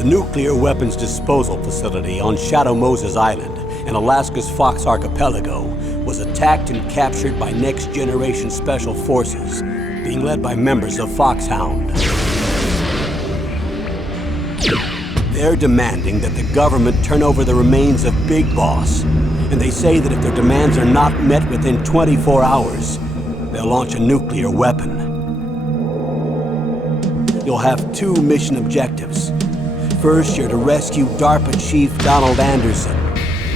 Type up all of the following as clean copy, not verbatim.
The nuclear weapons disposal facility on Shadow Moses Island in Alaska's Fox Archipelago was attacked and captured by next-generation special forces, being led by members of Foxhound. They're demanding that the government turn over the remains of Big Boss, and they say that if their demands are not met within 24 hours, they'll launch a nuclear weapon. You'll have two mission objectives. First, you're to rescue DARPA Chief Donald Anderson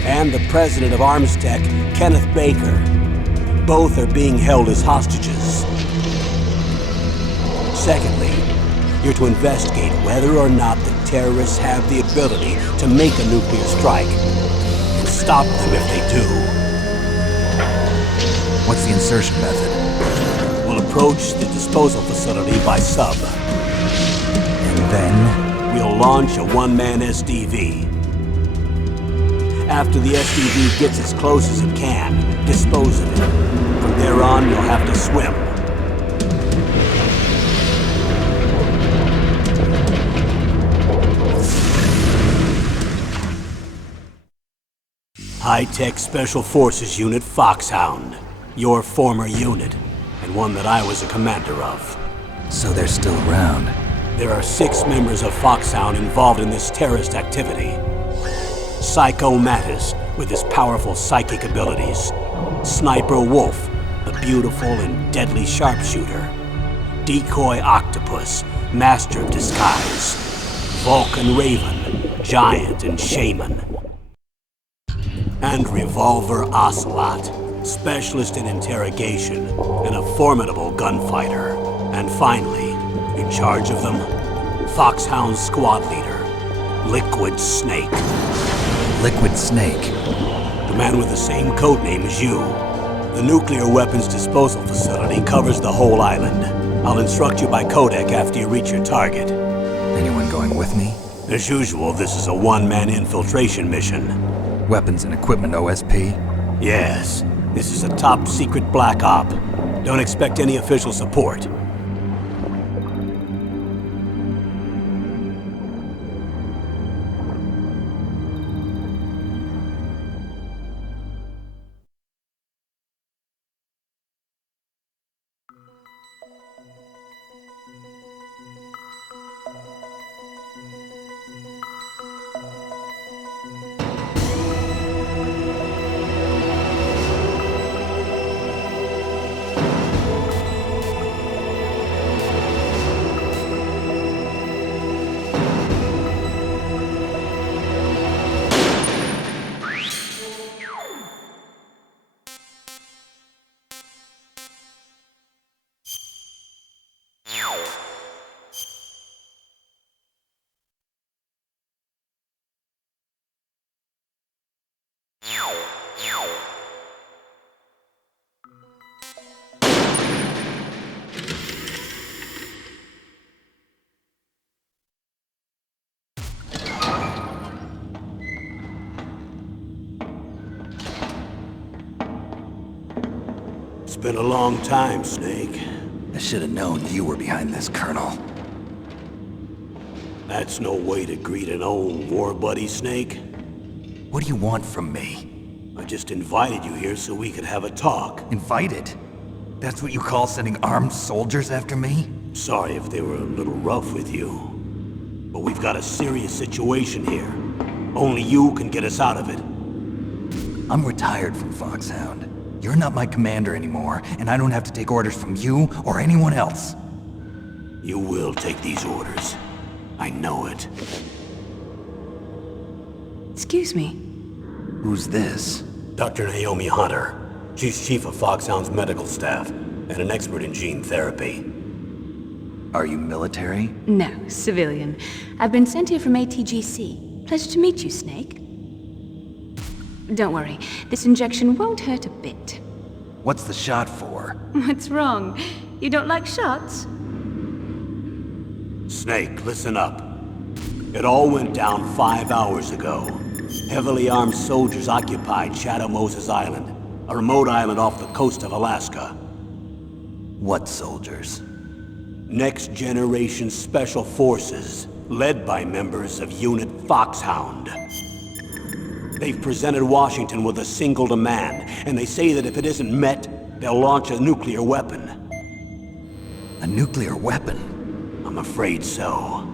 and the president of Armstech, Kenneth Baker. Both are being held as hostages. Secondly, you're to investigate whether or not the terrorists have the ability to make a nuclear strike and stop them if they do. What's the insertion method? We'll approach the disposal facility by sub. And then? We'll launch a one-man SDV. After the SDV gets as close as it can, dispose of it. From there on, you'll have to swim. High-Tech Special Forces Unit Foxhound. Your former unit, and one that I was a commander of. So they're still around. There are 6 members of Foxhound involved in this terrorist activity. Psycho Mantis, with his powerful psychic abilities. Sniper Wolf, the beautiful and deadly sharpshooter. Decoy Octopus, master of disguise. Vulcan Raven, giant and shaman. And Revolver Ocelot, specialist in interrogation and a formidable gunfighter. And finally, in charge of them, Foxhound's squad leader, Liquid Snake. Liquid Snake? The man with the same codename as you. The nuclear weapons disposal facility covers the whole island. I'll instruct you by codec after you reach your target. Anyone going with me? As usual, this is a one-man infiltration mission. Weapons and equipment OSP? Yes. This is a top-secret black op. Don't expect any official support. It's been a long time, Snake. I should have known you were behind this, Colonel. That's no way to greet an old war buddy, Snake. What do you want from me? I just invited you here so we could have a talk. Invited? That's what you call sending armed soldiers after me? Sorry if they were a little rough with you. But we've got a serious situation here. Only you can get us out of it. I'm retired from Foxhound. You're not my commander anymore, and I don't have to take orders from you or anyone else. You will take these orders. I know it. Excuse me. Who's this? Dr. Naomi Hunter. She's chief of Foxhound's medical staff, and an expert in gene therapy. Are you military? No, civilian. I've been sent here from ATGC. Pleasure to meet you, Snake. Don't worry, this injection won't hurt a bit. What's the shot for? What's wrong? You don't like shots? Snake, listen up. It all went down 5 hours ago. Heavily armed soldiers occupied Shadow Moses Island, a remote island off the coast of Alaska. What soldiers? Next generation special forces. led by members of Unit Foxhound. They've presented Washington with a single demand, and they say that if it isn't met, they'll launch a nuclear weapon. A nuclear weapon? I'm afraid so.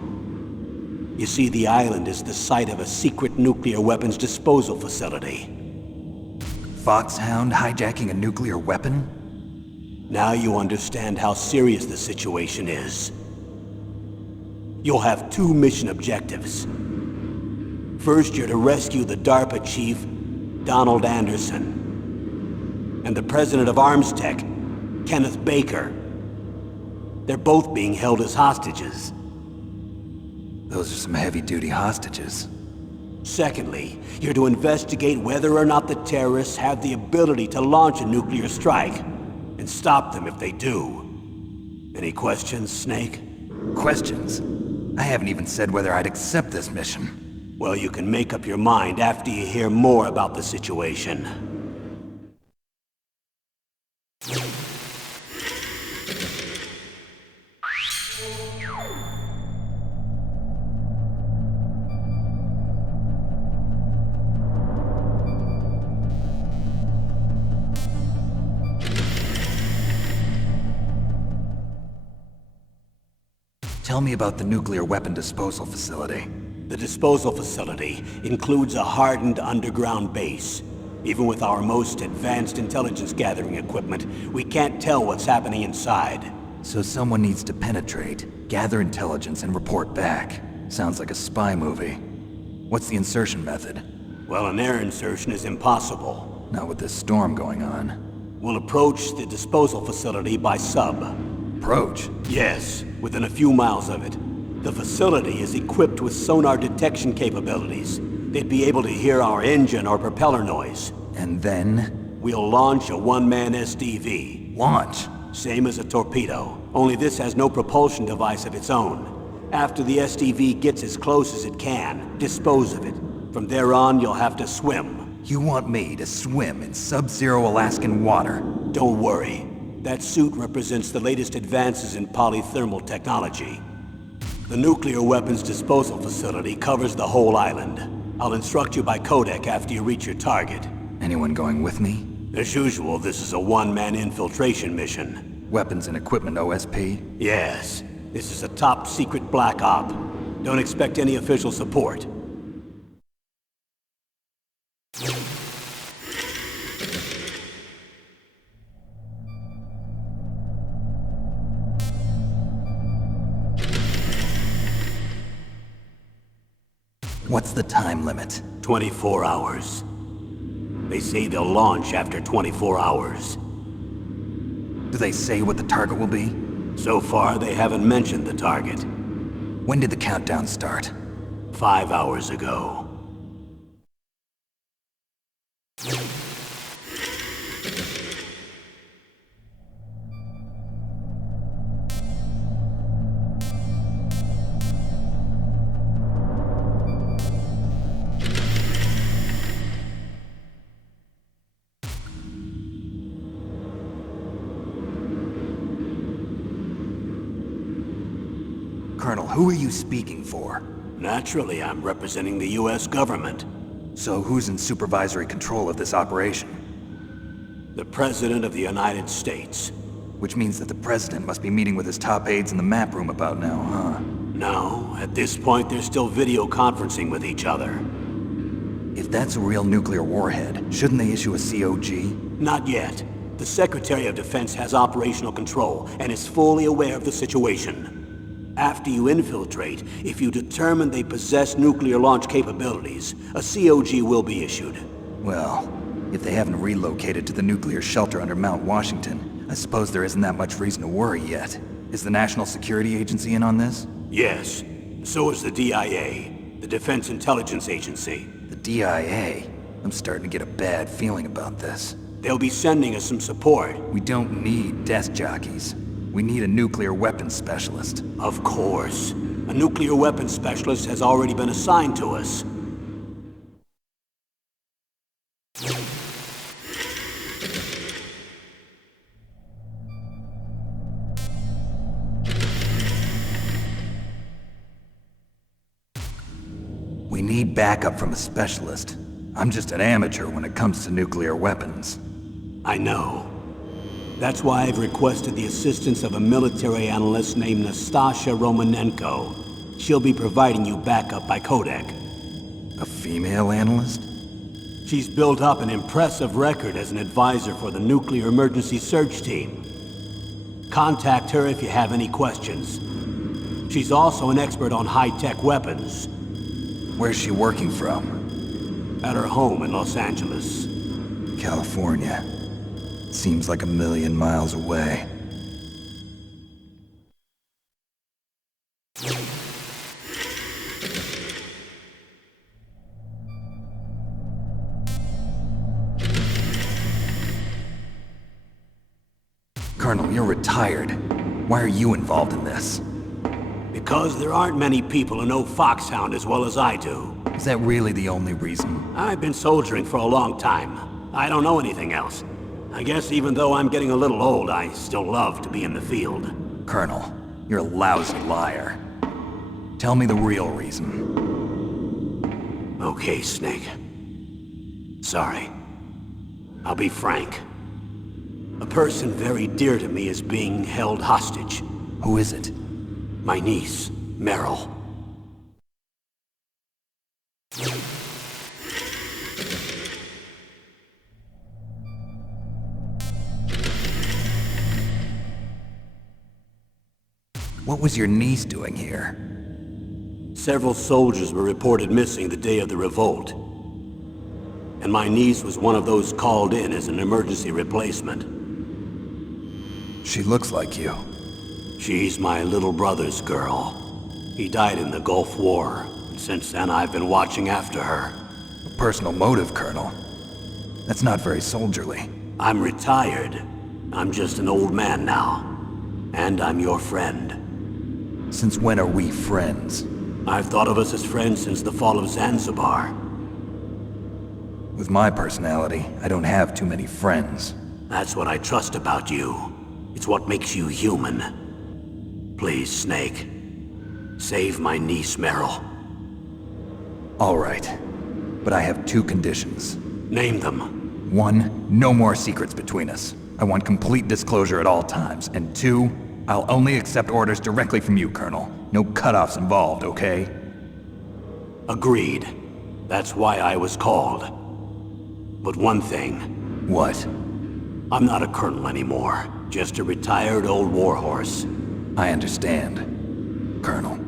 You see, the island is the site of a secret nuclear weapons disposal facility. Foxhound hijacking a nuclear weapon? Now you understand how serious the situation is. You'll have 2 mission objectives. First, you're to rescue the DARPA chief, Donald Anderson, and the president of Arms Tech, Kenneth Baker. They're both being held as hostages. Those are some heavy-duty hostages. Secondly, you're to investigate whether or not the terrorists have the ability to launch a nuclear strike, and stop them if they do. Any questions, Snake? Questions? I haven't even said whether I'd accept this mission. Well, you can make up your mind after you hear more about the situation. Tell me about the nuclear weapon disposal facility. The disposal facility includes a hardened underground base. Even with our most advanced intelligence gathering equipment, we can't tell what's happening inside. So someone needs to penetrate, gather intelligence, and report back. Sounds like a spy movie. What's the insertion method? Well, an air insertion is impossible. Not with this storm going on. We'll approach the disposal facility by sub. Approach? Yes, within a few miles of it. The facility is equipped with sonar detection capabilities. They'd be able to hear our engine or propeller noise. And then? We'll launch a one-man SDV. Launch? Same as a torpedo, only this has no propulsion device of its own. After the SDV gets as close as it can, dispose of it. From there on, you'll have to swim. You want me to swim in sub-zero Alaskan water? Don't worry. That suit represents the latest advances in polythermal technology. The nuclear weapons disposal facility covers the whole island. I'll instruct you by codec after you reach your target. Anyone going with me? As usual, this is a one-man infiltration mission. Weapons and equipment OSP? Yes. This is a top-secret black op. Don't expect any official support. What's the time limit? 24 hours. They say they'll launch after 24 hours. Do they say what the target will be? So far, they haven't mentioned the target. When did the countdown start? 5 hours ago. Colonel, who are you speaking for? Naturally, I'm representing the U.S. government. So who's in supervisory control of this operation? The President of the United States. Which means that the President must be meeting with his top aides in the map room about now, huh? No, at this point they're still video conferencing with each other. If that's a real nuclear warhead, shouldn't they issue a COG? Not yet. The Secretary of Defense has operational control and is fully aware of the situation. After you infiltrate, if you determine they possess nuclear launch capabilities, a COG will be issued. Well, if they haven't relocated to the nuclear shelter under Mount Washington, I suppose there isn't that much reason to worry yet. Is the National Security Agency in on this? Yes. So is the DIA, the Defense Intelligence Agency. The DIA? I'm starting to get a bad feeling about this. They'll be sending us some support. We don't need desk jockeys. We need a nuclear weapons specialist. Of course. A nuclear weapons specialist has already been assigned to us. need backup from a specialist. I'm just an amateur when it comes to nuclear weapons. I know. That's why I've requested the assistance of a military analyst named Nastasha Romanenko. She'll be providing you backup by codec. A female analyst? She's built up an impressive record as an advisor for the Nuclear Emergency Search Team. Contact her if you have any questions. She's also an expert on high-tech weapons. Where's she working from? At her home in Los Angeles. California. Seems like a million miles away. Colonel, you're retired. Why are you involved in this? Because there aren't many people who know Foxhound as well as I do. Is that really the only reason? I've been soldiering for a long time. I don't know anything else. I guess even though I'm getting a little old, I still love to be in the field. Colonel, you're a lousy liar. Tell me the real reason. Okay, Snake. Sorry. I'll be frank. A person very dear to me is being held hostage. Who is it? My niece, Meryl. What was your niece doing here? Several soldiers were reported missing the day of the revolt. And my niece was one of those called in as an emergency replacement. She looks like you. She's my little brother's girl. He died in the Gulf War. Since then, I've been watching after her. A personal motive, Colonel. That's not very soldierly. I'm retired. I'm just an old man now. And I'm your friend. Since when are we friends? I've thought of us as friends since the fall of Zanzibar. With my personality, I don't have too many friends. That's what I trust about you. It's what makes you human. Please, Snake. Save my niece, Meryl. All right. But I have two conditions. Name them. 1, no more secrets between us. I want complete disclosure at all times. And 2, I'll only accept orders directly from you, Colonel. No cutoffs involved, okay? Agreed. That's why I was called. But one thing. What? I'm not a colonel anymore. Just a retired old warhorse. I understand, Colonel.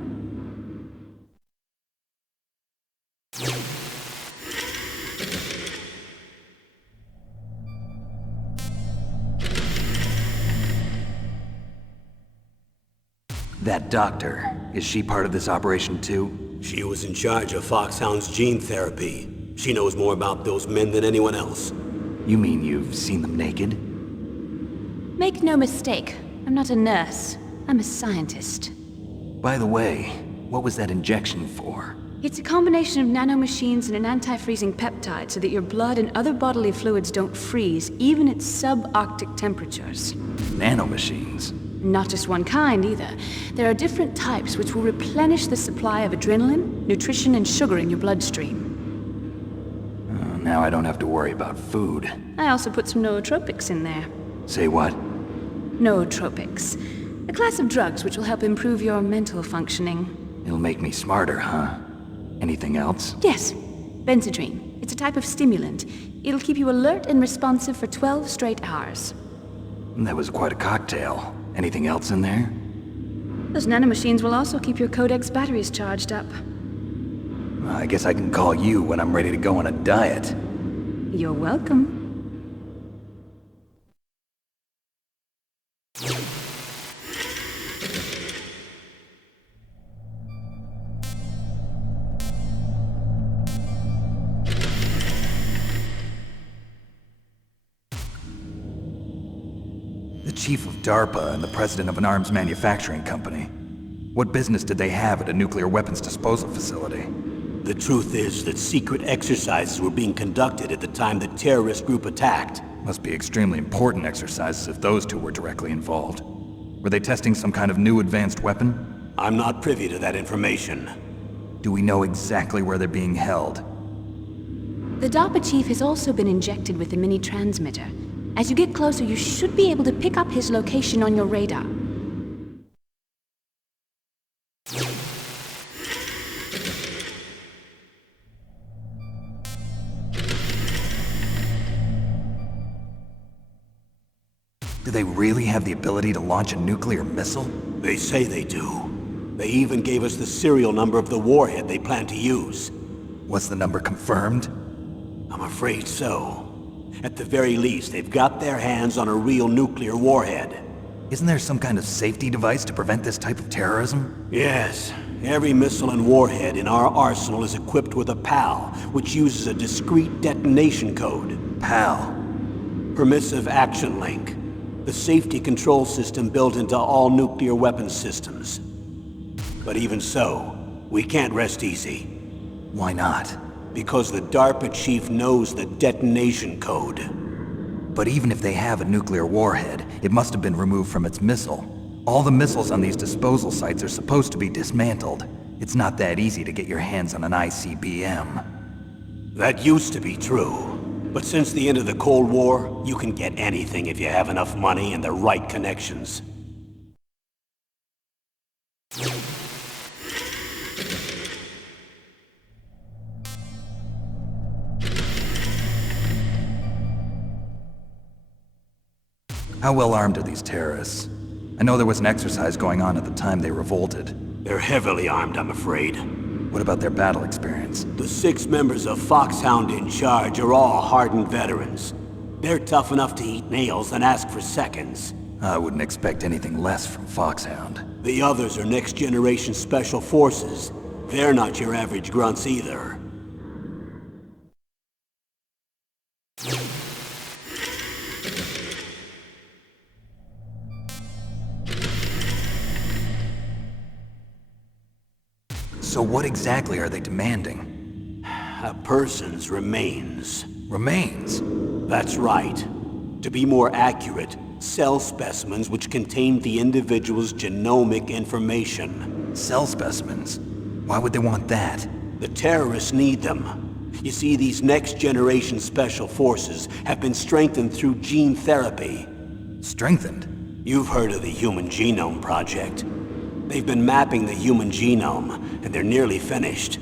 That doctor, is she part of this operation too? She was in charge of Foxhound's gene therapy. She knows more about those men than anyone else. You mean you've seen them naked? Make no mistake, I'm not a nurse. I'm a scientist. By the way, what was that injection for? It's a combination of nanomachines and an anti-freezing peptide so that your blood and other bodily fluids don't freeze, even at subarctic temperatures. Nanomachines? Not just one kind, either. There are different types which will replenish the supply of adrenaline, nutrition, and sugar in your bloodstream. Now I don't have to worry about food. I also put some nootropics in there. Say what? Nootropics. A class of drugs which will help improve your mental functioning. It'll make me smarter, huh? Anything else? Yes. Benzedrine. It's a type of stimulant. It'll keep you alert and responsive for 12 straight hours. That was quite a cocktail. Anything else in there? Those nanomachines will also keep your Codex batteries charged up. I guess I can call you when I'm ready to go on a diet. You're welcome. The chief of DARPA and the president of an arms manufacturing company. What business did they have at a nuclear weapons disposal facility? The truth is that secret exercises were being conducted at the time the terrorist group attacked. Must be extremely important exercises if those two were directly involved. Were they testing some kind of new advanced weapon? I'm not privy to that information. Do we know exactly where they're being held? The DARPA chief has also been injected with a mini transmitter. As you get closer, you should be able to pick up his location on your radar. Do they really have the ability to launch a nuclear missile? They say they do. They even gave us the serial number of the warhead they plan to use. Was the number confirmed? I'm afraid so. At the very least, they've got their hands on a real nuclear warhead. Isn't there some kind of safety device to prevent this type of terrorism? Yes. Every missile and warhead in our arsenal is equipped with a PAL, which uses a discrete detonation code. PAL. Permissive Action Link. The safety control system built into all nuclear weapons systems. But even so, we can't rest easy. Why not? Because the DARPA chief knows the detonation code. But even if they have a nuclear warhead, it must have been removed from its missile. All the missiles on these disposal sites are supposed to be dismantled. It's not that easy to get your hands on an ICBM. That used to be true. But since the end of the Cold War, you can get anything if you have enough money and the right connections. How well armed are these terrorists? I know there was an exercise going on at the time they revolted. They're heavily armed, I'm afraid. What about their battle experience? The 6 members of Foxhound in charge are all hardened veterans. They're tough enough to eat nails and ask for seconds. I wouldn't expect anything less from Foxhound. The others are next-generation special forces. They're not your average grunts either. So what exactly are they demanding? A person's remains. Remains? That's right. To be more accurate, cell specimens which contain the individual's genomic information. Cell specimens? Why would they want that? The terrorists need them. You see, these next-generation special forces have been strengthened through gene therapy. Strengthened? You've heard of the Human Genome Project. They've been mapping the human genome, and they're nearly finished.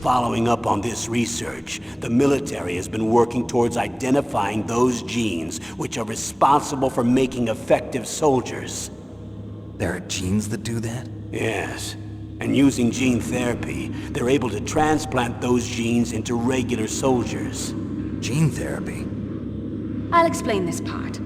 Following up on this research, the military has been working towards identifying those genes which are responsible for making effective soldiers. There are genes that do that? Yes. And using gene therapy, they're able to transplant those genes into regular soldiers. Gene therapy? I'll explain this part.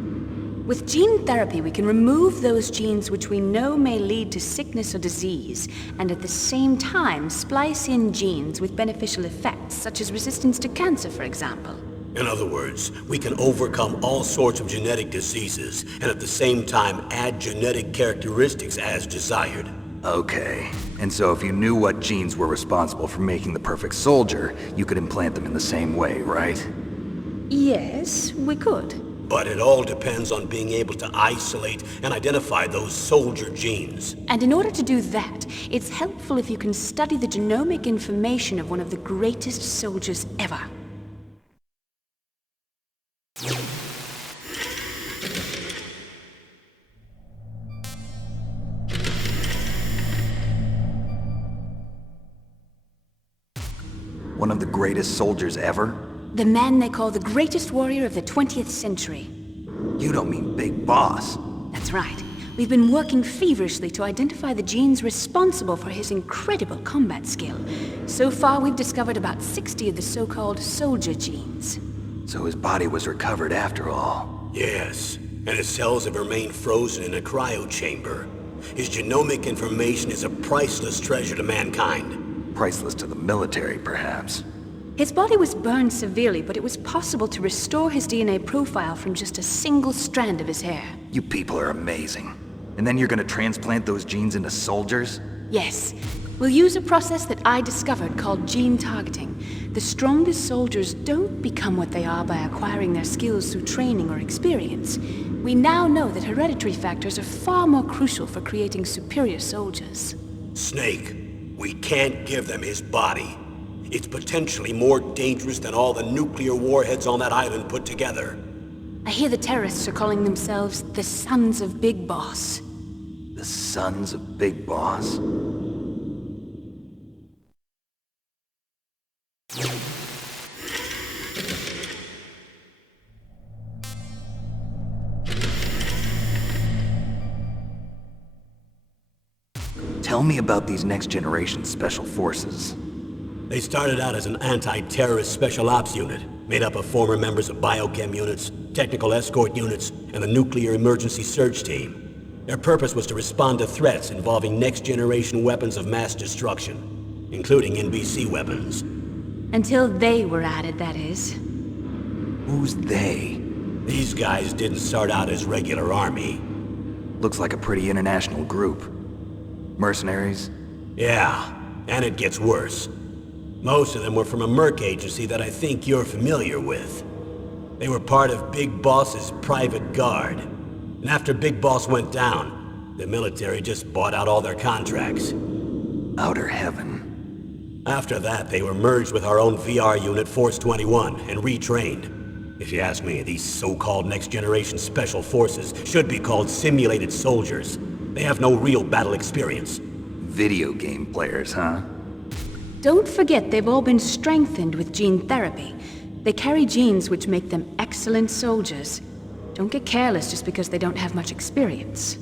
With gene therapy, we can remove those genes which we know may lead to sickness or disease, and at the same time splice in genes with beneficial effects, such as resistance to cancer, for example. In other words, we can overcome all sorts of genetic diseases, and at the same time add genetic characteristics as desired. Okay. And so if you knew what genes were responsible for making the perfect soldier, you could implant them in the same way, right? Yes, we could. But it all depends on being able to isolate and identify those soldier genes. And in order to do that, it's helpful if you can study the genomic information of one of the greatest soldiers ever. One of the greatest soldiers ever? The man they call the greatest warrior of the 20th century. You don't mean Big Boss. That's right. We've been working feverishly to identify the genes responsible for his incredible combat skill. So far, we've discovered about 60 of the so-called soldier genes. So his body was recovered after all. Yes, and his cells have remained frozen in a cryo chamber. His genomic information is a priceless treasure to mankind. Priceless to the military, perhaps. His body was burned severely, but it was possible to restore his DNA profile from just a single strand of his hair. You people are amazing. And then you're gonna transplant those genes into soldiers? Yes. We'll use a process that I discovered called gene targeting. The strongest soldiers don't become what they are by acquiring their skills through training or experience. We now know that hereditary factors are far more crucial for creating superior soldiers. Snake, We can't give them his body. It's potentially more dangerous than all the nuclear warheads on that island put together. I hear the terrorists are calling themselves the Sons of Big Boss. The Sons of Big Boss? Tell me about these next-generation special forces. They started out as an anti-terrorist special ops unit, made up of former members of biochem units, technical escort units, and the nuclear emergency surge team. Their purpose was to respond to threats involving next-generation weapons of mass destruction, including NBC weapons. Until they were added, that is. Who's they? These guys didn't start out as regular army. Looks like a pretty international group. Mercenaries? Yeah, and it gets worse. Most of them were from a merc agency that I think you're familiar with. They were part of Big Boss's private guard. And after Big Boss went down, the military just bought out all their contracts. Outer heaven. After that, they were merged with our own VR unit, Force 21, and retrained. If you ask me, these so-called next-generation special forces should be called simulated soldiers. They have no real battle experience. Video game players, huh? Don't forget they've all been strengthened with gene therapy. They carry genes which make them excellent soldiers. Don't get careless just because they don't have much experience.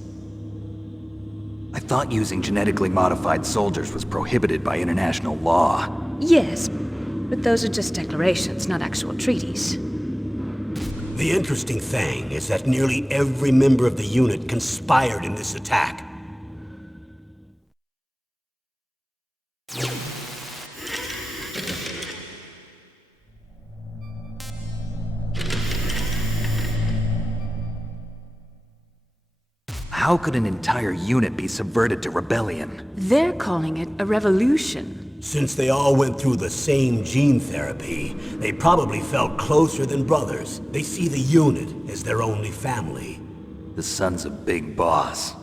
I thought using genetically modified soldiers was prohibited by international law. Yes, but those are just declarations, not actual treaties. The interesting thing is that nearly every member of the unit conspired in this attack. How could an entire unit be subverted to rebellion? They're calling it a revolution. Since they all went through the same gene therapy, they probably felt closer than brothers. They see the unit as their only family. The Sons of Big Boss.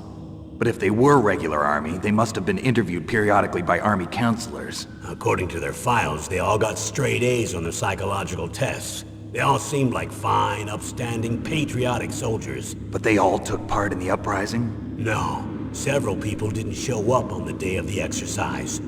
But if they were regular army, they must have been interviewed periodically by army counselors. According to their files, they all got straight A's on their psychological tests. They all seemed like fine, upstanding, patriotic soldiers. But they all took part in the uprising? No. Several people didn't show up on the day of the exercise.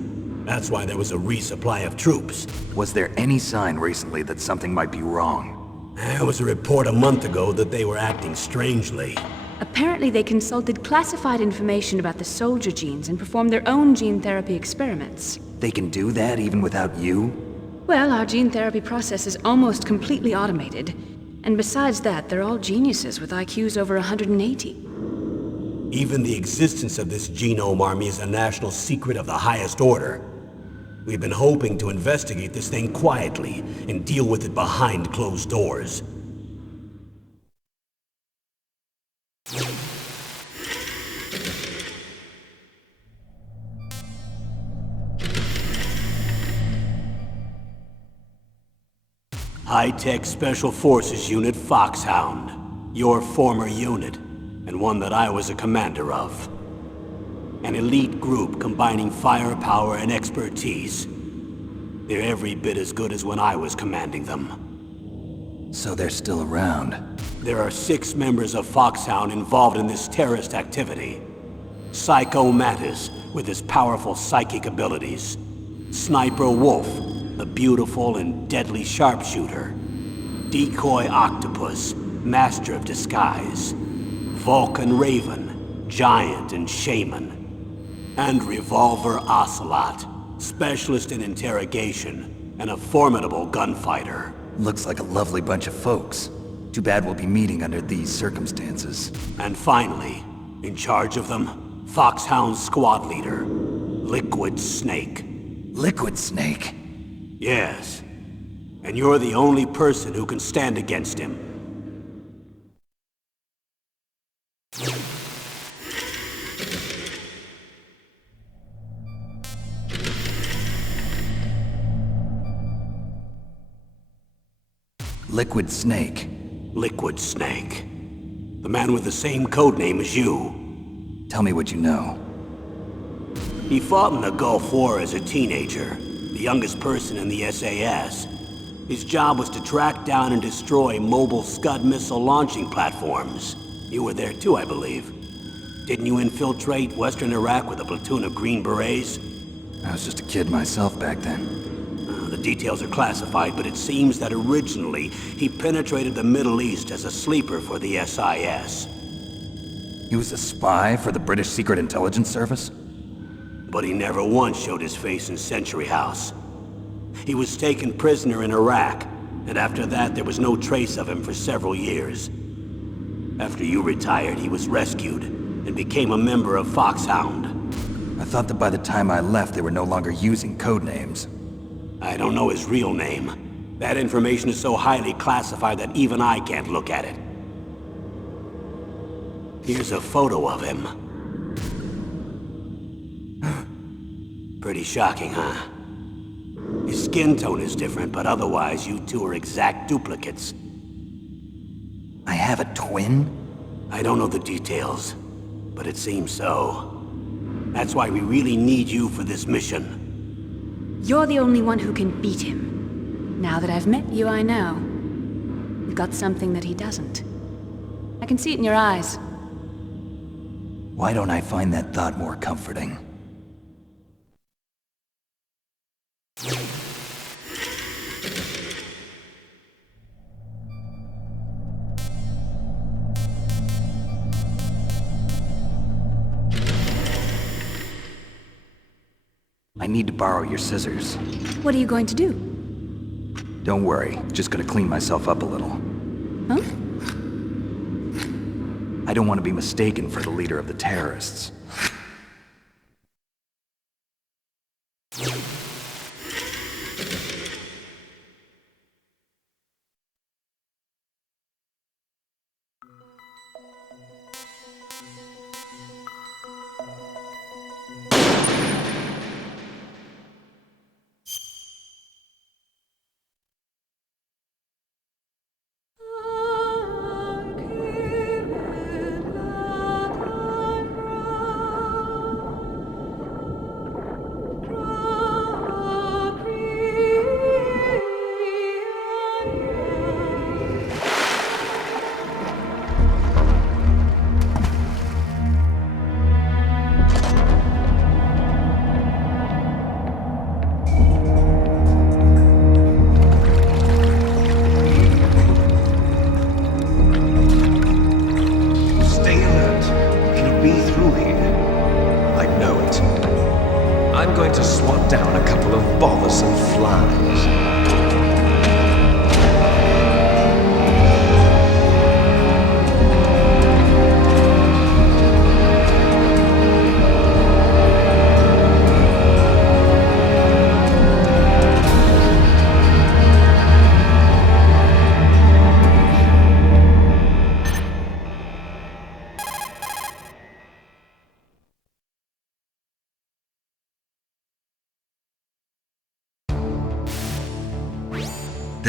That's why there was a resupply of troops. Was there any sign recently that something might be wrong? There was a report a month ago that they were acting strangely. Apparently they consulted classified information about the soldier genes and performed their own gene therapy experiments. They can do that even without you? Well, our gene therapy process is almost completely automated. And besides that, they're all geniuses with IQs over 180. Even the existence of this genome army is a national secret of the highest order. We've been hoping to investigate this thing quietly and deal with it behind closed doors. High-Tech Special Forces Unit Foxhound, your former unit, and one that I was a commander of. An elite group combining firepower and expertise. They're every bit as good as when I was commanding them. So they're still around. There are 6 members of Foxhound involved in this terrorist activity. Psycho Mantis, with his powerful psychic abilities. Sniper Wolf, the beautiful and deadly sharpshooter. Decoy Octopus, master of disguise. Vulcan Raven, giant and shaman. And Revolver Ocelot, specialist in interrogation and a formidable gunfighter. Looks like a lovely bunch of folks. Too bad we'll be meeting under these circumstances. And finally, in charge of them, Foxhound's squad leader, Liquid Snake. Liquid Snake? Yes. And you're the only person who can stand against him. Liquid Snake. Liquid Snake. The man with the same codename as you. Tell me what you know. He fought in the Gulf War as a teenager, the youngest person in the SAS. His job was to track down and destroy mobile Scud missile launching platforms. You were there too, I believe. Didn't you infiltrate Western Iraq with a platoon of Green Berets? I was just a kid myself back then. The details are classified, but it seems that originally he penetrated the Middle East as a sleeper for the SIS. He was a spy for the British Secret Intelligence Service? But he never once showed his face in Century House. He was taken prisoner in Iraq, and after that there was no trace of him for several years. After you retired, he was rescued and became a member of Foxhound. I thought that by the time I left, they were no longer using code names. I don't know his real name. That information is so highly classified that even I can't look at it. Here's a photo of him. Pretty shocking, huh? His skin tone is different, but otherwise you two are exact duplicates. I have a twin? I don't know the details, but it seems so. That's why we really need you for this mission. You're the only one who can beat him. Now that I've met you, I know. You've got something that he doesn't. I can see it in your eyes. Why don't I find that thought more comforting? I need to borrow your scissors. What are you going to do? Don't worry, just gonna clean myself up a little. Huh? I don't want to be mistaken for the leader of the terrorists.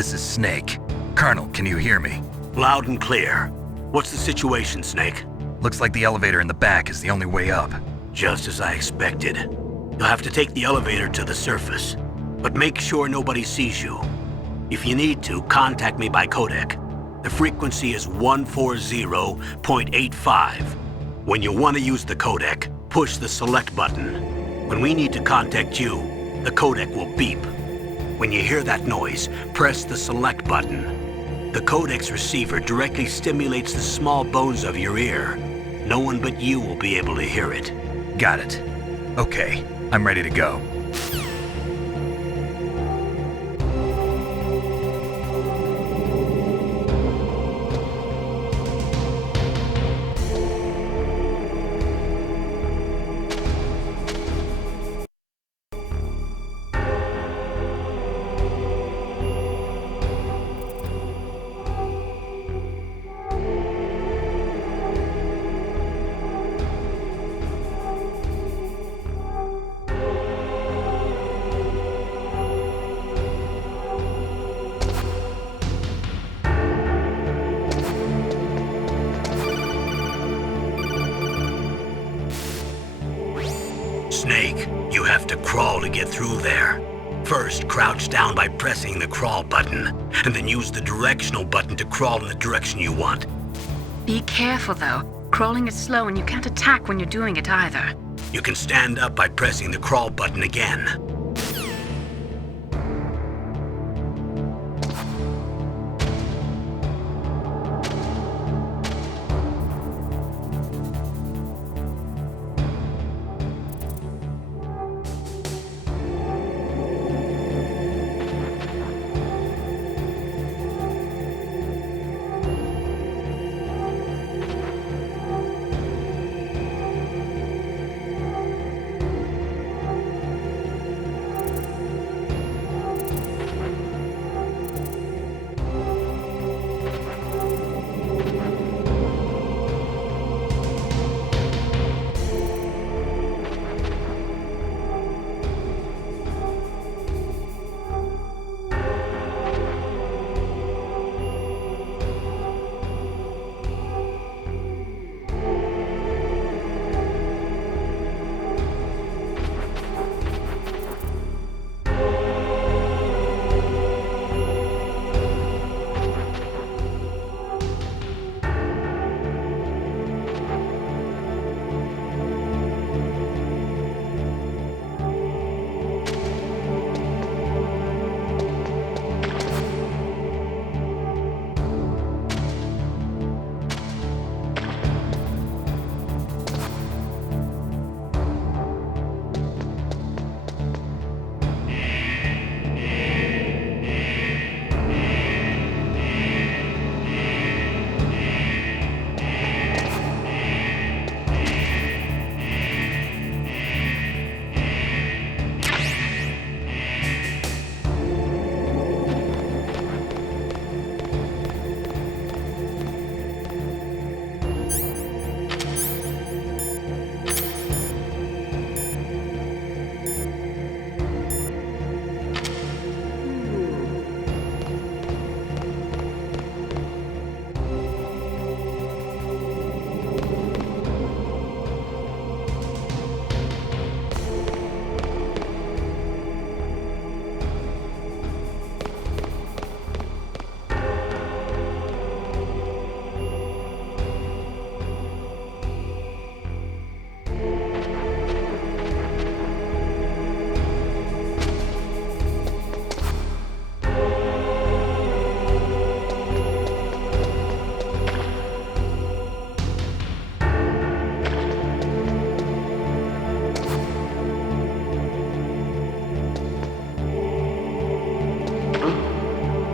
This is Snake. Colonel, can you hear me? Loud and clear. What's the situation, Snake? Looks like the elevator in the back is the only way up. Just as I expected. You'll have to take the elevator to the surface, but make sure nobody sees you. If you need to, contact me by codec. The frequency is 140.85. When you want to use the codec, push the select button. When we need to contact you, the codec will beep. When you hear that noise, press the select button. The codec's receiver directly stimulates the small bones of your ear. No one but you will be able to hear it. Got it. Okay, I'm ready to go. to crawl to get through there. First, crouch down by pressing the crawl button, and then use the directional button to crawl in the direction you want. Be careful, though. Crawling is slow and you can't attack when you're doing it either. You can stand up by pressing the crawl button again.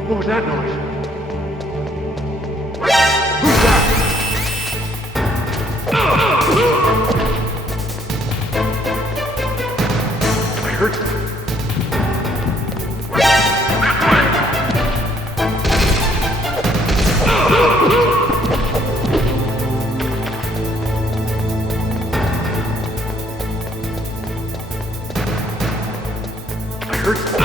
What was that noise? I heard something. I heard something.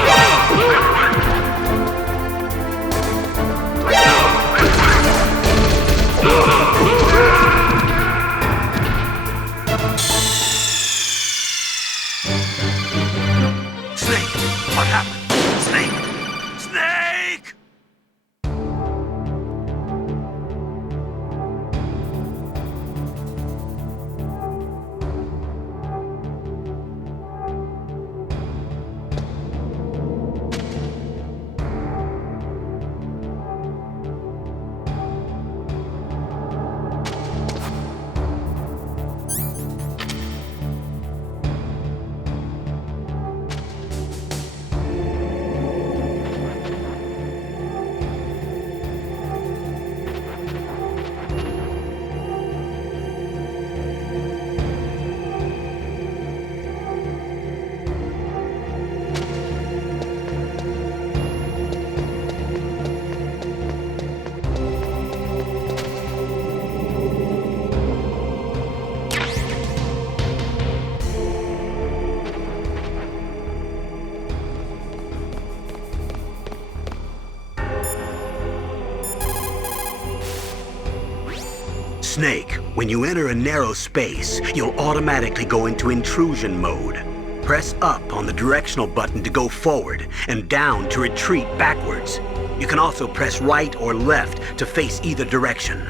Snake, when you enter a narrow space, you'll automatically go into intrusion mode. Press up on the directional button to go forward and down to retreat backwards. You can also press right or left to face either direction.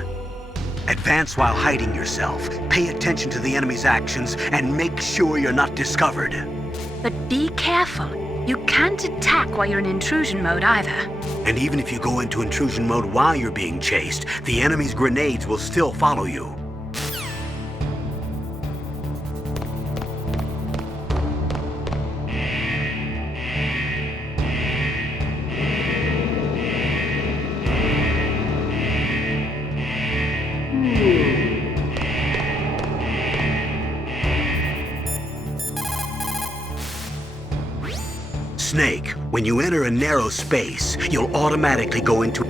Advance while hiding yourself. Pay attention to the enemy's actions and make sure you're not discovered. But be careful. You can't attack while you're in intrusion mode either. And even if you go into intrusion mode while you're being chased, the enemy's grenades will still follow you. Snake, when you enter a narrow space, you'll automatically go into...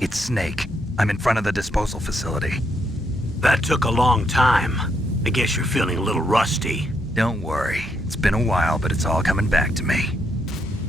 It's Snake. I'm in front of the disposal facility. That took a long time. I guess you're feeling a little rusty. Don't worry. It's been a while, but it's all coming back to me.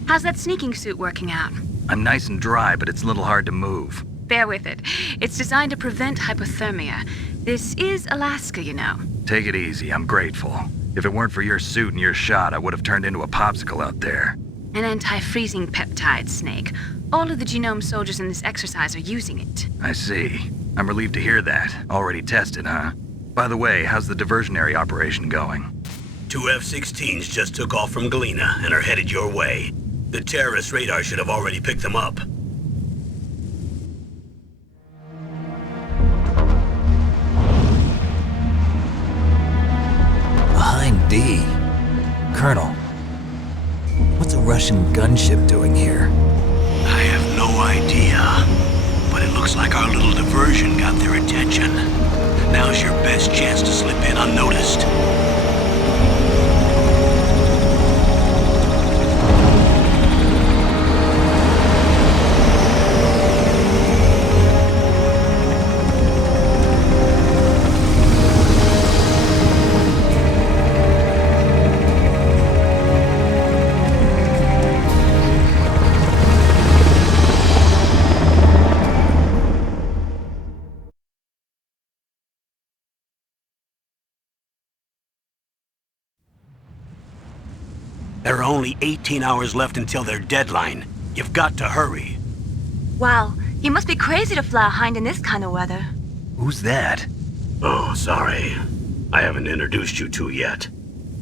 How's that sneaking suit working out? I'm nice and dry, but it's a little hard to move. Bear with it. It's designed to prevent hypothermia. This is Alaska, you know. Take it easy. I'm grateful. If it weren't for your suit and your shot, I would have turned into a popsicle out there. An anti-freezing peptide, Snake. All of the genome soldiers in this exercise are using it. I see. I'm relieved to hear that. Already tested, huh? By the way, how's the diversionary operation going? 2 F-16s just took off from Galena and are headed your way. The terrorist radar should have already picked them up. Hind D. Colonel, what's a Russian gunship doing here? I have no idea, but it looks like our little diversion got their attention. Now's your best chance to slip in unnoticed. There are only 18 hours left until their deadline. You've got to hurry. Wow, you must be crazy to fly a Hind in this kind of weather. Who's that? Oh, sorry. I haven't introduced you to yet.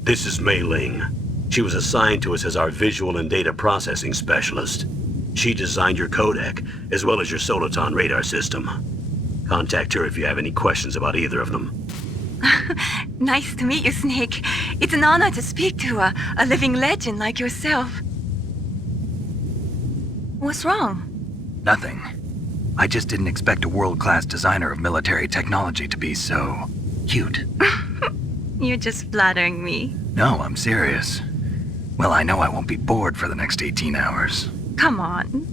This is Mei Ling. She was assigned to us as our visual and data processing specialist. She designed your codec, as well as your Soliton radar system. Contact her if you have any questions about either of them. Nice to meet you, Snake. It's an honor to speak to a living legend like yourself. What's wrong? Nothing. I just didn't expect a world-class designer of military technology to be so cute. You're just flattering me. No, I'm serious. Well, I know I won't be bored for the next 18 hours. Come on.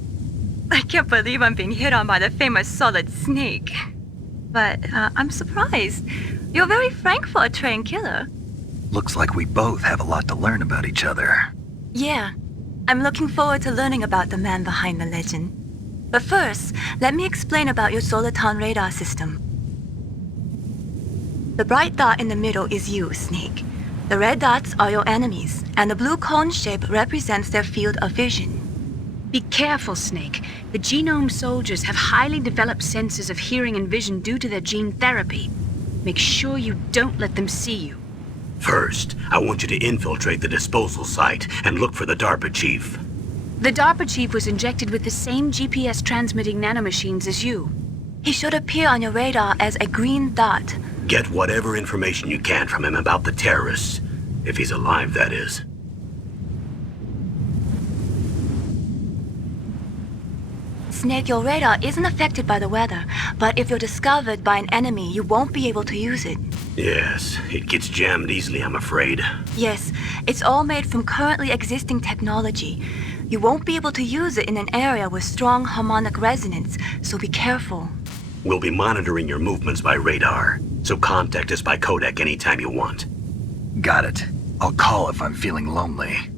I can't believe I'm being hit on by the famous Solid Snake. But I'm surprised. You're very frank for a trained killer. Looks like we both have a lot to learn about each other. Yeah. I'm looking forward to learning about the man behind the legend. But first, let me explain about your Soliton radar system. The bright dot in the middle is you, Snake. The red dots are your enemies, and the blue cone shape represents their field of vision. Be careful, Snake. The genome soldiers have highly developed senses of hearing and vision due to their gene therapy. Make sure you don't let them see you. First, I want you to infiltrate the disposal site and look for the DARPA chief. The DARPA chief was injected with the same GPS-transmitting nanomachines as you. He should appear on your radar as a green dot. Get whatever information you can from him about the terrorists. If he's alive, that is. Snake, your radar isn't affected by the weather, but if you're discovered by an enemy, you won't be able to use it. Yes, it gets jammed easily, I'm afraid. Yes, it's all made from currently existing technology. You won't be able to use it in an area with strong harmonic resonance, so be careful. We'll be monitoring your movements by radar, so contact us by codec anytime you want. Got it. I'll call if I'm feeling lonely.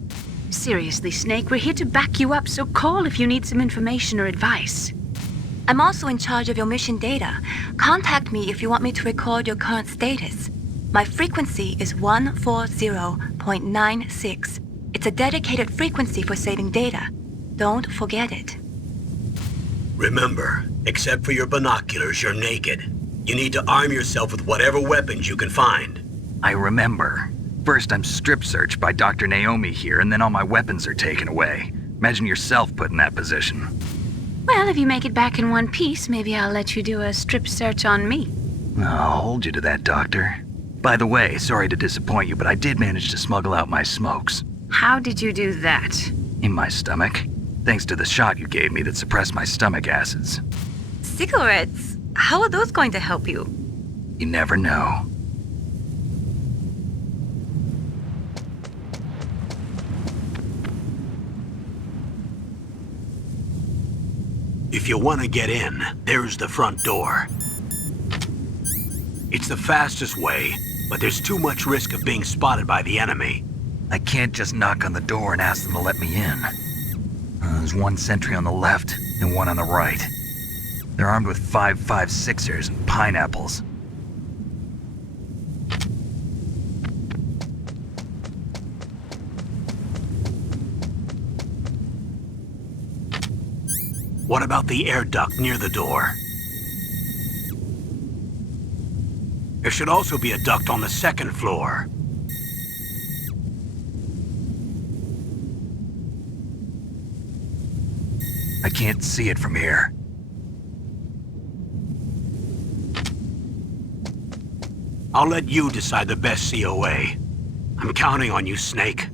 Seriously, Snake, we're here to back you up, so call if you need some information or advice. I'm also in charge of your mission data. Contact me if you want me to record your current status. My frequency is 140.96. It's a dedicated frequency for saving data. Don't forget it. Remember, except for your binoculars, you're naked. You need to arm yourself with whatever weapons you can find. I remember. First, I'm strip searched by Dr. Naomi here, and then all my weapons are taken away. Imagine yourself put in that position. Well, if you make it back in one piece, maybe I'll let you do a strip search on me. I'll hold you to that, Doctor. By the way, sorry to disappoint you, but I did manage to smuggle out my smokes. How did you do that? In my stomach. Thanks to the shot you gave me that suppressed my stomach acids. Cigarettes? How are those going to help you? You never know. If you want to get in, there's the front door. It's the fastest way, but there's too much risk of being spotted by the enemy. I can't just knock on the door and ask them to let me in. There's one sentry on the left and one on the right. They're armed with 5.56ers and pineapples. What about the air duct near the door? There should also be a duct on the second floor. I can't see it from here. I'll let you decide the best COA. I'm counting on you, Snake.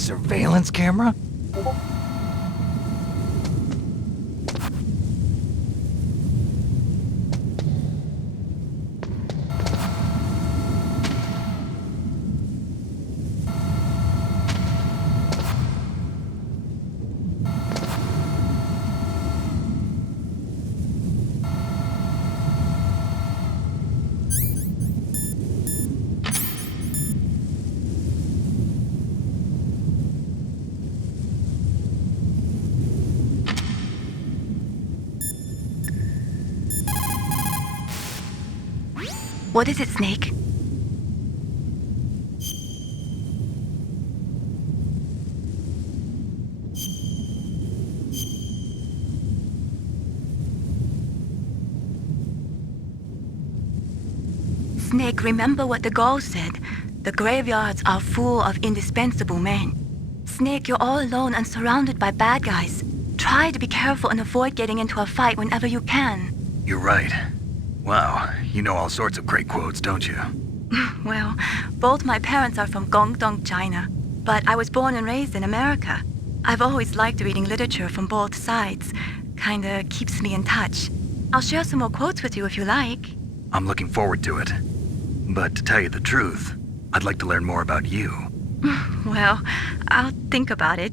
surveillance camera? What is it, Snake? Snake, remember what the Gauls said. The graveyards are full of indispensable men. Snake, you're all alone and surrounded by bad guys. Try to be careful and avoid getting into a fight whenever you can. You're right. Wow, you know all sorts of great quotes, don't you? Well, both my parents are from Guangdong, China, but I was born and raised in America. I've always liked reading literature from both sides. Kinda keeps me in touch. I'll share some more quotes with you if you like. I'm looking forward to it. But to tell you the truth, I'd like to learn more about you. Well, I'll think about it.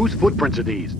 Whose footprints are these?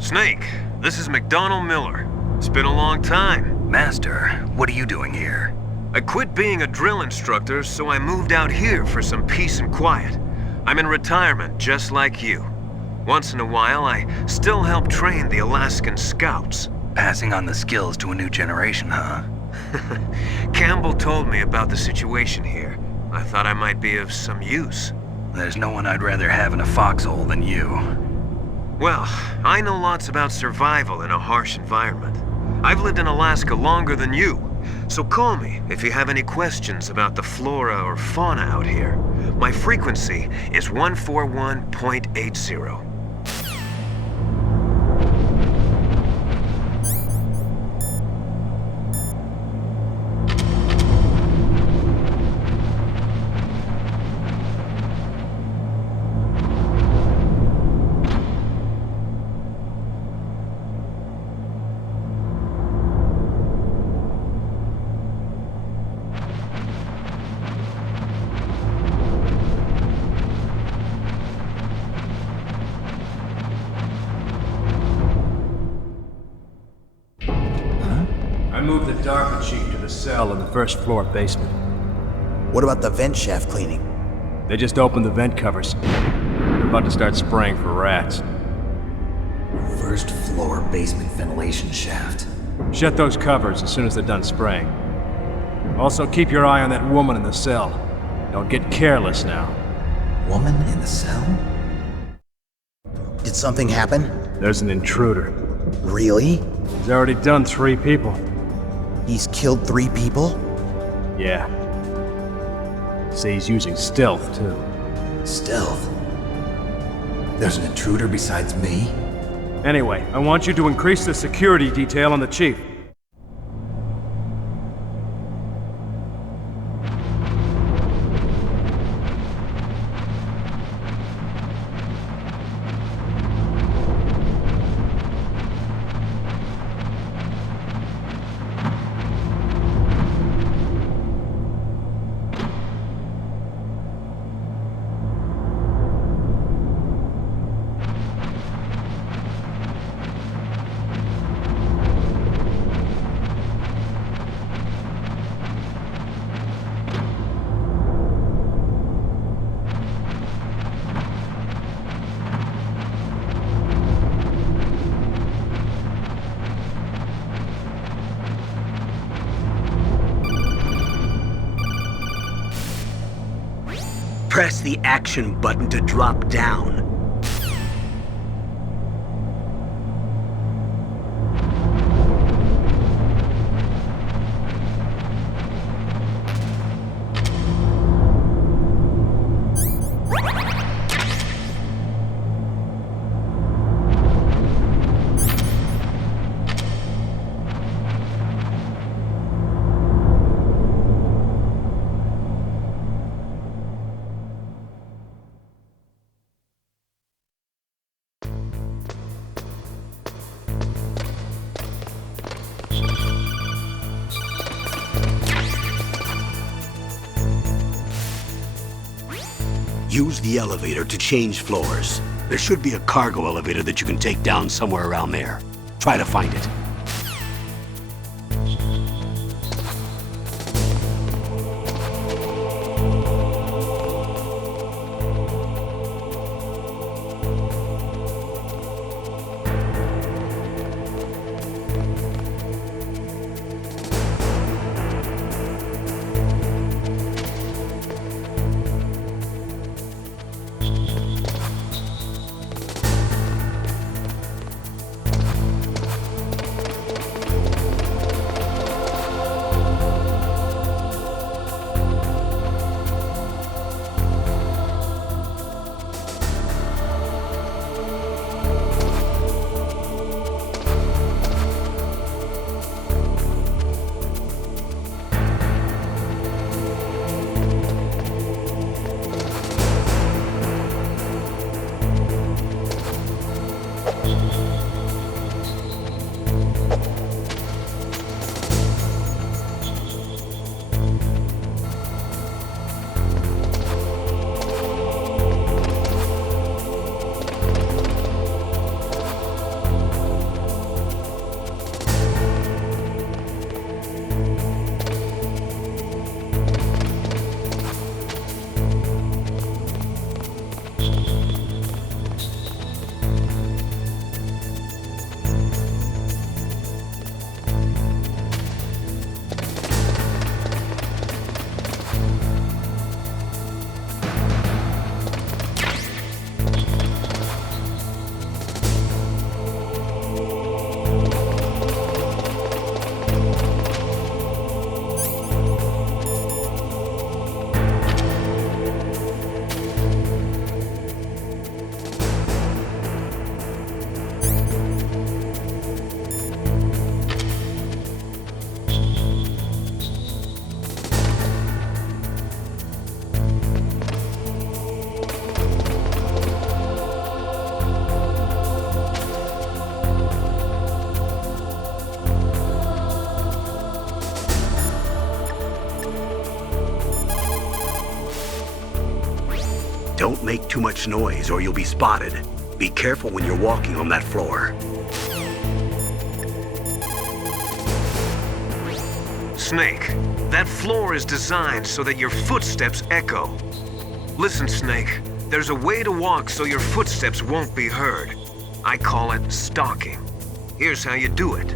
Snake, this is McDonald Miller. It's been a long time. Master, what are you doing here? I quit being a drill instructor, so I moved out here for some peace and quiet. I'm in retirement, just like you. Once in a while, I still help train the Alaskan Scouts. Passing on the skills to a new generation, huh? Campbell told me about the situation here. I thought I might be of some use. There's no one I'd rather have in a foxhole than you. Well, I know lots about survival in a harsh environment. I've lived in Alaska longer than you, so call me if you have any questions about the flora or fauna out here. My frequency is 141.80. I moved the Darker Chief to the cell in the first floor basement. What about the vent shaft cleaning? They just opened the vent covers. They're about to start spraying for rats. First floor basement ventilation shaft. Shut those covers as soon as they're done spraying. Also, keep your eye on that woman in the cell. Don't get careless now. Woman in the cell? Did something happen? There's an intruder. Really? He's already done 3 people. He's killed 3 people? Yeah. Say he's using stealth, too. Stealth? There's an intruder besides me? Anyway, I want you to increase the security detail on the Chief. Press the action button to drop down. Use the elevator to change floors. There should be a cargo elevator that you can take down somewhere around there. Try to find it. Don't make too much noise or you'll be spotted. Be careful when you're walking on that floor. Snake, that floor is designed so that your footsteps echo. Listen, Snake, there's a way to walk so your footsteps won't be heard. I call it stalking. Here's how you do it.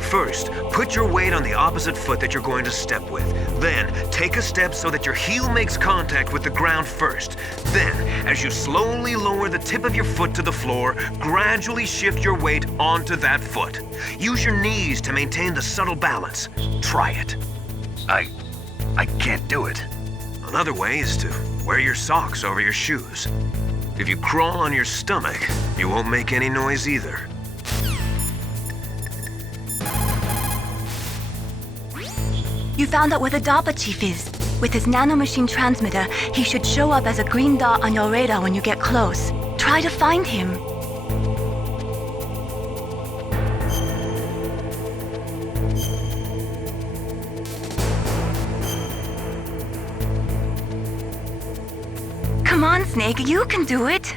First, put your weight on the opposite foot that you're going to step with. Then, take a step so that your heel makes contact with the ground first. Then, as you slowly lower the tip of your foot to the floor, gradually shift your weight onto that foot. Use your knees to maintain the subtle balance. Try it. I can't do it. Another way is to wear your socks over your shoes. If you crawl on your stomach, you won't make any noise either. You found out where the DARPA chief is. With his nanomachine transmitter, he should show up as a green dot on your radar when you get close. Try to find him. Come on, Snake, you can do it.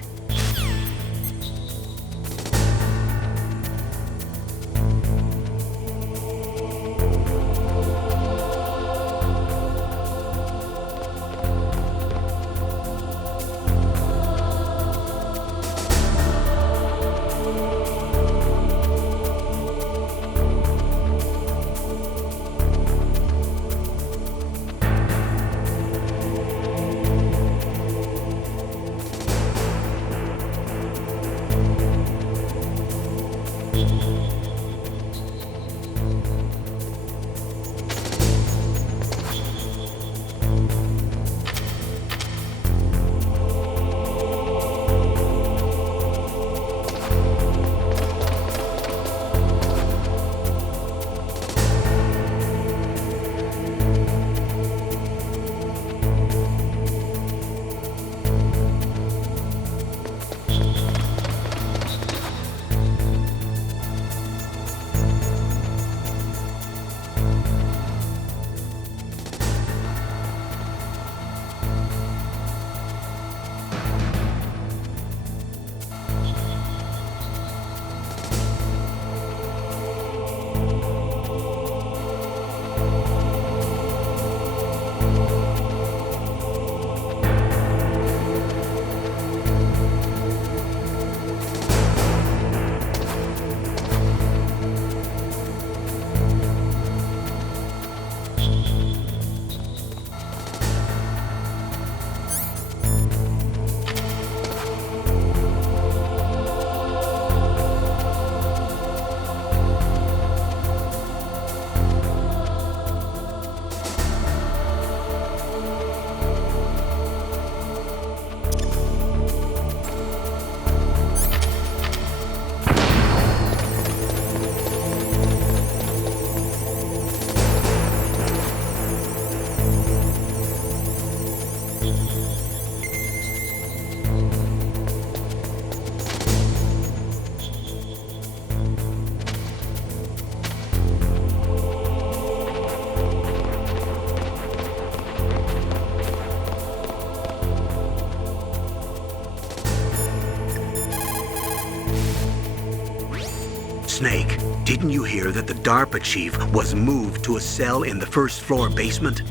Snake, didn't you hear that the DARPA chief was moved to a cell in the first floor basement?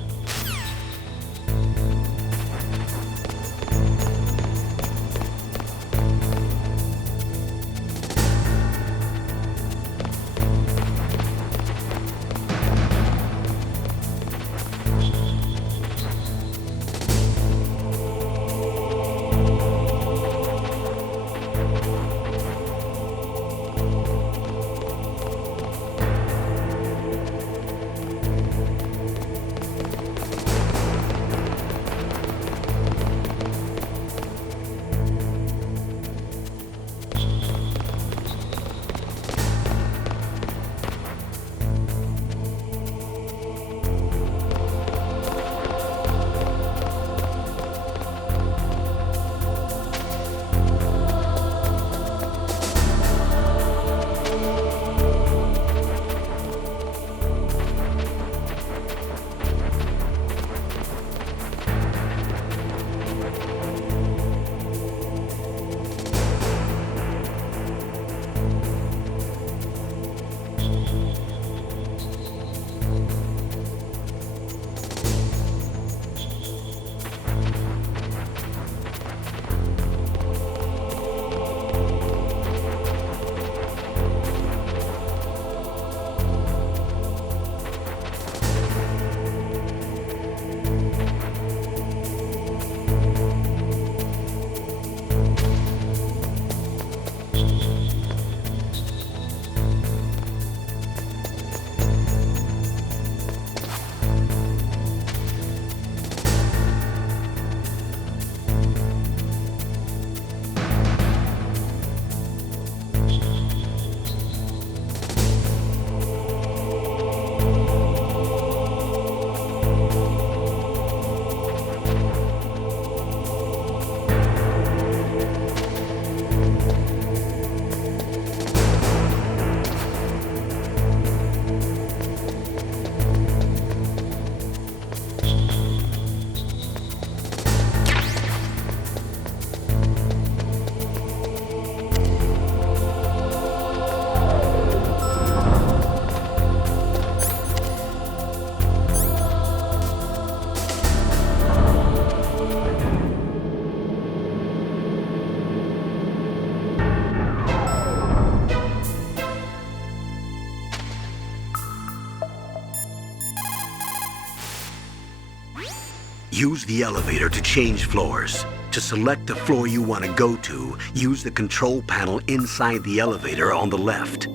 Use the elevator to change floors. To select the floor you want to go to, use the control panel inside the elevator on the left.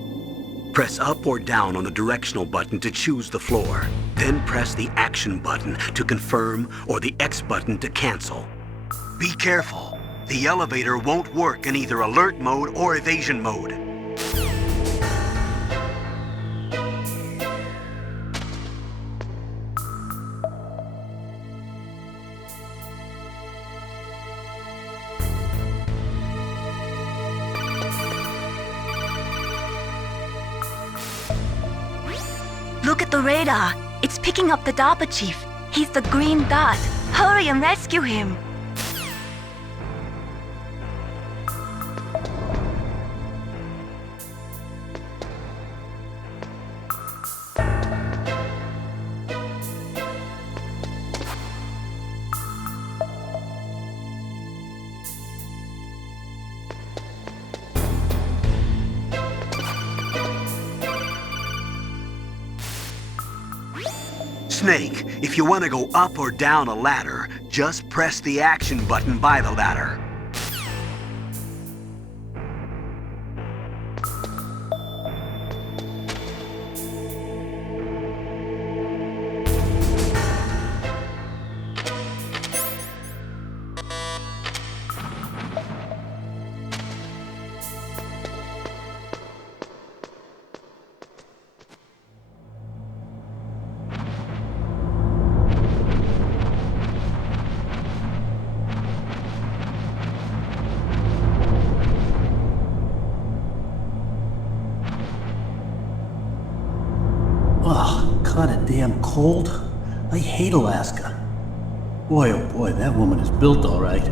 Press up or down on the directional button to choose the floor. Then press the action button to confirm or the X button to cancel. Be careful. The elevator won't work in either alert mode or evasion mode. Look at the radar. It's picking up the DARPA chief. He's the green dot. Hurry and rescue him. Snake, if you want to go up or down a ladder, just press the action button by the ladder. Kinda damn cold. I hate Alaska. Boy, oh boy, that woman is built all right.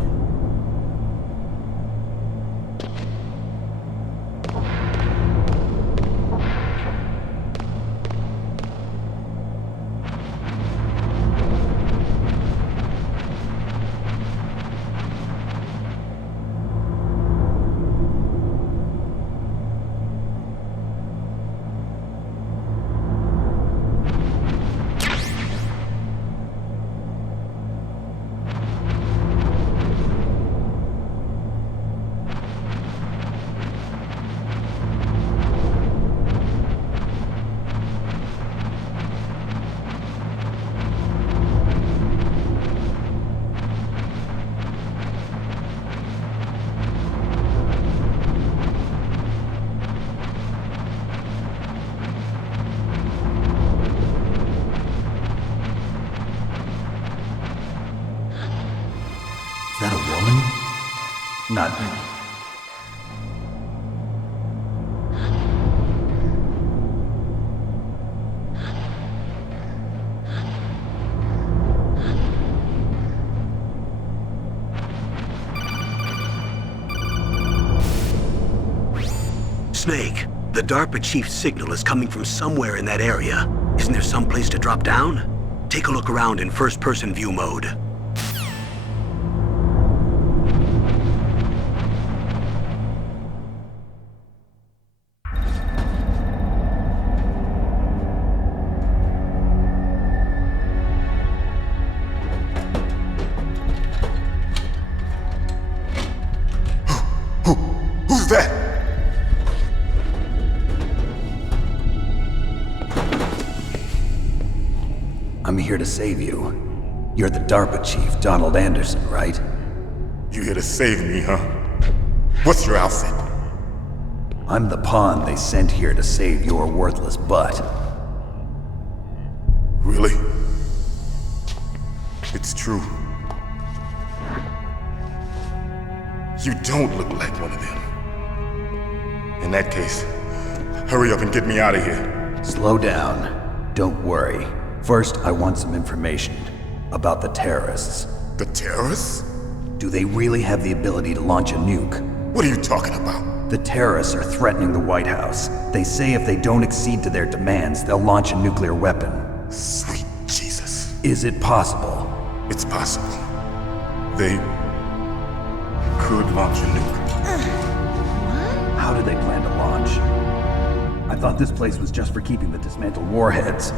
Not... Snake, the DARPA chief's signal is coming from somewhere in that area. Isn't there some place to drop down? Take a look around in first-person view mode. Who's that? I'm here to save you. You're the DARPA chief, Donald Anderson, right? You here to save me, huh? What's your outfit? I'm the pawn they sent here to save your worthless butt. Really? It's true. You don't look like one of them. In that case, hurry up and get me out of here. Slow down. Don't worry. First, I want some information about the terrorists. The terrorists? Do they really have the ability to launch a nuke? What are you talking about? The terrorists are threatening the White House. They say if they don't accede to their demands, they'll launch a nuclear weapon. Sweet Jesus. Is it possible? It's possible. They could launch a nuke. How do they plan to launch? I thought this place was just for keeping the dismantled warheads.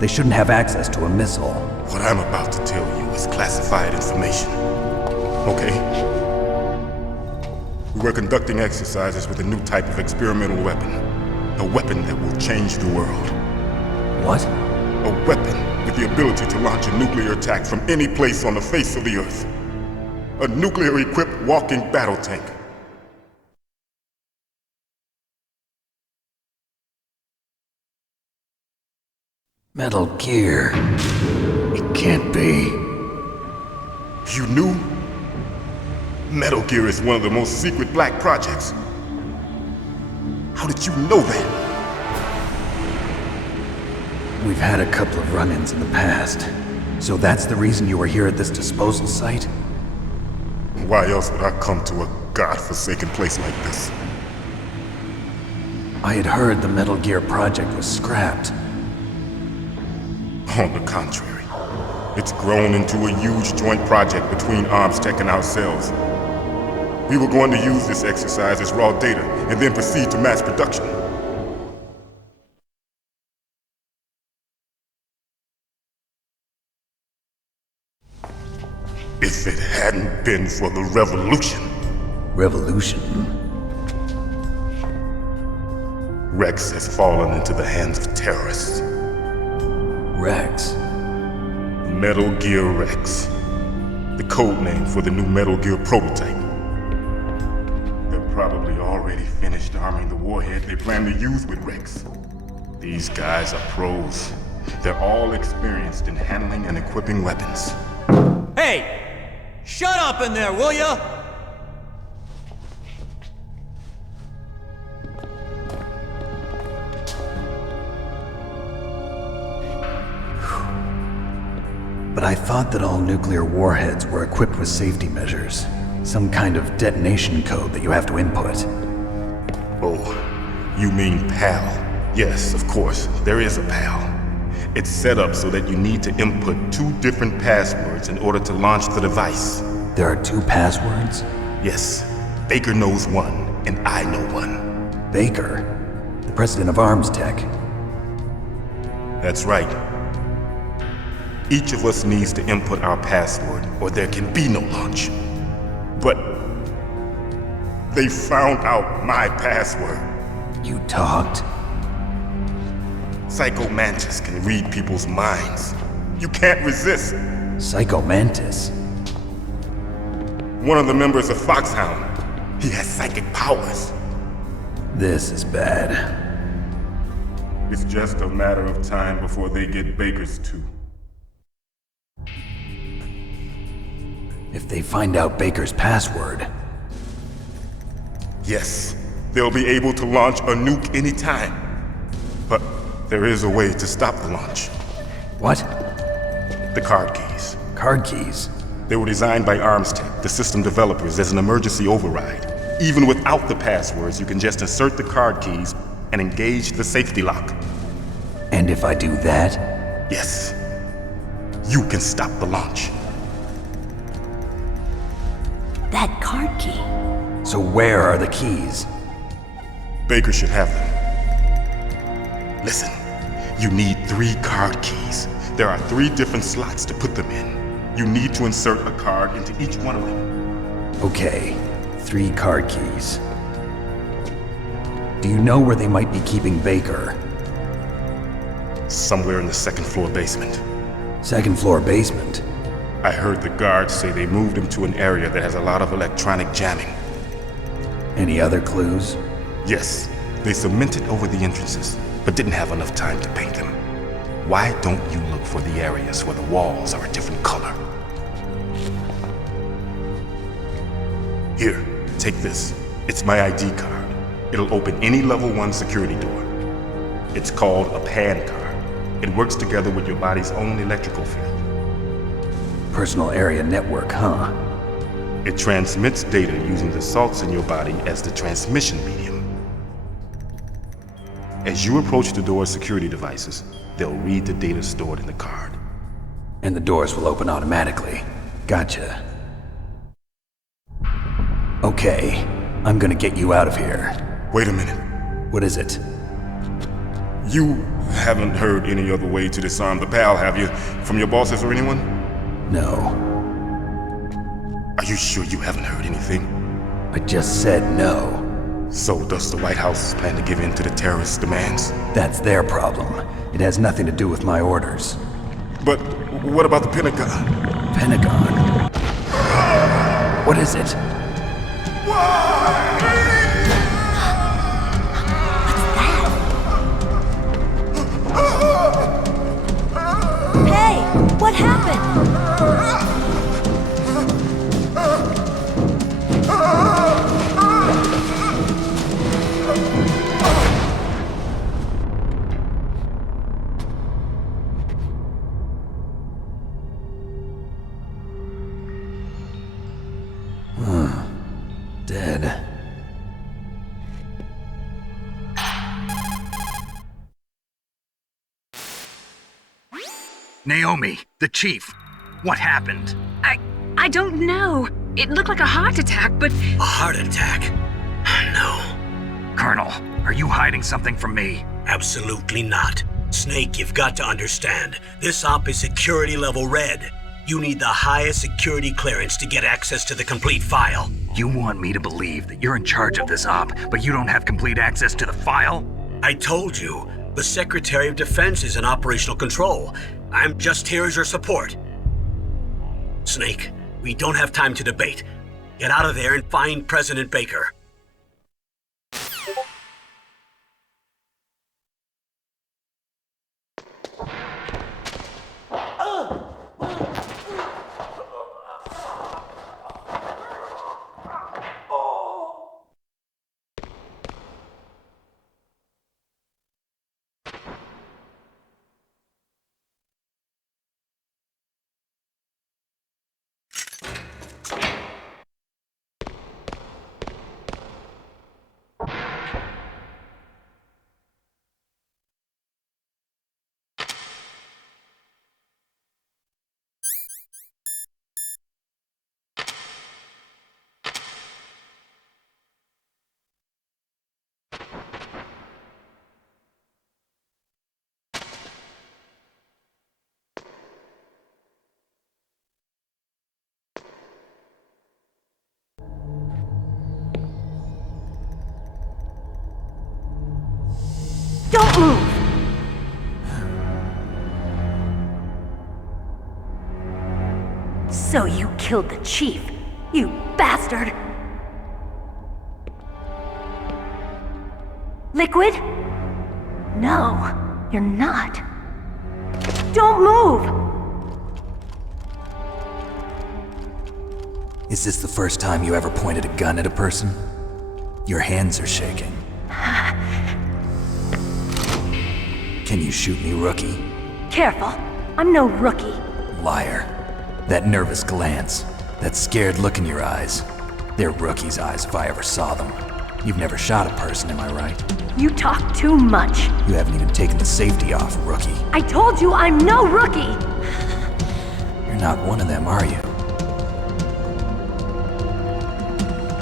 They shouldn't have access to a missile. What I'm about to tell you is classified information. Okay? We were conducting exercises with a new type of experimental weapon. A weapon that will change the world. What? A weapon with the ability to launch a nuclear attack from any place on the face of the Earth. A nuclear-equipped walking battle tank. Metal Gear. It can't be. You knew? Metal Gear is one of the most secret black projects. How did you know that? We've had a couple of run-ins in the past. So that's the reason you were here at this disposal site? Why else would I come to a godforsaken place like this? I had heard the Metal Gear project was scrapped. On the contrary, it's grown into a huge joint project between Arms Tech and ourselves. We were going to use this exercise as raw data and then proceed to mass production. If it hadn't been for the revolution. Revolution? Rex has fallen into the hands of terrorists. Rex? Metal Gear Rex. The code name for the new Metal Gear prototype. They're probably already finished arming the warhead they plan to use with Rex. These guys are pros. They're all experienced in handling and equipping weapons. Hey! Shut up in there, will ya? But I thought that all nuclear warheads were equipped with safety measures. Some kind of detonation code that you have to input. Oh, you mean PAL? Yes, of course, there is a PAL. It's set up so that you need to input 2 different passwords in order to launch the device. There are 2 passwords? Yes, Baker knows one, and I know one. Baker? The president of Arms Tech? That's right. Each of us needs to input our password, or there can be no launch. But they found out my password. You talked? Psycho Mantis can read people's minds. You can't resist. Psycho Mantis? One of the members of Foxhound. He has psychic powers. This is bad. It's just a matter of time before they get Baker's too. If they find out Baker's password, Yes, they'll be able to launch a nuke anytime. But there is a way to stop the launch. What? The card keys. Card keys? They were designed by ArmsTech, the system developers, as an emergency override. Even without the passwords, you can just insert the card keys and engage the safety lock. And if I do that? Yes. You can stop the launch. That card key. So where are the keys? Baker should have them. Listen, you need 3 card keys. There are 3 different slots to put them in. You need to insert a card into each one of them. Okay, 3 card keys. Do you know where they might be keeping Baker? Somewhere in the 2nd floor basement. 2nd floor basement? I heard the guards say they moved him to an area that has a lot of electronic jamming. Any other clues? Yes, they cemented over the entrances, but didn't have enough time to paint them. Why don't you look for the areas where the walls are a different color? Here, take this. It's my ID card. It'll open any level 1 security door. It's called a PAN card. It works together with your body's own electrical field. Personal area network, huh? It transmits data using the salts in your body as the transmission medium. As you approach the door's security devices, they'll read the data stored in the card. And the doors will open automatically. Gotcha. Okay, I'm gonna get you out of here. Wait a minute. What is it? You haven't heard any other way to disarm the PAL, have you? From your bosses or anyone? No. Are you sure you haven't heard anything? I just said no. So does the White House plan to give in to the terrorists' demands? That's their problem. It has nothing to do with my orders. But what about the Pentagon? Pentagon? What is it? Hey, what happened? Dead. Naomi, the chief. What happened? I don't know. It looked like a heart attack, but... A heart attack? No. Colonel, are you hiding something from me? Absolutely not. Snake, you've got to understand. This op is security level red. You need the highest security clearance to get access to the complete file. You want me to believe that you're in charge of this op, but you don't have complete access to the file? I told you, the Secretary of Defense is in operational control. I'm just here as your support. Snake, we don't have time to debate. Get out of there and find President Baker. Don't move! So you killed the chief, you bastard! Liquid? No, you're not. Don't move! Is this the first time you ever pointed a gun at a person? Your hands are shaking. Can you shoot me, rookie? Careful. I'm no rookie. Liar. That nervous glance, that scared look in your eyes. They're rookie's eyes if I ever saw them. You've never shot a person, am I right? You talk too much. You haven't even taken the safety off, rookie. I told you I'm no rookie! You're not one of them, are you?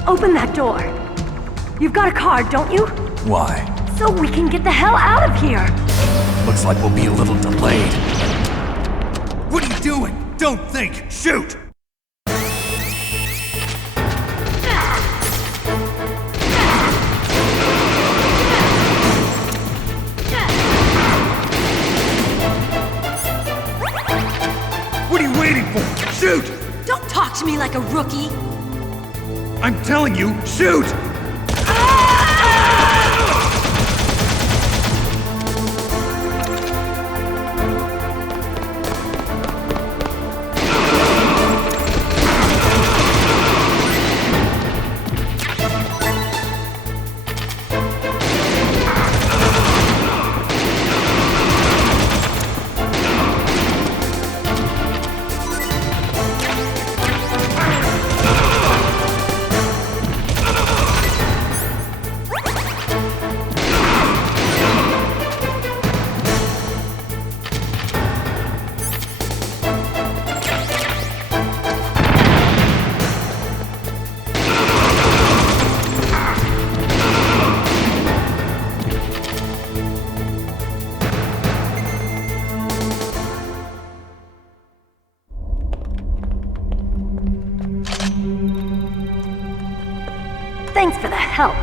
Open that door. You've got a card, don't you? Why? So we can get the hell out of here! Looks like we'll be a little delayed. What are you doing? Don't think! Shoot! What are you waiting for? Shoot! Don't talk to me like a rookie! I'm telling you, shoot! Thanks for the help.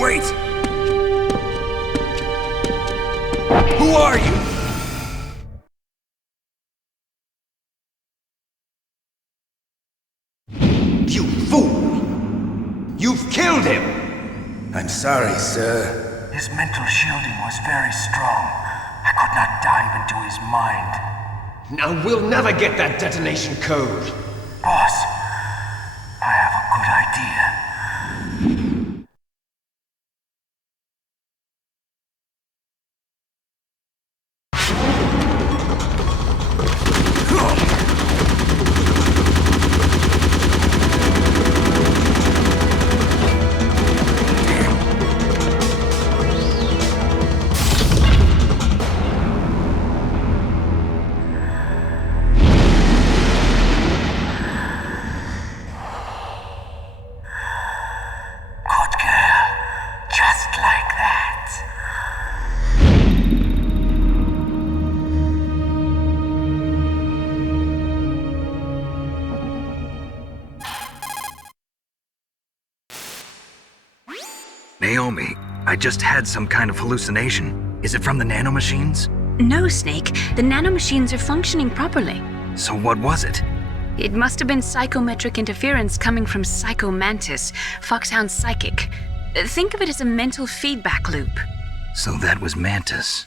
Wait! Who are you? You fool! You've killed him! I'm sorry, sir. His mental shielding was very strong. I could not dive into his mind. Now we'll never get that detonation code. Boss, I have a good idea. Naomi, I just had some kind of hallucination. Is it from the nanomachines? No, Snake. The nanomachines are functioning properly. So what was it? It must have been psychometric interference coming from Psycho Mantis, Foxhound's psychic. Think of it as a mental feedback loop. So that was Mantis.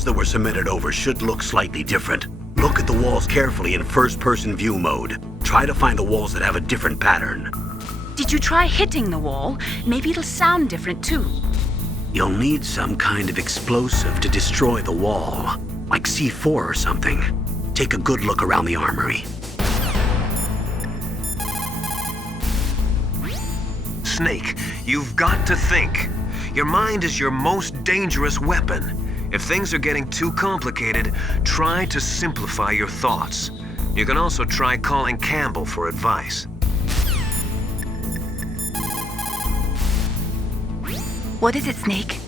walls that were cemented over should look slightly different. Look at the walls carefully in first-person view mode. Try to find the walls that have a different pattern. Did you try hitting the wall? Maybe it'll sound different too. You'll need some kind of explosive to destroy the wall, like C4 or something. Take a good look around the armory. Snake, you've got to think. Your mind is your most dangerous weapon. If things are getting too complicated, try to simplify your thoughts. You can also try calling Campbell for advice. What is it, Snake?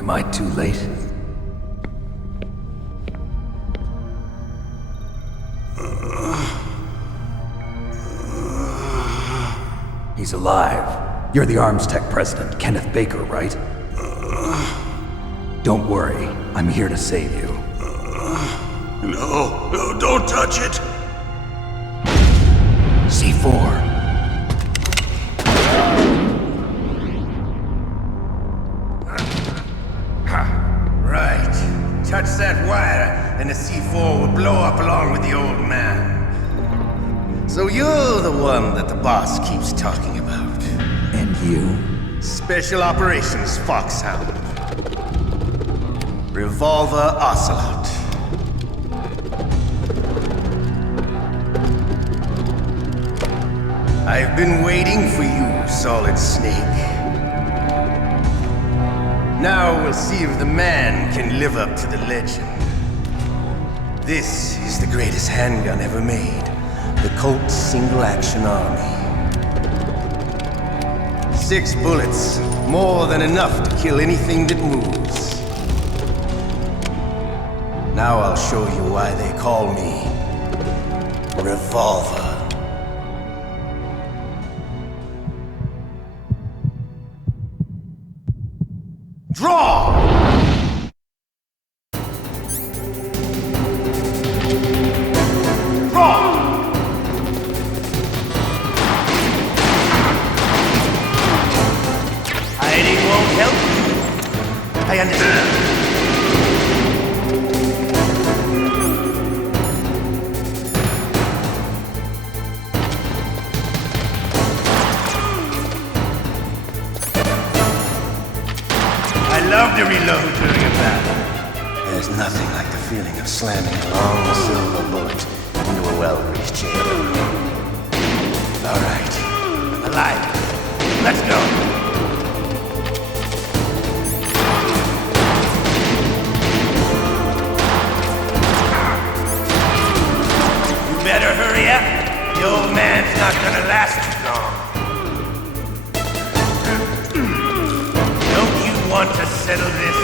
Am I too late? He's alive. You're the Arms Tech president, Kenneth Baker, right? Don't worry. I'm here to save you. No, don't touch it! C4. Right. Touch that wire, and the C4 will blow up along with the old man. So you're the one that the boss keeps talking about. And you? Special Operations Foxhound. Revolver Ocelot. I've been waiting for you, Solid Snake. Now we'll see if the man can live up to the legend. This is the greatest handgun ever made. The Colt Single Action Army. 6 bullets, more than enough to kill anything that moves. Now I'll show you why they call me Revolver. Draw! I understand. I love to reload during a battle. There's nothing like the feeling of slamming a long silver bullet into a well-greased chamber. All right, I'm alive. Let's go. Better hurry up. The old man's not gonna last too long. Don't you want to settle this?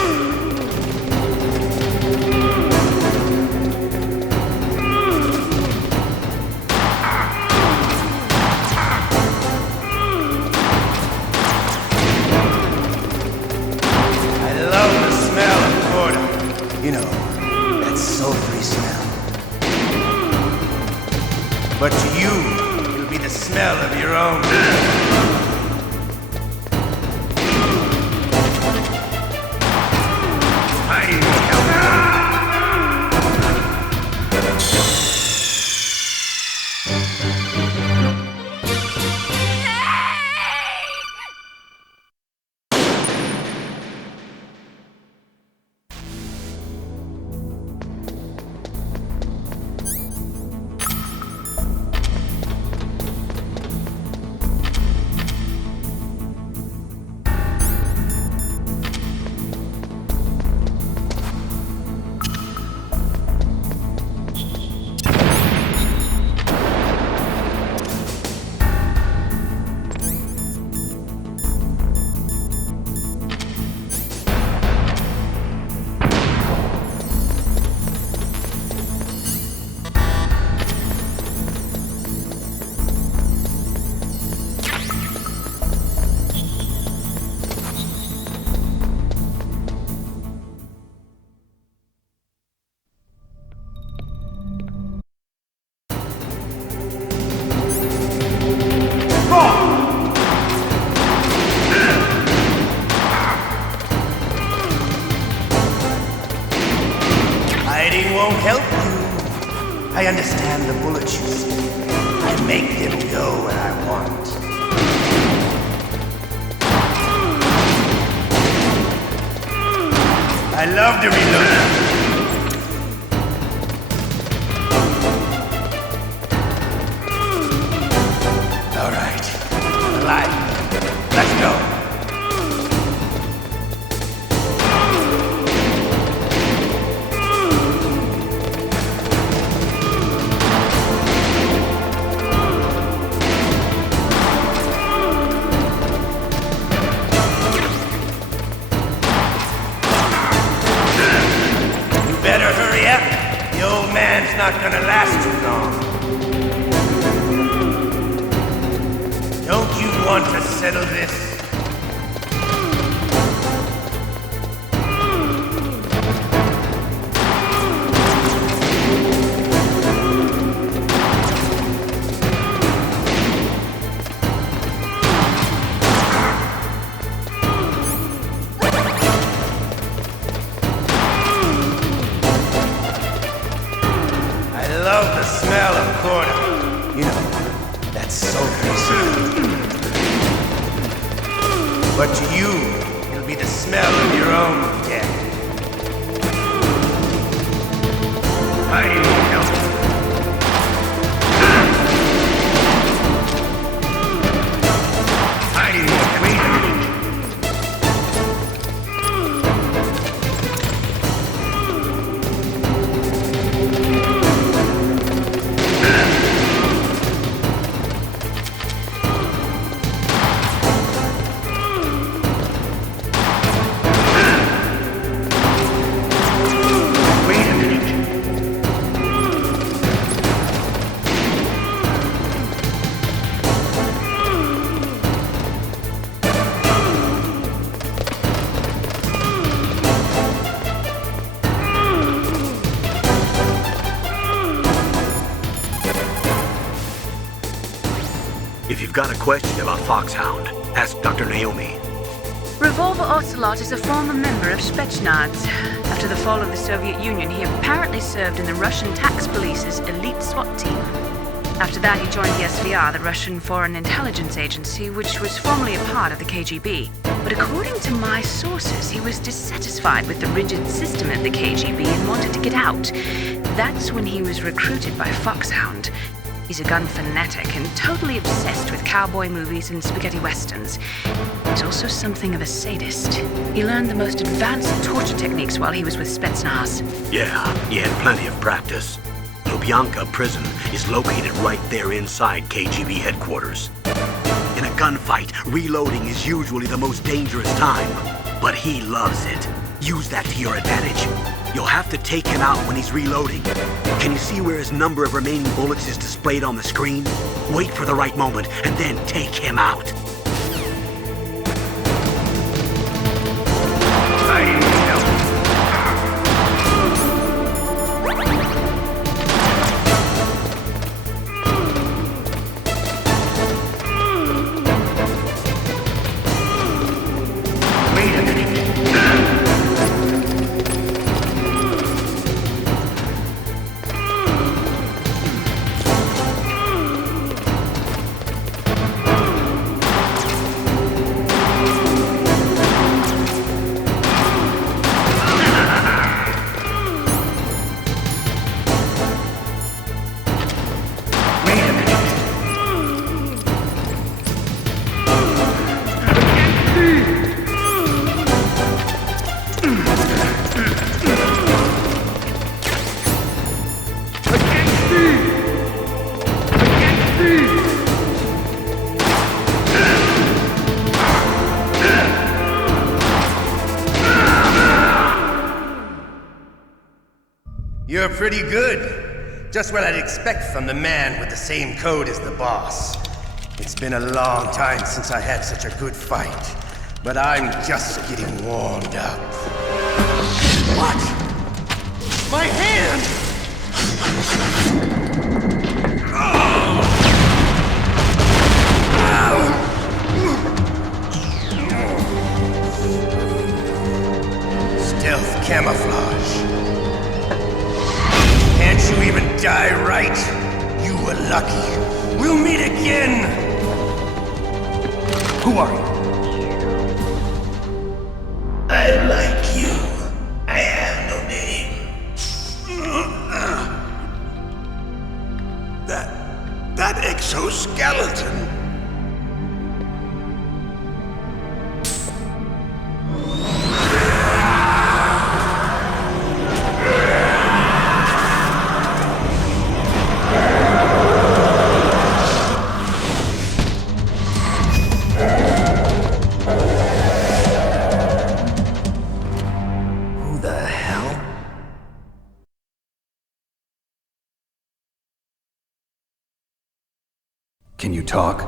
I love the smell of Florida. You know, that sulfury smell. But to you, it'll be the smell of your own. Won't help you. I understand the bullets you see. I make them go where I want. I love to reload. All right, alive. Let's go. gonna last too long. Don't you want to settle this? But to you, it'll be the smell of your own death. I need help. I need more If you've got a question about Foxhound, ask Dr. Naomi. Revolver Ocelot is a former member of Spetsnaz. After the fall of the Soviet Union, he apparently served in the Russian tax police's elite SWAT team. After that, he joined the SVR, the Russian Foreign Intelligence Agency, which was formerly a part of the KGB. But according to my sources, he was dissatisfied with the rigid system at the KGB and wanted to get out. That's when he was recruited by Foxhound. He's a gun fanatic and totally obsessed with cowboy movies and spaghetti westerns. He's also something of a sadist. He learned the most advanced torture techniques while he was with Spetsnaz. Yeah, he had plenty of practice. Lubyanka prison is located right there inside KGB headquarters. In a gunfight, reloading is usually the most dangerous time, but he loves it. Use that to your advantage. You'll have to take him out when he's reloading. Can you see where his number of remaining bullets is displayed on the screen? Wait for the right moment and then take him out. You're pretty good. Just what I'd expect from the man with the same code as the boss. It's been a long time since I had such a good fight, but I'm just getting warmed up. What? My hand! Stealth camouflage. Can't you even die right? You were lucky. We'll meet again! Who are you? I like you. I have no name. That exoskeleton. Can you talk?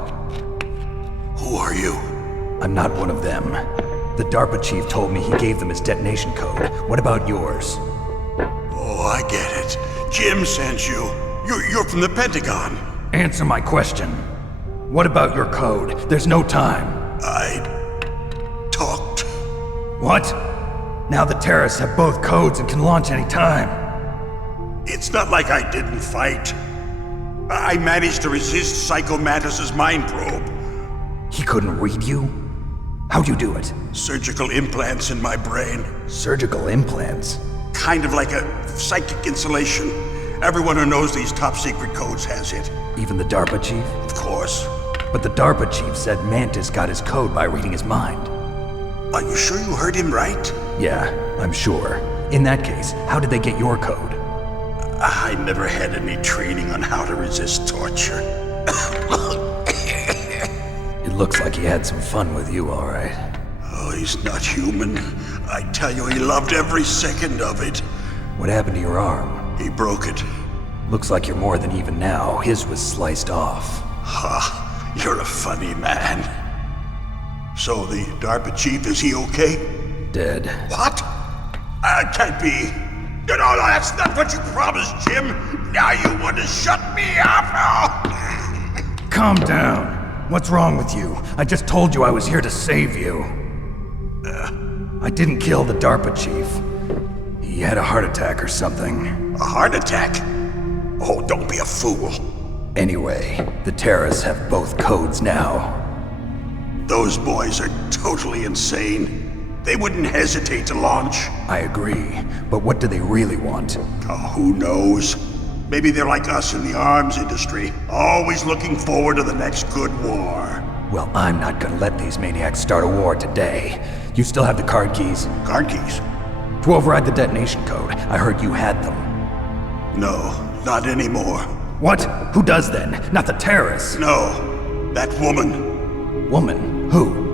Who are you? I'm not one of them. The DARPA chief told me he gave them his detonation code. What about yours? Oh, I get it. Jim sent you. You're from the Pentagon. Answer my question. What about your code? There's no time. I talked. What? Now the terrorists have both codes and can launch any time. It's not like I didn't fight. I managed to resist Psycho Mantis's mind probe. He couldn't read you? How'd you do it? Surgical implants in my brain. Surgical implants? Kind of like a psychic insulation. Everyone who knows these top secret codes has it. Even the DARPA chief? Of course. But the DARPA chief said Mantis got his code by reading his mind. Are you sure you heard him right? Yeah, I'm sure. In that case, how did they get your code? I never had any training on how to resist torture. It looks like he had some fun with you, all right. Oh, he's not human. I tell you, he loved every second of it. What happened to your arm? He broke it. Looks like you're more than even now. His was sliced off. Ha, you're a funny man. So the DARPA chief, is he okay? Dead. What? Can't be. No, that's not what you promised, Jim. Now you want to shut me up? Calm down. What's wrong with you? I just told you I was here to save you. I didn't kill the DARPA chief. He had a heart attack or something. A heart attack? Oh, don't be a fool. Anyway, the terrorists have both codes now. Those boys are totally insane. They wouldn't hesitate to launch. I agree, but what do they really want? Oh, who knows? Maybe they're like us in the arms industry, always looking forward to the next good war. Well, I'm not gonna let these maniacs start a war today. You still have the card keys? Card keys? To override the detonation code. I heard you had them. No, not anymore. What? Who does then? Not the terrorists? No, that woman. Woman? Who?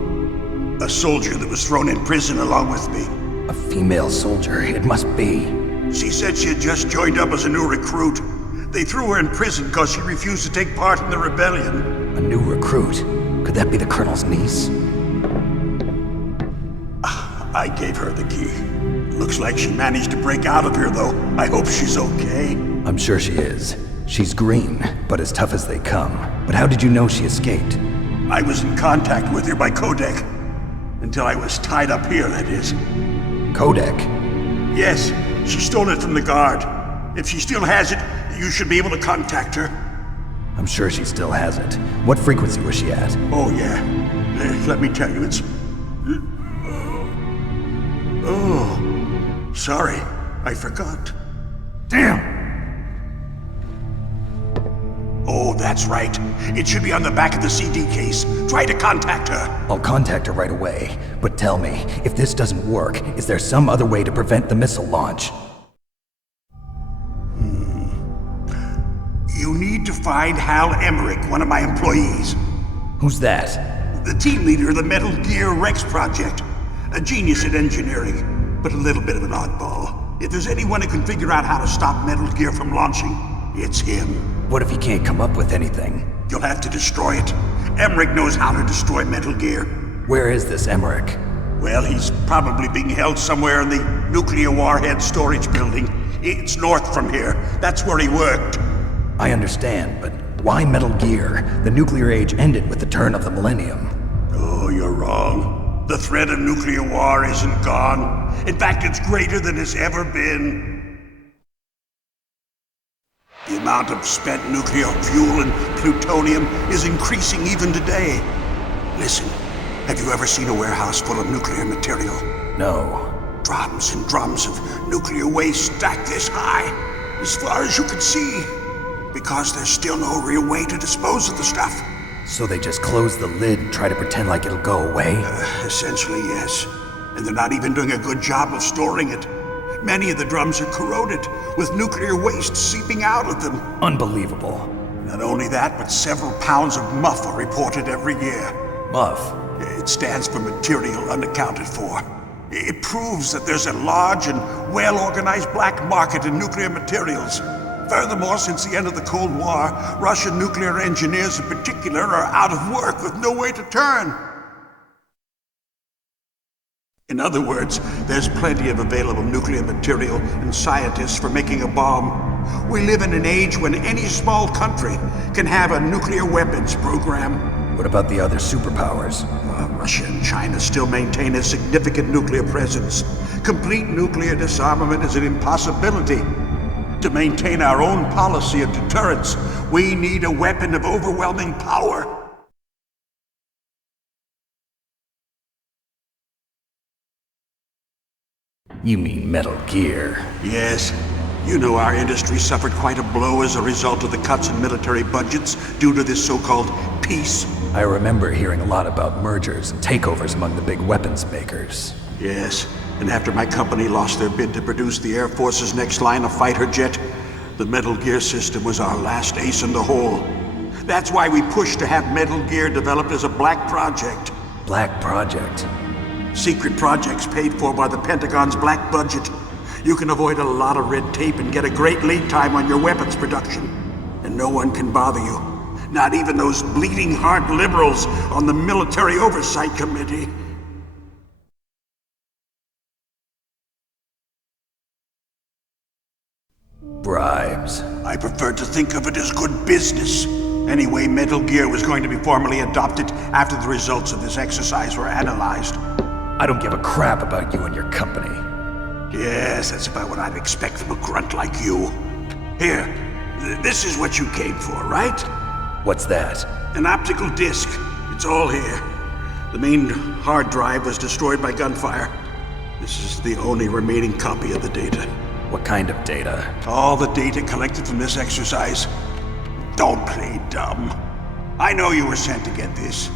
A soldier that was thrown in prison along with me. A female soldier, it must be. She said she had just joined up as a new recruit. They threw her in prison because she refused to take part in the rebellion. A new recruit? Could that be the Colonel's niece? I gave her the key. Looks like she managed to break out of here, though. I hope she's okay. I'm sure she is. She's green, but as tough as they come. But how did you know she escaped? I was in contact with her by codec. Until I was tied up here, that is. Codec? Yes, she stole it from the guard. If she still has it, you should be able to contact her. I'm sure she still has it. What frequency was she at? Oh, yeah. Let me tell you, it's... Oh, sorry. I forgot. Damn! Oh, that's right. It should be on the back of the CD case. Try to contact her. I'll contact her right away. But tell me, if this doesn't work, is there some other way to prevent the missile launch? You need to find Hal Emmerich, one of my employees. Who's that? The team leader of the Metal Gear Rex project. A genius at engineering, but a little bit of an oddball. If there's anyone who can figure out how to stop Metal Gear from launching, it's him. What if he can't come up with anything? You'll have to destroy it. Emmerich knows how to destroy Metal Gear. Where is this Emmerich? Well, he's probably being held somewhere in the nuclear warhead storage building. It's north from here. That's where he worked. I understand, but why Metal Gear? The nuclear age ended with the turn of the millennium. Oh, you're wrong. The threat of nuclear war isn't gone. In fact, it's greater than it's ever been. The amount of spent nuclear fuel and plutonium is increasing even today. Listen, have you ever seen a warehouse full of nuclear material? No. Drums and drums of nuclear waste stacked this high, as far as you can see. Because there's still no real way to dispose of the stuff. So they just close the lid and try to pretend like it'll go away? Essentially, yes. And they're not even doing a good job of storing it. Many of the drums are corroded, with nuclear waste seeping out of them. Unbelievable. Not only that, but several pounds of MUF are reported every year. MUF? It stands for material unaccounted for. It proves that there's a large and well-organized black market in nuclear materials. Furthermore, since the end of the Cold War, Russian nuclear engineers in particular are out of work with no way to turn. In other words, there's plenty of available nuclear material and scientists for making a bomb. We live in an age when any small country can have a nuclear weapons program. What about the other superpowers? Russia and China still maintain a significant nuclear presence. Complete nuclear disarmament is an impossibility. To maintain our own policy of deterrence, we need a weapon of overwhelming power. You mean Metal Gear? Yes. You know our industry suffered quite a blow as a result of the cuts in military budgets due to this so-called peace. I remember hearing a lot about mergers and takeovers among the big weapons makers. Yes, and after my company lost their bid to produce the Air Force's next line of fighter jet, the Metal Gear system was our last ace in the hole. That's why we pushed to have Metal Gear developed as a black project. Black project? Secret projects paid for by the Pentagon's black budget. You can avoid a lot of red tape and get a great lead time on your weapons production. And no one can bother you. Not even those bleeding heart liberals on the Military Oversight Committee. Bribes. I prefer to think of it as good business. Anyway, Metal Gear was going to be formally adopted after the results of this exercise were analyzed. I don't give a crap about you and your company. Yes, that's about what I'd expect from a grunt like you. Here, this is what you came for, right? What's that? An optical disc. It's all here. The main hard drive was destroyed by gunfire. This is the only remaining copy of the data. What kind of data? All the data collected from this exercise. Don't play dumb. I know you were sent to get this.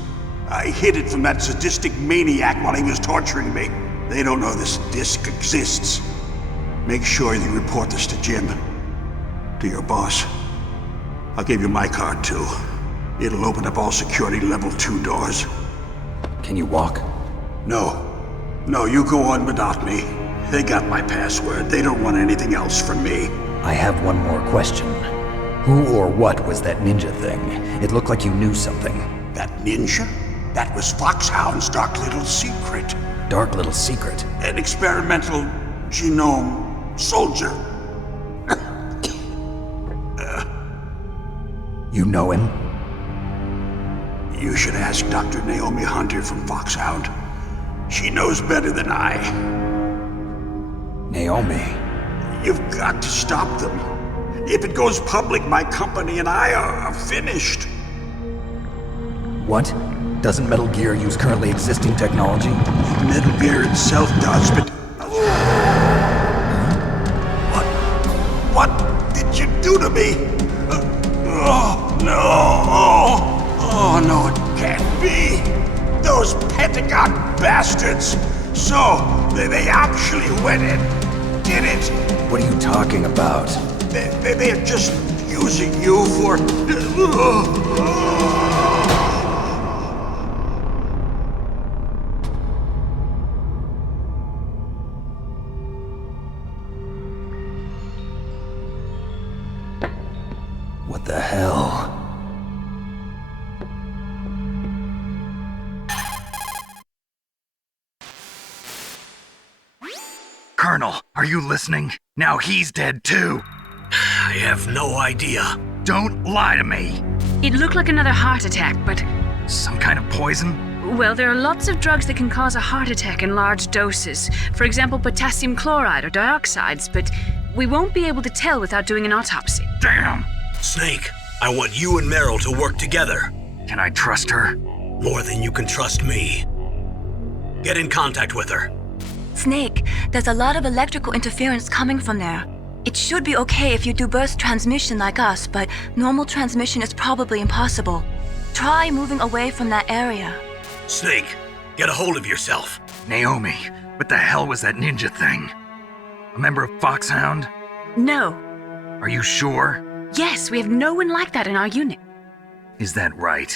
I hid it from that sadistic maniac while he was torturing me. They don't know this disc exists. Make sure you report this to Jim. To your boss. I'll give you my card too. It'll open up all security level 2 doors. Can you walk? No. No, you go on without me. They got my password. They don't want anything else from me. I have one more question. Who or what was that ninja thing? It looked like you knew something. That ninja? That was Foxhound's dark little secret. Dark little secret? An experimental genome soldier. You know him? You should ask Dr. Naomi Hunter from Foxhound. She knows better than I. Naomi? You've got to stop them. If it goes public, my company and I are finished. What? Doesn't Metal Gear use currently existing technology? Metal Gear itself does, but... What did you do to me? Oh, no! Oh, no, it can't be! Those Pentagon bastards! So, they actually went and did it! What are you talking about? They're just using you for... What the hell? Colonel, are you listening? Now he's dead too. I have no idea. Don't lie to me. It looked like another heart attack, but... Some kind of poison? Well, there are lots of drugs that can cause a heart attack in large doses. For example, potassium chloride or dioxides, but we won't be able to tell without doing an autopsy. Damn! Snake, I want you and Meryl to work together. Can I trust her? More than you can trust me. Get in contact with her. Snake, there's a lot of electrical interference coming from there. It should be okay if you do burst transmission like us, but normal transmission is probably impossible. Try moving away from that area. Snake, get a hold of yourself. Naomi, what the hell was that ninja thing? A member of Foxhound? No. Are you sure? Yes, we have no one like that in our unit. Is that right?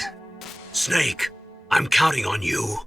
Snake, I'm counting on you.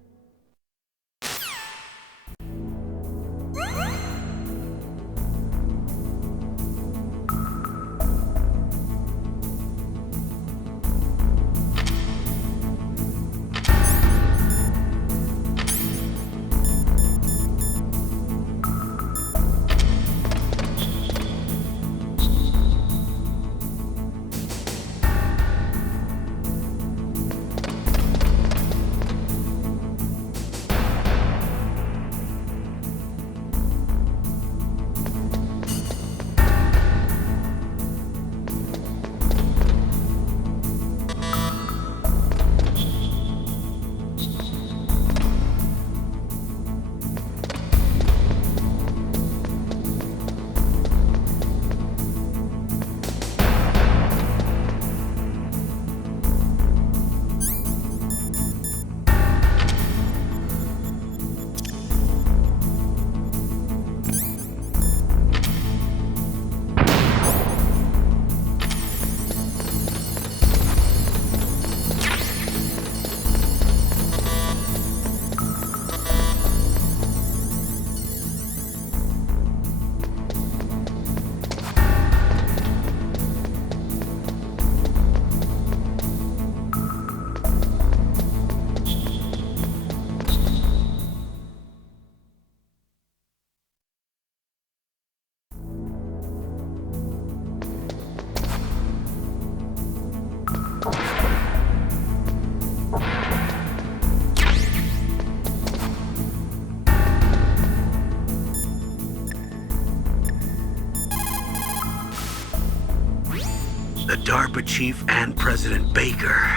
DARPA chief and President Baker.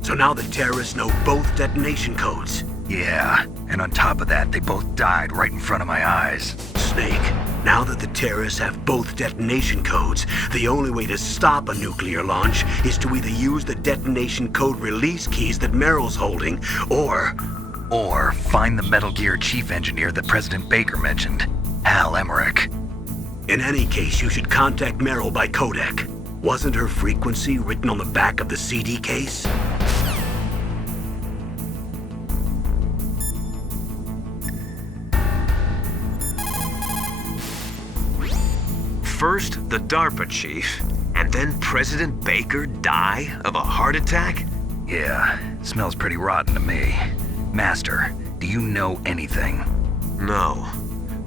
So now the terrorists know both detonation codes. Yeah, and on top of that, they both died right in front of my eyes. Snake, now that the terrorists have both detonation codes, the only way to stop a nuclear launch is to either use the detonation code release keys that Meryl's holding, or find the Metal Gear chief engineer that President Baker mentioned, Hal Emmerich. In any case, you should contact Meryl by codec. Wasn't her frequency written on the back of the CD case? First, the DARPA chief, and then President Baker die of a heart attack? Yeah, smells pretty rotten to me. Master, do you know anything? No,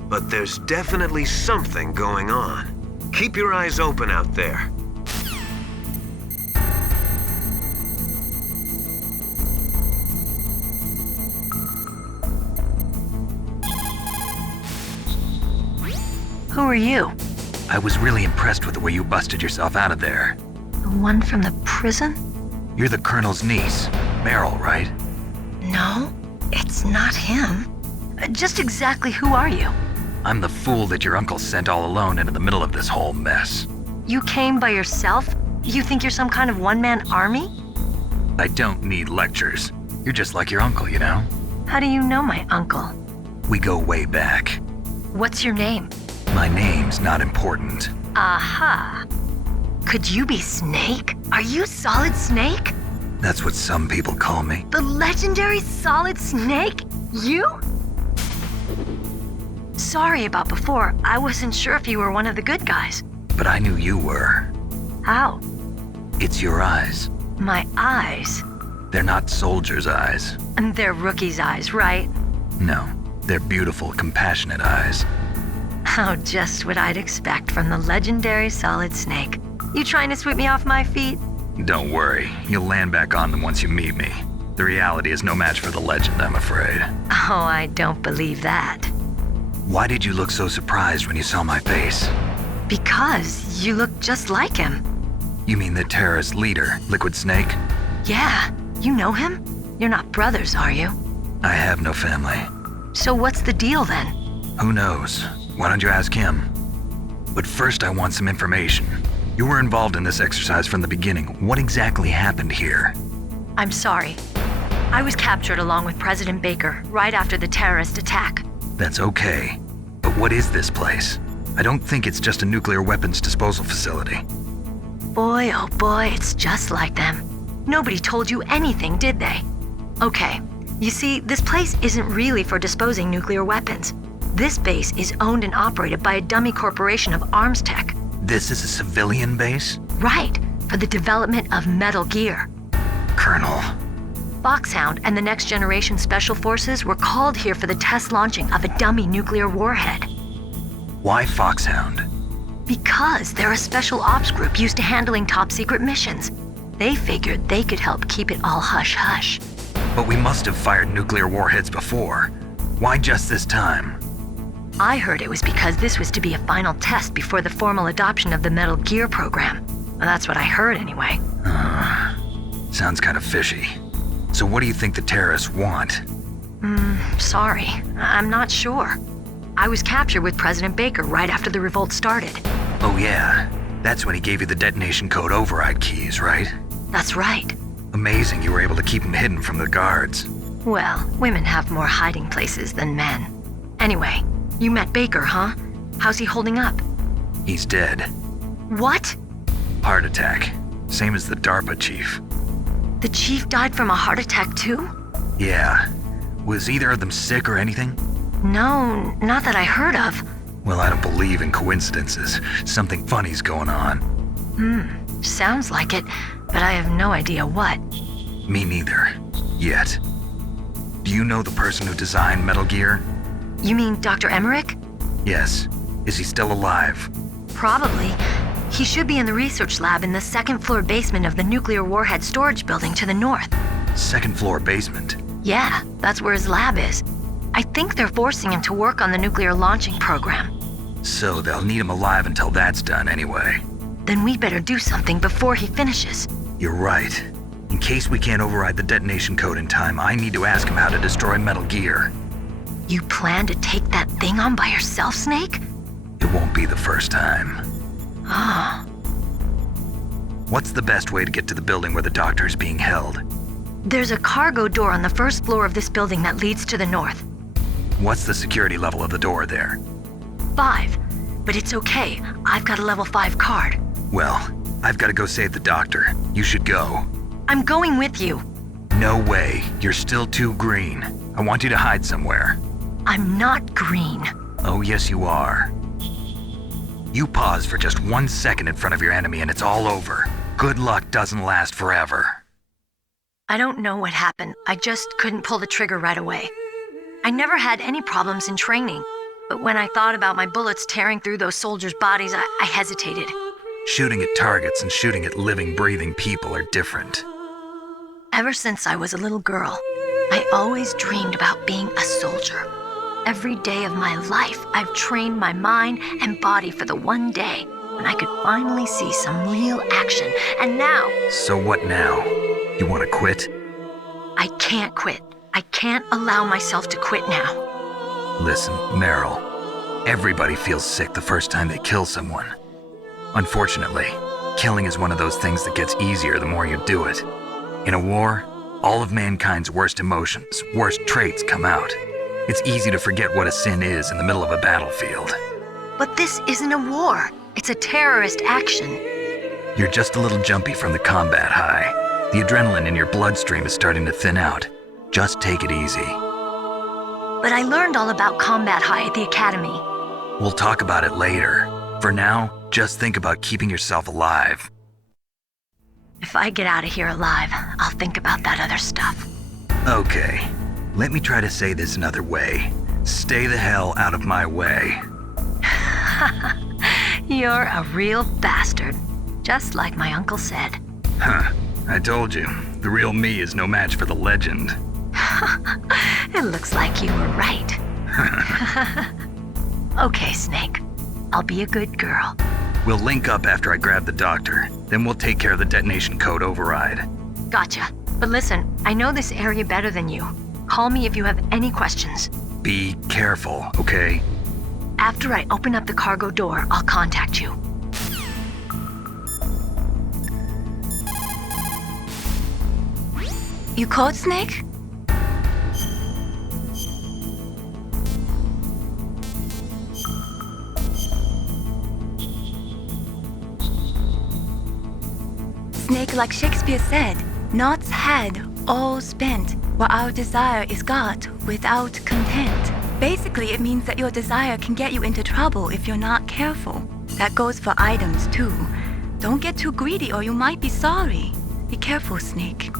but there's definitely something going on. Keep your eyes open out there. Who are you? I was really impressed with the way you busted yourself out of there. The one from the prison? You're the Colonel's niece, Meryl, right? No, it's not him. Just exactly who are you? I'm the fool that your uncle sent all alone into the middle of this whole mess. You came by yourself? You think you're some kind of one-man army? I don't need lectures. You're just like your uncle, you know? How do you know my uncle? We go way back. What's your name? My name's not important. Aha. Could you be Snake? Are you Solid Snake? That's what some people call me. The legendary Solid Snake? You? Sorry about before. I wasn't sure if you were one of the good guys. But I knew you were. How? It's your eyes. My eyes? They're not soldiers' eyes. And they're rookies' eyes, right? No, they're beautiful, compassionate eyes. Oh, just what I'd expect from the legendary Solid Snake. You trying to sweep me off my feet? Don't worry, you'll land back on them once you meet me. The reality is no match for the legend, I'm afraid. Oh, I don't believe that. Why did you look so surprised when you saw my face? Because you look just like him. You mean the terrorist leader, Liquid Snake? Yeah, you know him? You're not brothers, are you? I have no family. So what's the deal then? Who knows? Why don't you ask him? But first I want some information. You were involved in this exercise from the beginning. What exactly happened here? I'm sorry. I was captured along with President Baker right after the terrorist attack. That's okay. But what is this place? I don't think it's just a nuclear weapons disposal facility. Boy, oh boy, it's just like them. Nobody told you anything, did they? Okay, you see, this place isn't really for disposing nuclear weapons. This base is owned and operated by a dummy corporation of arms tech. This is a civilian base? Right, for the development of Metal Gear. Colonel. Foxhound and the Next Generation Special Forces were called here for the test launching of a dummy nuclear warhead. Why Foxhound? Because they're a special ops group used to handling top-secret missions. They figured they could help keep it all hush-hush. But we must have fired nuclear warheads before. Why just this time? I heard it was because this was to be a final test before the formal adoption of the Metal Gear program. Well, that's what I heard anyway. Sounds kind of fishy. So what do you think the terrorists want? Sorry. I'm not sure. I was captured with President Baker right after the revolt started. Oh yeah, that's when he gave you the detonation code override keys, right? That's right. Amazing you were able to keep him hidden from the guards. Well, women have more hiding places than men. Anyway, you met Baker, huh? How's he holding up? He's dead. What? Heart attack. Same as the DARPA chief. The chief died from a heart attack too? Yeah. Was either of them sick or anything? No, not that I heard of. Well, I don't believe in coincidences. Something funny's going on. Sounds like it, but I have no idea what. Me neither. Yet. Do you know the person who designed Metal Gear? You mean Dr. Emmerich? Yes. Is he still alive? Probably. He should be in the research lab in the second-floor basement of the nuclear warhead storage building to the north. Second-floor basement? Yeah, that's where his lab is. I think they're forcing him to work on the nuclear launching program. So they'll need him alive until that's done anyway. then we better do something before he finishes. You're right. In case we can't override the detonation code in time, I need to ask him how to destroy Metal Gear. You plan to take that thing on by yourself, Snake? It won't be the first time. Ah. What's the best way to get to the building where the doctor is being held? There's a cargo door on the first floor of this building that leads to the north. What's the security level of the door there? 5. But it's okay. I've got a level 5 card. Well, I've got to go save the doctor. You should go. I'm going with you. No way. You're still too green. I want you to hide somewhere. I'm not green. Oh, yes, you are. You pause for just 1 second in front of your enemy and it's all over. Good luck doesn't last forever. I don't know what happened. I just couldn't pull the trigger right away. I never had any problems in training, but when I thought about my bullets tearing through those soldiers' bodies, I hesitated. Shooting at targets and shooting at living, breathing people are different. Ever since I was a little girl, I always dreamed about being a soldier. Every day of my life, I've trained my mind and body for the one day when I could finally see some real action, and now... So what now? You want to quit? I can't quit. I can't allow myself to quit now. Listen, Meryl, everybody feels sick the first time they kill someone. Unfortunately, killing is one of those things that gets easier the more you do it. In a war, all of mankind's worst emotions, worst traits come out. It's easy to forget what a sin is in the middle of a battlefield. But this isn't a war. It's a terrorist action. You're just a little jumpy from the combat high. The adrenaline in your bloodstream is starting to thin out. Just take it easy. But I learned all about combat high at the academy. We'll talk about it later. For now, just think about keeping yourself alive. If I get out of here alive, I'll think about that other stuff. Okay. Let me try to say this another way. Stay the hell out of my way. You're a real bastard. Just like my uncle said. Huh. I told you. The real me is no match for the legend. It looks like you were right. Okay, Snake. I'll be a good girl. We'll link up after I grab the doctor. Then we'll take care of the detonation code override. Gotcha. But listen, I know this area better than you. Call me if you have any questions. Be careful, okay? After I open up the cargo door, I'll contact you. You called, Snake? Snake, like Shakespeare said, knots had, all spent, while our desire is got without content. Basically, it means that your desire can get you into trouble if you're not careful. That goes for items, too. Don't get too greedy or you might be sorry. Be careful, Snake.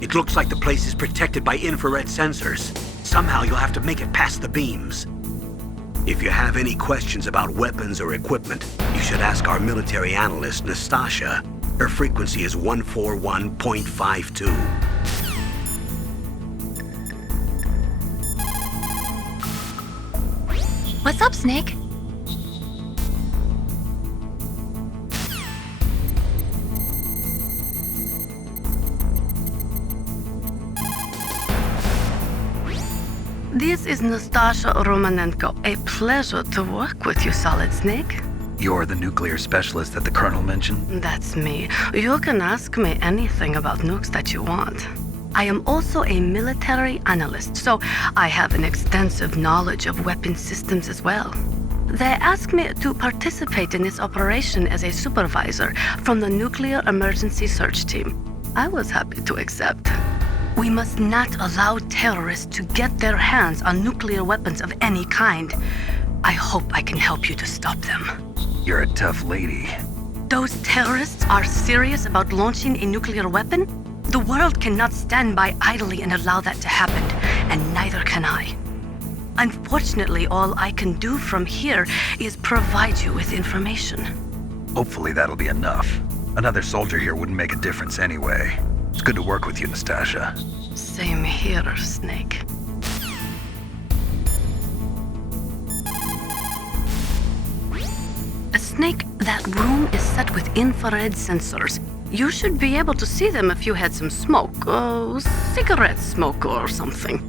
It looks like the place is protected by infrared sensors. Somehow you'll have to make it past the beams. If you have any questions about weapons or equipment, you should ask our military analyst, Nastasha. Her frequency is 141.52. What's up, Snake? This is Nastasha Romanenko. A pleasure to work with you, Solid Snake. You're the nuclear specialist that the Colonel mentioned? That's me. You can ask me anything about nukes that you want. I am also a military analyst, so I have an extensive knowledge of weapon systems as well. They asked me to participate in this operation as a supervisor from the Nuclear Emergency Search Team. I was happy to accept. We must not allow terrorists to get their hands on nuclear weapons of any kind. I hope I can help you to stop them. You're a tough lady. Those terrorists are serious about launching a nuclear weapon? The world cannot stand by idly and allow that to happen, and neither can I. Unfortunately, all I can do from here is provide you with information. Hopefully that'll be enough. Another soldier here wouldn't make a difference anyway. It's good to work with you, Nastasha. Same here, Snake. Snake, that room is set with infrared sensors. You should be able to see them if you had some smoke. Cigarette smoke or something.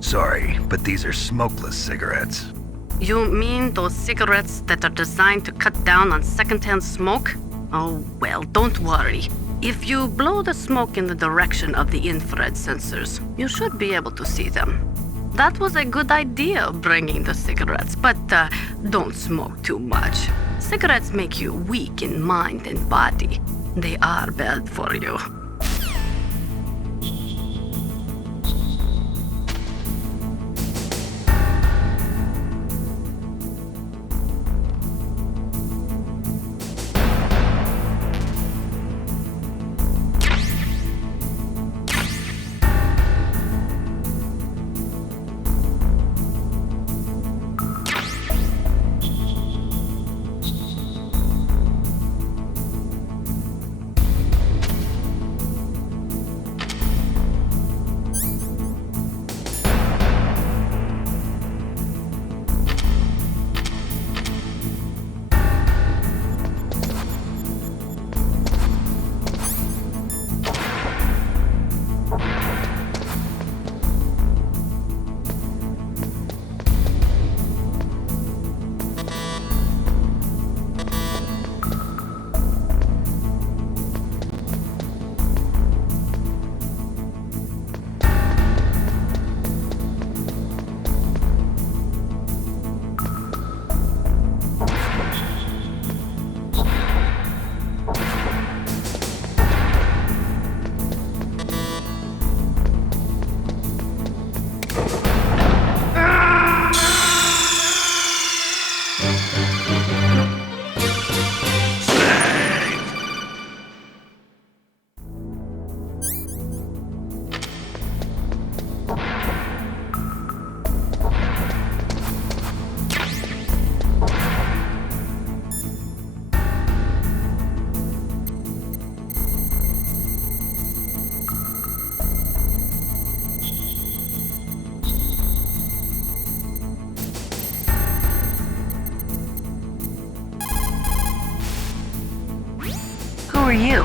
Sorry, but these are smokeless cigarettes. You mean those cigarettes that are designed to cut down on secondhand smoke? Oh, well, don't worry. If you blow the smoke in the direction of the infrared sensors, you should be able to see them. That was a good idea, bringing the cigarettes, but don't smoke too much. Cigarettes make you weak in mind and body. They are bad for you. Who are you?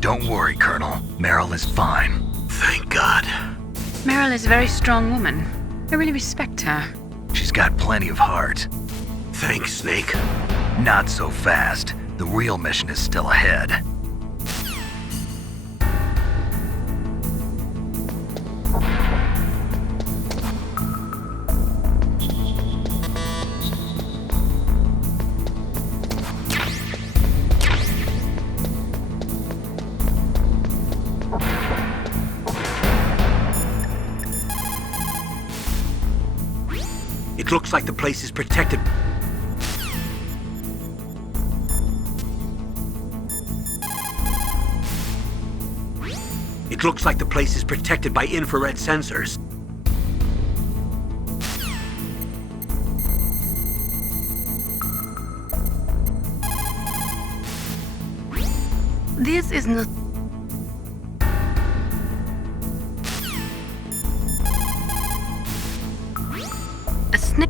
Don't worry, Colonel. Meryl is fine. Thank God. Meryl is a very strong woman. I really respect her. She's got plenty of heart. Thanks, Snake. Not so fast. The real mission is still ahead. It looks like the place is protected. It looks like the place is protected by infrared sensors. This is not... a snake.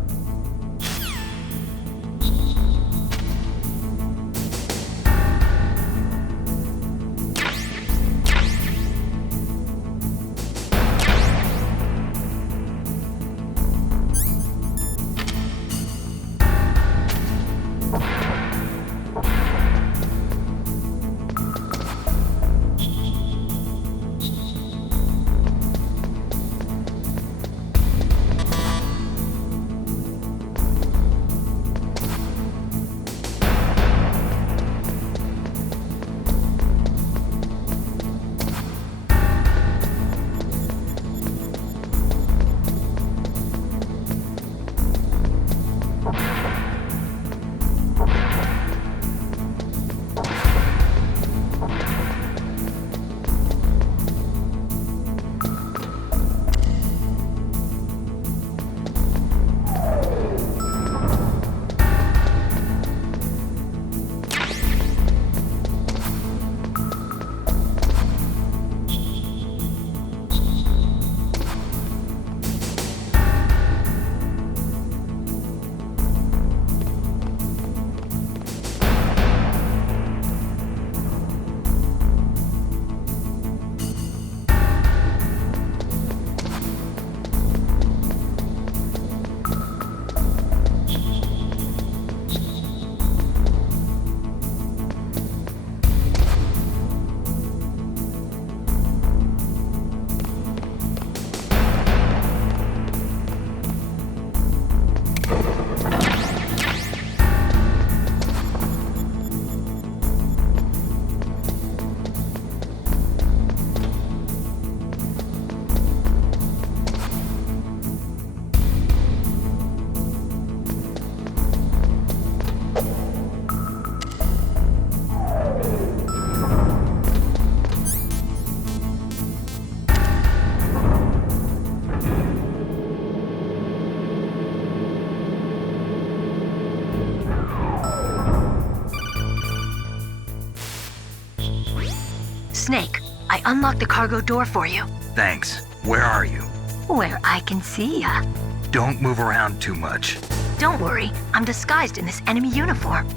Snake, I unlocked the cargo door for you. Thanks. Where are you? Where I can see ya. Don't move around too much. Don't worry, I'm disguised in this enemy uniform.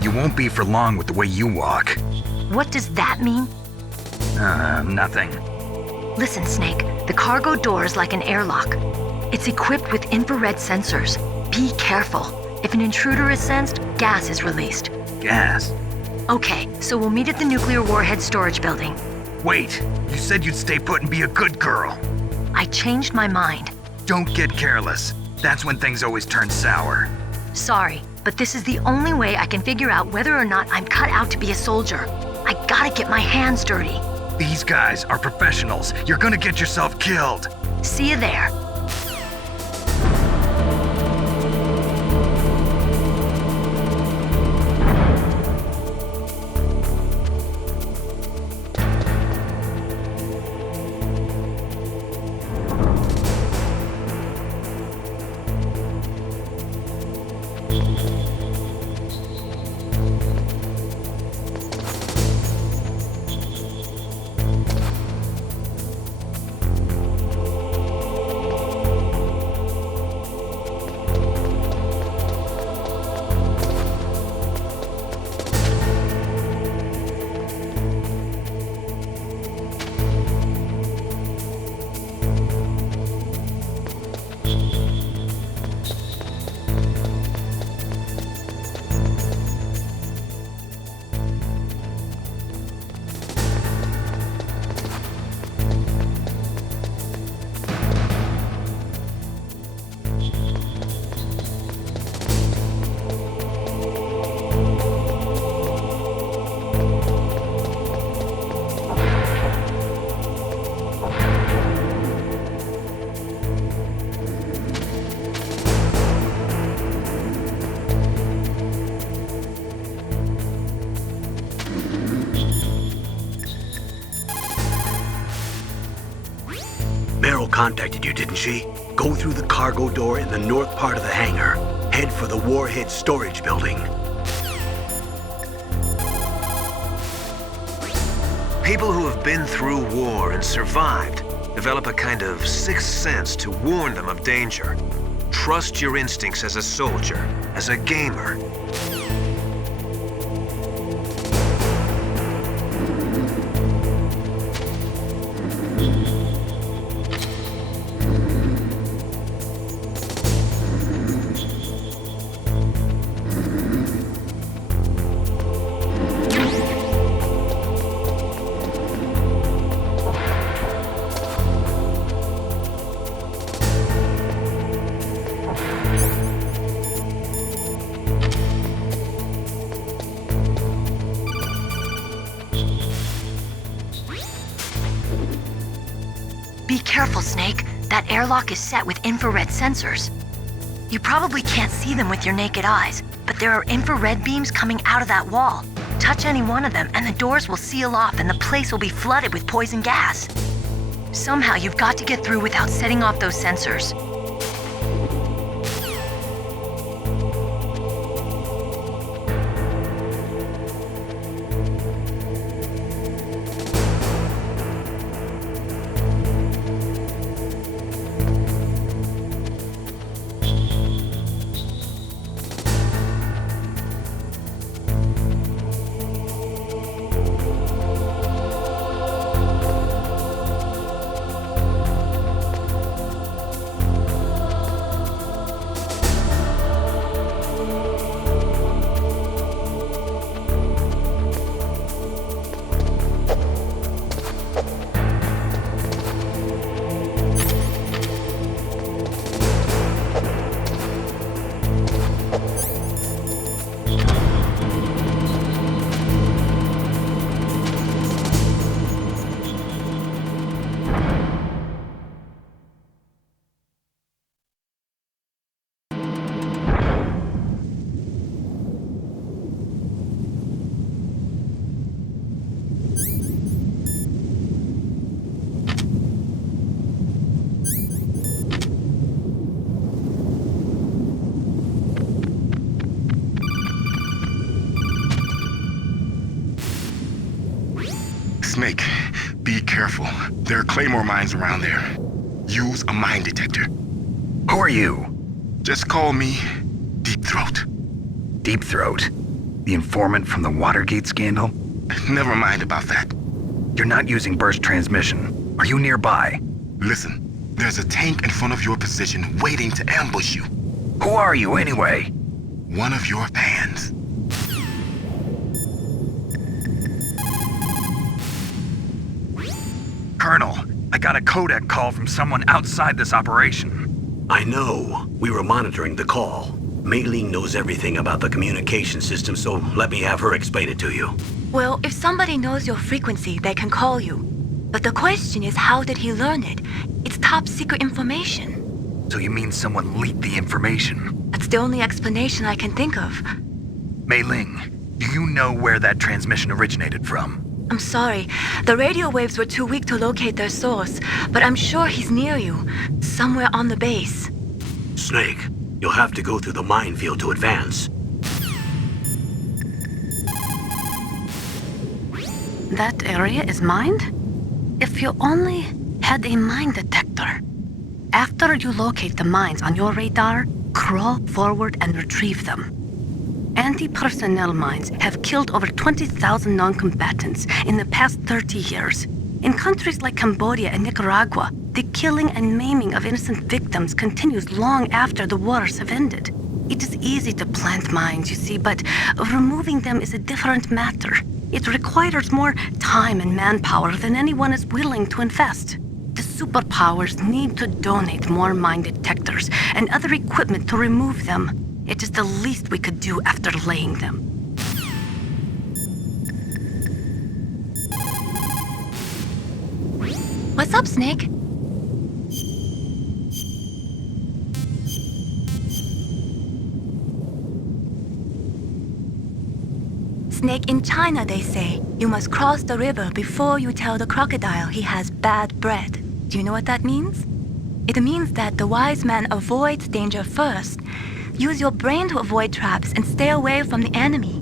You won't be for long with the way you walk. What does that mean? Nothing. Listen, Snake, the cargo door is like an airlock. It's equipped with infrared sensors. Be careful. If an intruder is sensed, gas is released. Gas? Okay, so we'll meet at the nuclear warhead storage building. Wait, you said you'd stay put and be a good girl. I changed my mind. Don't get careless. That's when things always turn sour. Sorry, but this is the only way I can figure out whether or not I'm cut out to be a soldier. I gotta get my hands dirty. These guys are professionals. You're gonna get yourself killed. See you there. contacted you, didn't she? Go through the cargo door in the north part of the hangar. Head for the Warhead storage building. People who have been through war and survived develop a kind of sixth sense to warn them of danger. Trust your instincts as a soldier, as a gamer. Be careful, Snake. That airlock is set with infrared sensors. You probably can't see them with your naked eyes, but there are infrared beams coming out of that wall. Touch any one of them and the doors will seal off and the place will be flooded with poison gas. Somehow you've got to get through without setting off those sensors. Snake, be careful. There are claymore mines around there. Use a mine detector. Who are you? Just call me Deep Throat. Deep Throat? The informant from the Watergate scandal? Never mind about that. You're not using burst transmission. Are you nearby? Listen, there's a tank in front of your position waiting to ambush you. Who are you anyway? One of your fans. Colonel, I got a codec call from someone outside this operation. I know. We were monitoring the call. Mei Ling knows everything about the communication system, so let me have her explain it to you. Well, if somebody knows your frequency, they can call you. But the question is, how did he learn it? It's top secret information. So you mean someone leaked the information? That's the only explanation I can think of. Mei Ling, do you know where that transmission originated from? I'm sorry. The radio waves were too weak to locate their source, but I'm sure he's near you, somewhere on the base. Snake, you'll have to go through the minefield to advance. That area is mined? If you only had a mine detector. After you locate the mines on your radar, crawl forward and retrieve them. Anti-personnel mines have killed over 20,000 non-combatants in the past 30 years. In countries like Cambodia and Nicaragua, the killing and maiming of innocent victims continues long after the wars have ended. It is easy to plant mines, you see, but removing them is a different matter. It requires more time and manpower than anyone is willing to invest. The superpowers need to donate more mine detectors and other equipment to remove them. It is the least we could do after laying them. What's up, Snake? Snake, in China they say, you must cross the river before you tell the crocodile he has bad bread. Do you know what that means? It means that the wise man avoids danger first. Use your brain to avoid traps and stay away from the enemy.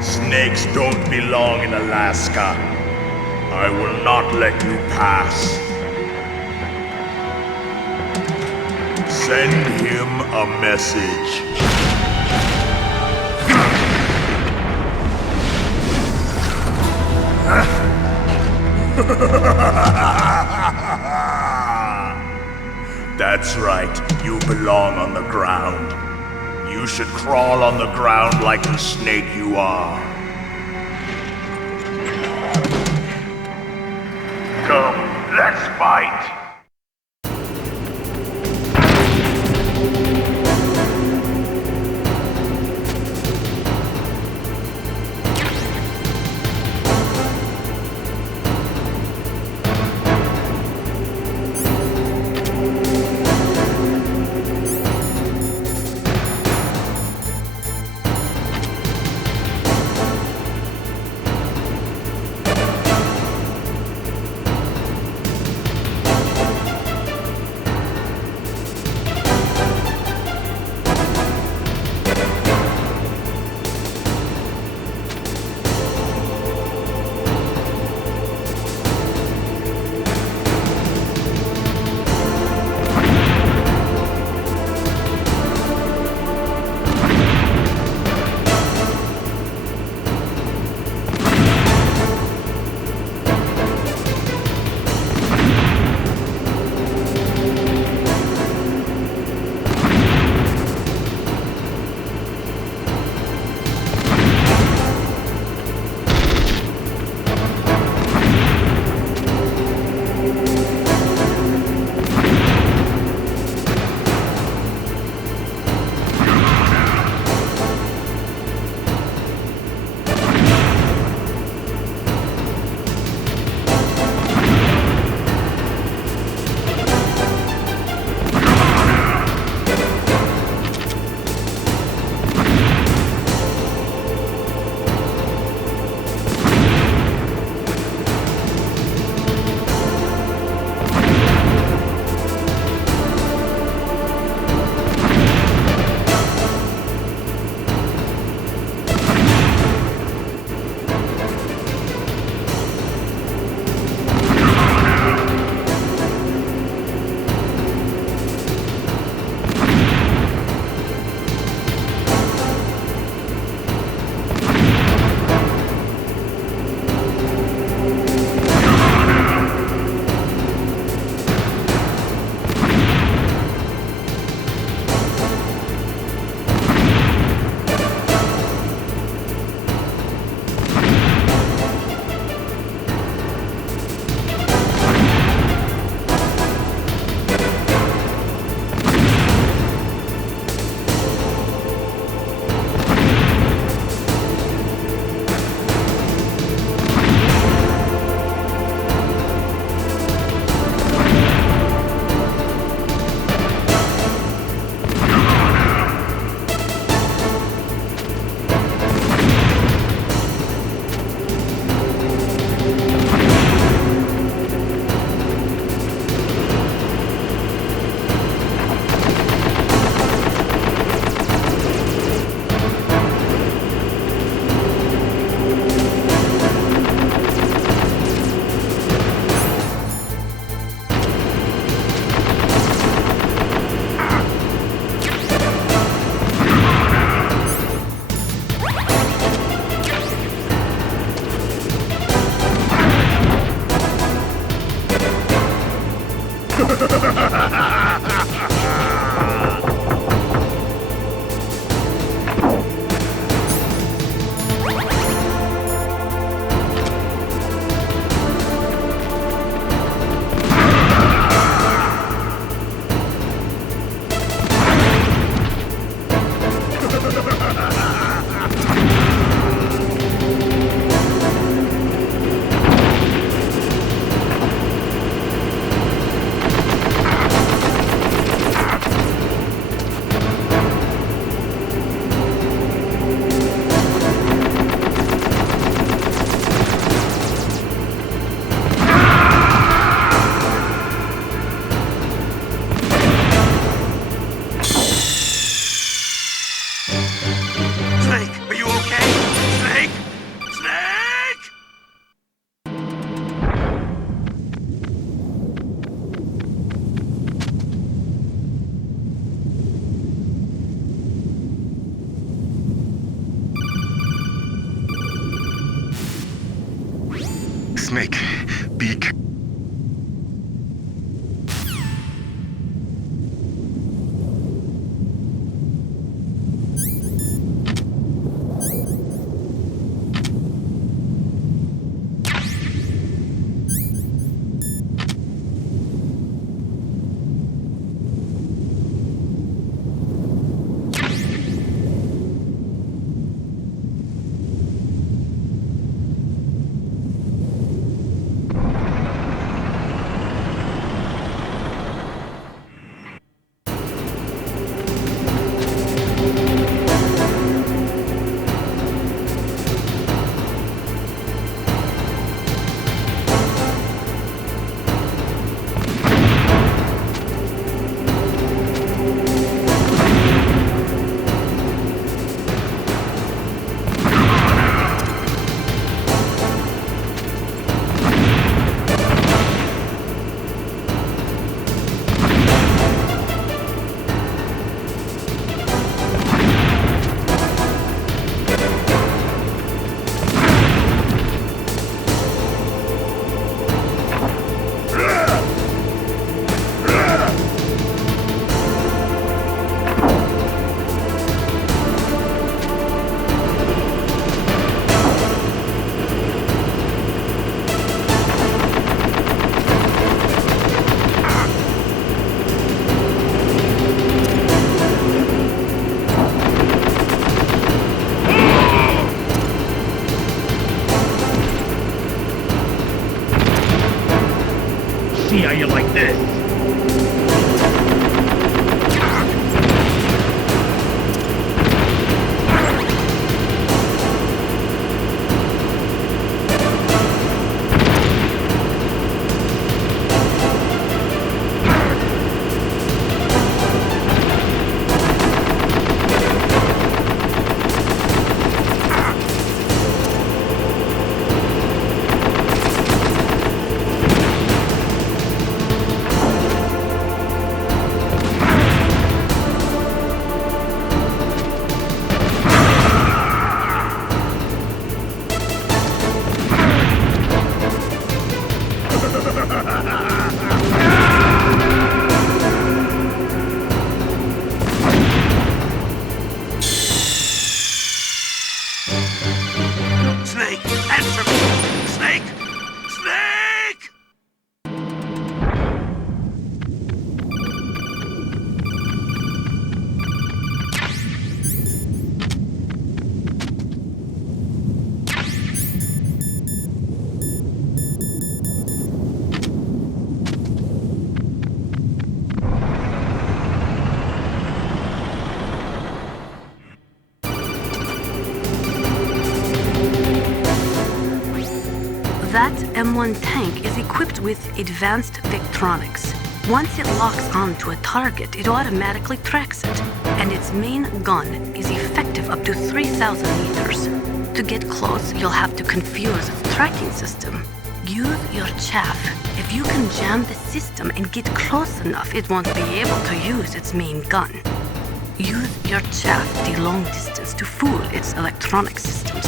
Snakes don't belong in Alaska. I will not let you pass. Send him a message. That's right, you belong on the ground. You should crawl on the ground like the snake you are. Come, let's fight! Snake, be careful. See how you like this. That M1 tank is equipped with advanced Victronics. Once it locks onto a target, it automatically tracks it, and its main gun is effective up to 3,000 meters. To get close, you'll have to confuse its tracking system. Use your chaff. If you can jam the system and get close enough, it won't be able to use its main gun. Use your chaff the long distance to fool its electronic systems.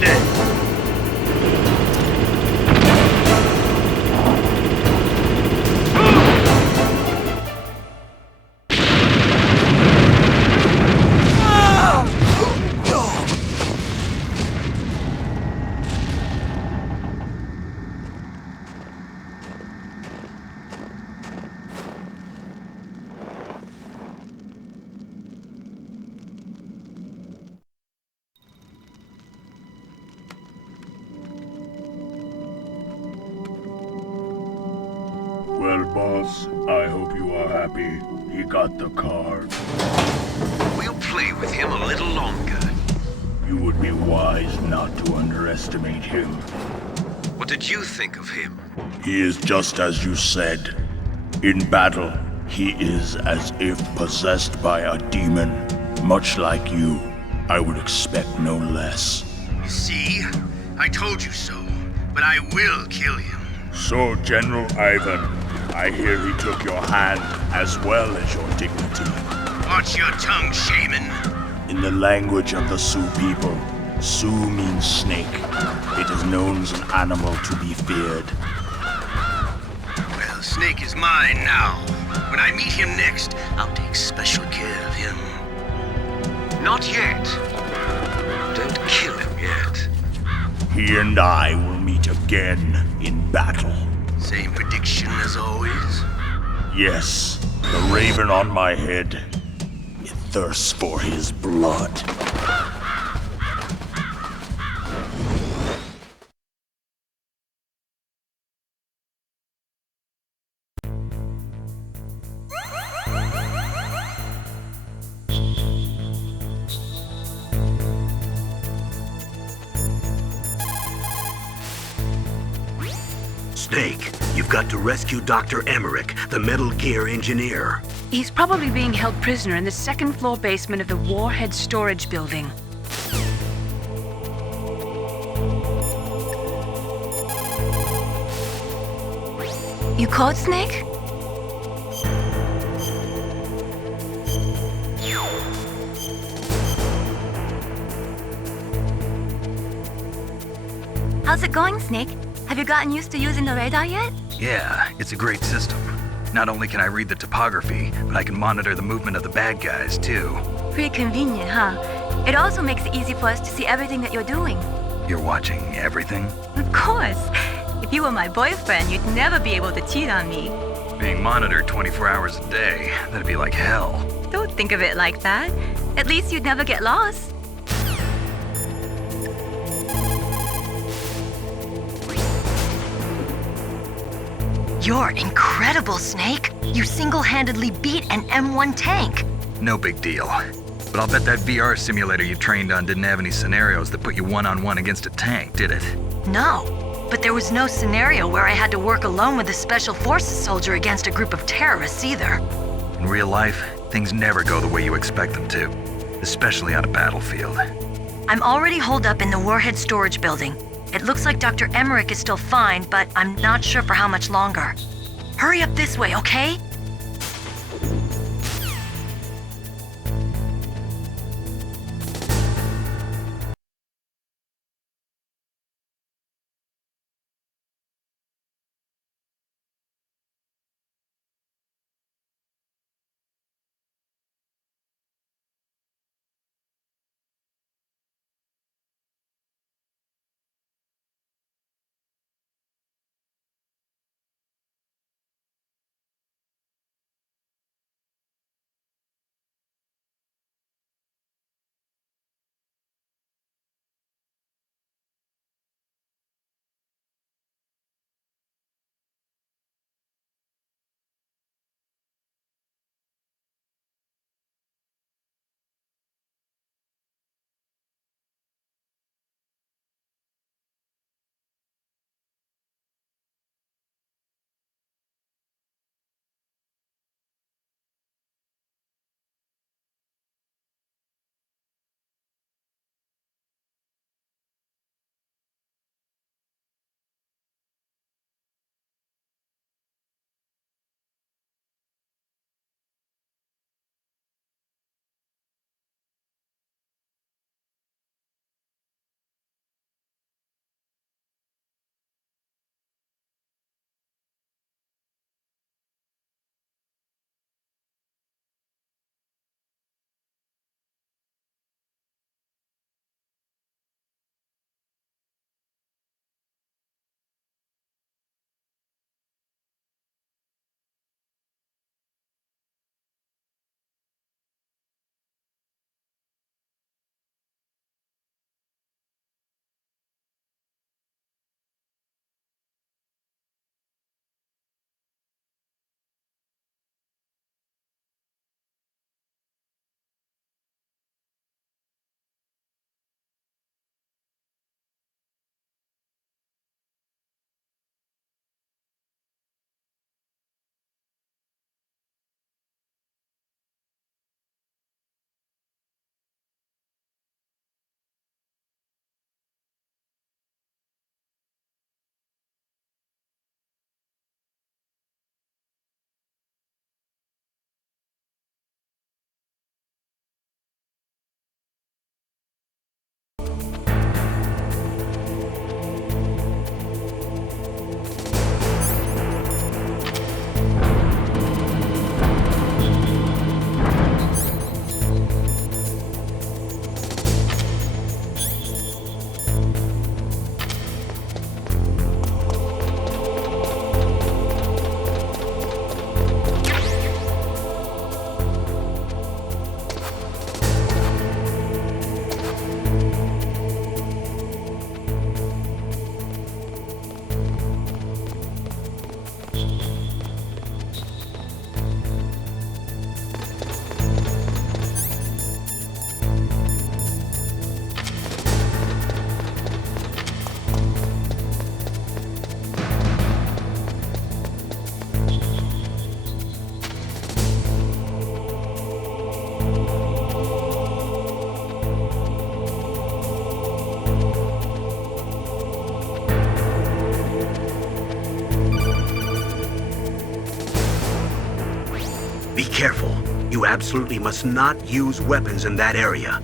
dead. Well, boss, I hope you are happy. He got the card. We'll play with him a little longer. You would be wise not to underestimate him. What did you think of him? He is just as you said. In battle, he is as if possessed by a demon. Much like you, I would expect no less. See? I told you so. But I will kill him. So, General Ivan, I hear he took your hand as well as your dignity. Watch your tongue, shaman. In the language of the Sioux people, Sioux means snake. It is known as an animal to be feared. Well, Snake is mine now. When I meet him next, I'll take special care of him. Not yet. Don't kill him yet. He and I will meet again in battle. Same prediction as always? Yes, the raven on my head. It thirsts for his blood. Snake, you've got to rescue Dr. Emmerich, the Metal Gear engineer. He's probably being held prisoner in the second floor basement of the Warhead storage building. You called Snake? How's it going, Snake? Have you gotten used to using the radar yet? Yeah, it's a great system. Not only can I read the topography, but I can monitor the movement of the bad guys, too. Pretty convenient, huh? It also makes it easy for us to see everything that you're doing. You're watching everything? Of course. If you were my boyfriend, you'd never be able to cheat on me. Being monitored 24 hours a day, that'd be like hell. Don't think of it like that. At least you'd never get lost. You're incredible, Snake. You single-handedly beat an M1 tank. No big deal. But I'll bet that VR simulator you trained on didn't have any scenarios that put you one-on-one against a tank, did it? No, but there was no scenario where I had to work alone with a Special Forces soldier against a group of terrorists either. In real life, things never go the way you expect them to, especially on a battlefield. I'm already holed up in the Warhead storage building. It looks like Dr. Emmerich is still fine, but I'm not sure for how much longer. Hurry up this way, okay? careful. You absolutely must not use weapons in that area.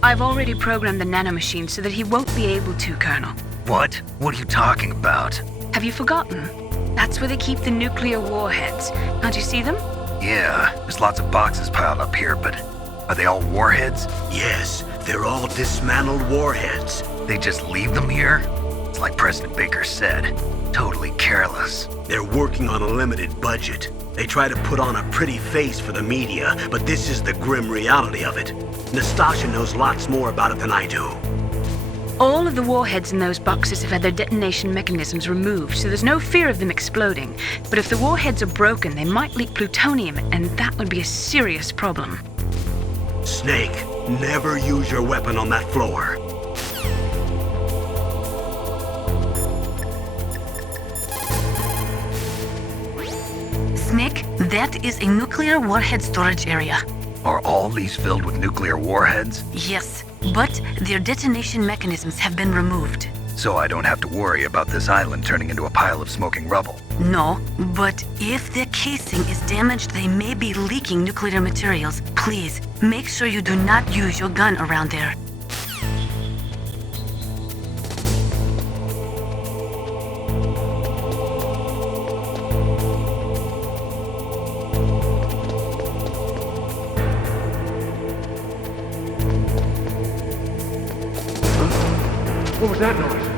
I've already programmed the nanomachine so that he won't be able to, Colonel. What? What are you talking about? Have you forgotten? That's where they keep the nuclear warheads. Can't you see them? Yeah, there's lots of boxes piled up here, but are they all warheads? Yes, they're all dismantled warheads. They just leave them here? It's like President Baker said, totally careless. They're working on a limited budget. They try to put on a pretty face for the media, but this is the grim reality of it. Nastasha knows lots more about it than I do. All of the warheads in those boxes have had their detonation mechanisms removed, so there's no fear of them exploding. But if the warheads are broken, they might leak plutonium, and that would be a serious problem. Snake, never use your weapon on that floor. Snake, that is a nuclear warhead storage area. Are all these filled with nuclear warheads? Yes, but their detonation mechanisms have been removed. So I don't have to worry about this island turning into a pile of smoking rubble. No, but if the casing is damaged, they may be leaking nuclear materials. Please, make sure you do not use your gun around there. What was that noise?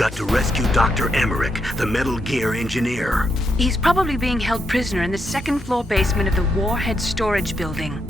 got to rescue Dr. Emmerich, the Metal Gear engineer. He's probably being held prisoner in the second-floor basement of the Warhead storage building.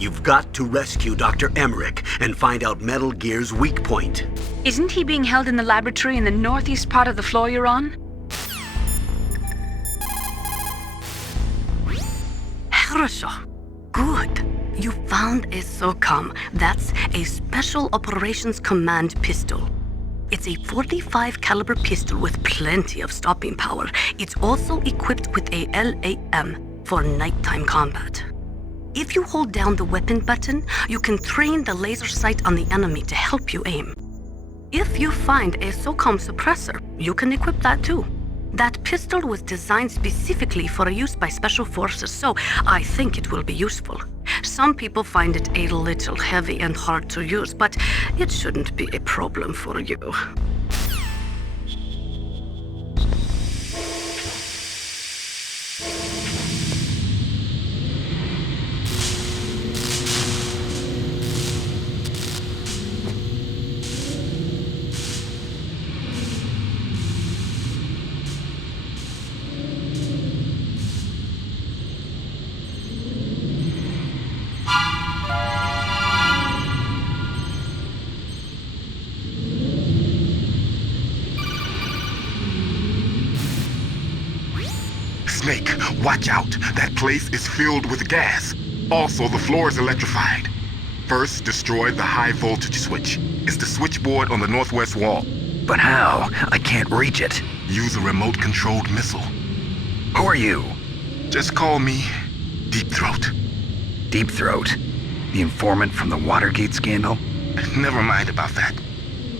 You've got to rescue Dr. Emmerich and find out Metal Gear's weak point. Isn't he being held in the laboratory in the northeast part of the floor you're on? Хорошо. Good. You found a SOCOM. That's a Special Operations Command pistol. It's a .45 caliber pistol with plenty of stopping power. It's also equipped with a LAM for nighttime combat. If you hold down the weapon button, you can train the laser sight on the enemy to help you aim. If you find a SOCOM suppressor, you can equip that too. That pistol was designed specifically for use by special forces, so I think it will be useful. Some people find it a little heavy and hard to use, but it shouldn't be a problem for you. Snake, watch out. That place is filled with gas. Also, the floor is electrified. First, destroy the high voltage switch. It's the switchboard on the northwest wall. But how? I can't reach it. Use a remote-controlled missile. Who are you? Just call me Deep Throat. Deep Throat? The informant from the Watergate scandal? Never mind about that.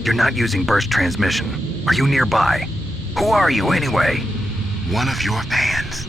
You're not using burst transmission. Are you nearby? Who are you, anyway? One of your fans.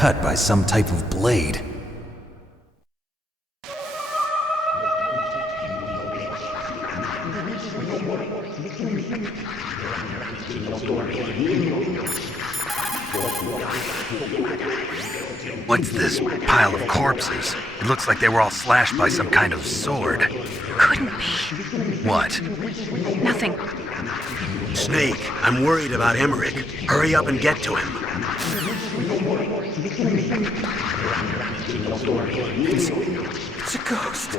cut by some type of blade. What's this pile of corpses? It looks like they were all slashed by some kind of sword. Couldn't be. What? Nothing. Snake, I'm worried about Emmerich. Hurry up and get to him. It's a ghost.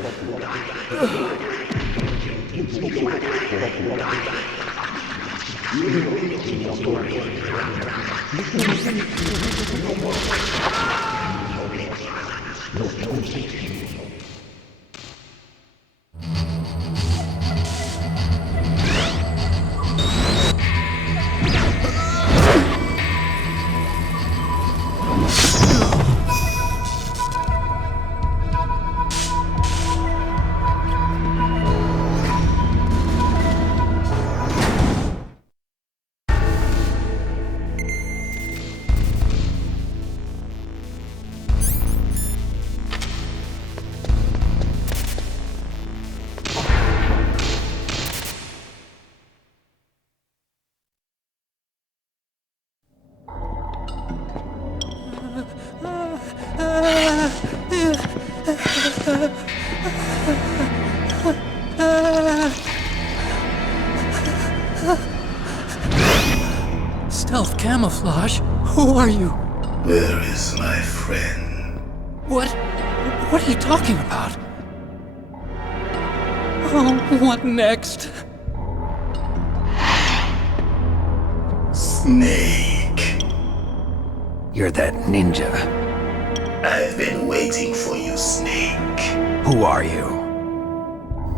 Stealth camouflage? Who are you? Where is my friend? What are you talking about? Oh, what next? Snake. You're that ninja. I've been waiting for you, Snake. Who are you?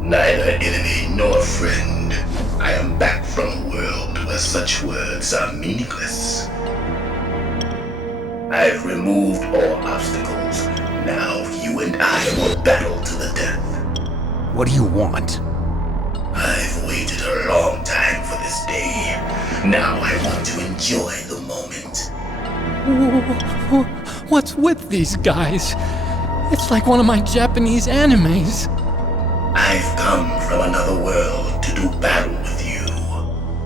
Neither enemy nor friend. I am back from a world where such words are meaningless. I've removed all obstacles. Now you and I will battle to the death. What do you want? I've waited a long time for this day. Now I want to enjoy the moment. What's with these guys? It's like one of my Japanese animes. I've come from another world to do battle with you.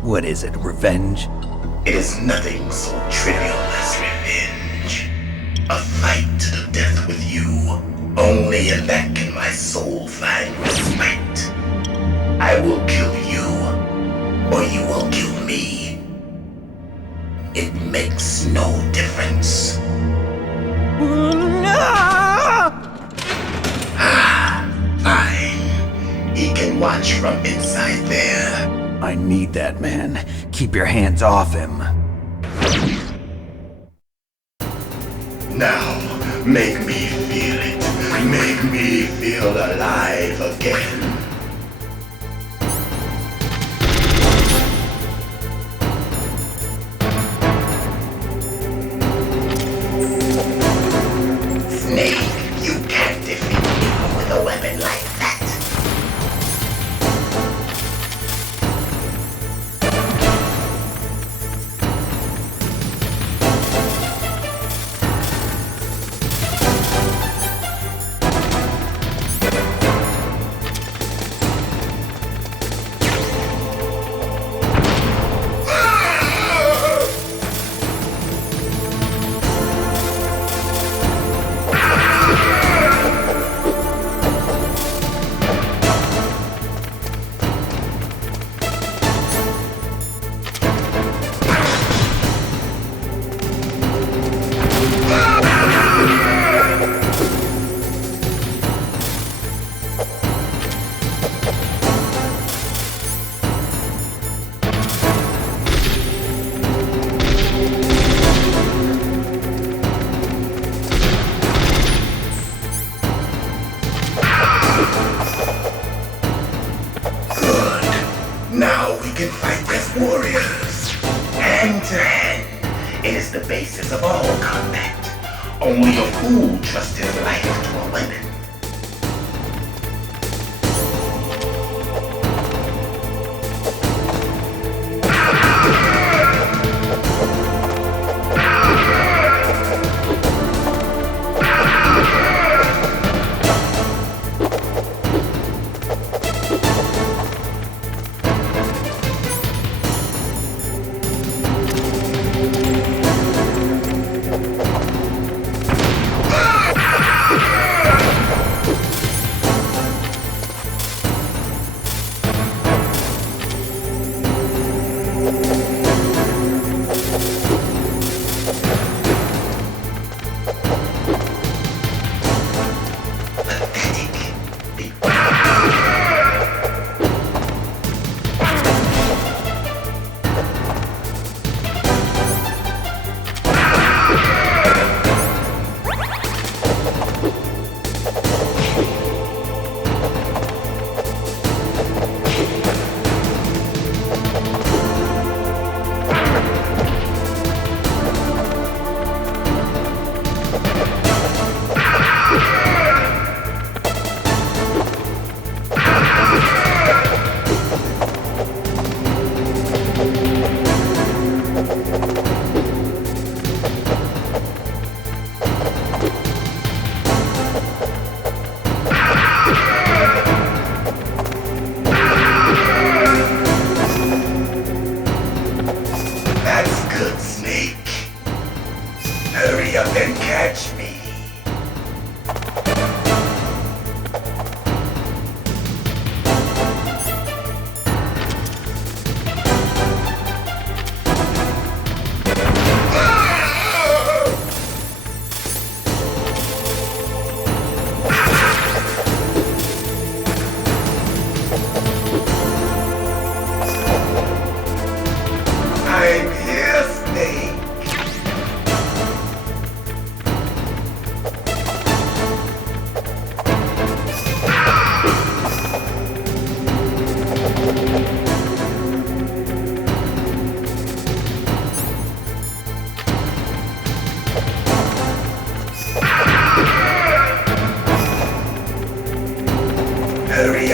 What is it, revenge? It is nothing so trivial as revenge. A fight to the death with you. Only in that can my soul find respite. I will kill you, or you will kill me. It makes no difference. Fine. He can watch from inside there. I need that man. Keep your hands off him. Now, make me feel it. Make me feel alive again. Snake, you can't defeat me with a weapon like that.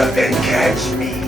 up and catch me.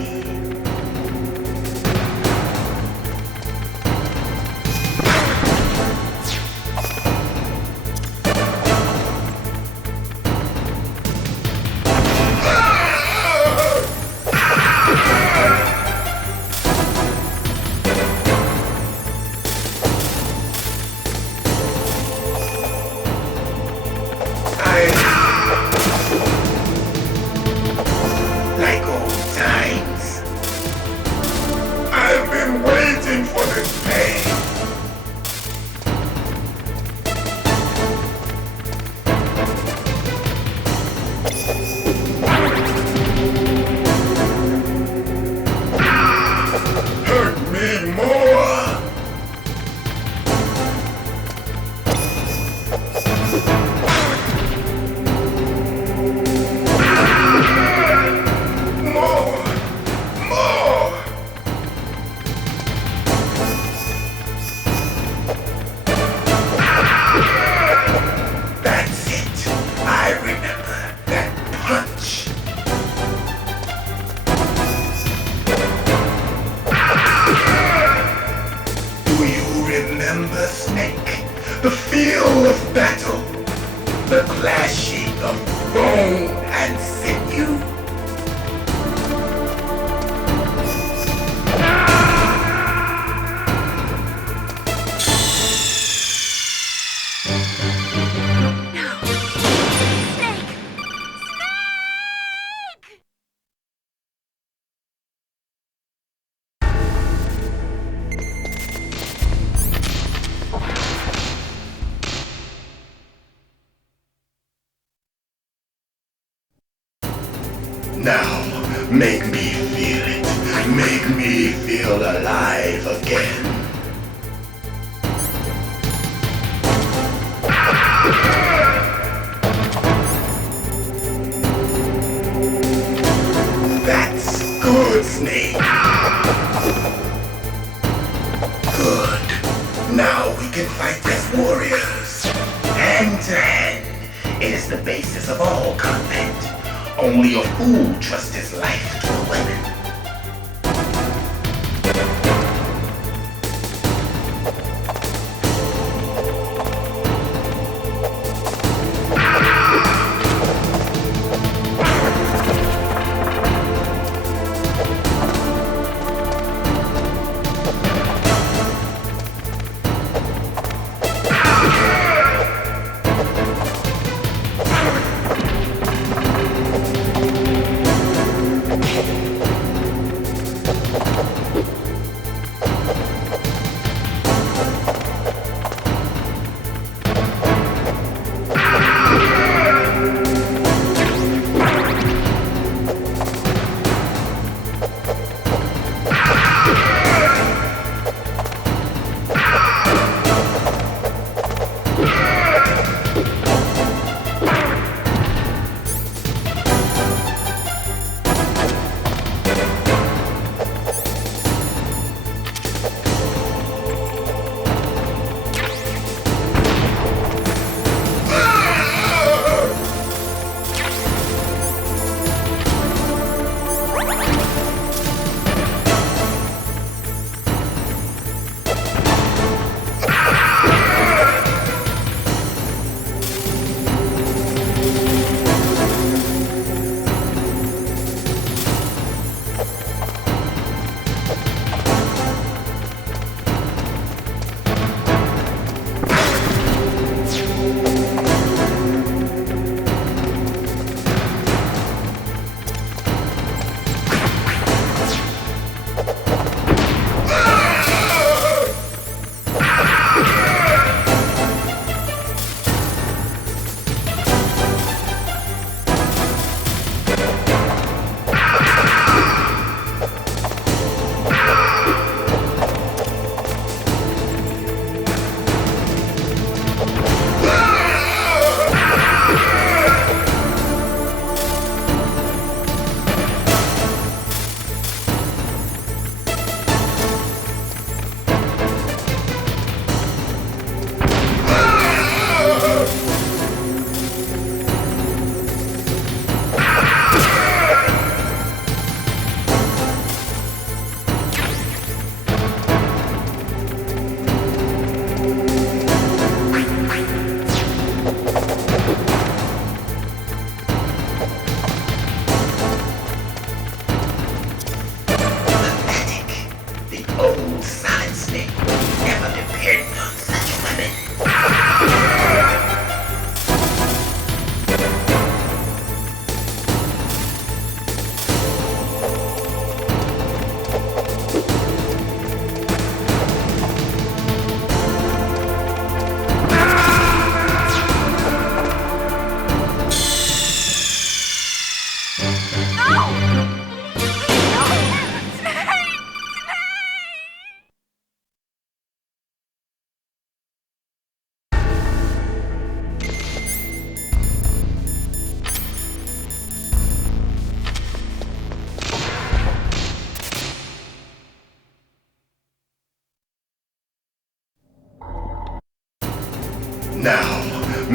Now, make me feel it. Make me feel alive again. That's good, Snake. Good. Now we can fight as warriors. Hand to hand. It is the basis of all combat. Only a fool trusts his life to a weapon.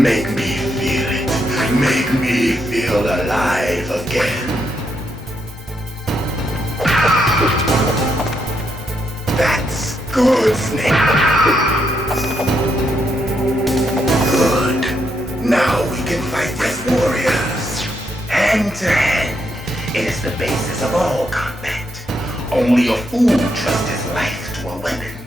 Make me feel it. Make me feel alive again. That's good, Snake. Good. Now we can fight as warriors. Hand to hand. It is the basis of all combat. Only a fool trusts his life to a weapon.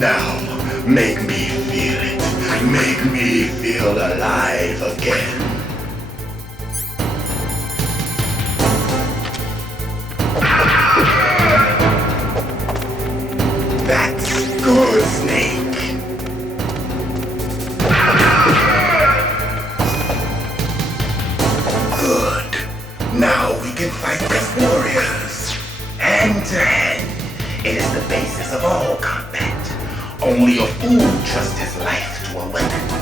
Now, make me feel it. Make me feel alive again. That's good, Snake. Good. Now we can fight as warriors. Hand to hand. It is the basis of all combat. Only a fool trusts his life to a weapon.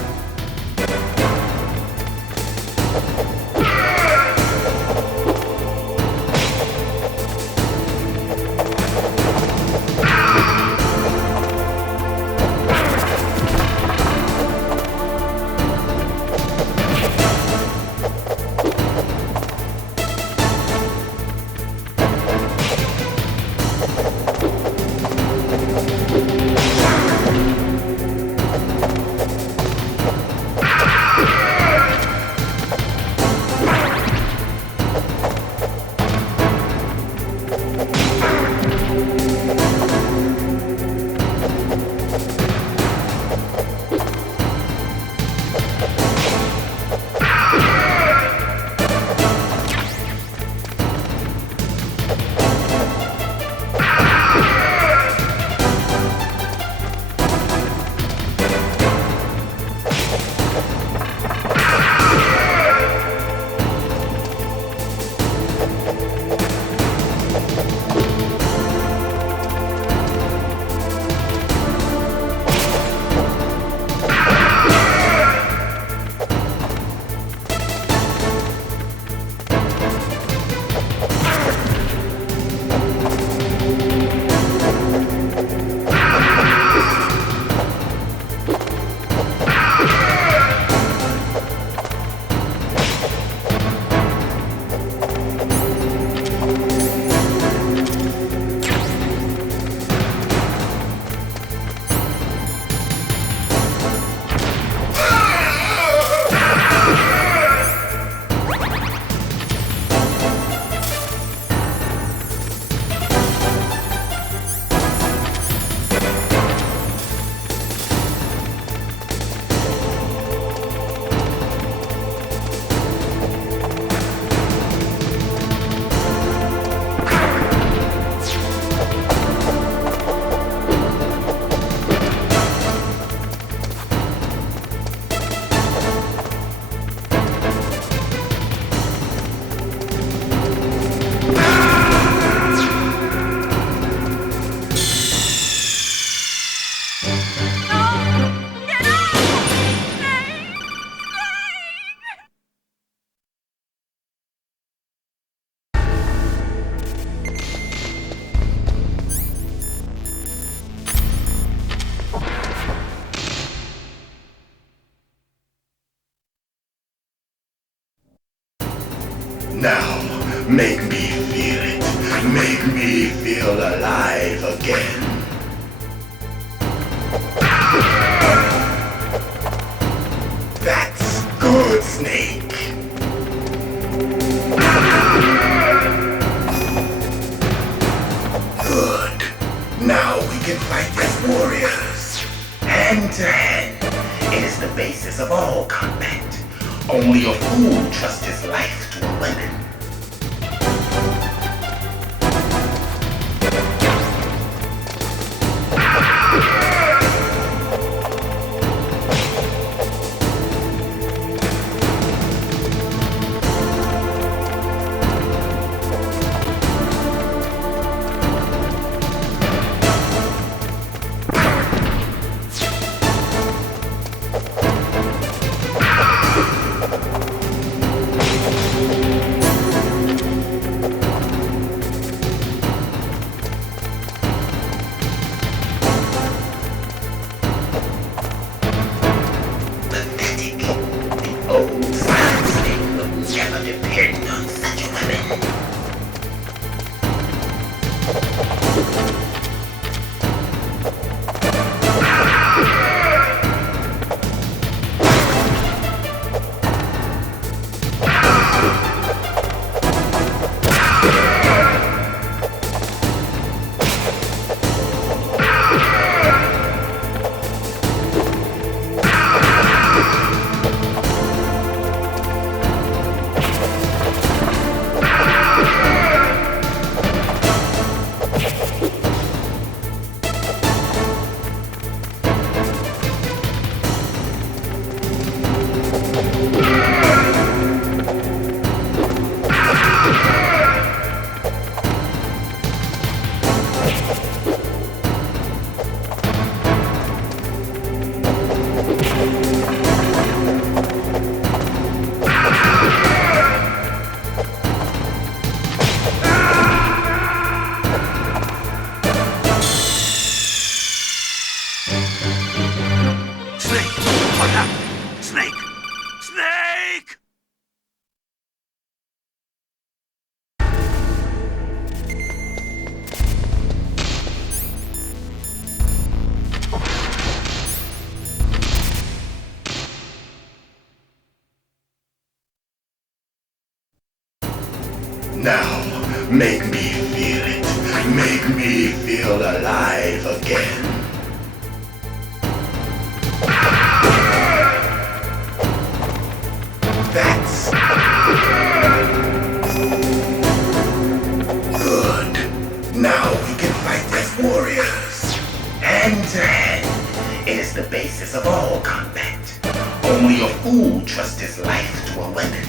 Now, make me feel it. Make me feel alive again. That's good, Snake. Good. Now we can fight as warriors. Hand to hand. It is the basis of all combat. Only a fool trusts his life to a weapon. Snake! Snake! Now, make me feel it. Make me feel alive again. That's good. Now we can fight as warriors. Hand to hand. It is the basis of all combat. Only a fool trusts his life to a weapon.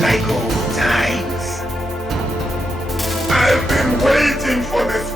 Like old times. I've been waiting for this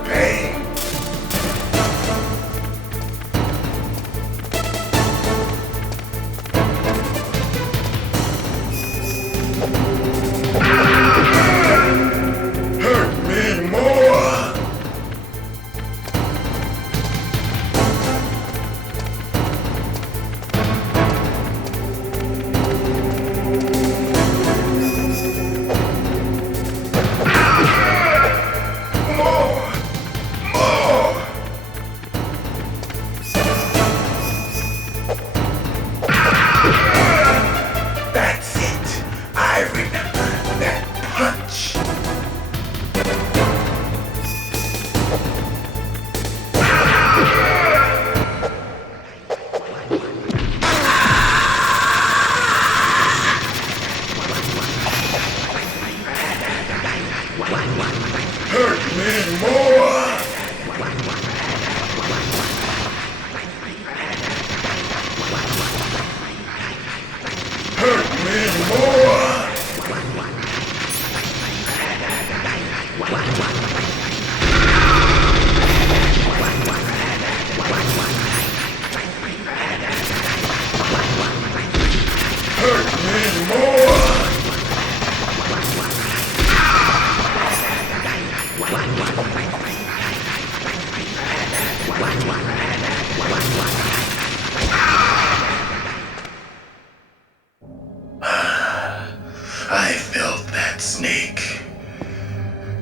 me more! Hurt me more! Hurt me more! I felt that snake.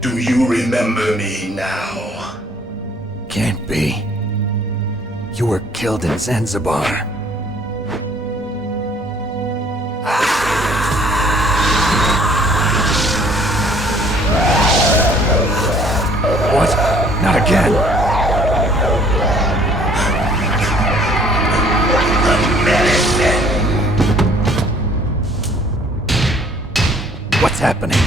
Do you remember me now? Can't be. You were killed in Zanzibar. What? Not again! What's happening?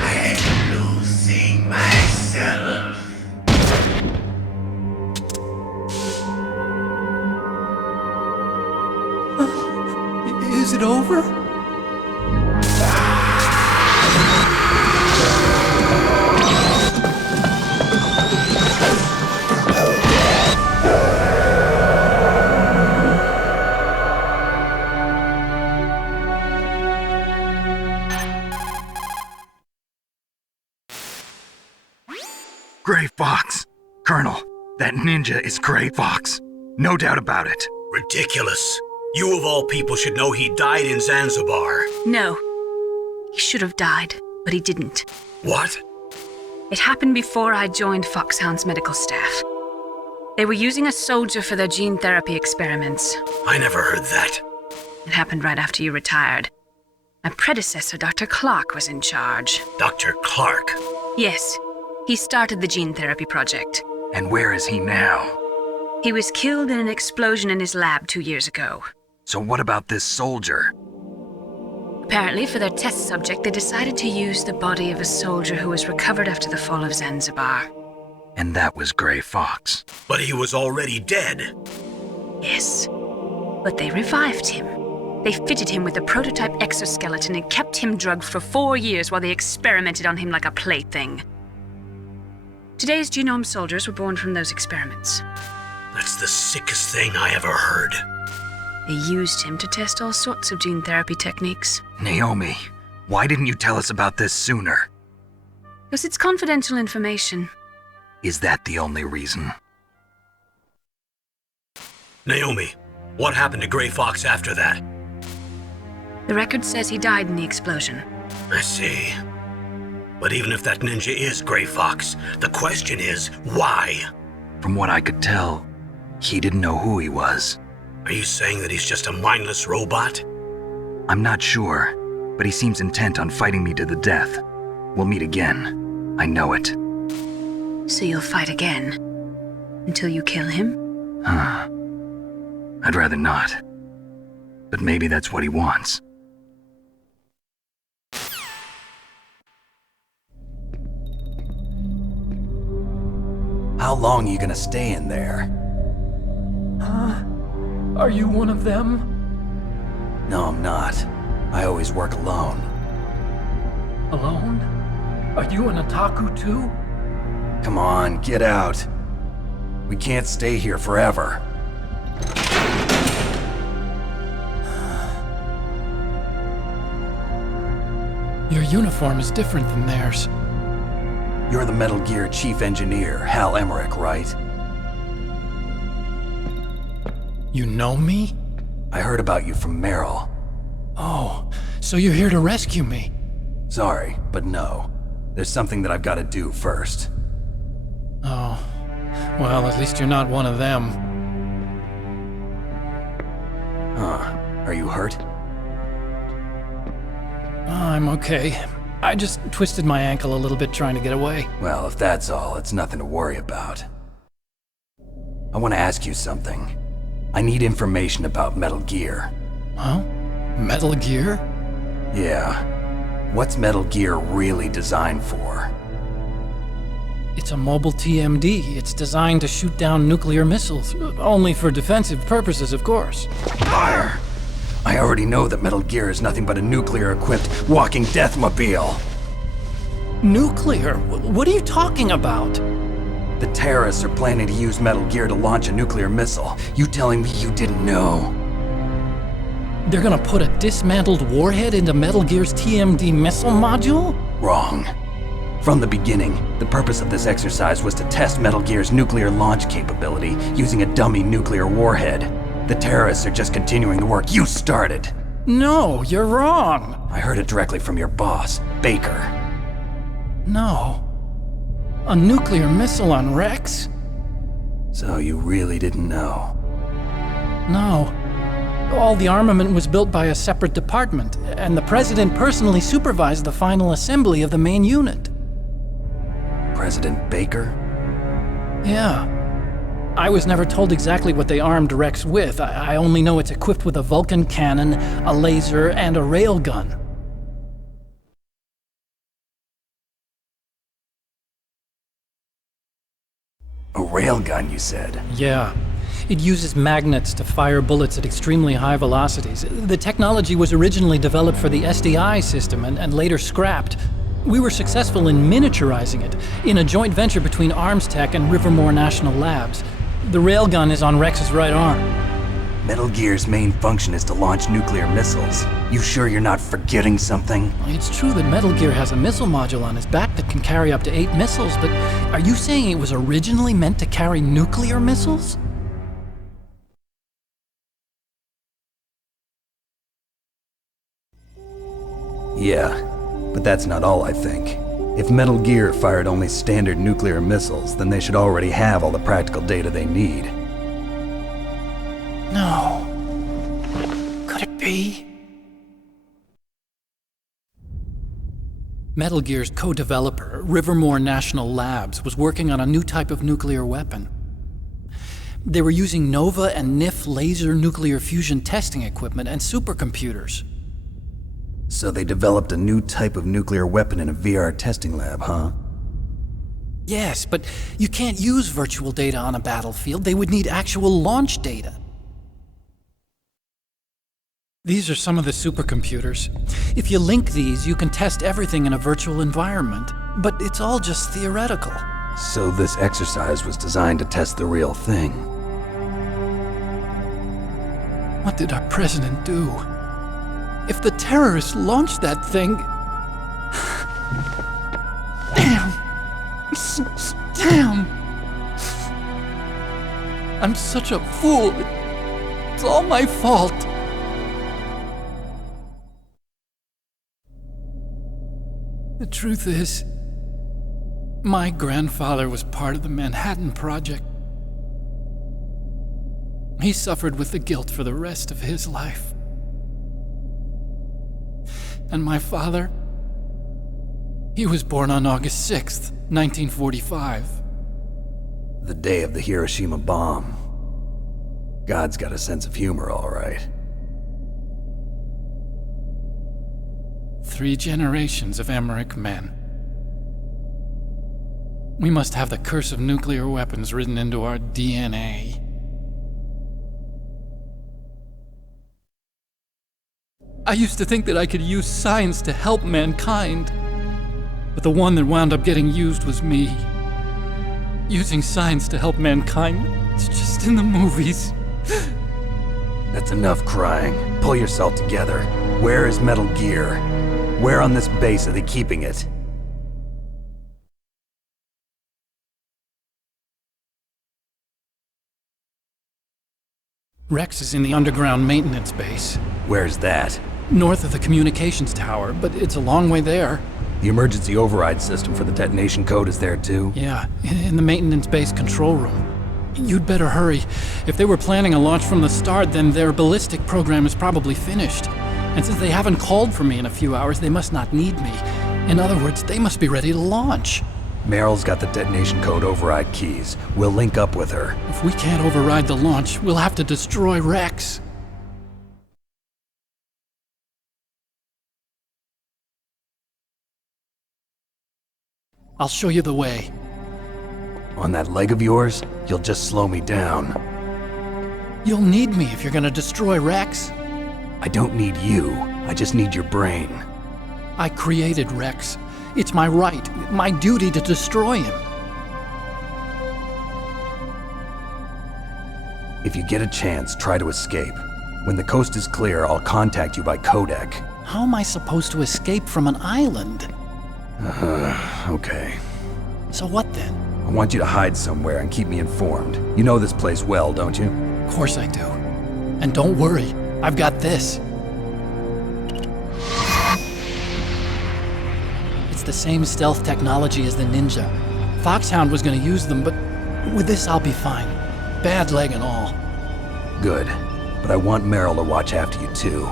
I'm losing myself. Is it over? Gray Fox! Colonel, that ninja is Gray Fox. No doubt about it. Ridiculous. You of all people should know he died in Zanzibar. No. He should have died, but he didn't. What? It happened before I joined Foxhound's medical staff. They were using a soldier for their gene therapy experiments. I never heard that. It happened right after you retired. My predecessor, Dr. Clark, was in charge. Dr. Clark? Yes. He started the gene therapy project. And where is he now? He was killed in an explosion in his lab 2 years ago. So what about this soldier? Apparently, for their test subject, they decided to use the body of a soldier who was recovered after the fall of Zanzibar. And that was Gray Fox. But he was already dead. Yes. But they revived him. They fitted him with a prototype exoskeleton and kept him drugged for 4 years while they experimented on him like a plaything. Today's genome soldiers were born from those experiments. That's the sickest thing I ever heard. They used him to test all sorts of gene therapy techniques. Naomi, why didn't you tell us about this sooner? Because it's confidential information. Is that the only reason? Naomi, what happened to Gray Fox after that? The record says he died in the explosion. I see. But even if that ninja is Gray Fox, the question is, why? From what I could tell, he didn't know who he was. Are you saying that he's just a mindless robot? I'm not sure, but he seems intent on fighting me to the death. We'll meet again. I know it. So you'll fight again? Until you kill him? I'd rather not. But maybe that's what he wants. How long are you gonna stay in there? Huh? Are you one of them? No, I'm not. I always work alone. Alone? Are you an otaku too? Come on, get out. We can't stay here forever. Your uniform is different than theirs. You're the Metal Gear Chief Engineer, Hal Emmerich, right? You know me? I heard about you from Meryl. Oh, so you're here to rescue me? Sorry, but no. There's something that I've got to do first. Oh, well, at least you're not one of them. Huh. Are you hurt? I'm okay. I just twisted my ankle a little bit trying to get away. Well, if that's all, it's nothing to worry about. I want to ask you something. I need information about Metal Gear. Huh? Metal Gear? Yeah. What's Metal Gear really designed for? It's a mobile TMD. It's designed to shoot down nuclear missiles. Only for defensive purposes, of course. Fire! I already know that Metal Gear is nothing but a nuclear-equipped walking deathmobile. Nuclear? What are you talking about? The terrorists are planning to use Metal Gear to launch a nuclear missile. You telling me you didn't know? They're gonna put a dismantled warhead into Metal Gear's TMD missile module? Wrong. From the beginning, the purpose of this exercise was to test Metal Gear's nuclear launch capability using a dummy nuclear warhead. The terrorists are just continuing the work you started. No, you're wrong. I heard it directly from your boss, Baker. No. A nuclear missile on Rex? So you really didn't know? No. All the armament was built by a separate department, and the President personally supervised the final assembly of the main unit. President Baker? Yeah. I was never told exactly what they armed Rex with. I only know it's equipped with a Vulcan cannon, a laser, and a railgun. A railgun, you said? Yeah. It uses magnets to fire bullets at extremely high velocities. The technology was originally developed for the SDI system and later scrapped. We were successful in miniaturizing it, in a joint venture between Arms Tech and Rivermore National Labs. The railgun is on Rex's right arm. Metal Gear's main function is to launch nuclear missiles. You sure you're not forgetting something? It's true that Metal Gear has a missile module on his back that can carry up to 8 missiles, but are you saying it was originally meant to carry nuclear missiles? Yeah, but that's not all I think. If Metal Gear fired only standard nuclear missiles, then they should already have all the practical data they need. No. Could it be? Metal Gear's co-developer, Rivermore National Labs, was working on a new type of nuclear weapon. They were using NOVA and NIF laser nuclear fusion testing equipment and supercomputers. So they developed a new type of nuclear weapon in a VR testing lab, huh? Yes, but you can't use virtual data on a battlefield. They would need actual launch data. These are some of the supercomputers. If you link these, you can test everything in a virtual environment. But it's all just theoretical. So this exercise was designed to test the real thing. What did our president do? If the terrorists launched that thing... Damn! Damn! I'm such a fool. It's all my fault. The truth is, my grandfather was part of the Manhattan Project. He suffered with the guilt for the rest of his life. And my father, he was born on August 6th, 1945. The day of the Hiroshima bomb. God's got a sense of humor, all right. 3 generations of Emmerich men. We must have the curse of nuclear weapons written into our DNA. I used to think that I could use science to help mankind, but the one that wound up getting used was me. Using science to help mankind, it's just in the movies. That's enough crying. Pull yourself together. Where is Metal Gear? Where on this base are they keeping it? Rex is in the underground maintenance base. Where's that? North of the communications tower, but it's a long way there. The emergency override system for the detonation code is there too? Yeah, in the maintenance base control room. You'd better hurry. If they were planning a launch from the start, then their ballistic program is probably finished. And since they haven't called for me in a few hours, they must not need me. In other words, they must be ready to launch. Meryl's got the detonation code override keys. We'll link up with her. If we can't override the launch, we'll have to destroy Rex. I'll show you the way. On that leg of yours, you'll just slow me down. You'll need me if you're gonna destroy Rex. I don't need you. I just need your brain. I created Rex. It's my right, my duty to destroy him. If you get a chance, try to escape. When the coast is clear, I'll contact you by codec. How am I supposed to escape from an island? Okay. So what then? I want you to hide somewhere and keep me informed. You know this place well, don't you? Of course I do. And don't worry, I've got this. It's the same stealth technology as the Ninja. Foxhound was gonna use them, but with this I'll be fine. Bad leg and all. Good. But I want Meryl to watch after you too.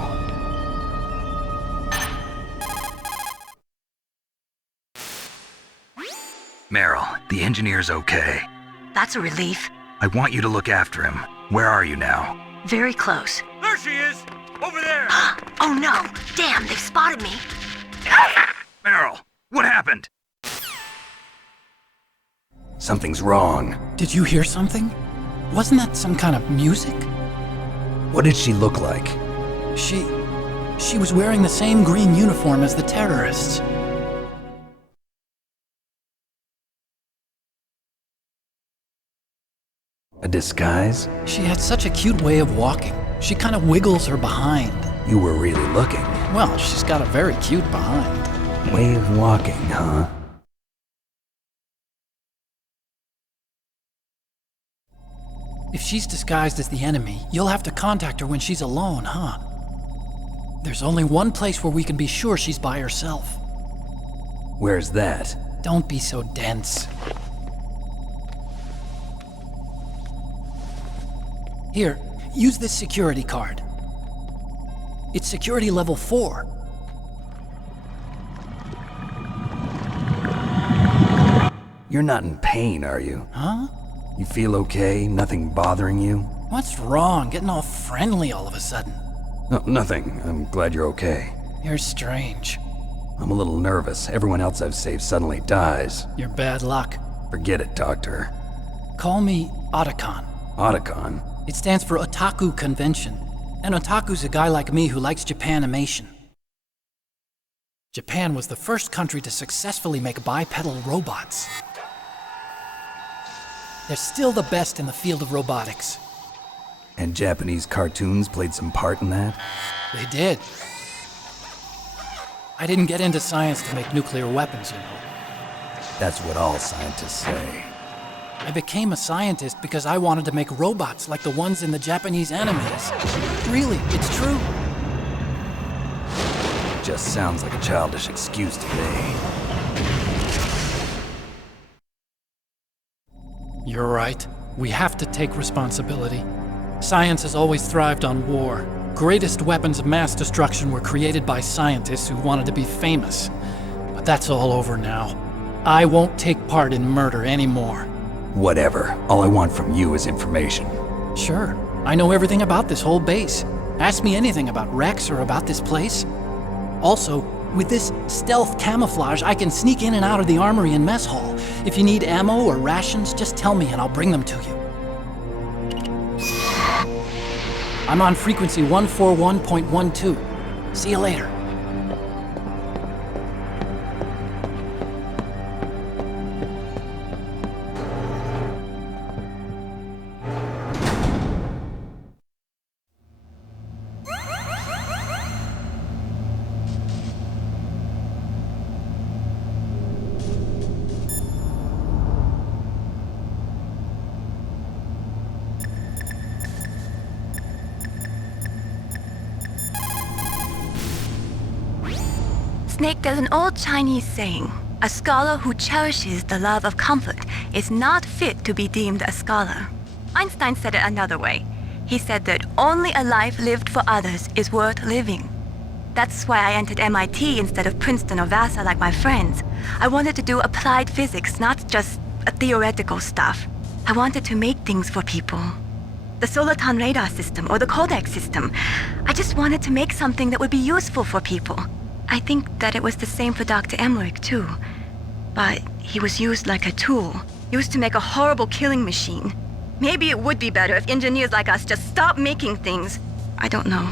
Meryl, the engineer's okay. That's a relief. I want you to look after him. Where are you now? Very close. There she is! Over there! Oh no! Damn, they've spotted me! Meryl, what happened? Something's wrong. Did you hear something? Wasn't that some kind of music? What did she look like? She was wearing the same green uniform as the terrorists. A disguise? She had such a cute way of walking. She kind of wiggles her behind. You were really looking. Well, she's got a very cute behind. Way of walking, huh? If she's disguised as the enemy, you'll have to contact her when she's alone, huh? There's only one place where we can be sure she's by herself. Where's that? Don't be so dense. Here, use this security card. It's security level 4. You're not in pain, are you? Huh? You feel okay? Nothing bothering you? What's wrong? Getting all friendly all of a sudden. No, nothing. I'm glad you're okay. You're strange. I'm a little nervous. Everyone else I've saved suddenly dies. You're bad luck. Forget it, Doctor. Call me Otacon. Otacon? It stands for Otaku Convention. And Otaku's a guy like me who likes Japanimation. Japan was the first country to successfully make bipedal robots. They're still the best in the field of robotics. And Japanese cartoons played some part in that? They did. I didn't get into science to make nuclear weapons, you know. That's what all scientists say. I became a scientist because I wanted to make robots like the ones in the Japanese animes. Really, it's true. Just sounds like a childish excuse to me. You're right. We have to take responsibility. Science has always thrived on war. Greatest weapons of mass destruction were created by scientists who wanted to be famous. But that's all over now. I won't take part in murder anymore. Whatever. All I want from you is information. Sure. I know everything about this whole base. Ask me anything about Rex or about this place. Also, with this stealth camouflage, I can sneak in and out of the armory and mess hall. If you need ammo or rations, just tell me and I'll bring them to you. I'm on frequency 141.12. See you later. Snake, there's an old Chinese saying, a scholar who cherishes the love of comfort is not fit to be deemed a scholar. Einstein said it another way. He said that only a life lived for others is worth living. That's why I entered MIT instead of Princeton or Vassar like my friends. I wanted to do applied physics, not just theoretical stuff. I wanted to make things for people. The Soliton radar system or the codec system. I just wanted to make something that would be useful for people. I think that it was the same for Dr. Emmerich, too. But he was used like a tool, used to make a horrible killing machine. Maybe it would be better if engineers like us just stopped making things. I don't know.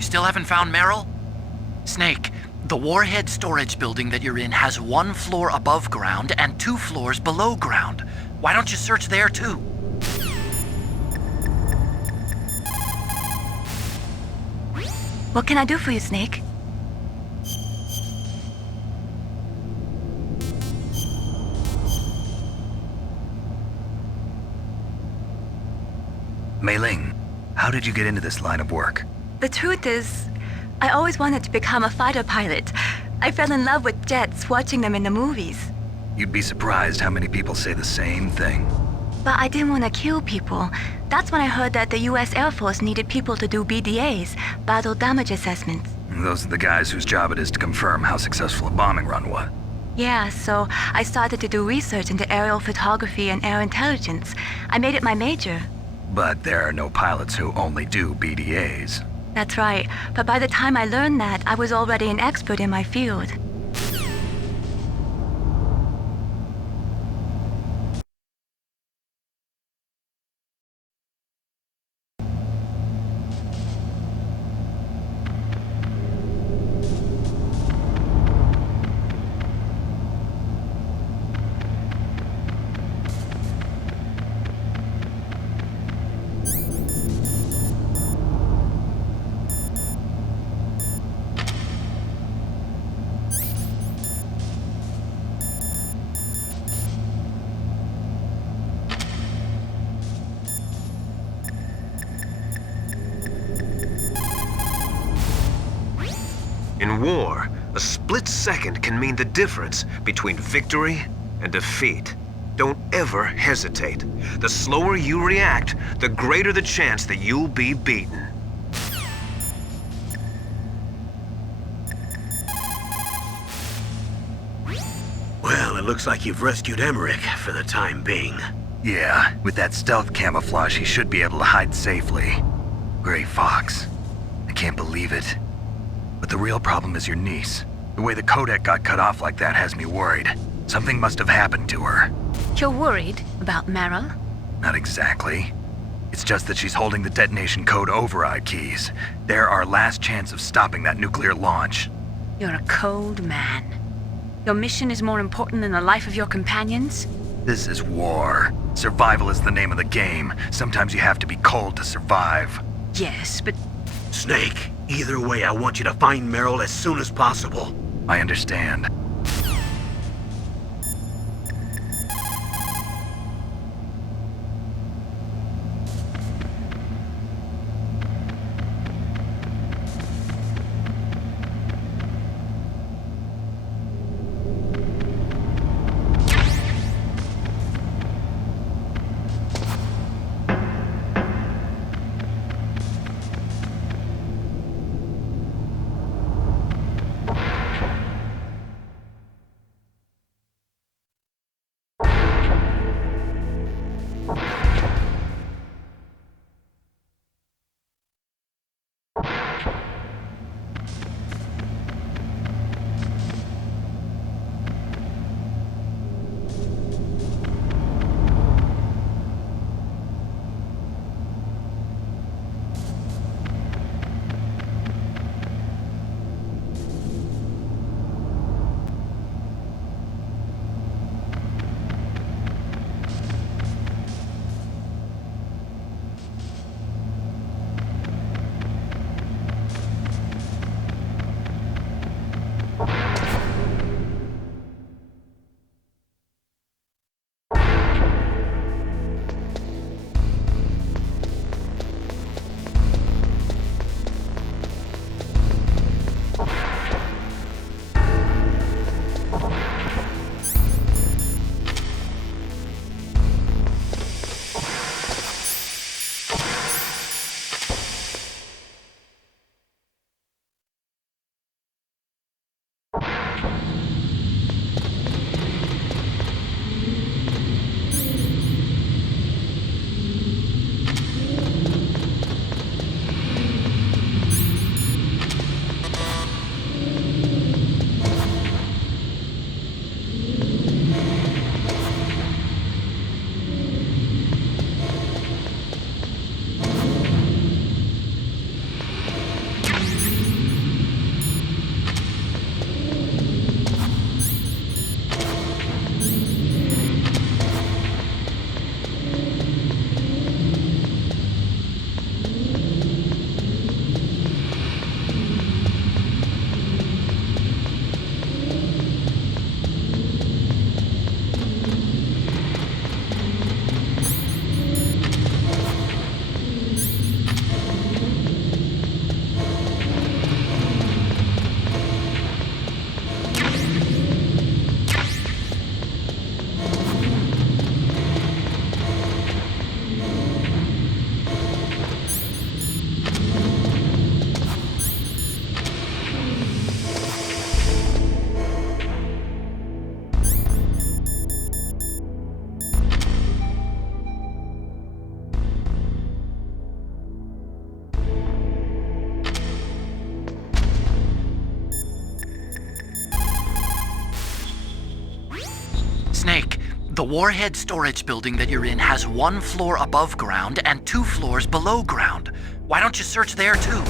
Still haven't found Meryl? Snake, the Warhead storage building that you're in has 1 floor above ground and 2 floors below ground. Why don't you search there too? What can I do for you, Snake? Mei Ling, how did you get into this line of work? The truth is, I always wanted to become a fighter pilot. I fell in love with jets watching them in the movies. You'd be surprised how many people say the same thing. But I didn't want to kill people. That's when I heard that the US Air Force needed people to do BDAs, battle damage assessments. Those are the guys whose job it is to confirm how successful a bombing run was. Yeah, so I started to do research into aerial photography and air intelligence. I made it my major. But there are no pilots who only do BDAs. That's right, but by the time I learned that, I was already an expert in my field. In war, a split second can mean the difference between victory and defeat. Don't ever hesitate. The slower you react, the greater the chance that you'll be beaten. Well, it looks like you've rescued Emmerich for the time being. Yeah, with that stealth camouflage, he should be able to hide safely. Gray Fox. I can't believe it. But the real problem is your niece. The way the codec got cut off like that has me worried. Something must have happened to her. You're worried about Meryl? Not exactly. It's just that she's holding the detonation code override keys. They're our last chance of stopping that nuclear launch. You're a cold man. Your mission is more important than the life of your companions? This is war. Survival is the name of the game. Sometimes you have to be cold to survive. Yes, but... Snake, either way, I want you to find Meryl as soon as possible. I understand. Snake, the Warhead storage building that you're in has 1 floor above ground and 2 floors below ground. Why don't you search there too?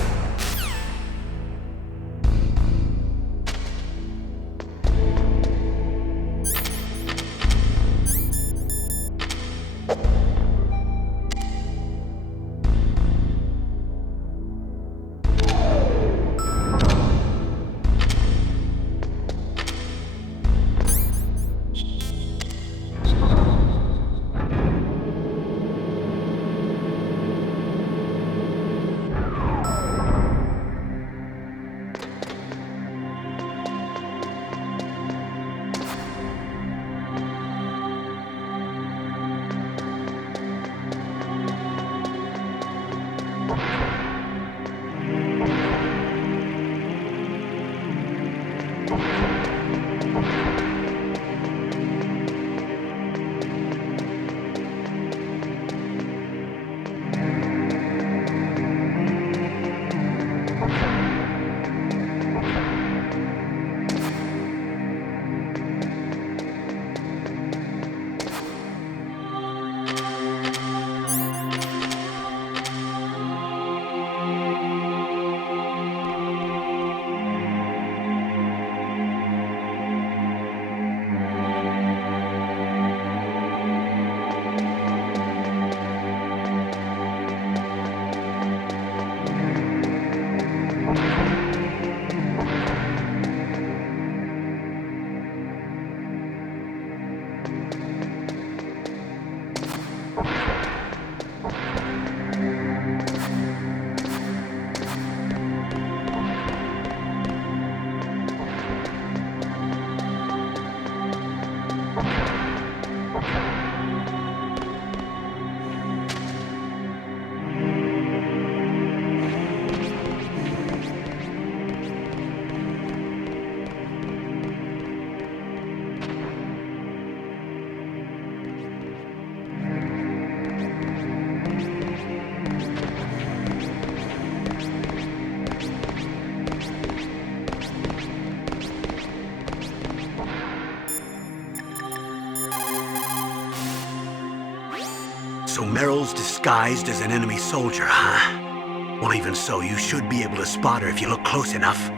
So Meryl's disguised as an enemy soldier, huh? Well, even so, you should be able to spot her if you look close enough.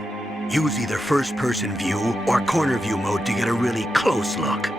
Use either first-person view or corner view mode to get a really close look.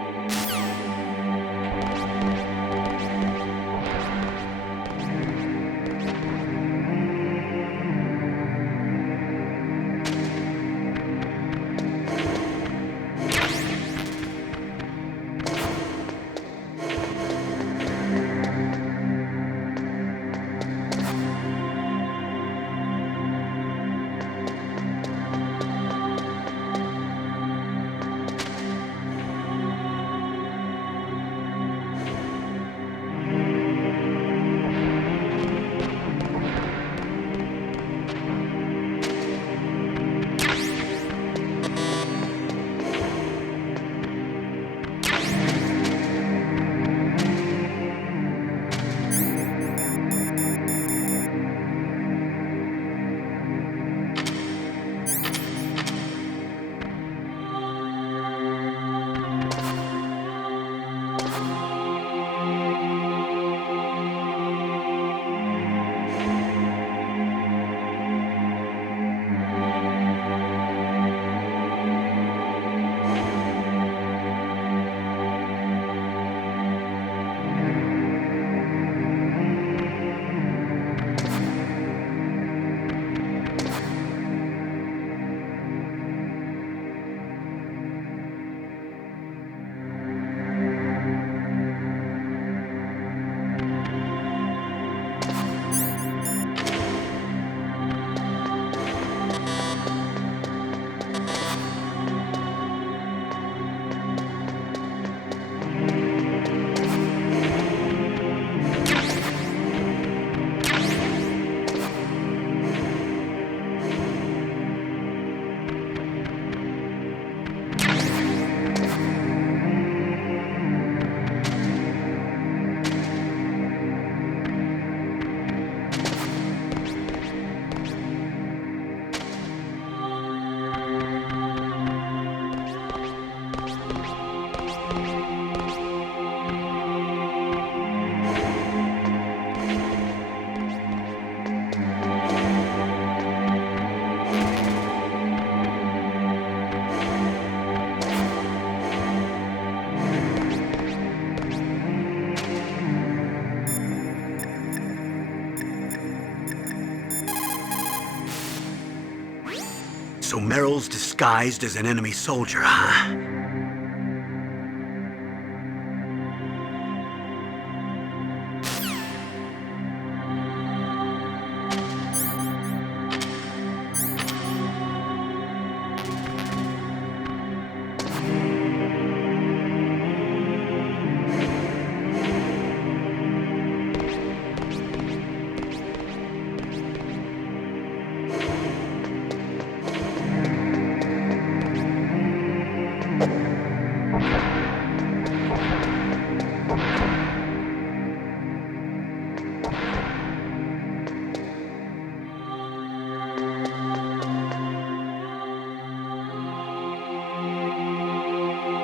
So Meryl's disguised as an enemy soldier, huh?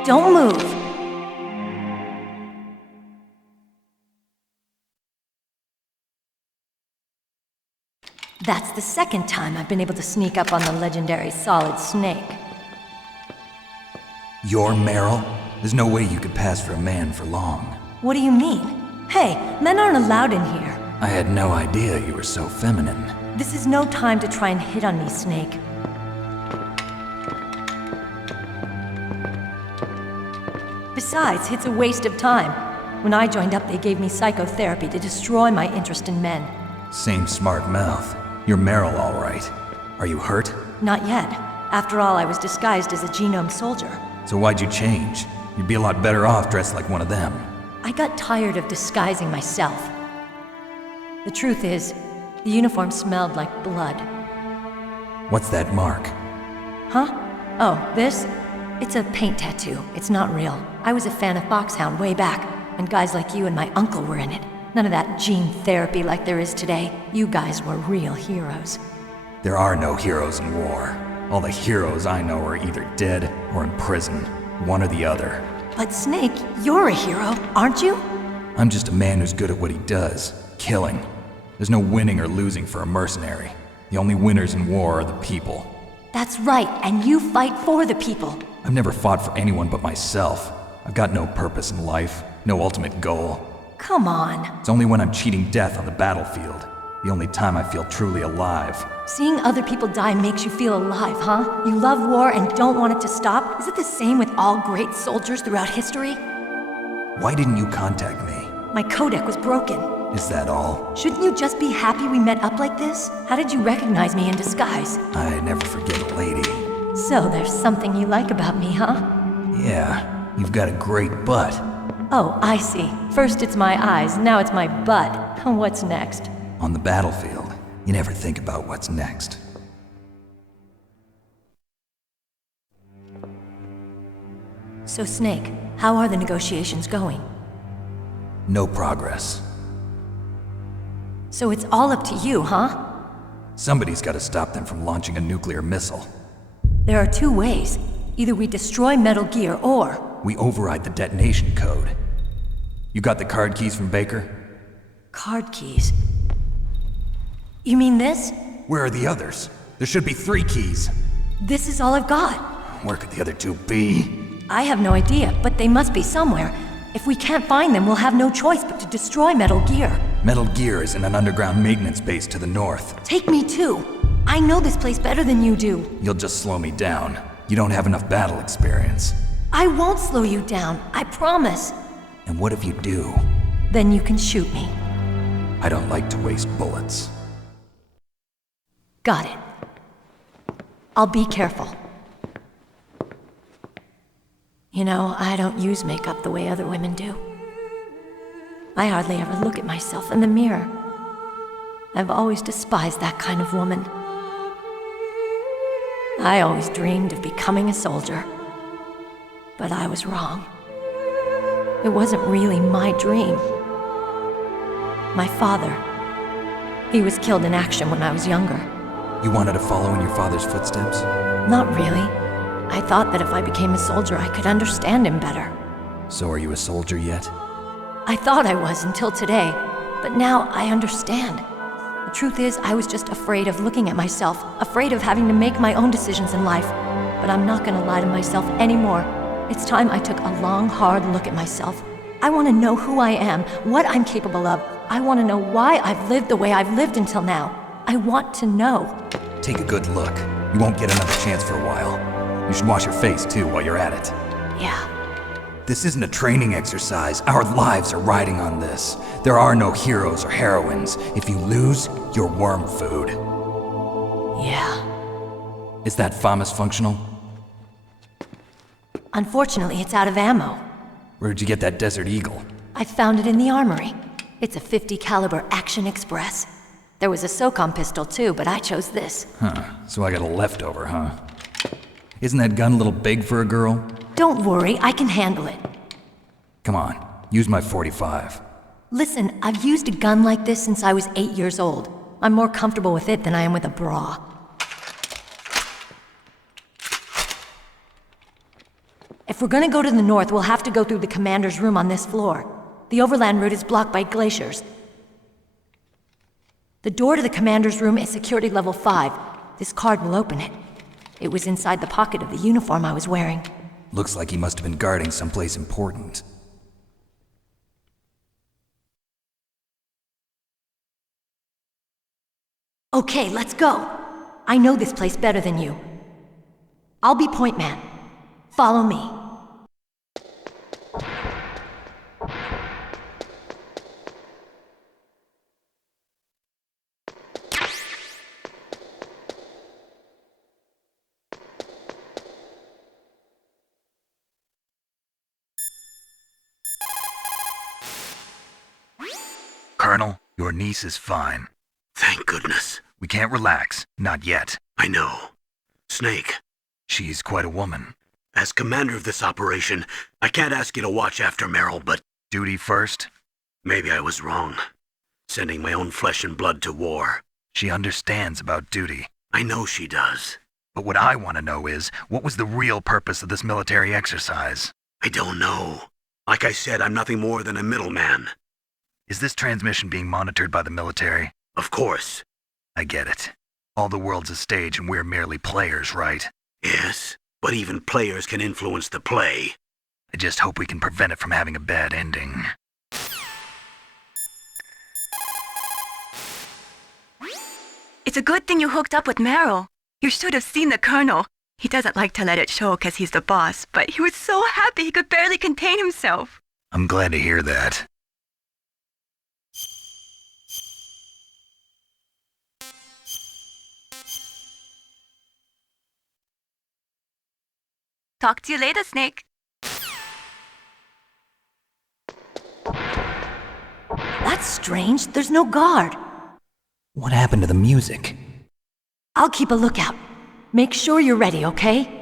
Don't move. That's the second time I've been able to sneak up on the legendary Solid Snake. You're Meryl? There's no way you could pass for a man for long. What do you mean? Hey, men aren't allowed in here. I had no idea you were so feminine. This is no time to try and hit on me, Snake. Besides, it's a waste of time. When I joined up, they gave me psychotherapy to destroy my interest in men. Same smart mouth. You're Meryl, all right. Are you hurt? Not yet. After all, I was disguised as a genome soldier. So why'd you change? You'd be a lot better off dressed like one of them. I got tired of disguising myself. The truth is, the uniform smelled like blood. What's that mark? Huh? Oh, this? It's a paint tattoo. It's not real. I was a fan of Foxhound way back, when guys like you and my uncle were in it. None of that gene therapy like there is today. You guys were real heroes. There are no heroes in war. All the heroes I know are either dead or in prison. One or the other. But Snake, you're a hero, aren't you? I'm just a man who's good at what he does. Killing. There's no winning or losing for a mercenary. The only winners in war are the people. That's right, and you fight for the people. I've never fought for anyone but myself. I've got no purpose in life, no ultimate goal. Come on. It's only when I'm cheating death on the battlefield. The only time I feel truly alive. Seeing other people die makes you feel alive, huh? You love war and don't want it to stop? Is it the same with all great soldiers throughout history? Why didn't you contact me? My codec was broken. Is that all? Shouldn't you just be happy we met up like this? How did you recognize me in disguise? I never forget a lady. So there's something you like about me, huh? Yeah, you've got a great butt. Oh, I see. First it's my eyes, now it's my butt. What's next? On the battlefield, you never think about what's next. So Snake, how are the negotiations going? No progress. So it's all up to you, huh? Somebody's gotta stop them from launching a nuclear missile. There are two ways. Either we destroy Metal Gear, or... we override the detonation code. You got the card keys from Baker? Card keys? You mean this? Where are the others? There should be 3 keys. This is all I've got. Where could the other 2 be? I have no idea, but they must be somewhere. If we can't find them, we'll have no choice but to destroy Metal Gear. Metal Gear is in an underground maintenance base to the north. Take me too. I know this place better than you do. You'll just slow me down. You don't have enough battle experience. I won't slow you down, I promise. And what if you do? Then you can shoot me. I don't like to waste bullets. Got it. I'll be careful. You know, I don't use makeup the way other women do. I hardly ever look at myself in the mirror. I've always despised that kind of woman. I always dreamed of becoming a soldier. But I was wrong. It wasn't really my dream. My father, he was killed in action when I was younger. You wanted to follow in your father's footsteps? Not really. I thought that if I became a soldier, I could understand him better. So are you a soldier yet? I thought I was until today, but now I understand. The truth is, I was just afraid of looking at myself, afraid of having to make my own decisions in life. But I'm not gonna lie to myself anymore. It's time I took a long, hard look at myself. I want to know who I am, what I'm capable of. I want to know why I've lived the way I've lived until now. I want to know. Take a good look. You won't get another chance for a while. You should wash your face, too, while you're at it. Yeah. This isn't a training exercise. Our lives are riding on this. There are no heroes or heroines. If you lose, you're worm food. Yeah. Is that FAMAS functional? Unfortunately, it's out of ammo. Where'd you get that Desert Eagle? I found it in the armory. It's a .50 caliber Action Express. There was a SOCOM pistol too, but I chose this. Huh, so I got a leftover, huh? Isn't that gun a little big for a girl? Don't worry, I can handle it. Come on, use my .45. Listen, I've used a gun like this since I was 8 years old. I'm more comfortable with it than I am with a bra. If we're gonna go to the north, we'll have to go through the commander's room on this floor. The overland route is blocked by glaciers. The door to the commander's room is security level 5. This card will open it. It was inside the pocket of the uniform I was wearing. Looks like he must have been guarding someplace important. Okay, let's go. I know this place better than you. I'll be point man. Follow me. Colonel, your niece is fine. Thank goodness. We can't relax. Not yet. I know. Snake. She's quite a woman. As commander of this operation, I can't ask you to watch after Meryl, but... Duty first? Maybe I was wrong. Sending my own flesh and blood to war. She understands about duty. I know she does. But what I want to know is, what was the real purpose of this military exercise? I don't know. Like I said, I'm nothing more than a middleman. Is this transmission being monitored by the military? Of course. I get it. All the world's a stage and we're merely players, right? Yes, but even players can influence the play. I just hope we can prevent it from having a bad ending. It's a good thing you hooked up with Meryl. You should have seen the Colonel. He doesn't like to let it show because he's the boss, but he was so happy he could barely contain himself. I'm glad to hear that. Talk to you later, Snake. That's strange. There's no guard. What happened to the music? I'll keep a lookout. Make sure you're ready, okay?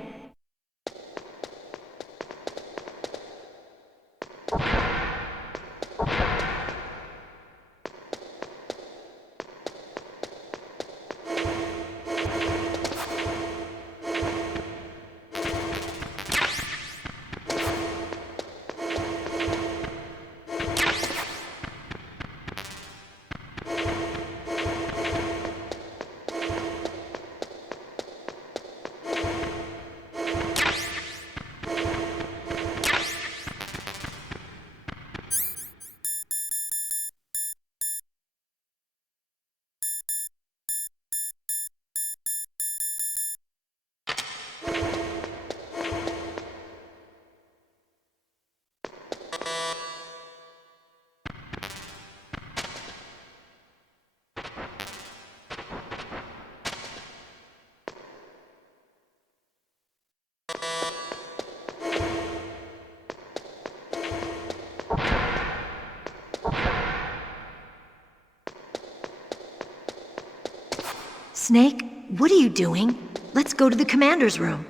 Snake, what are you doing? Let's go to the commander's room.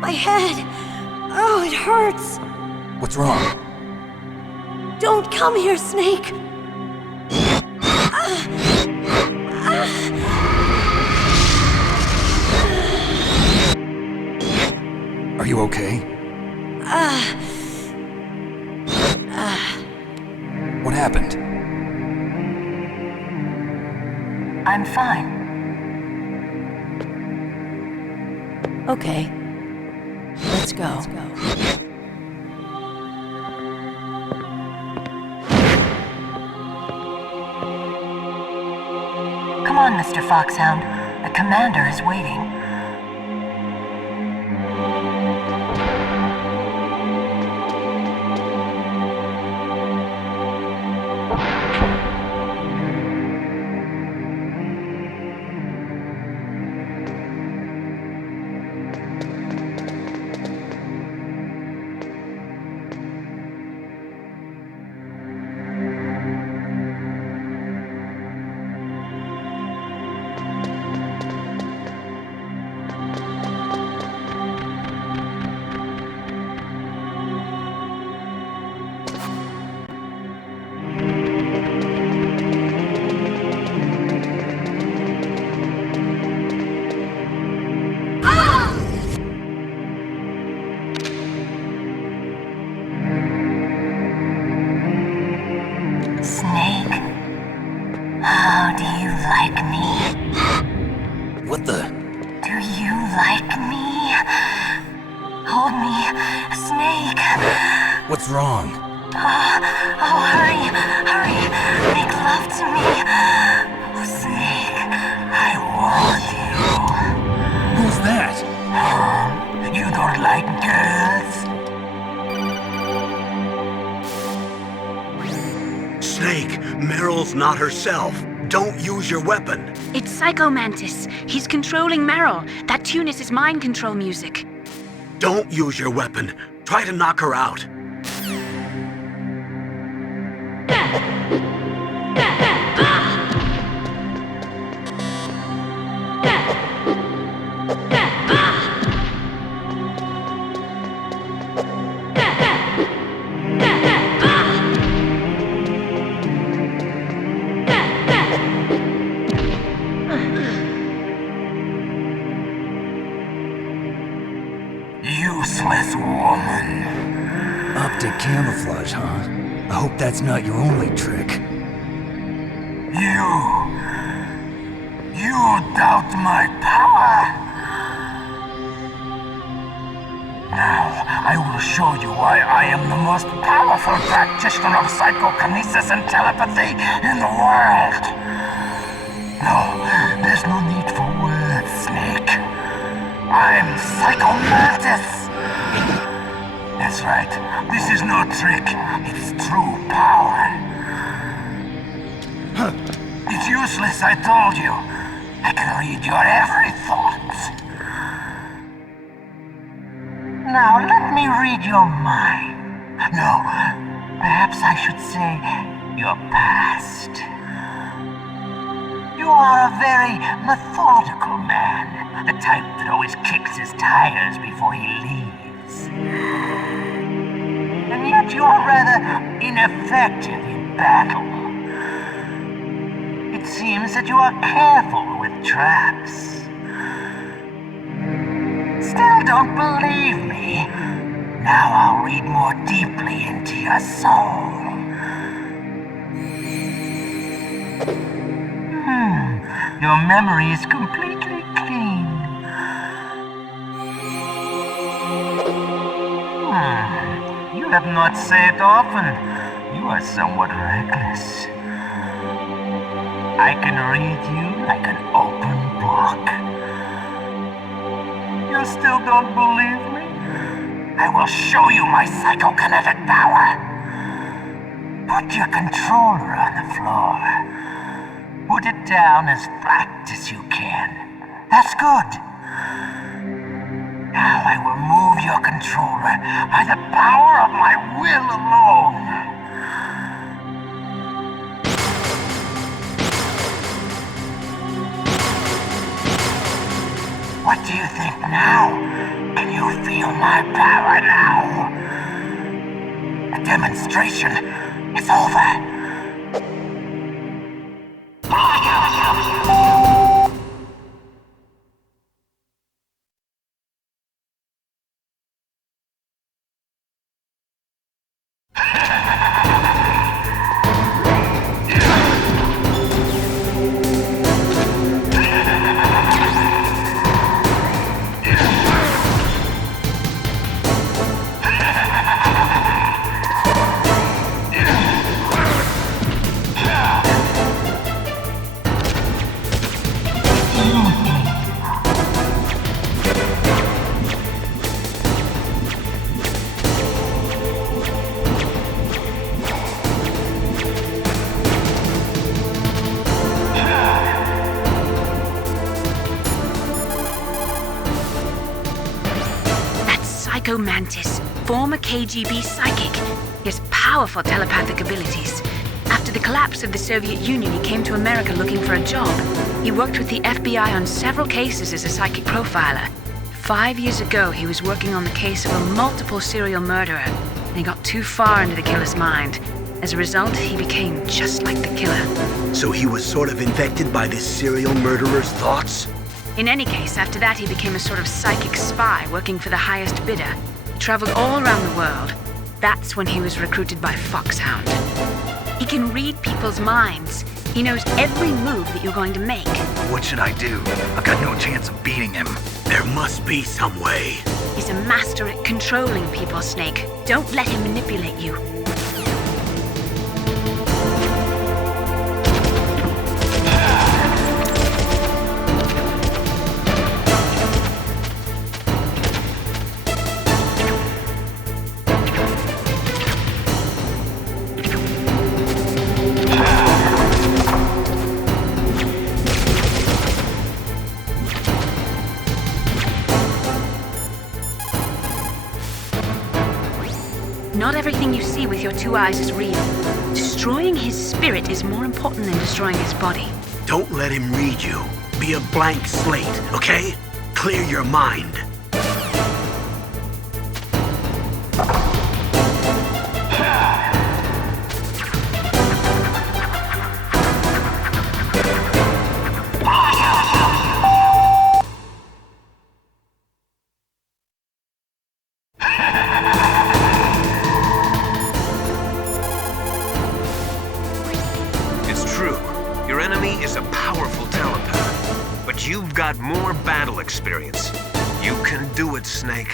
My head! Oh, it hurts! What's wrong? Don't come here, Snake! Are you okay? What happened? I I'm fine. Okay. Let's go. Come on, Mr. Foxhound. The commander is waiting. What the? Do you like me? Hold me, Snake. What's wrong? Oh, hurry, hurry. Make love to me. Oh, Snake, I want you. Who's that? You don't like girls? Snake, Meryl's not herself. Don't use your weapon. It's Psycho Mantis. He's controlling Meryl. That tune is his mind control music. Don't use your weapon. Try to knock her out. Useless woman. Optic camouflage, huh? I hope that's not your only trick. You doubt my power? Now, I will show you why I am the most powerful practitioner of psychokinesis and telepathy in the world. No, there's no need for words, Snake. I'm Psycho Mantis! That's right. This is no trick. It's true power. It's useless, I told you. I can read your every thought. Now let me read your mind. No, perhaps I should say your past. You are a very methodical man. The type that always kicks his tires before he leaves. And yet you are rather ineffective in battle. It seems that you are careful with traps. Still don't believe me? Now I'll read more deeply into your soul. Your memory is completely clean. You have not said often. You are somewhat reckless. I can read you like an open book. You still don't believe me? I will show you my psychokinetic power. Put your controller on the floor. Put it down as flat as you can. That's good. Now I will move your controller by the power of my will alone. What do you think now? Can you feel my power now? The demonstration is over. Psycho Mantis, former KGB psychic. He has powerful telepathic abilities. After the collapse of the Soviet Union, he came to America looking for a job. He worked with the FBI on several cases as a psychic profiler. 5 years ago, he was working on the case of a multiple serial murderer, and he got too far into the killer's mind. As a result, he became just like the killer. So he was sort of infected by this serial murderer's thoughts? In any case, after that, he became a sort of psychic spy working for the highest bidder. He traveled all around the world. That's when he was recruited by Foxhound. He can read people's minds. He knows every move that you're going to make. What should I do? I've got no chance of beating him. There must be some way. He's a master at controlling people, Snake. Don't let him manipulate you. Not everything you see with your 2 eyes is real. Destroying his spirit is more important than destroying his body. Don't let him read you. Be a blank slate, okay? Clear your mind. You've got more battle experience. You can do it, Snake.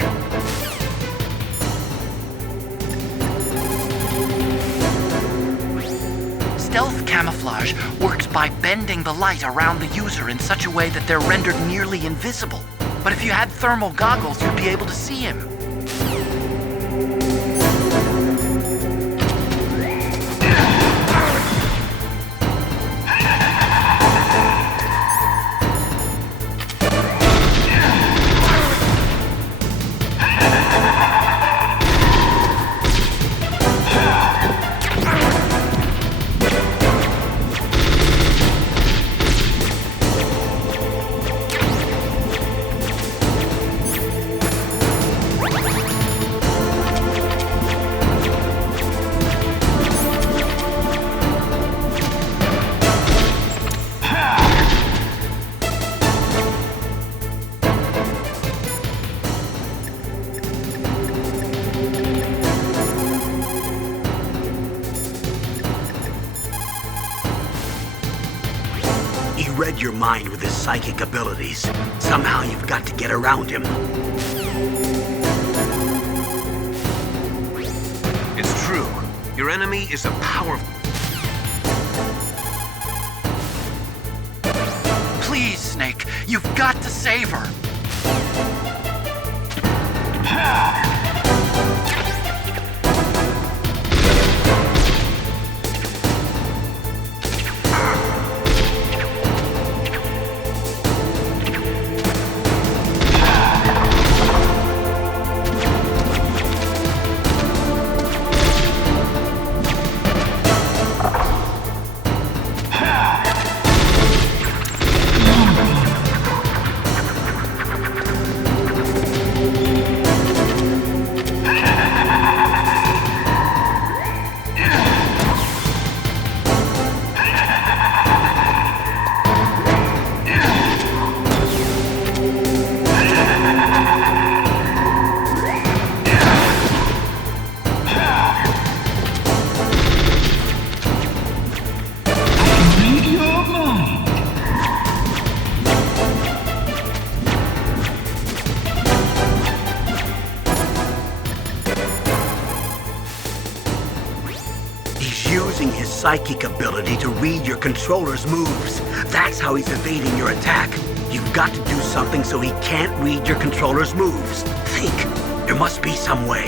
Stealth camouflage works by bending the light around the user in such a way that they're rendered nearly invisible. But if you had thermal goggles, you'd be able to see him. Read your mind with his psychic abilities. Somehow you've got to get around him. It's true. Your enemy is a powerful... Please, Snake, you've got to save her. Using his psychic ability to read your controller's moves. That's how he's evading your attack. You've got to do something so he can't read your controller's moves. Think. There must be some way.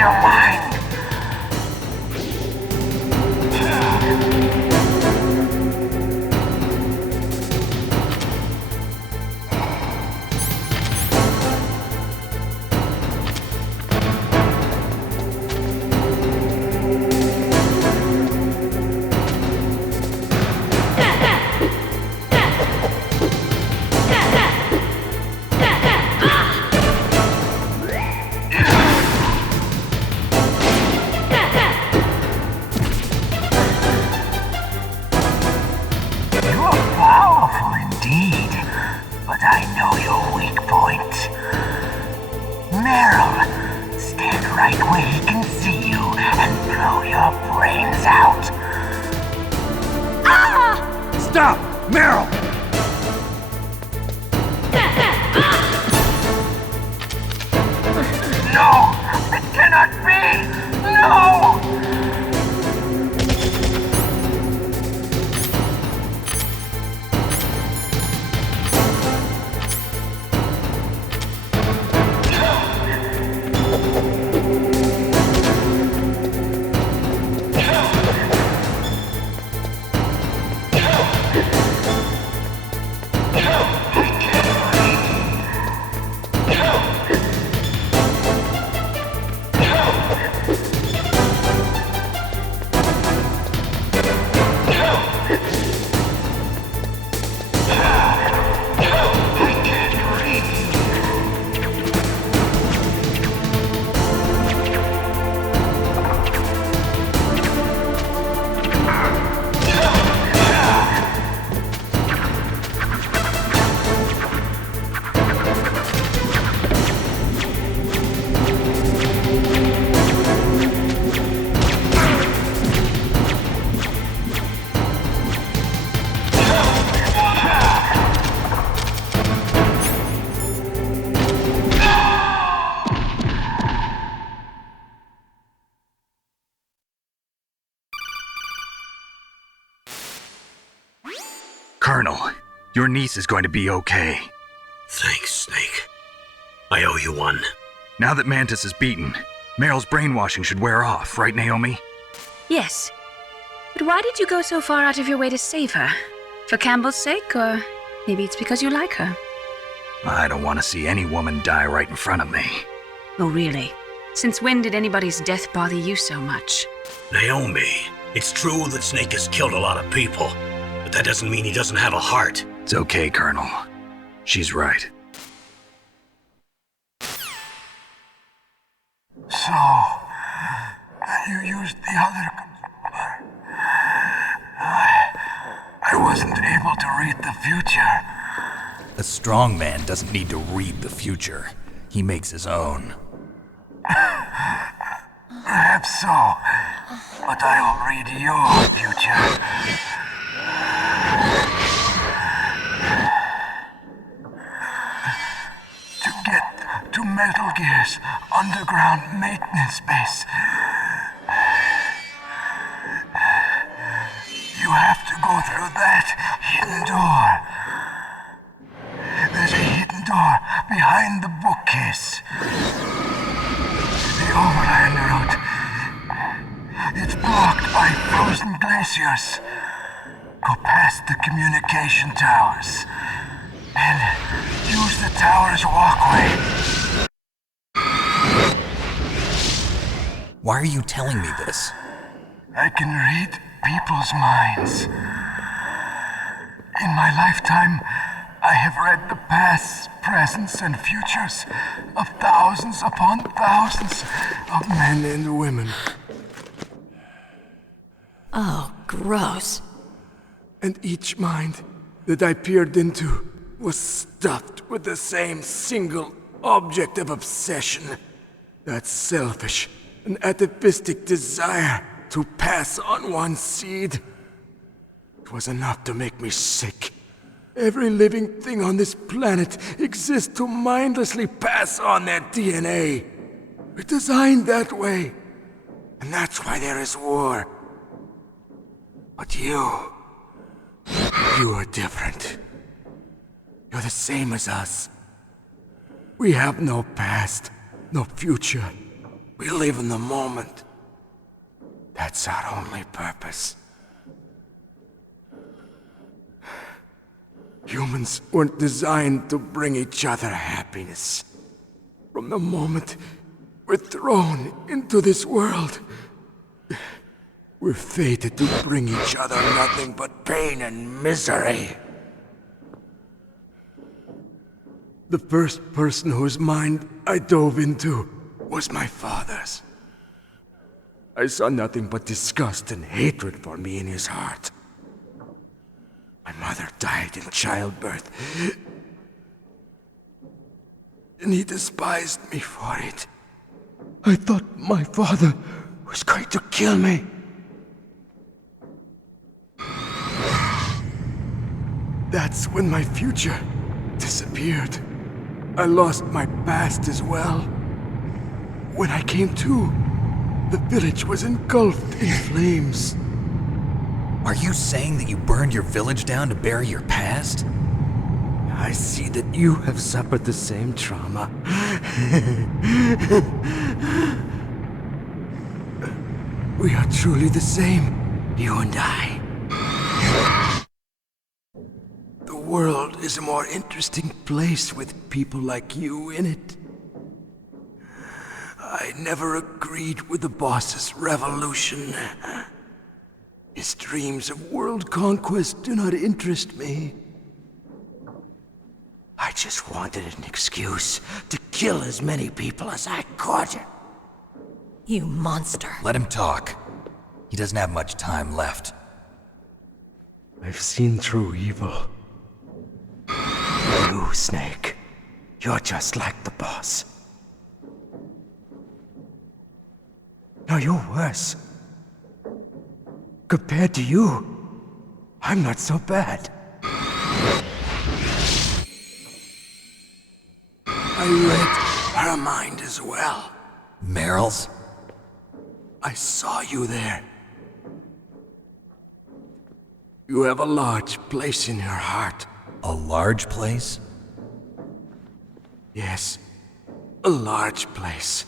your mind. Colonel, your niece is going to be okay. Thanks, Snake. I owe you one. Now that Mantis is beaten, Meryl's brainwashing should wear off, right, Naomi? Yes. But why did you go so far out of your way to save her? For Campbell's sake, or maybe it's because you like her? I don't want to see any woman die right in front of me. Oh, really? Since when did anybody's death bother you so much? Naomi, it's true that Snake has killed a lot of people, but that doesn't mean he doesn't have a heart. It's okay, Colonel. She's right. So, you used the other... I wasn't able to read the future. A strong man doesn't need to read the future. He makes his own. Perhaps so, but I'll read your future. To get to Metal Gear's underground maintenance base, you have to go through that hidden door. There's a hidden door behind the bookcase. The overland route. It's blocked by frozen glaciers. Go past the communication towers and use the tower's walkway. Why are you telling me this? I can read people's minds. In my lifetime, I have read the pasts, presents, and futures of thousands upon thousands of men and women. Oh, gross. And each mind that I peered into was stuffed with the same single object of obsession. That selfish and atavistic desire to pass on one's seed. It was enough to make me sick. Every living thing on this planet exists to mindlessly pass on their DNA. We're designed that way. And that's why there is war. But you are different. You're the same as us. We have no past, no future. We live in the moment. That's our only purpose. Humans weren't designed to bring each other happiness. From the moment we're thrown into this world, we're fated to bring each other nothing but pain and misery. The first person whose mind I dove into was my father's. I saw nothing but disgust and hatred for me in his heart. My mother died in childbirth, and he despised me for it. I thought my father was going to kill me. That's when my future disappeared. I lost my past as well. When I came to, the village was engulfed in flames. Are you saying that you burned your village down to bury your past? I see that you have suffered the same trauma. We are truly the same, you and I. The world is a more interesting place with people like you in it. I never agreed with the boss's revolution. His dreams of world conquest do not interest me. I just wanted an excuse to kill as many people as I could. You monster. Let him talk. He doesn't have much time left. I've seen through evil. You, Snake, you're just like the boss. No, you're worse. Compared to you, I'm not so bad. I read her mind as well. Meryl's? I saw you there. You have a large place in her heart. A large place? Yes, a large place.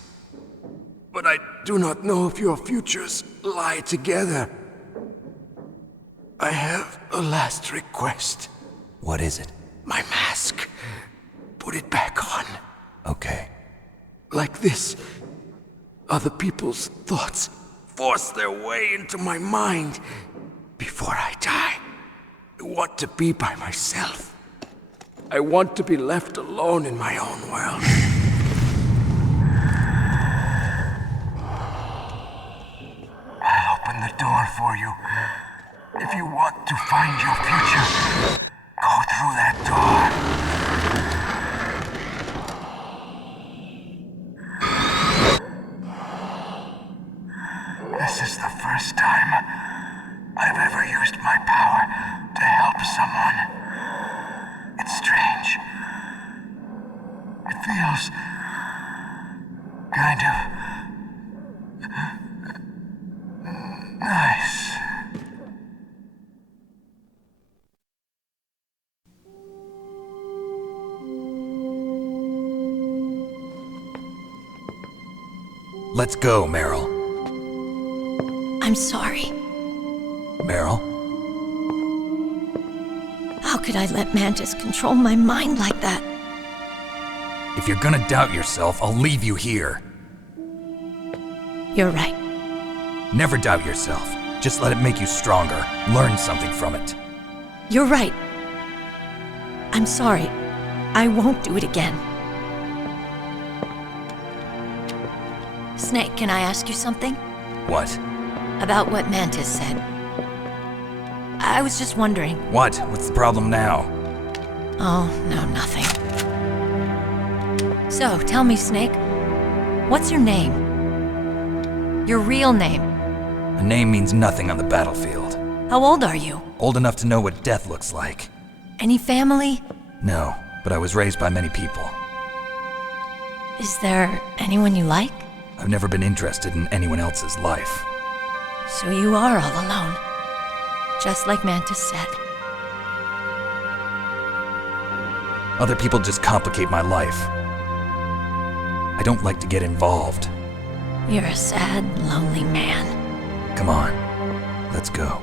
But I do not know if your futures lie together. I have a last request. What is it? My mask. Put it back on. Okay. Like this, other people's thoughts force their way into my mind. Before I die, I want to be by myself. I want to be left alone in my own world. I'll open the door for you. If you want to find your future, go through that door. This is the first time I've ever used my power to help someone. It's strange. It feels kind of nice. Let's go, Meryl. I'm sorry. Meryl? How could I let Mantis control my mind like that? If you're gonna doubt yourself, I'll leave you here. You're right. Never doubt yourself. Just let it make you stronger. Learn something from it. You're right. I'm sorry. I won't do it again. Snake, can I ask you something? What? About what Mantis said. I was just wondering. What? What's the problem now? Oh, no, nothing. So, tell me, Snake, what's your name? Your real name? A name means nothing on the battlefield. How old are you? Old enough to know what death looks like. Any family? No, but I was raised by many people. Is there anyone you like? I've never been interested in anyone else's life. So you are all alone. Just like Mantis said. Other people just complicate my life. I don't like to get involved. You're a sad, lonely man. Come on, let's go.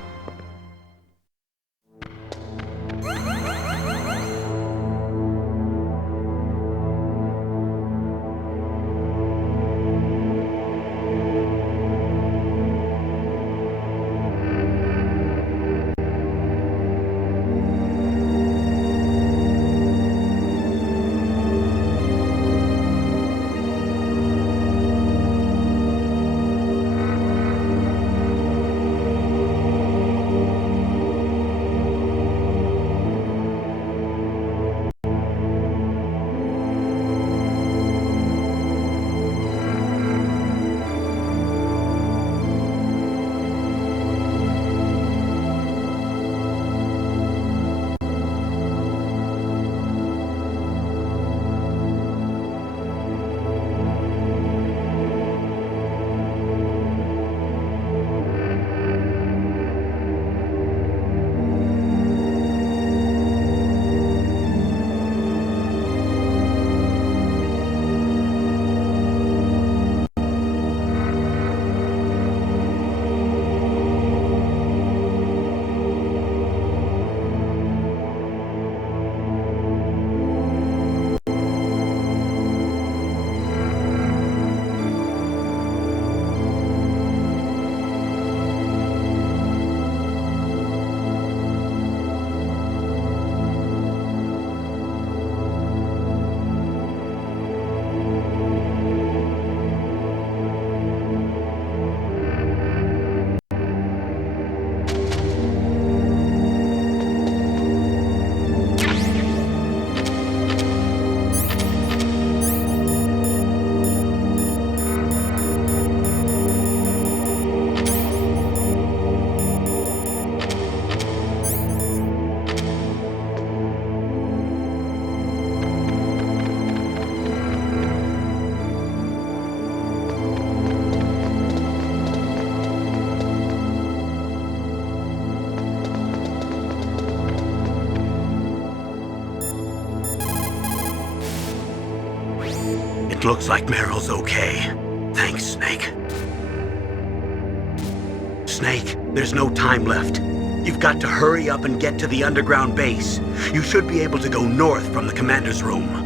It looks like Meryl's okay. Thanks, Snake. Snake, there's no time left. You've got to hurry up and get to the underground base. You should be able to go north from the commander's room.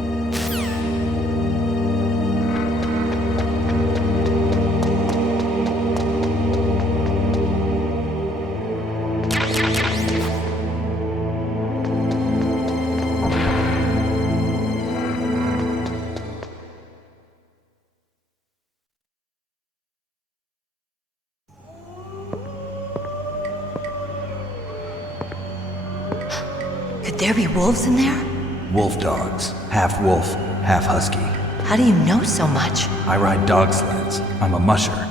Could there be wolves in there? Wolf dogs. Half wolf, half husky. How do you know so much? I ride dog sleds. I'm a musher.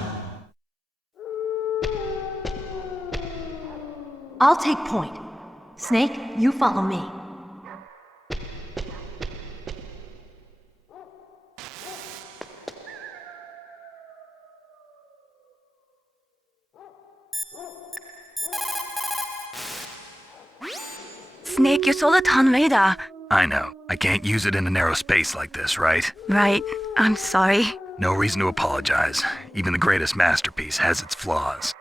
I'll take point. Snake, you follow me. Snake, your Soliton radar. I know. I can't use it in a narrow space like this, right? Right. I'm sorry. No reason to apologize. Even the greatest masterpiece has its flaws.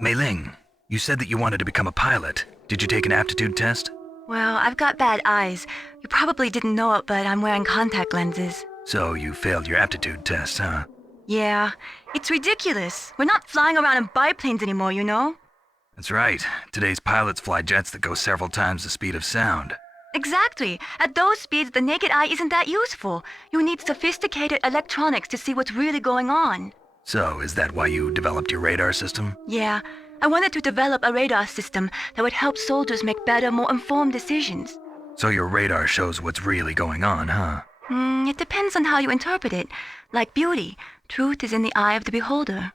Mei Ling, you said that you wanted to become a pilot. Did you take an aptitude test? Well, I've got bad eyes. You probably didn't know it, but I'm wearing contact lenses. So you failed your aptitude test, huh? Yeah. It's ridiculous. We're not flying around in biplanes anymore, you know? That's right. Today's pilots fly jets that go several times the speed of sound. Exactly. At those speeds, the naked eye isn't that useful. You need sophisticated electronics to see what's really going on. So, is that why you developed your radar system? Yeah. I wanted to develop a radar system that would help soldiers make better, more informed decisions. So your radar shows what's really going on, huh? It depends on how you interpret it. Like beauty, truth is in the eye of the beholder.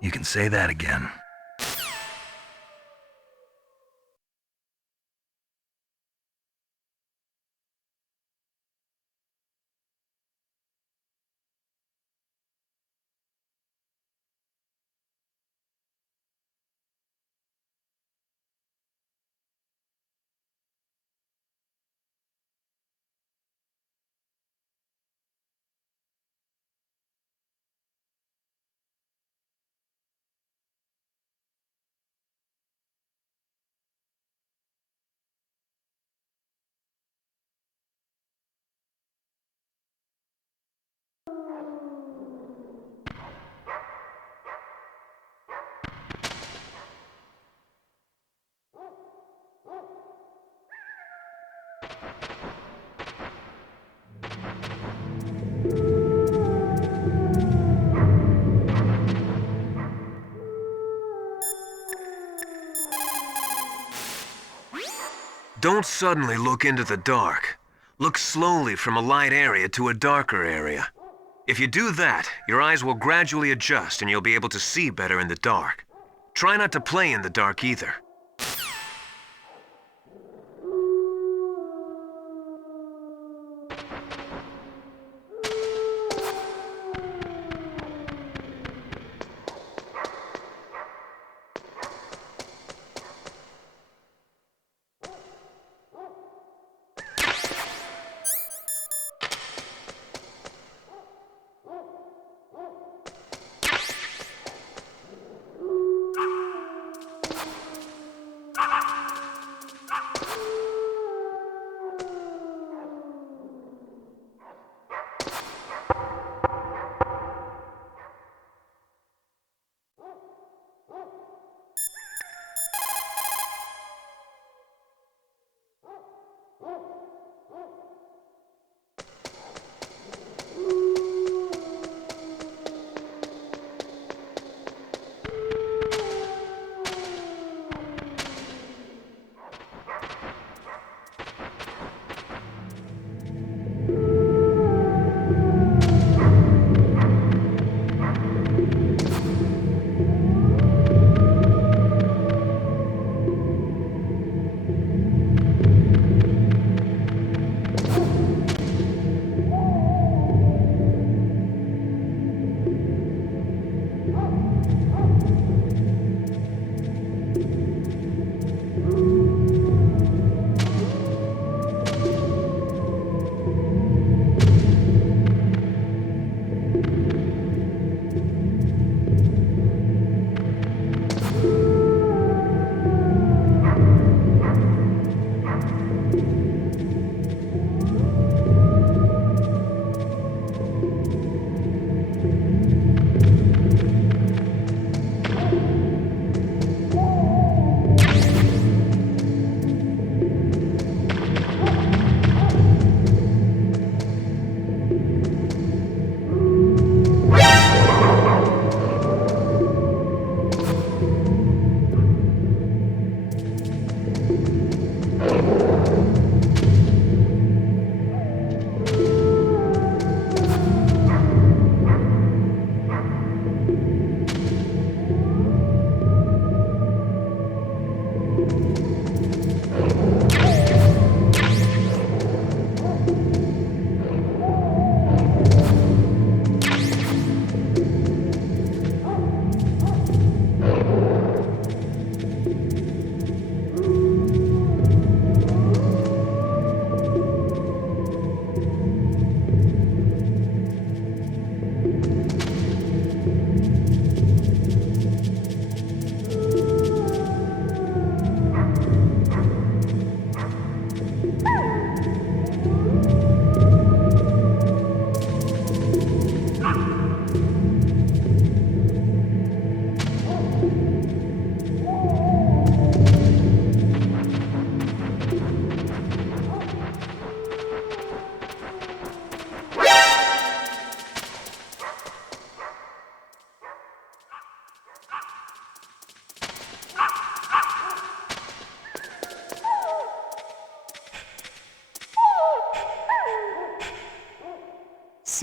You can say that again. Don't suddenly look into the dark. Look slowly from a light area to a darker area. If you do that, your eyes will gradually adjust and you'll be able to see better in the dark. Try not to play in the dark either.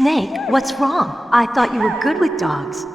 Snake, what's wrong? I thought you were good with dogs.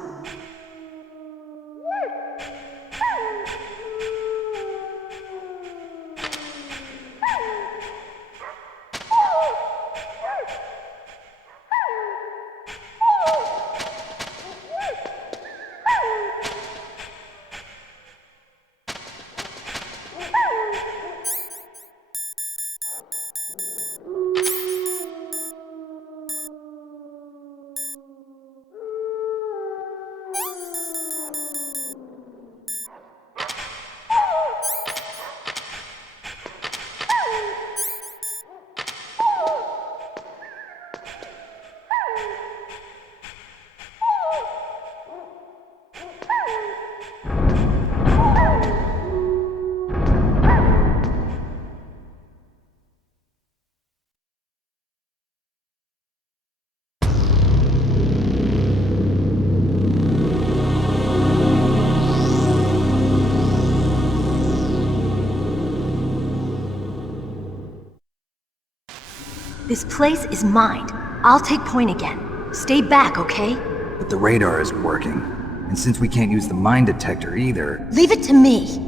This place is mined. I'll take point again. Stay back, okay? But the radar isn't working. And since we can't use the mine detector either... Leave it to me.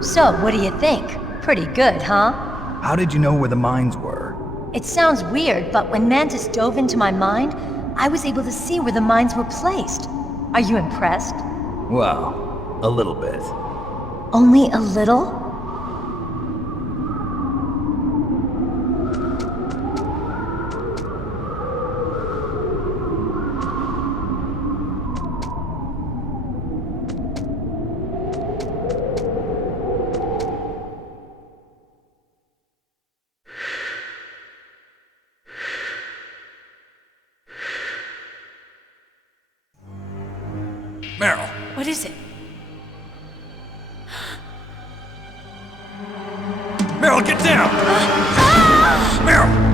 So, what do you think? Pretty good, huh? How did you know where the mines were? It sounds weird, but when Mantis dove into my mind, I was able to see where the mines were placed. Are you impressed? Well, a little bit. Only a little? Meryl! What is it? Meryl, get down! Meryl!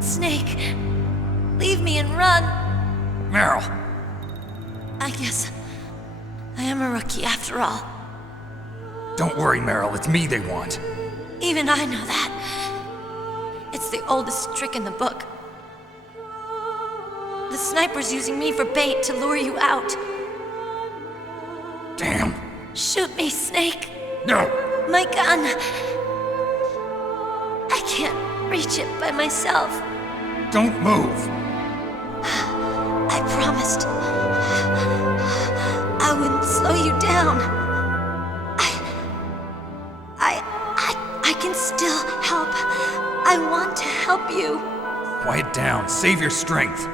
Snake, leave me and run. Meryl! I guess I am a rookie after all. Don't worry, Meryl. It's me they want. Even I know that. It's the oldest trick in the book. The sniper's using me for bait to lure you out. Damn. Shoot me, Snake. No! My gun. I can't reach it by myself. Don't move. I promised I wouldn't slow you down. I can still help. I want to help you. Quiet down. Save your strength.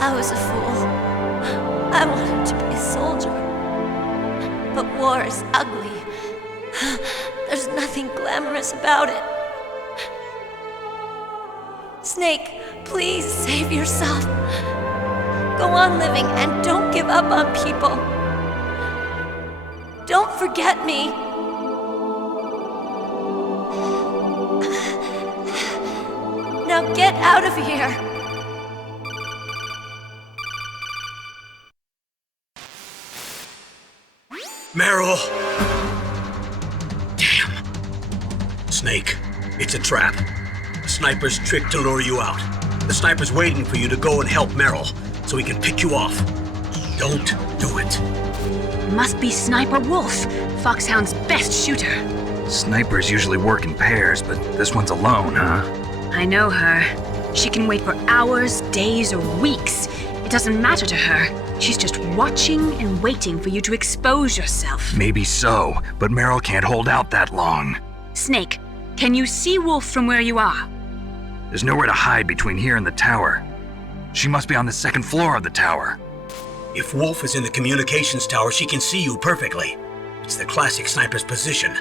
I was a fool. I wanted to be a soldier. But war is ugly. There's nothing glamorous about it. Snake, please save yourself. Go on living and don't give up on people. Don't forget me. Now get out of here. Meryl! Damn. Snake, it's a trap. The sniper's trick to lure you out. The sniper's waiting for you to go and help Meryl, so he can pick you off. Don't do it. It must be Sniper Wolf, Foxhound's best shooter. Snipers usually work in pairs, but this one's alone, huh? I know her. She can wait for hours, days, or weeks. It doesn't matter to her. She's just watching and waiting for you to expose yourself. Maybe so, but Meryl can't hold out that long. Snake, can you see Wolf from where you are? There's nowhere to hide between here and the tower. She must be on the second floor of the tower. If Wolf is in the communications tower, she can see you perfectly. It's the classic sniper's position.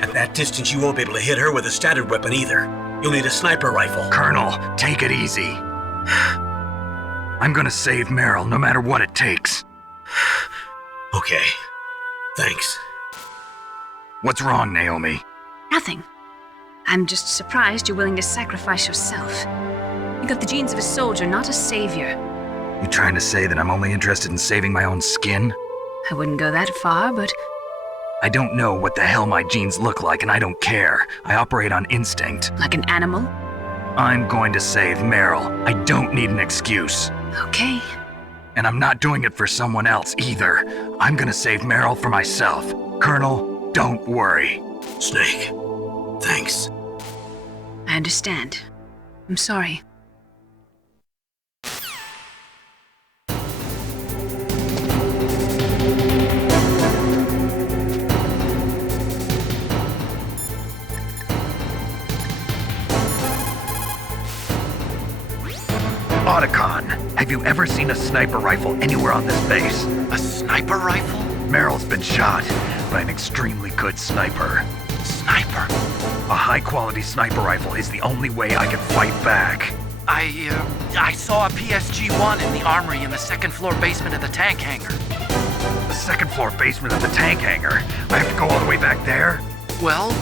At that distance, you won't be able to hit her with a standard weapon either. You'll need a sniper rifle. Colonel, take it easy. I'm gonna save Meryl no matter what it takes. Okay. Thanks. What's wrong, Naomi? Nothing. I'm just surprised you're willing to sacrifice yourself. You got the genes of a soldier, not a savior. You trying to say that I'm only interested in saving my own skin? I wouldn't go that far, but... I don't know what the hell my genes look like, and I don't care. I operate on instinct. Like an animal? I'm going to save Meryl. I don't need an excuse. Okay. And I'm not doing it for someone else either. I'm gonna save Meryl for myself. Colonel, don't worry. Snake, thanks. I understand. I'm sorry. Otacon, have you ever seen a sniper rifle anywhere on this base? A sniper rifle? Meryl's been shot by an extremely good sniper. Sniper? A high-quality sniper rifle is the only way I can fight back. I saw a PSG-1 in the Armory in the second-floor basement of the tank hangar. The second-floor basement of the tank hangar? I have to go all the way back there? Well,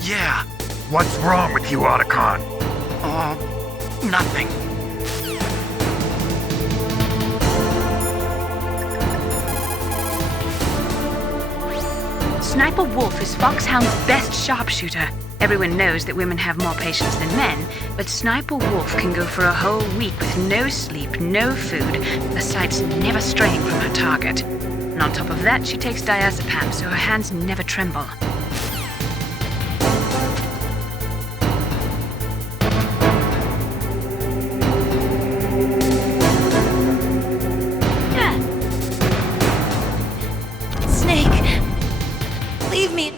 yeah. What's wrong with you, Otacon? Nothing. Sniper Wolf is Foxhound's best sharpshooter. Everyone knows that women have more patience than men, but Sniper Wolf can go for a whole week with no sleep, no food, the sights never straying from her target. And on top of that, she takes diazepam so her hands never tremble. Snake! Leave me.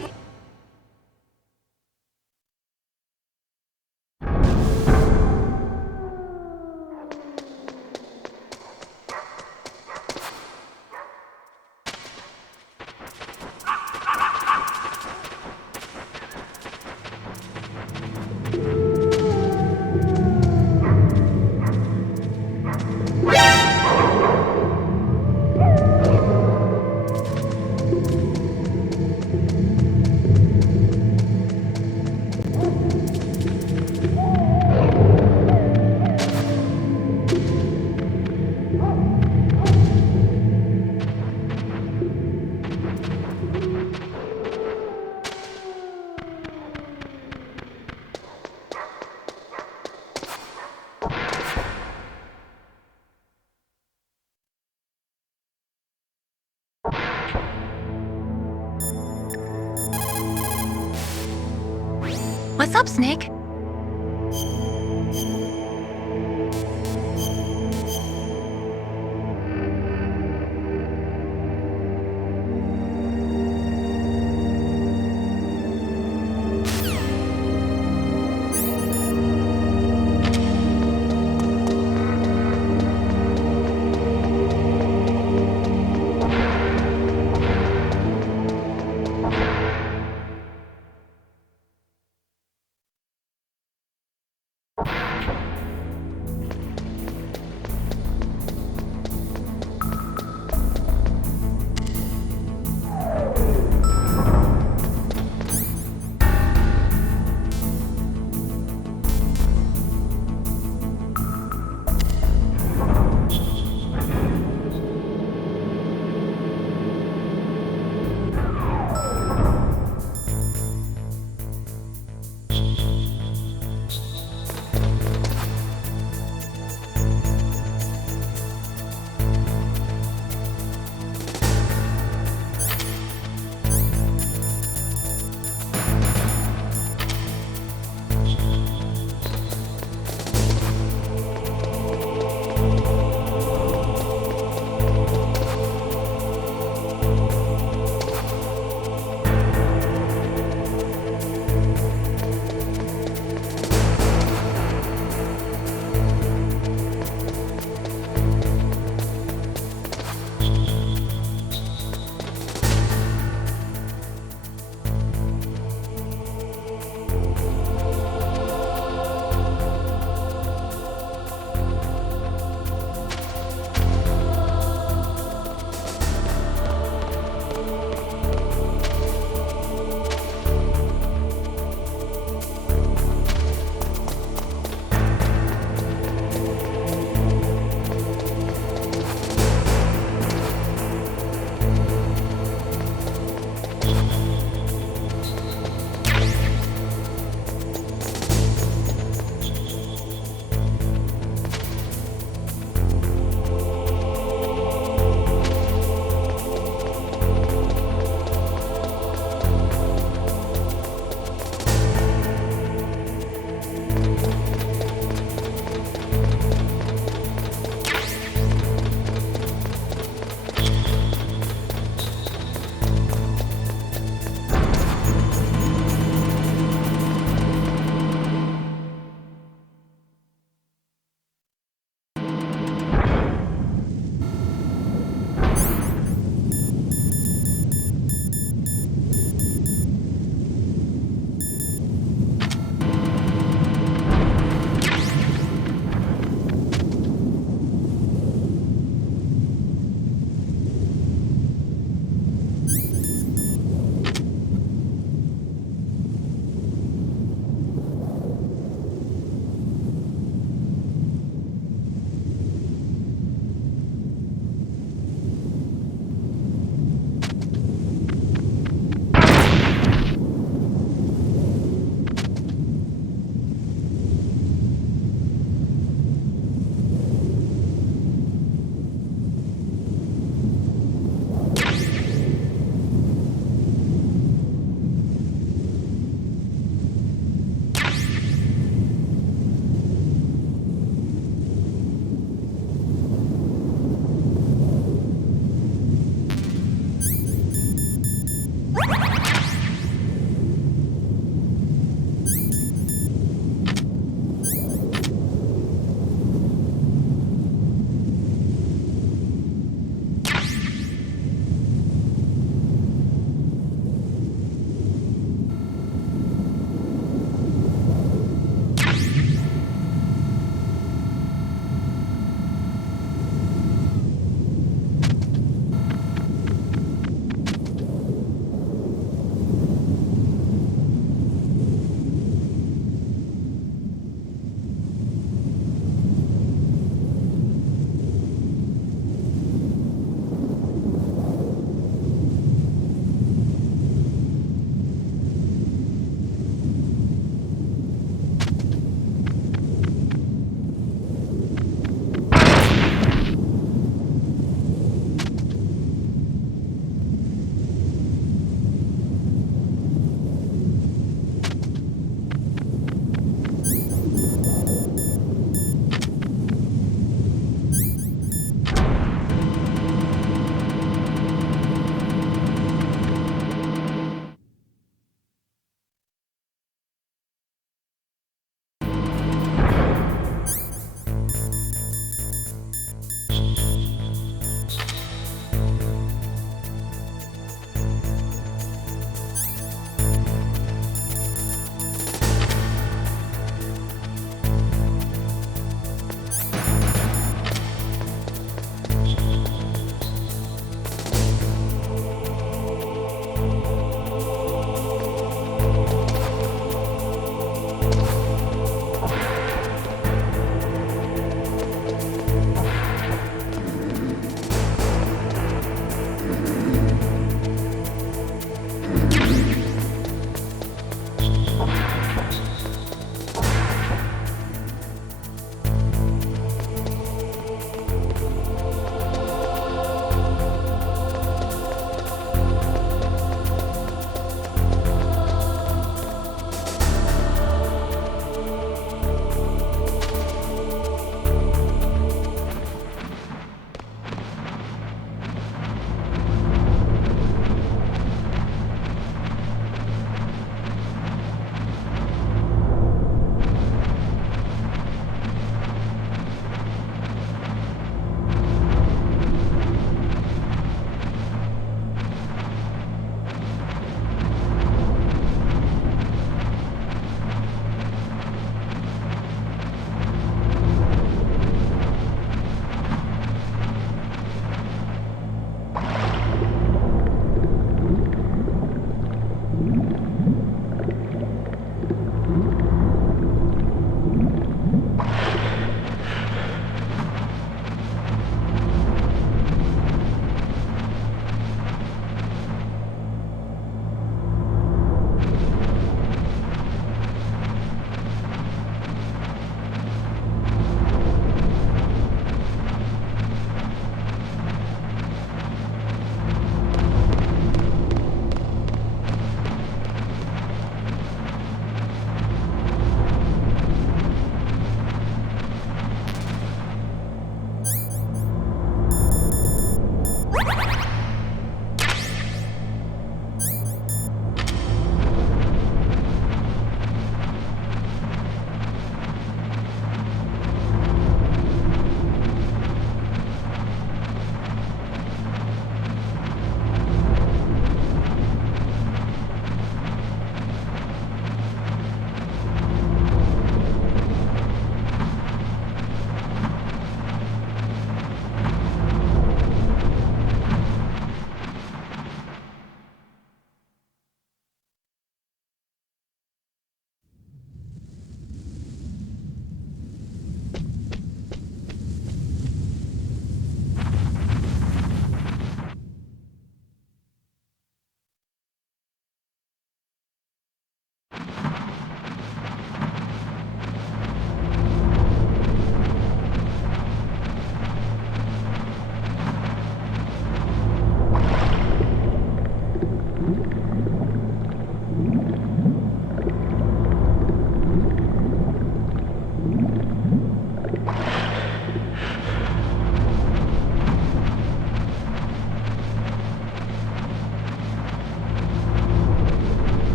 What's up, Snake?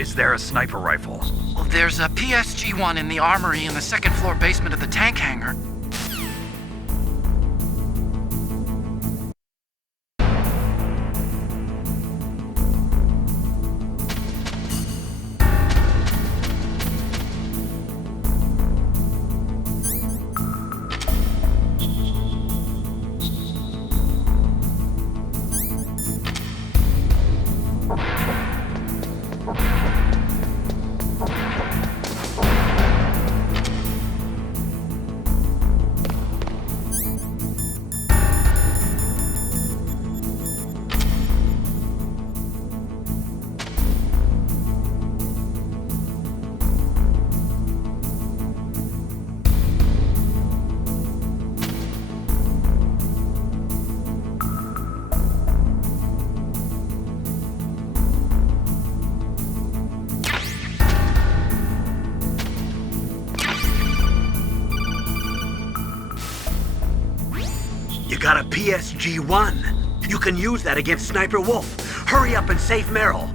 is there a sniper rifle? Well, there's a PSG-1 in the Armory in the second floor basement of the tank hangar. You got a PSG-1. You can use that against Sniper Wolf. Hurry up and save Merrill.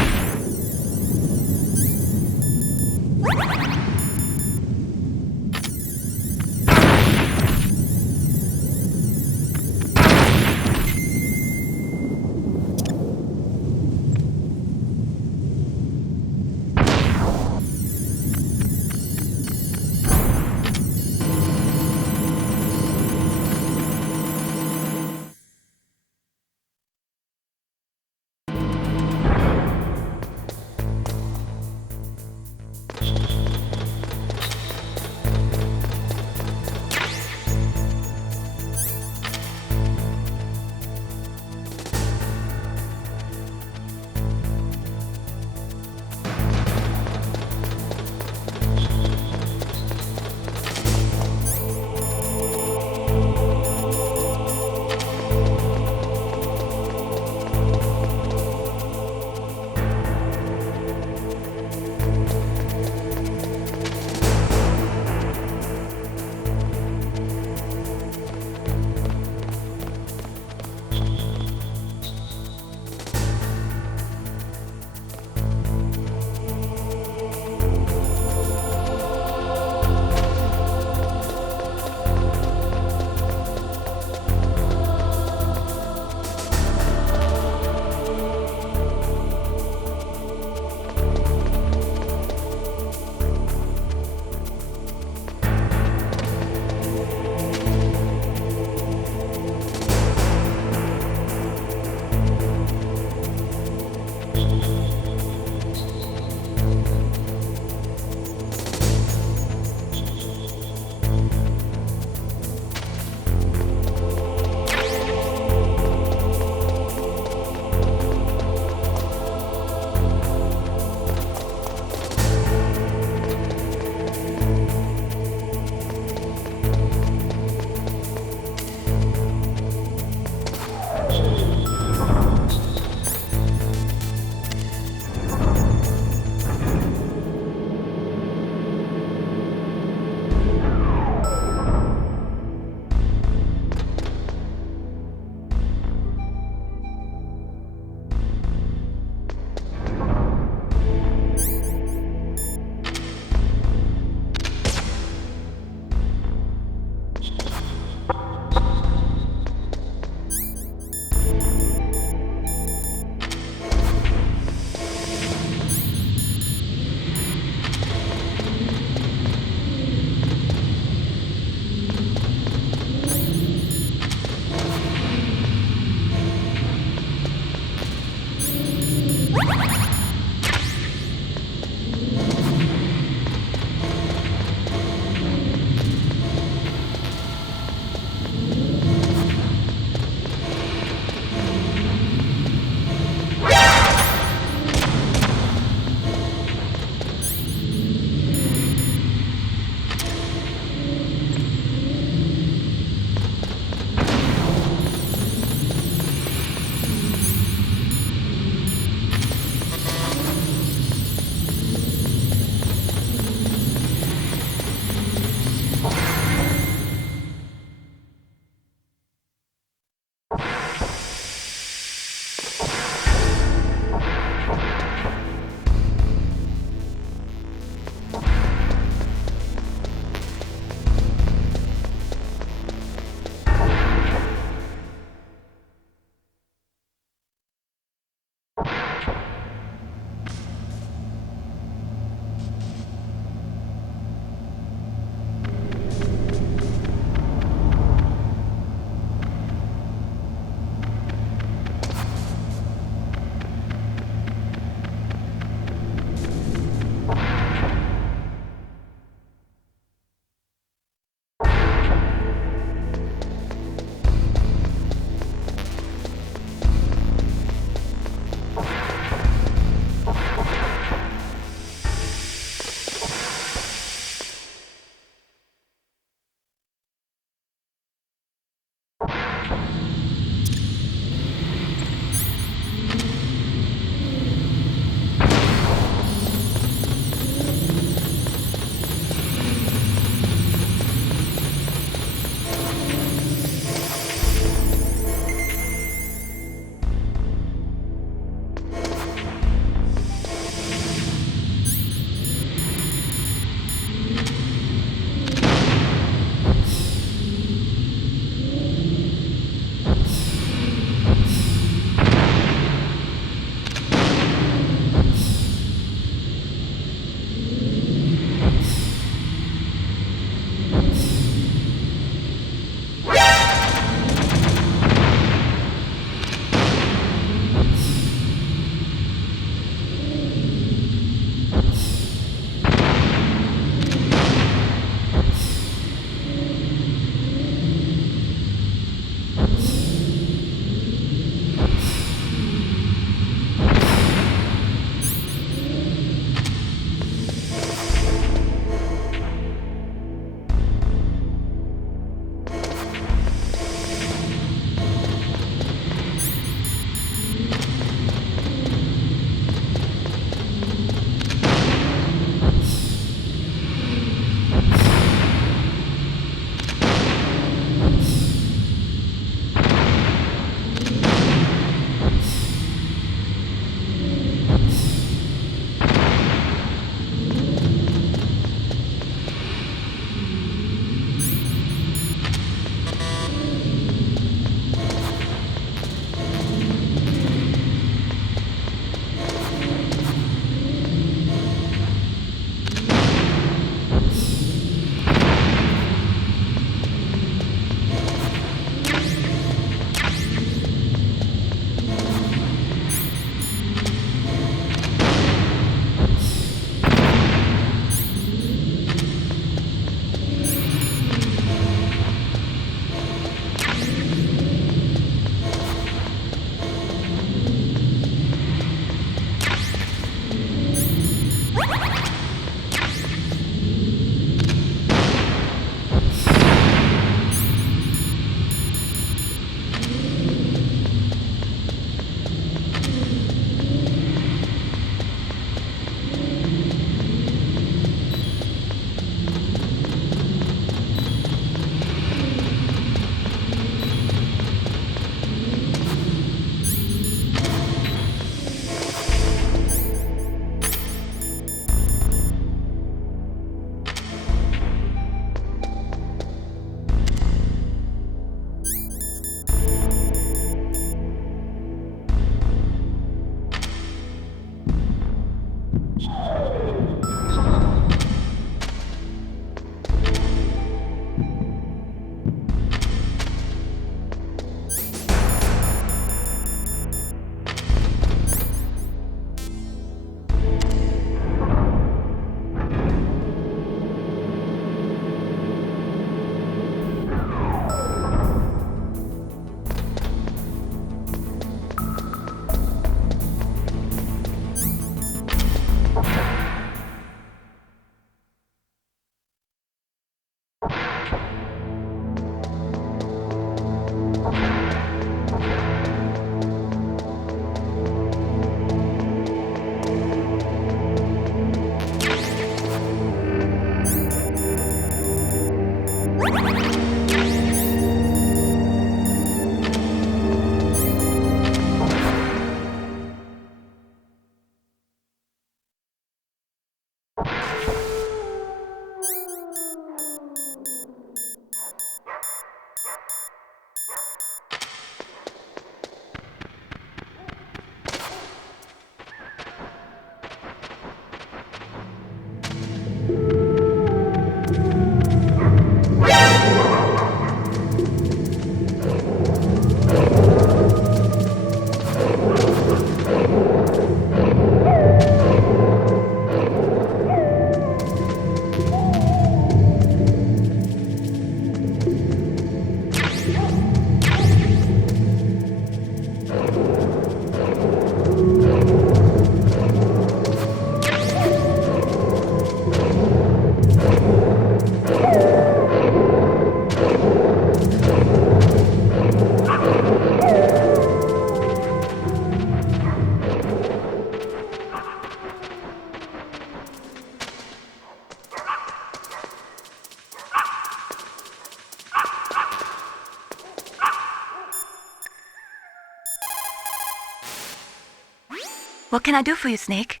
What can I do for you, Snake?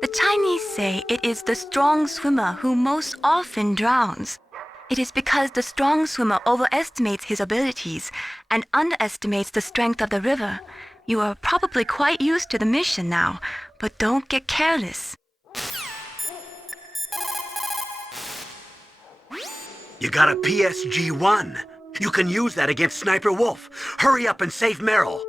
The Chinese say it is the strong swimmer who most often drowns. It is because the strong swimmer overestimates his abilities and underestimates the strength of the river. You are probably quite used to the mission now, but don't get careless. You got a PSG-1. You can use that against Sniper Wolf. Hurry up and save Meryl.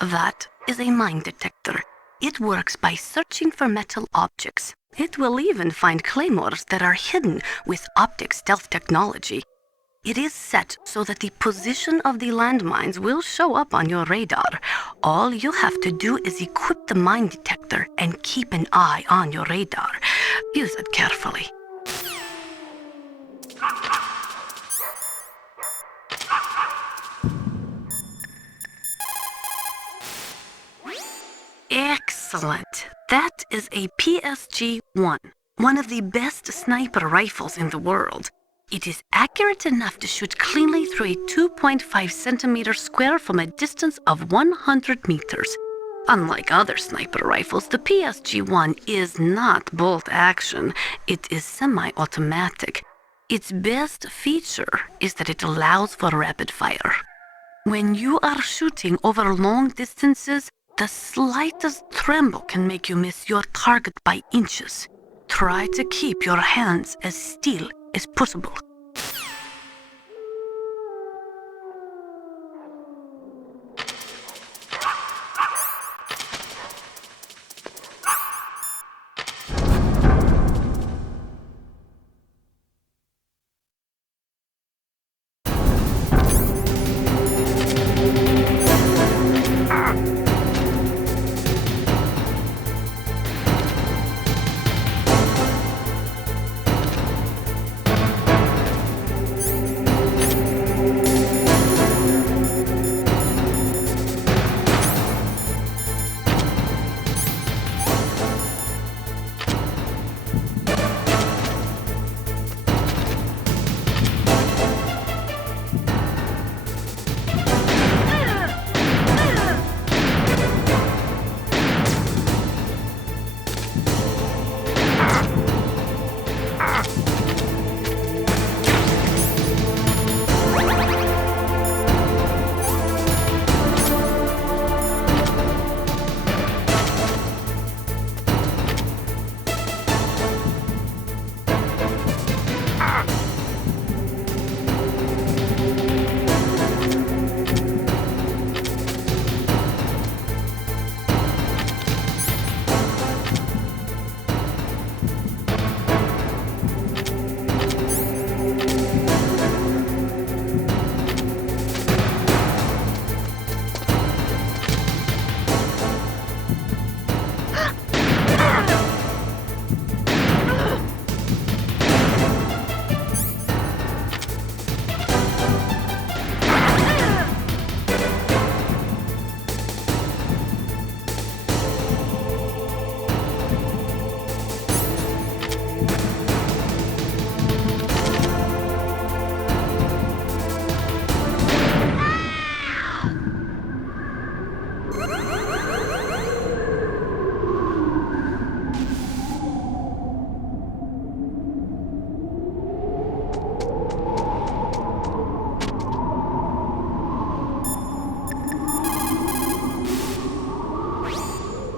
That is a mine detector. It works by searching for metal objects. It will even find claymores that are hidden with optic stealth technology. It is set so that the position of the landmines will show up on your radar. All you have to do is equip the mine detector and keep an eye on your radar. Use it carefully. Excellent. That is a PSG-1, one of the best sniper rifles in the world. It is accurate enough to shoot cleanly through a 2.5 centimeter square from a distance of 100 meters. Unlike other sniper rifles, the PSG-1 is not bolt action. It is semi-automatic. Its best feature is that it allows for rapid fire. When you are shooting over long distances, the slightest tremble can make you miss your target by inches. Try to keep your hands as still as possible.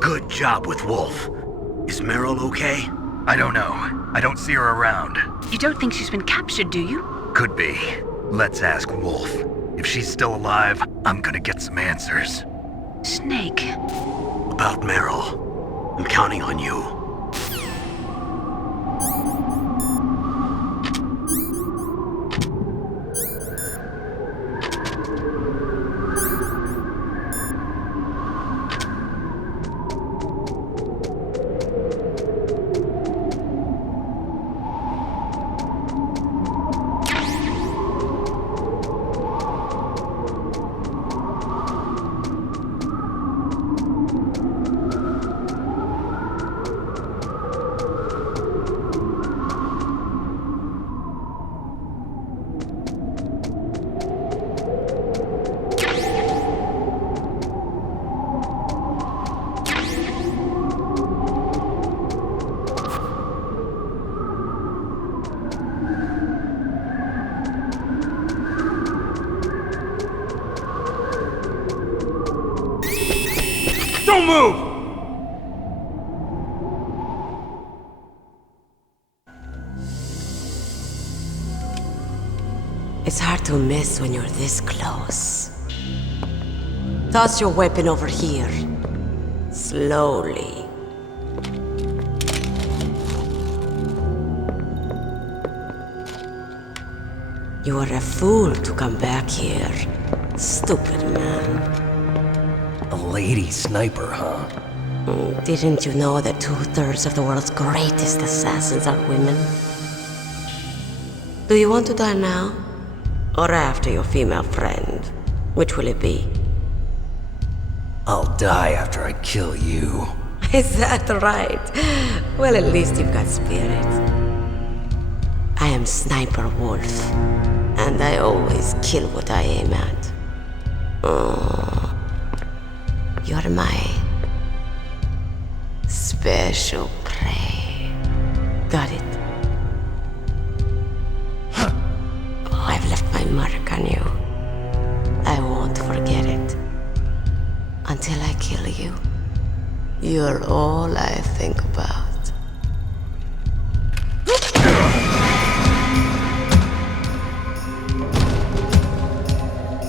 Good job with Wolf. Is Meryl okay? I don't know. I don't see her around. You don't think she's been captured, do you? Could be. Let's ask Wolf. If she's still alive, I'm gonna get some answers. Snake. About Meryl. I'm counting on you. Don't move! It's hard to miss when you're this close. Toss your weapon over here. Slowly. You were a fool to come back here. Stupid man. A lady sniper, huh? Didn't you know that 2/3 of the world's greatest assassins are women? Do you want to die now? Or after your female friend? Which will it be? I'll die after I kill you. Is that right? Well, at least you've got spirit. I am Sniper Wolf, and I always kill what I aim at. Oh, you're my special prey. Got it. I've left my mark on you. I won't forget it. Until I kill you. You're all I think about.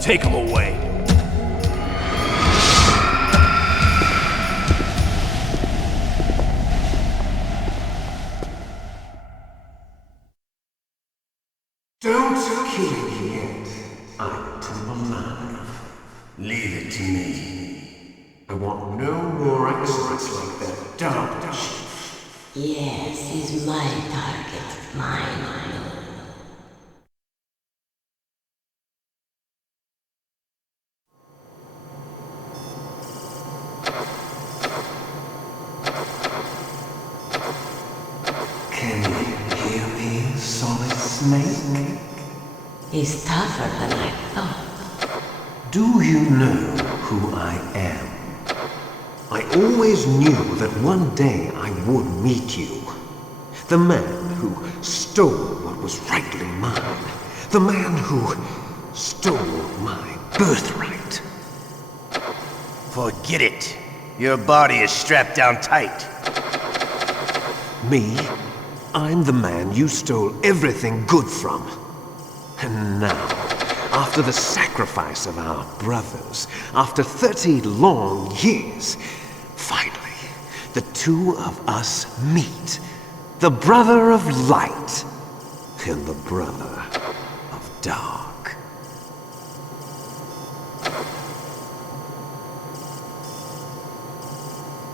Take him away. Don't kill me yet. I'm alive. Leave it to me. I want no more extras like that dumb chief. Yes, he's my target. Mine. Can you hear me, Solid Snake? He's tougher than I thought. Do you know who I am? I always knew that one day I would meet you. The man who stole what was rightly mine. The man who stole my birthright. Forget it. Your body is strapped down tight. Me? I'm the man you stole everything good from. And now, after the sacrifice of our brothers, after 30 long years, finally, the two of us meet. The brother of light and the brother of dark.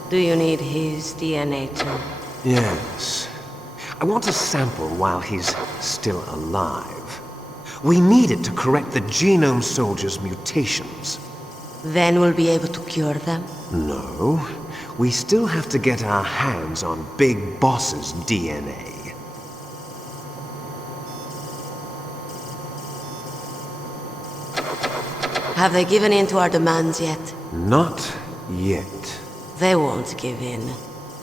Do you need his DNA too? Yes. I want a sample while he's still alive. We need it to correct the Genome Soldier's mutations. Then we'll be able to cure them? No. We still have to get our hands on Big Boss's DNA. Have they given in to our demands yet? Not yet. They won't give in.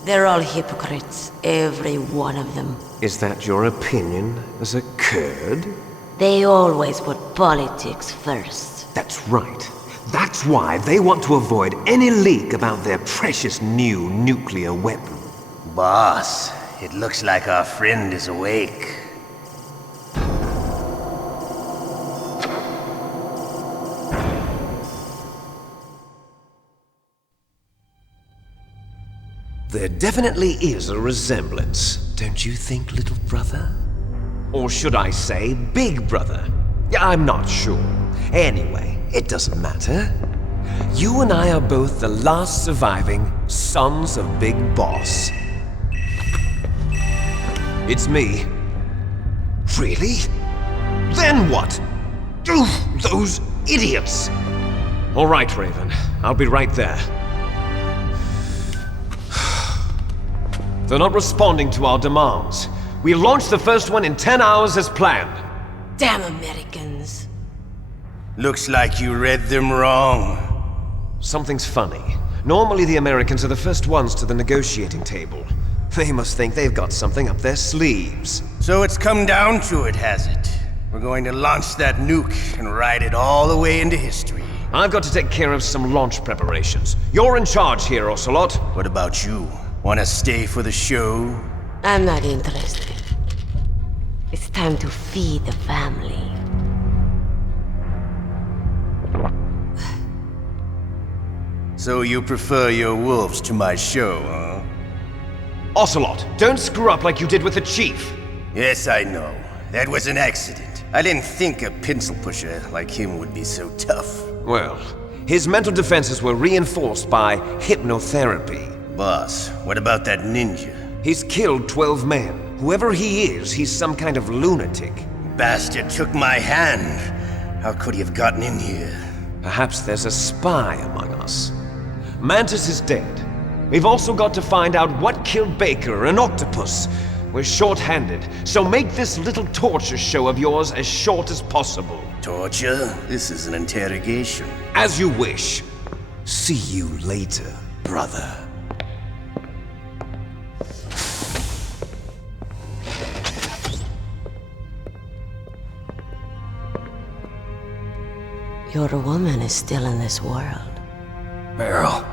They're all hypocrites, every one of them. Is that your opinion as a Kurd? They always put politics first. That's right. That's why they want to avoid any leak about their precious new nuclear weapon. Boss, it looks like our friend is awake. There definitely is a resemblance, don't you think, little brother? Or should I say, big brother? I'm not sure. Anyway, it doesn't matter. You and I are both the last surviving sons of Big Boss. It's me. Really? Then what? Oof, those idiots! All right, Raven. I'll be right there. They're not responding to our demands. We launched the first one in 10 hours as planned. Damn Americans. Looks like you read them wrong. Something's funny. Normally the Americans are the first ones to the negotiating table. They must think they've got something up their sleeves. So it's come down to it, has it? We're going to launch that nuke and ride it all the way into history. I've got to take care of some launch preparations. You're in charge here, Ocelot. What about you? Wanna stay for the show? I'm not interested. It's time to feed the family. So you prefer your wolves to my show, huh? Ocelot, don't screw up like you did with the Chief. Yes, I know. That was an accident. I didn't think a pencil pusher like him would be so tough. Well, his mental defenses were reinforced by hypnotherapy. Boss, what about that ninja? He's killed 12 men. Whoever he is, he's some kind of lunatic. Bastard took my hand. How could he have gotten in here? Perhaps there's a spy among us. Mantis is dead. We've also got to find out what killed Baker, an octopus. We're short-handed, so make this little torture show of yours as short as possible. Torture? This is an interrogation. As you wish. See you later, brother. Your woman is still in this world. Meryl.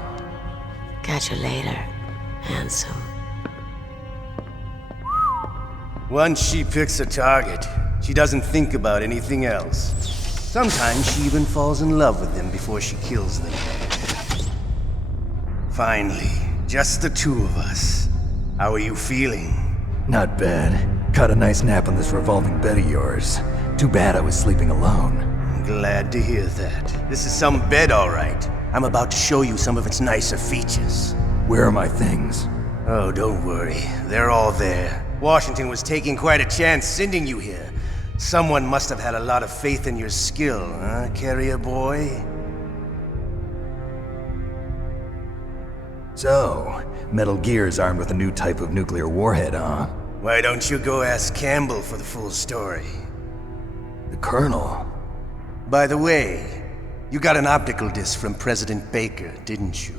Catch you later, handsome. Once she picks a target, she doesn't think about anything else. Sometimes she even falls in love with them before she kills them. Finally, just the two of us. How are you feeling? Not bad. Caught a nice nap on this revolving bed of yours. Too bad I was sleeping alone. I'm glad to hear that. This is some bed, all right. I'm about to show you some of its nicer features. Where are my things? Oh, don't worry. They're all there. Washington was taking quite a chance sending you here. Someone must have had a lot of faith in your skill, huh, carrier boy? So, Metal Gear's armed with a new type of nuclear warhead, huh? Why don't you go ask Campbell for the full story? The Colonel? By the way, you got an optical disc from President Baker, didn't you?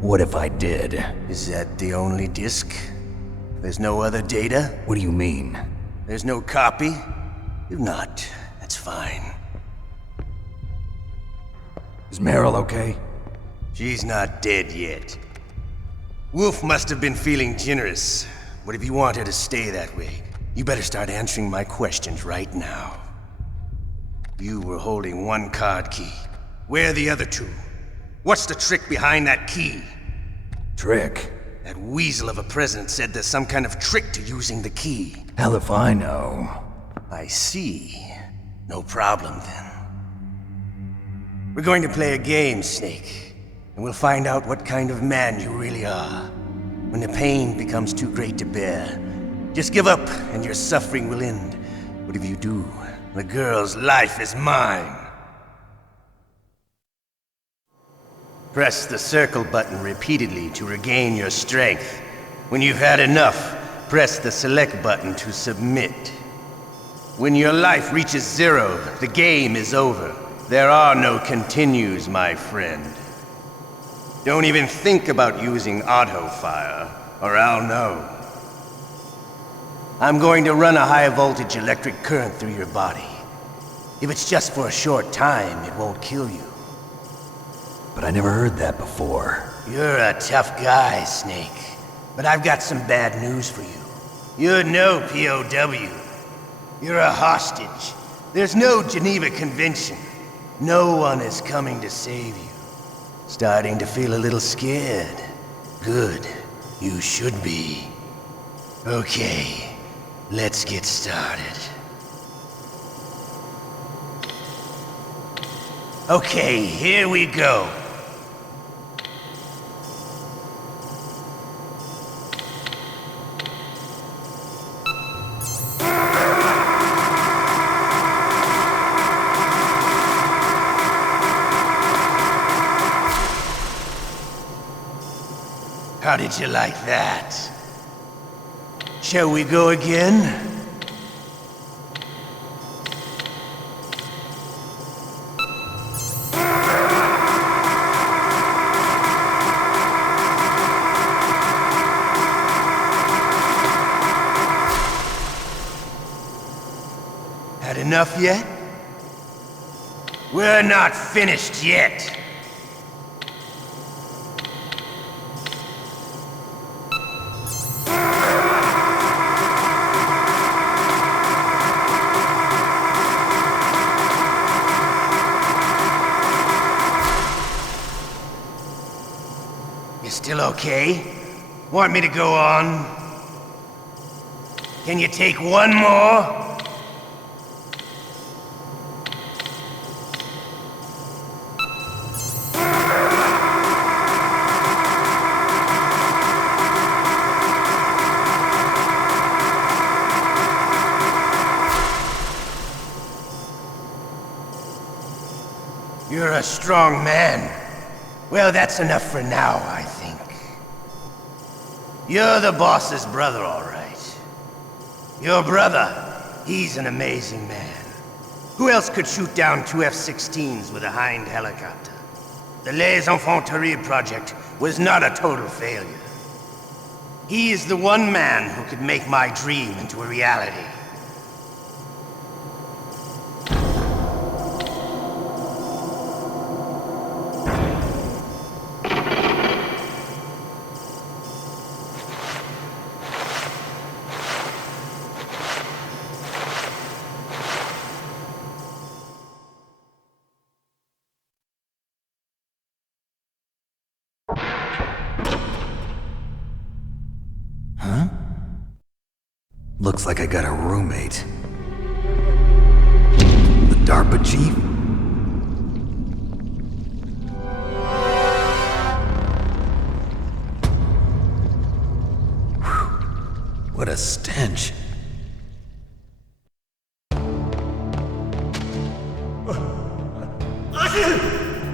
What if I did? Is that the only disc? There's no other data? What do you mean? There's no copy? If not, that's fine. Is Meryl okay? She's not dead yet. Wolf must have been feeling generous. But if you want her to stay that way, you better start answering my questions right now. You were holding one card key. Where are the other two? What's the trick behind that key? Trick? That weasel of a president said there's some kind of trick to using the key. Hell if I know. I see. No problem then. We're going to play a game, Snake. And we'll find out what kind of man you really are. When the pain becomes too great to bear, just give up and your suffering will end. But if you do, the girl's life is mine. Press the circle button repeatedly to regain your strength. When you've had enough, press the select button to submit. When your life reaches 0, the game is over. There are no continues, my friend. Don't even think about using auto-fire, or I'll know. I'm going to run a high-voltage electric current through your body. If it's just for a short time, it won't kill you. But I never heard that before. You're a tough guy, Snake. But I've got some bad news for you. You're no POW. You're a hostage. There's no Geneva Convention. No one is coming to save you. Starting to feel a little scared. Good. You should be. Okay, let's get started. Okay, here we go. How did you like that? Shall we go again? Had enough yet? We're not finished yet. You still okay? Want me to go on? Can you take one more? You're a strong man. Well, that's enough for now, I think. You're the boss's brother, all right. Your brother, he's an amazing man. Who else could shoot down 2 F-16s with a Hind helicopter? The Les Infanteries project was not a total failure. He is the one man who could make my dream into a reality. Looks like I got a roommate. The DARPA chief? Whew. What a stench.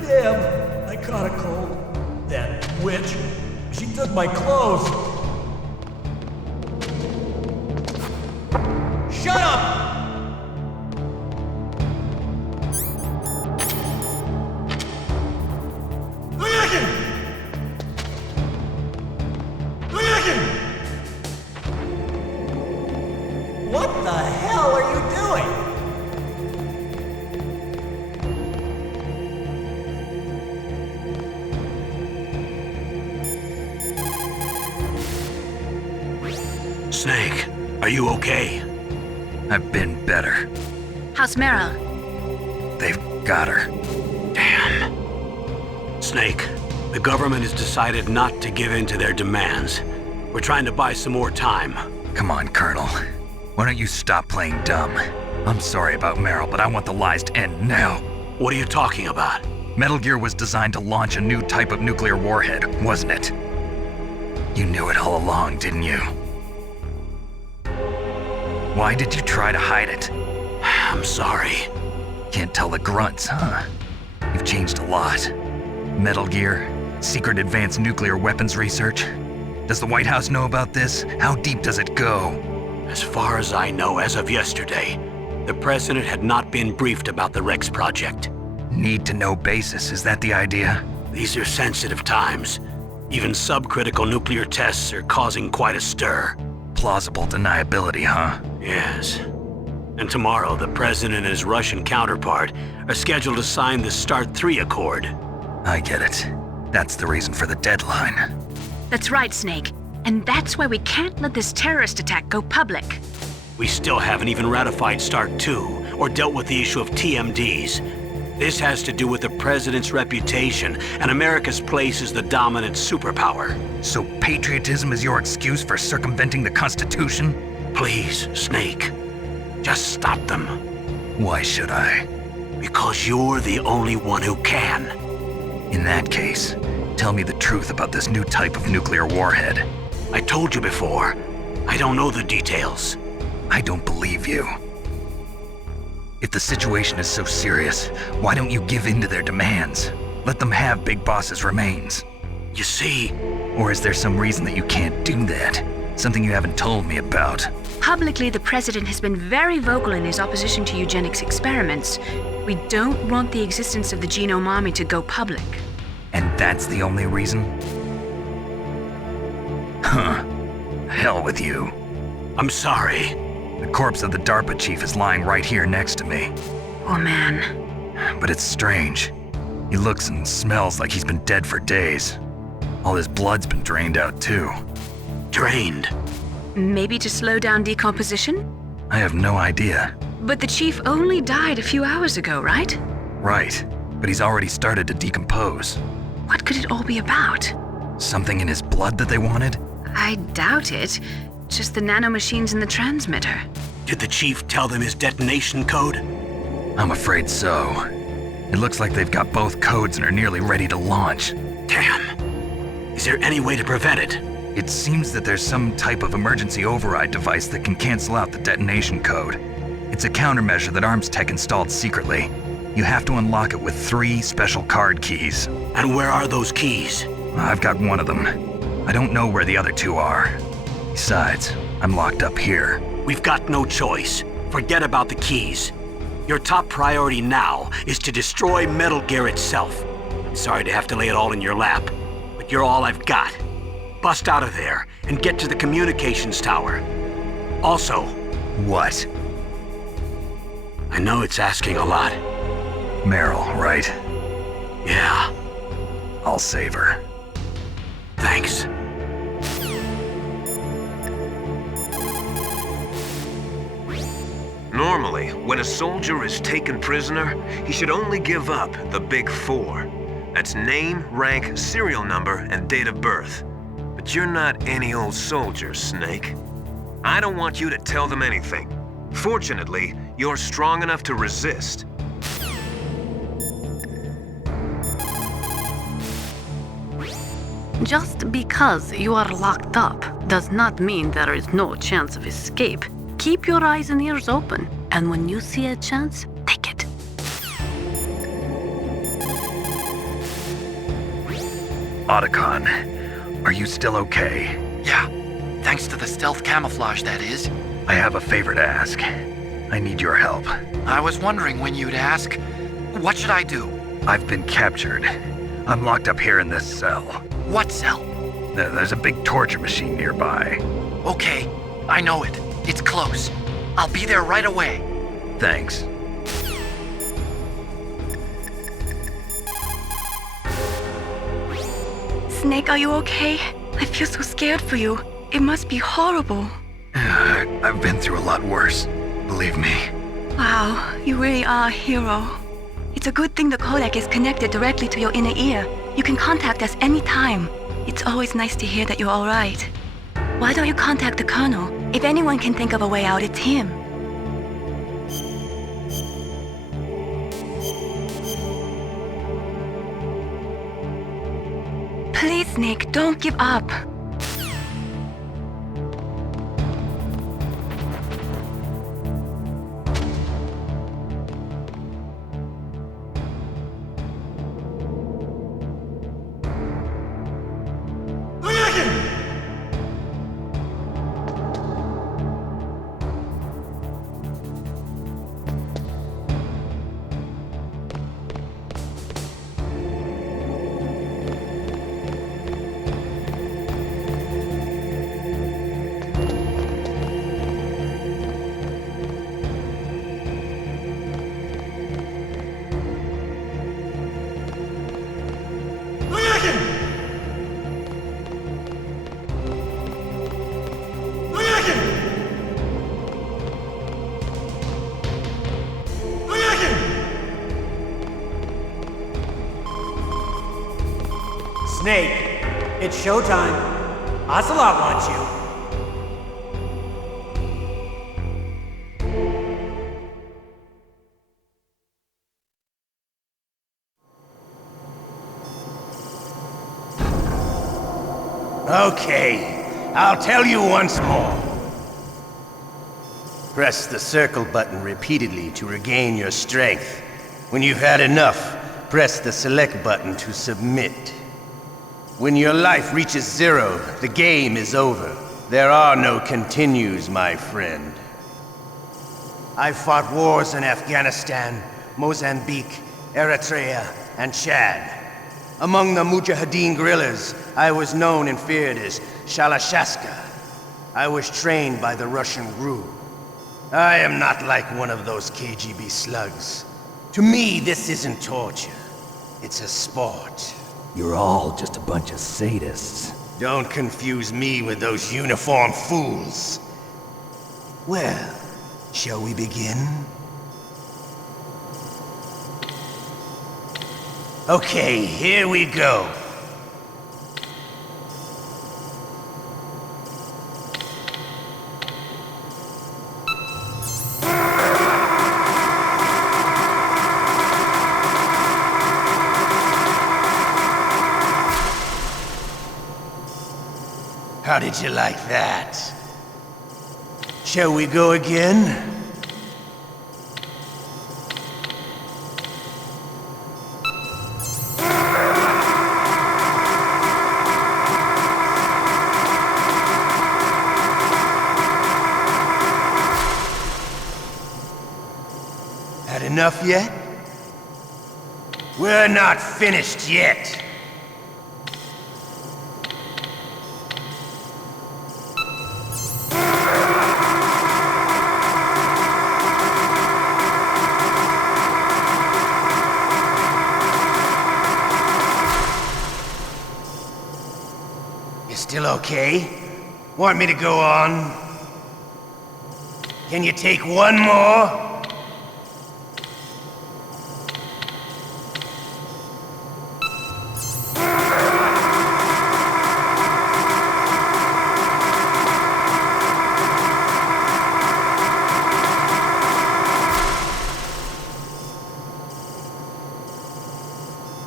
Damn, I caught a cold. That witch, she took my clothes. Shut up! What the hell are you doing? Snake, are you okay? I've been better. How's Meryl? They've got her. Damn. Snake, the government has decided not to give in to their demands. We're trying to buy some more time. Come on, Colonel. Why don't you stop playing dumb? I'm sorry about Meryl, but I want the lies to end now. What are you talking about? Metal Gear was designed to launch a new type of nuclear warhead, wasn't it? You knew it all along, didn't you? Why did you try to hide it? I'm sorry. Can't tell the grunts, huh? You've changed a lot. Metal Gear, secret advanced nuclear weapons research. Does the White House know about this? How deep does it go? As far as I know, as of yesterday, the president had not been briefed about the Rex project. Need to know basis, is that the idea? These are sensitive times. Even subcritical nuclear tests are causing quite a stir. Plausible deniability, huh? Yes. And tomorrow, the president and his Russian counterpart are scheduled to sign the START 3 Accord. I get it. That's the reason for the deadline. That's right, Snake. And that's why we can't let this terrorist attack go public. We still haven't even ratified START 2 or dealt with the issue of TMDs. This has to do with the president's reputation and America's place as the dominant superpower. So patriotism is your excuse for circumventing the Constitution? Please, Snake. Just stop them. Why should I? Because you're the only one who can. In that case, tell me the truth about this new type of nuclear warhead. I told you before. I don't know the details. I don't believe you. If the situation is so serious, why don't you give in to their demands? Let them have Big Boss's remains. You see... Or is there some reason that you can't do that? Something you haven't told me about? Publicly, the president has been very vocal in his opposition to eugenics experiments. We don't want the existence of the Genome Army to go public. And that's the only reason? Huh. Hell with you. I'm sorry. The corpse of the DARPA chief is lying right here next to me. Oh man. but it's strange. He looks and smells like he's been dead for days. All his blood's been drained out too. Drained? Maybe to slow down decomposition? I have no idea. But the chief only died a few hours ago, right? Right, but he's already started to decompose. What could it all be about? Something in his blood that they wanted? I doubt it. Just the nanomachines in the transmitter. Did the chief tell them his detonation code? I'm afraid so. It looks like they've got both codes and are nearly ready to launch. Damn. Is there any way to prevent it? It seems that there's some type of emergency override device that can cancel out the detonation code. It's a countermeasure that Arms Tech installed secretly. You have to unlock it with 3 special card keys. And where are those keys? I've got one of them. I don't know where the other 2 are. Besides, I'm locked up here. We've got no choice. Forget about the keys. Your top priority now is to destroy Metal Gear itself. I'm sorry to have to lay it all in your lap, but you're all I've got. Bust out of there and get to the communications tower. Also... What? I know it's asking a lot. Meryl, right? Yeah. I'll save her. Thanks. Normally, when a soldier is taken prisoner, he should only give up the big 4. That's name, rank, serial number, and date of birth. But you're not any old soldier, Snake. I don't want you to tell them anything. Fortunately, you're strong enough to resist. Just because you are locked up does not mean there is no chance of escape. Keep your eyes and ears open, and when you see a chance, take it. Otacon, are you still okay? Yeah, thanks to the stealth camouflage, that is. I have a favor to ask. I need your help. I was wondering when you'd ask. What should I do? I've been captured. I'm locked up here in this cell. What cell? There's a big torture machine nearby. Okay, I know it. It's close. I'll be there right away. Thanks. Snake, are you okay? I feel so scared for you. It must be horrible. I've been through a lot worse, believe me. Wow, you really are a hero. It's a good thing the codec is connected directly to your inner ear. You can contact us anytime. It's always nice to hear that you're all right. Why don't you contact the Colonel? If anyone can think of a way out, it's him. Please, Snake, don't give up. Snake, it's showtime. Ocelot wants you. Okay, I'll tell you once more. Press the circle button repeatedly to regain your strength. When you've had enough, press the select button to submit. When your life reaches 0, the game is over. There are no continues, my friend. I've fought wars in Afghanistan, Mozambique, Eritrea, and Chad. Among the Mujahideen guerrillas, I was known and feared as Shalashaska. I was trained by the Russian GRU. I am not like one of those KGB slugs. To me, this isn't torture. It's a sport. You're all just a bunch of sadists. Don't confuse me with those uniformed fools. Well, shall we begin? Okay, here we go. How did you like that? Shall we go again? Had enough yet? We're not finished yet. Still okay? Want me to go on? Can you take one more?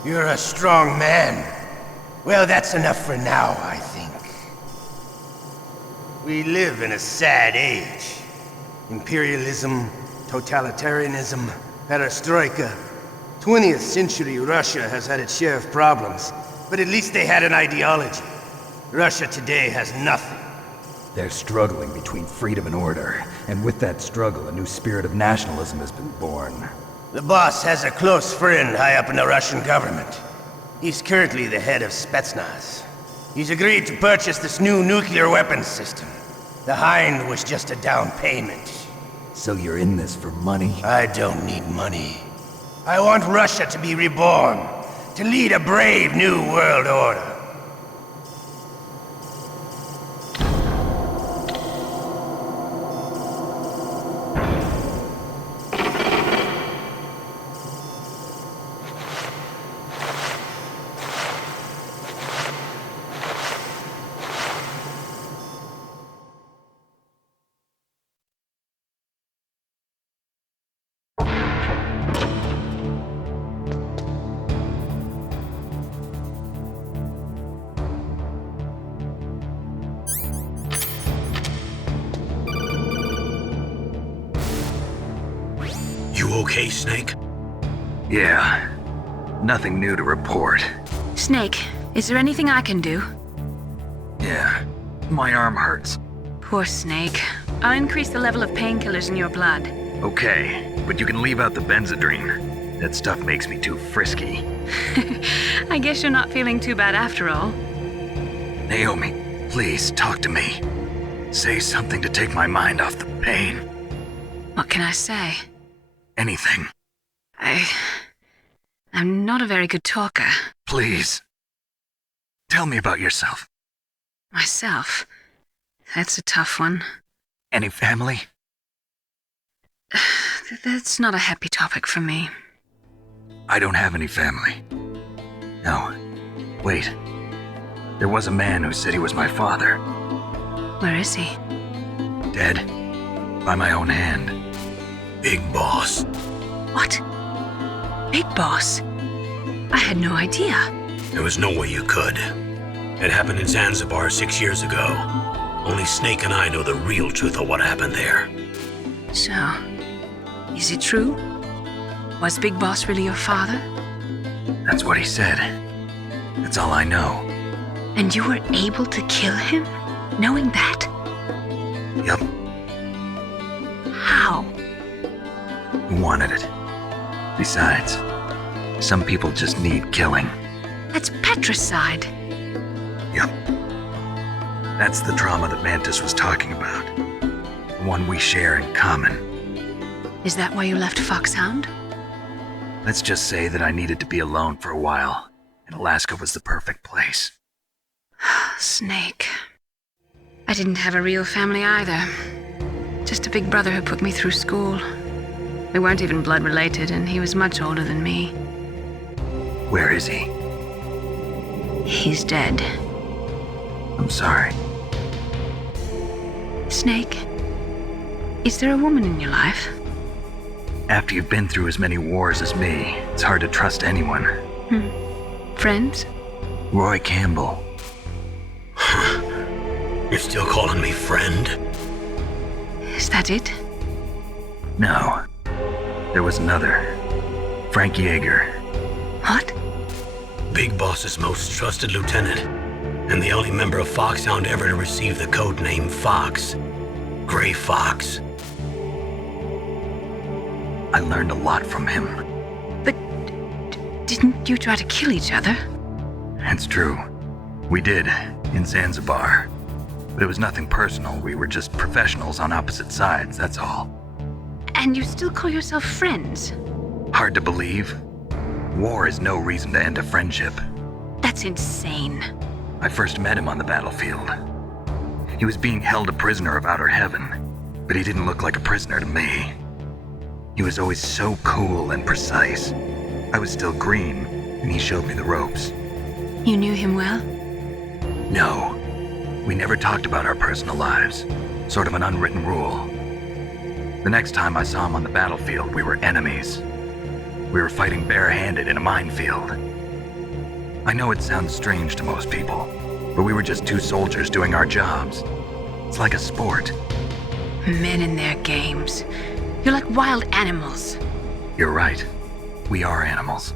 You're a strong man. Well, that's enough for now, I think. We live in a sad age. Imperialism, totalitarianism, perestroika. 20th century Russia has had its share of problems, but at least they had an ideology. Russia today has nothing. They're struggling between freedom and order, and with that struggle, a new spirit of nationalism has been born. The boss has a close friend high up in the Russian government. He's currently the head of Spetsnaz. He's agreed to purchase this new nuclear weapons system. The Hind was just a down payment. So you're in this for money? I don't need money. I want Russia to be reborn, to lead a brave new world order. Okay, Snake? Yeah. Nothing new to report. Snake, is there anything I can do? Yeah. My arm hurts. Poor Snake. I'll increase the level of painkillers in your blood. Okay, but you can leave out the Benzedrine. That stuff makes me too frisky. I guess you're not feeling too bad after all. Naomi, please talk to me. Say something to take my mind off the pain. What can I say? Anything. I'm not a very good talker. Please. Tell me about yourself. Myself? That's a tough one. Any family? That's not a happy topic for me. I don't have any family. No. Wait. There was a man who said he was my father. Where is he? Dead. By my own hand. Big Boss. What? Big Boss? I had no idea. There was no way you could. It happened in Zanzibar 6 years ago. Only Snake and I know the real truth of what happened there. So, is it true? Was Big Boss really your father? That's what he said. That's all I know. And you were able to kill him, knowing that? Yup. How? He wanted it. Besides, some people just need killing. That's patricide. Yup. That's the trauma that Mantis was talking about. The one we share in common. Is that why you left Foxhound? Let's just say that I needed to be alone for a while, and Alaska was the perfect place. Snake. I didn't have a real family either. Just a big brother who put me through school. We weren't even blood related, and he was much older than me. Where is he? He's dead. I'm sorry. Snake, is there a woman in your life? After you've been through as many wars as me, it's hard to trust anyone. Friends? Roy Campbell. You're still calling me friend? Is that it? No. There was another. Frank Yeager. What? Big Boss's most trusted lieutenant, and the only member of Foxhound ever to receive the code name Fox. Gray Fox. I learned a lot from him. But didn't you try to kill each other? It's true. We did, in Zanzibar. But it was nothing personal. We were just professionals on opposite sides, that's all. And you still call yourself friends? Hard to believe. War is no reason to end a friendship. That's insane. I first met him on the battlefield. He was being held a prisoner of outer heaven, but he didn't look like a prisoner to me. He was always so cool and precise. I was still green, and he showed me the ropes. You knew him well? No. We never talked about our personal lives. Sort of an unwritten rule. The next time I saw him on the battlefield, we were enemies. We were fighting barehanded in a minefield. I know it sounds strange to most people, but we were just two soldiers doing our jobs. It's like a sport. Men in their games. You're like wild animals. You're right. We are animals.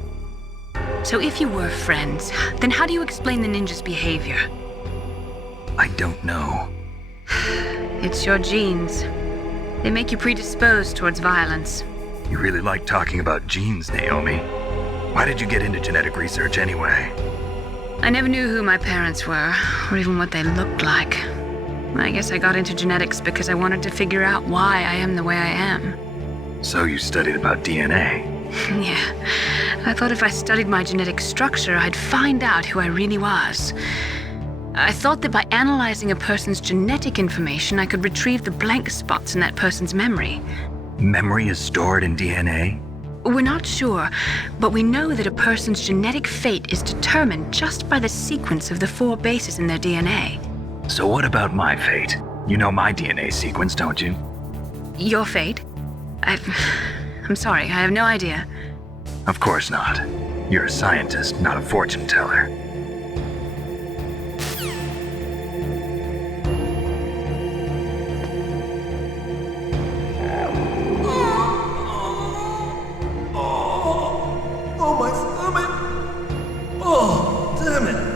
So if you were friends, then how do you explain the ninja's behavior? I don't know. It's your genes. They make you predisposed towards violence. You really like talking about genes, Naomi. Why did you get into genetic research anyway? I never knew who my parents were, or even what they looked like. I guess I got into genetics because I wanted to figure out why I am the way I am. So you studied about DNA? Yeah. I thought if I studied my genetic structure, I'd find out who I really was. I thought that by analyzing a person's genetic information, I could retrieve the blank spots in that person's memory. Memory is stored in DNA? We're not sure, but we know that a person's genetic fate is determined just by the sequence of the 4 bases in their DNA. So what about my fate? You know my DNA sequence, don't you? Your fate? I'm sorry, I have no idea. Of course not. You're a scientist, not a fortune teller. Oh, my stomach! Oh, damn it!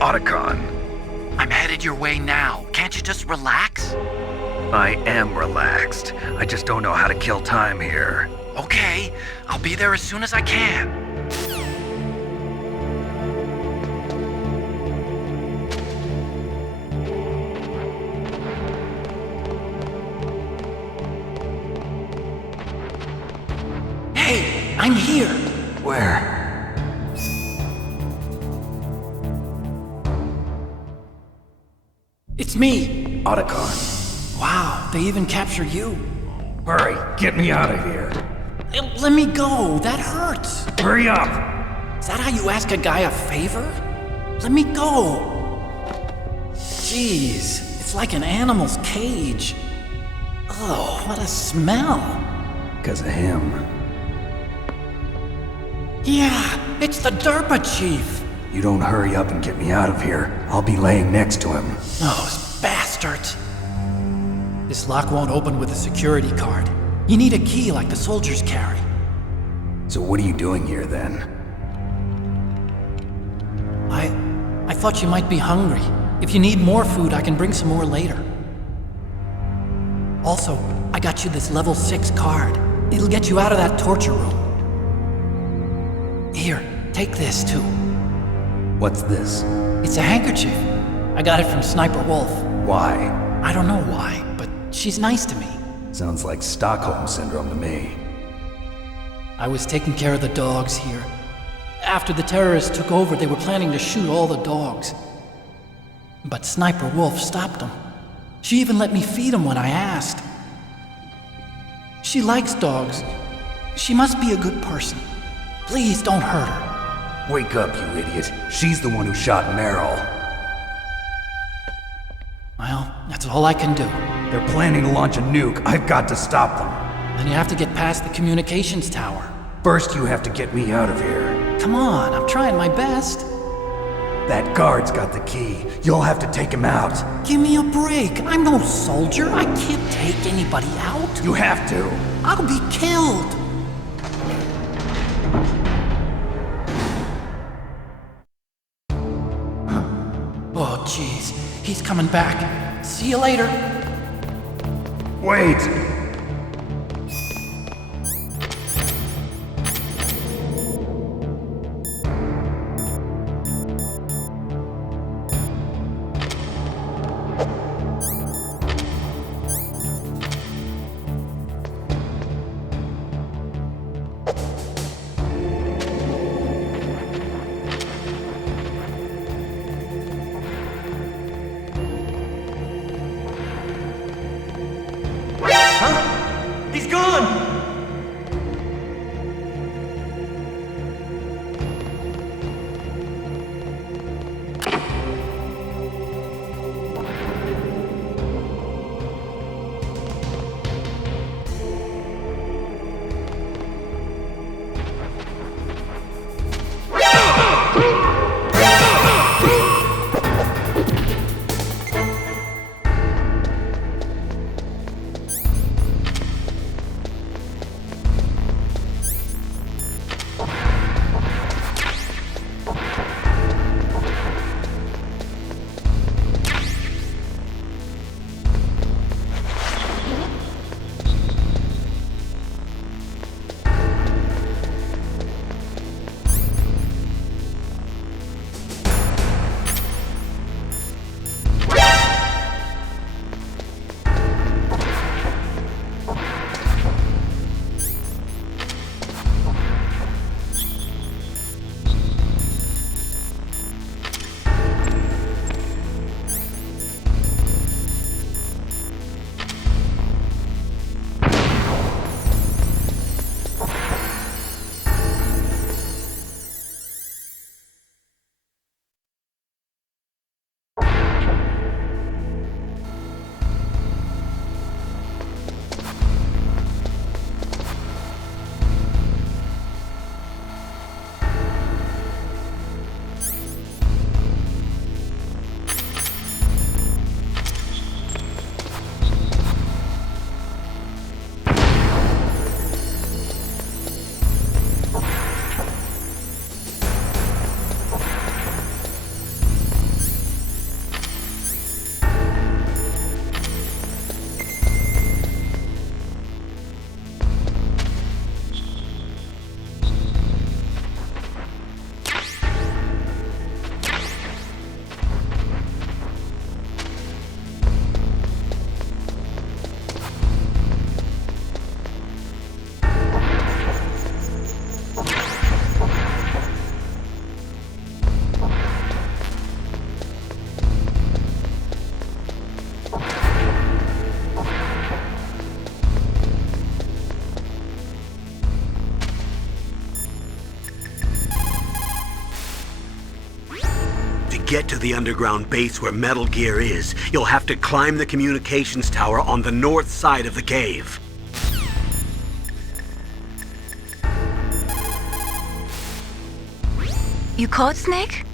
Otacon. I'm headed your way now. Can't you just relax? I am relaxed. I just don't know how to kill time here. Okay, I'll be there as soon as I can. Hey, I'm here. Where? It's me! Otacon. Wow, they even captured you. Hurry, get me out of here. Let me go, that hurts. Hurry up! Is that how you ask a guy a favor? Let me go. Jeez, it's like an animal's cage. Oh, what a smell. Because of him. Yeah, it's the Derpa Chief. You don't hurry up and get me out of here, I'll be laying next to him. Those bastards. This lock won't open with a security card. You need a key like the soldiers carry. So what are you doing here then? I thought you might be hungry. If you need more food, I can bring some more later. Also, I got you this level 6 card. It'll get you out of that torture room. Here, take this too. What's this? It's a handkerchief. I got it from Sniper Wolf. Why? I don't know why, but she's nice to me. Sounds like Stockholm Syndrome to me. I was taking care of the dogs here. After the terrorists took over, they were planning to shoot all the dogs. But Sniper Wolf stopped them. She even let me feed them when I asked. She likes dogs. She must be a good person. Please don't hurt her. Wake up, you idiot. She's the one who shot Meryl. Well, that's all I can do. They're planning to launch a nuke. I've got to stop them. Then you have to get past the communications tower. First, you have to get me out of here. Come on, I'm trying my best. That guard's got the key. You'll have to take him out. Give me a break. I'm no soldier. I can't take anybody out. You have to. I'll be killed. Oh, jeez. He's coming back. See you later. Wait! He's gone! Get to the underground base where Metal Gear is, you'll have to climb the communications tower on the north side of the cave. You caught Snake?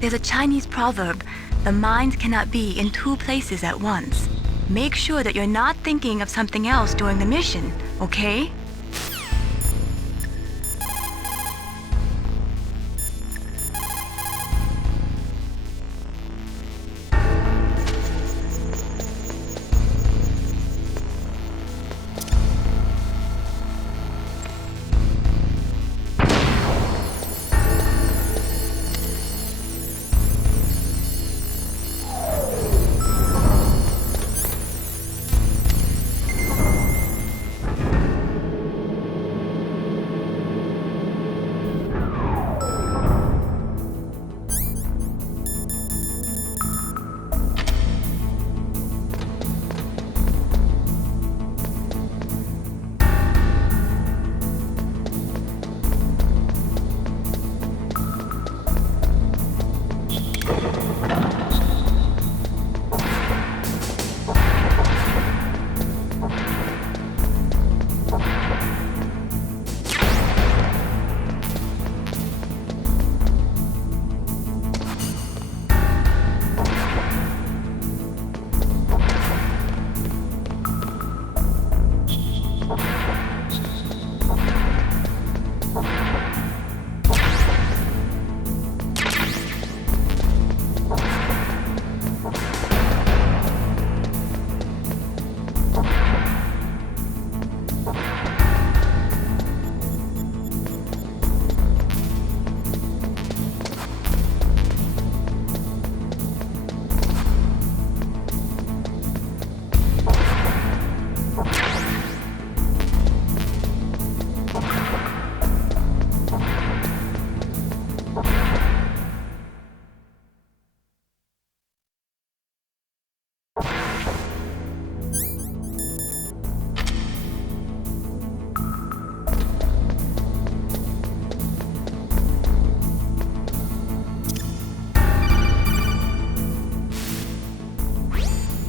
There's a Chinese proverb, the mind cannot be in two places at once. Make sure that you're not thinking of something else during the mission, okay?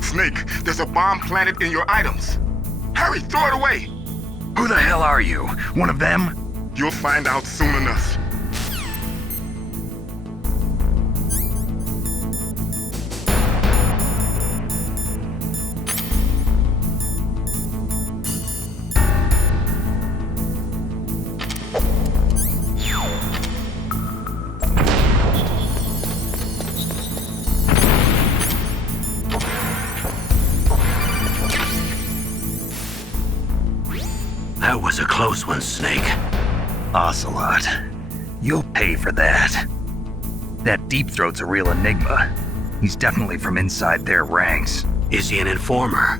Snake, there's a bomb planted in your items. Hurry, throw it away! Who the hell are you? One of them? You'll find out soon enough. That was a close one, Snake. Ocelot, you'll pay for that. That Deep Throat's a real enigma. He's definitely from inside their ranks. Is he an informer?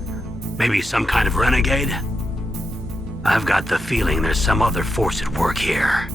Maybe some kind of renegade? I've got the feeling there's some other force at work here.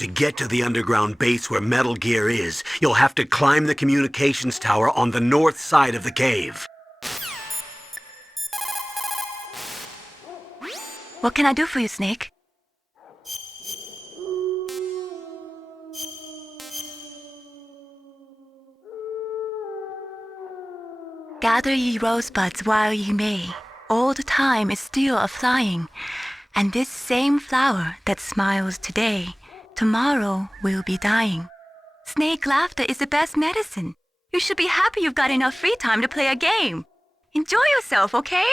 To get to the underground base where Metal Gear is, you'll have to climb the communications tower on the north side of the cave. What can I do for you, Snake? Gather ye rosebuds while ye may. Old time is still a-flying, and this same flower that smiles today, tomorrow will be dying. Snake laughter is the best medicine. You should be happy you've got enough free time to play a game. Enjoy yourself, okay?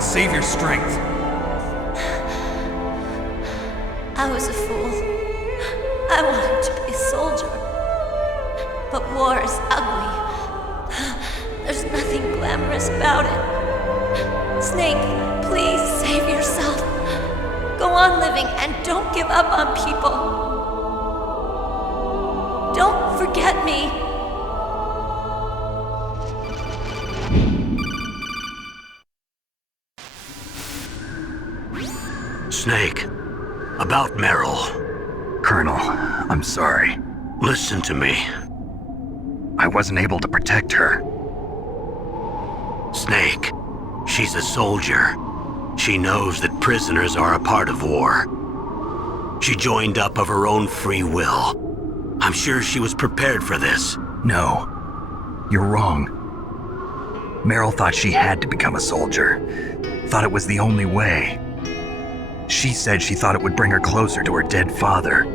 Save your strength. I was a fool. I wanted to be a soldier. But war is ugly. There's nothing glamorous about it. Snake, please save yourself. Go on living and don't give up on people. Don't forget me. Snake, about Meryl. Colonel, I'm sorry. Listen to me. I wasn't able to protect her. Snake, she's a soldier. She knows that prisoners are a part of war. She joined up of her own free will. I'm sure she was prepared for this. No, you're wrong. Meryl thought she had to become a soldier. Thought it was the only way. She said she thought it would bring her closer to her dead father.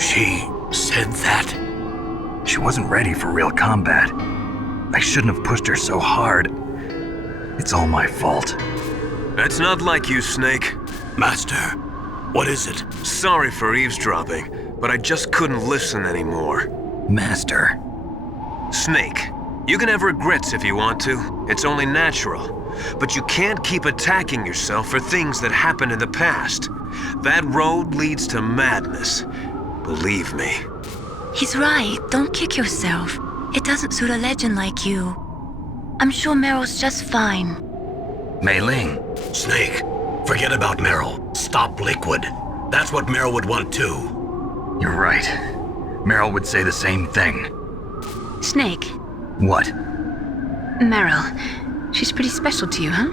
She said that? She wasn't ready for real combat. I shouldn't have pushed her so hard. It's all my fault. That's not like you, Snake. Master, what is it? Sorry for eavesdropping, but I just couldn't listen anymore. Master. Snake, you can have regrets if you want to. It's only natural. But you can't keep attacking yourself for things that happened in the past. That road leads to madness. Believe me. He's right. Don't kick yourself. It doesn't suit a legend like you. I'm sure Meryl's just fine. Mei Ling. Snake, forget about Meryl. Stop Liquid. That's what Meryl would want too. You're right. Meryl would say the same thing. Snake. What? Meryl. She's pretty special to you, huh?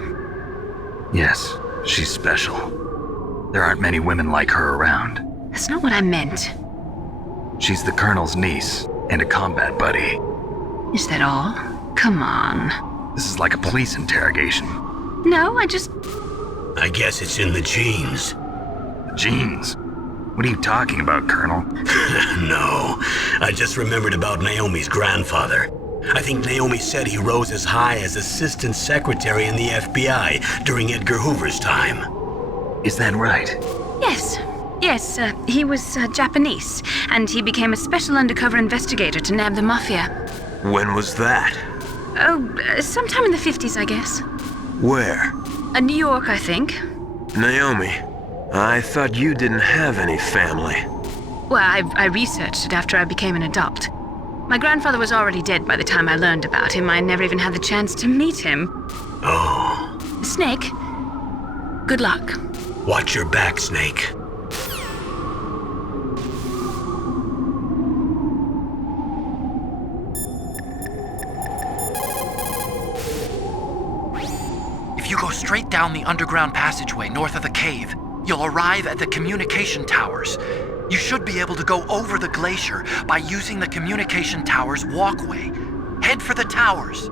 Yes, she's special. There aren't many women like her around. That's not what I meant. She's the Colonel's niece and a combat buddy. Is that all? Come on. This is like a police interrogation. No, I guess it's in the genes. Genes? What are you talking about, Colonel? No, I just remembered about Naomi's grandfather. I think Naomi said he rose as high as assistant secretary in the FBI during Edgar Hoover's time. Is that right? Yes. Yes, he was Japanese, and he became a special undercover investigator to nab the mafia. When was that? Oh, sometime in the 50s, I guess. Where? New York, I think. Naomi, I thought you didn't have any family. Well, I researched it after I became an adult. My grandfather was already dead by the time I learned about him. I never even had the chance to meet him. Oh. Snake, good luck. Watch your back, Snake. If you go straight down the underground passageway north of the cave, you'll arrive at the communication towers. You should be able to go over the glacier by using the communication towers walkway. Head for the towers.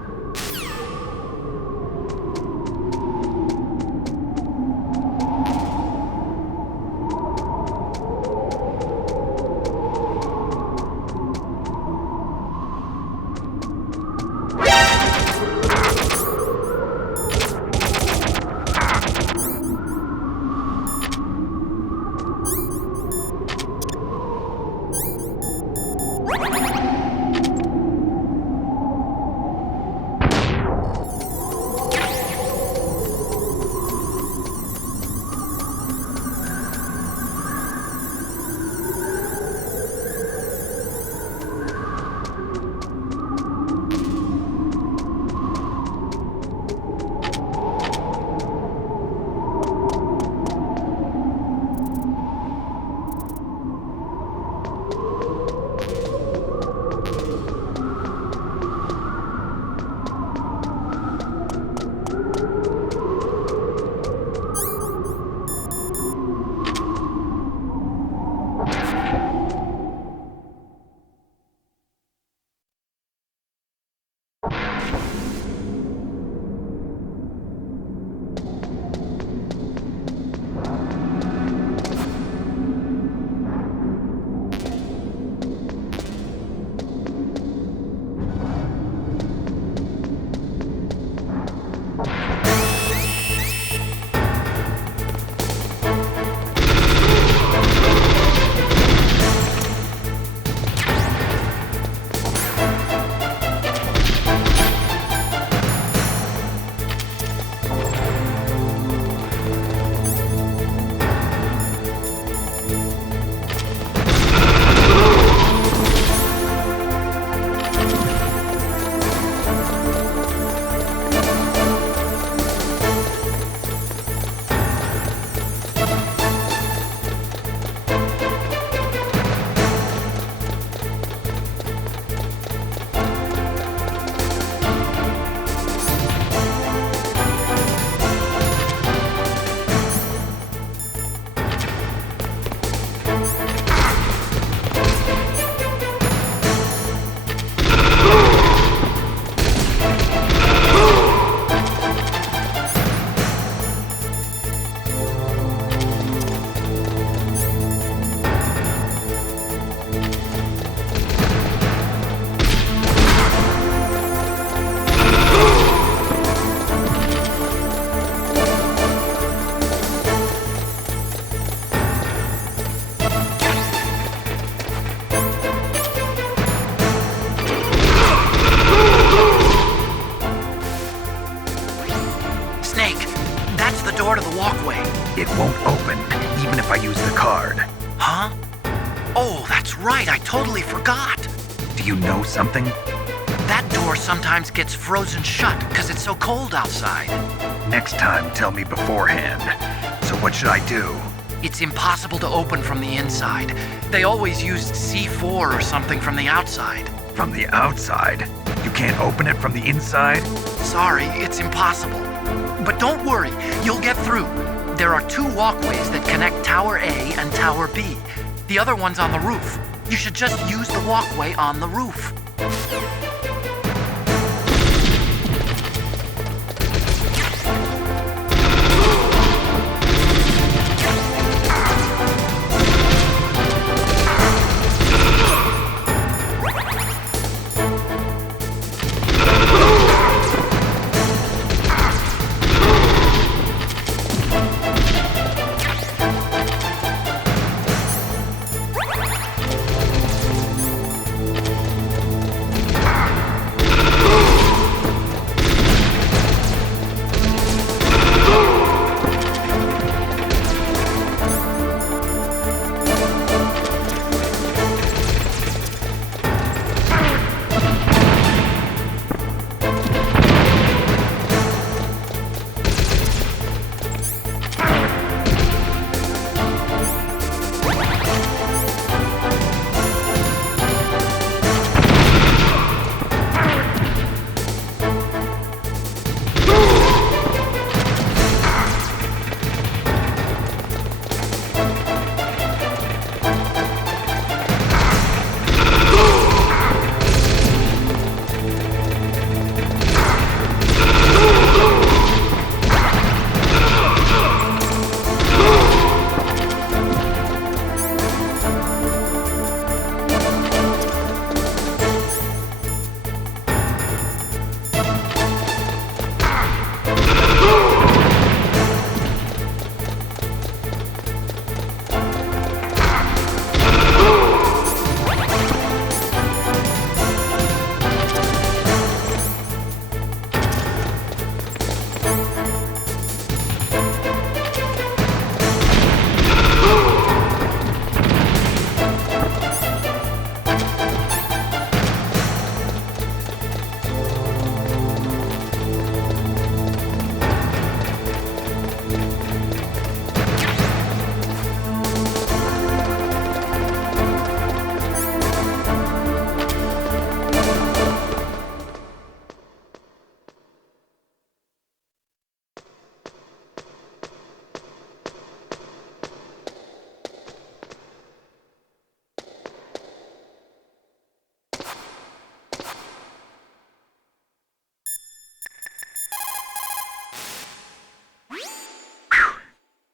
It won't open, even if I use the card. Huh? Oh, that's right, I totally forgot. Do you know something? That door sometimes gets frozen shut because it's so cold outside. Next time, tell me beforehand. So what should I do? It's impossible to open from the inside. They always used C4 or something from the outside. From the outside? You can't open it from the inside? Sorry, it's impossible. But don't worry, you'll get through. There are 2 walkways that connect Tower A and Tower B. The other one's on the roof. You should just use the walkway on the roof.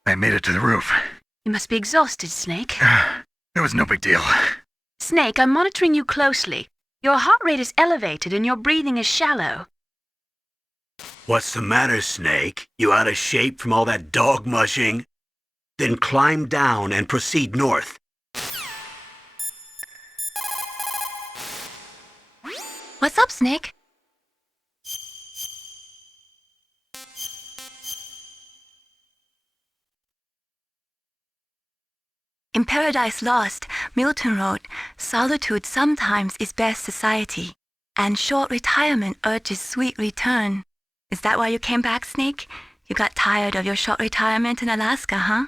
I made it to the roof. You must be exhausted, Snake. It was no big deal. Snake, I'm monitoring you closely. Your heart rate is elevated and your breathing is shallow. What's the matter, Snake? You out of shape from all that dog mushing? Then climb down and proceed north. What's up, Snake? In Paradise Lost, Milton wrote, "Solitude sometimes is best society, and short retirement urges sweet return." Is that why you came back, Snake? You got tired of your short retirement in Alaska, huh?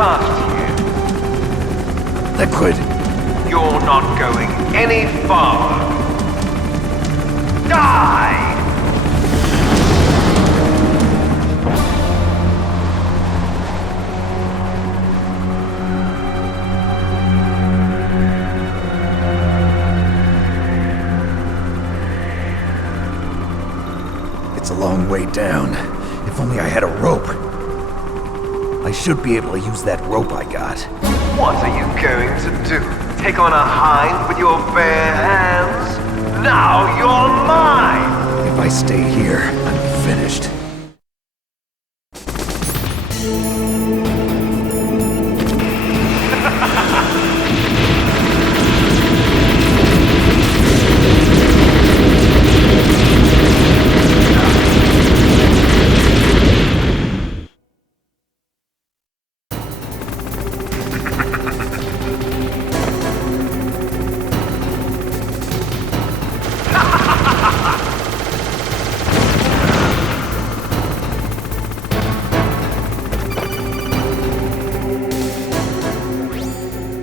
past here. Liquid. You're not going any farther. Die! It's a long way down. If only I had a rope. I should be able to use that rope I got. What are you going to do? Take on a hind with your bare hands? Now you're mine! If I stay here, I'm finished.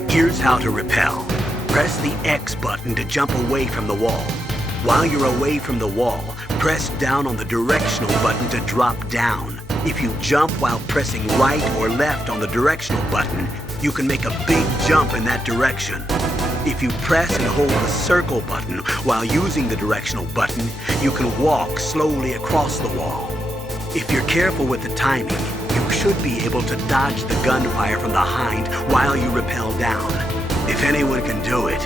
Here's how to repel. Press the X button to jump away from the wall. While you're away from the wall, press down on the directional button to drop down. If you jump while pressing right or left on the directional button, you can make a big jump in that direction. If you press and hold the circle button while using the directional button, you can walk slowly across the wall. If you're careful with the timing, you should be able to dodge the gunfire from the Hind while you rappel down. If anyone can do it,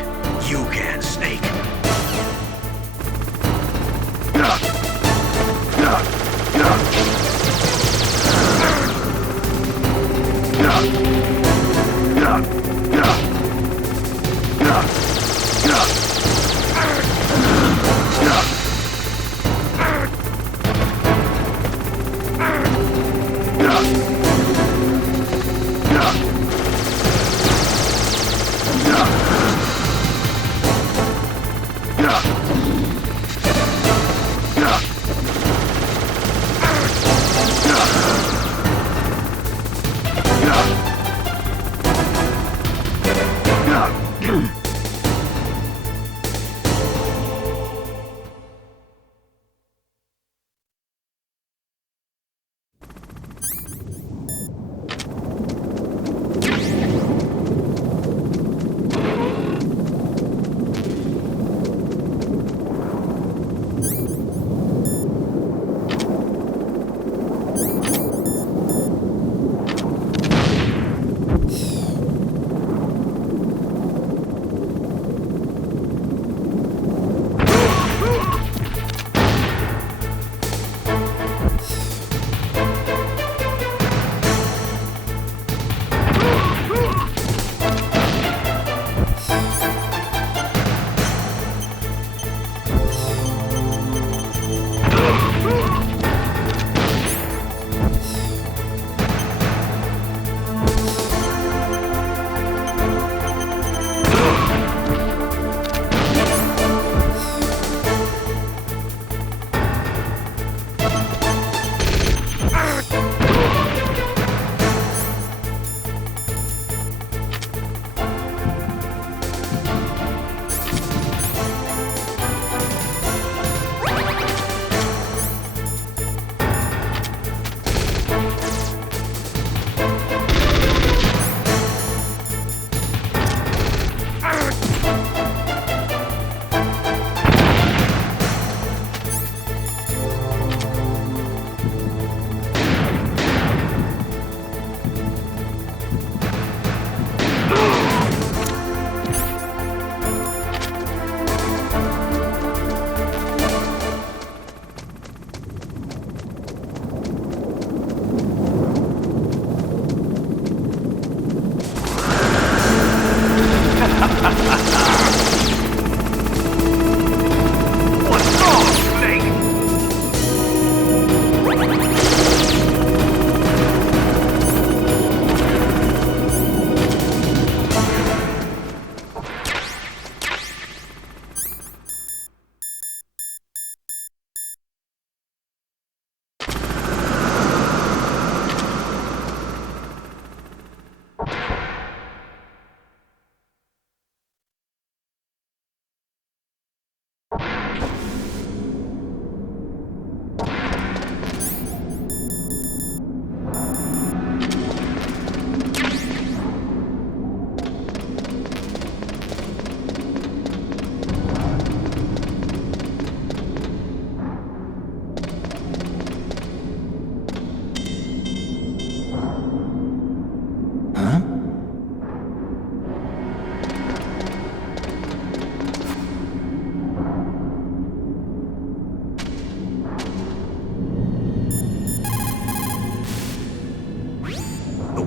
you can, Snake.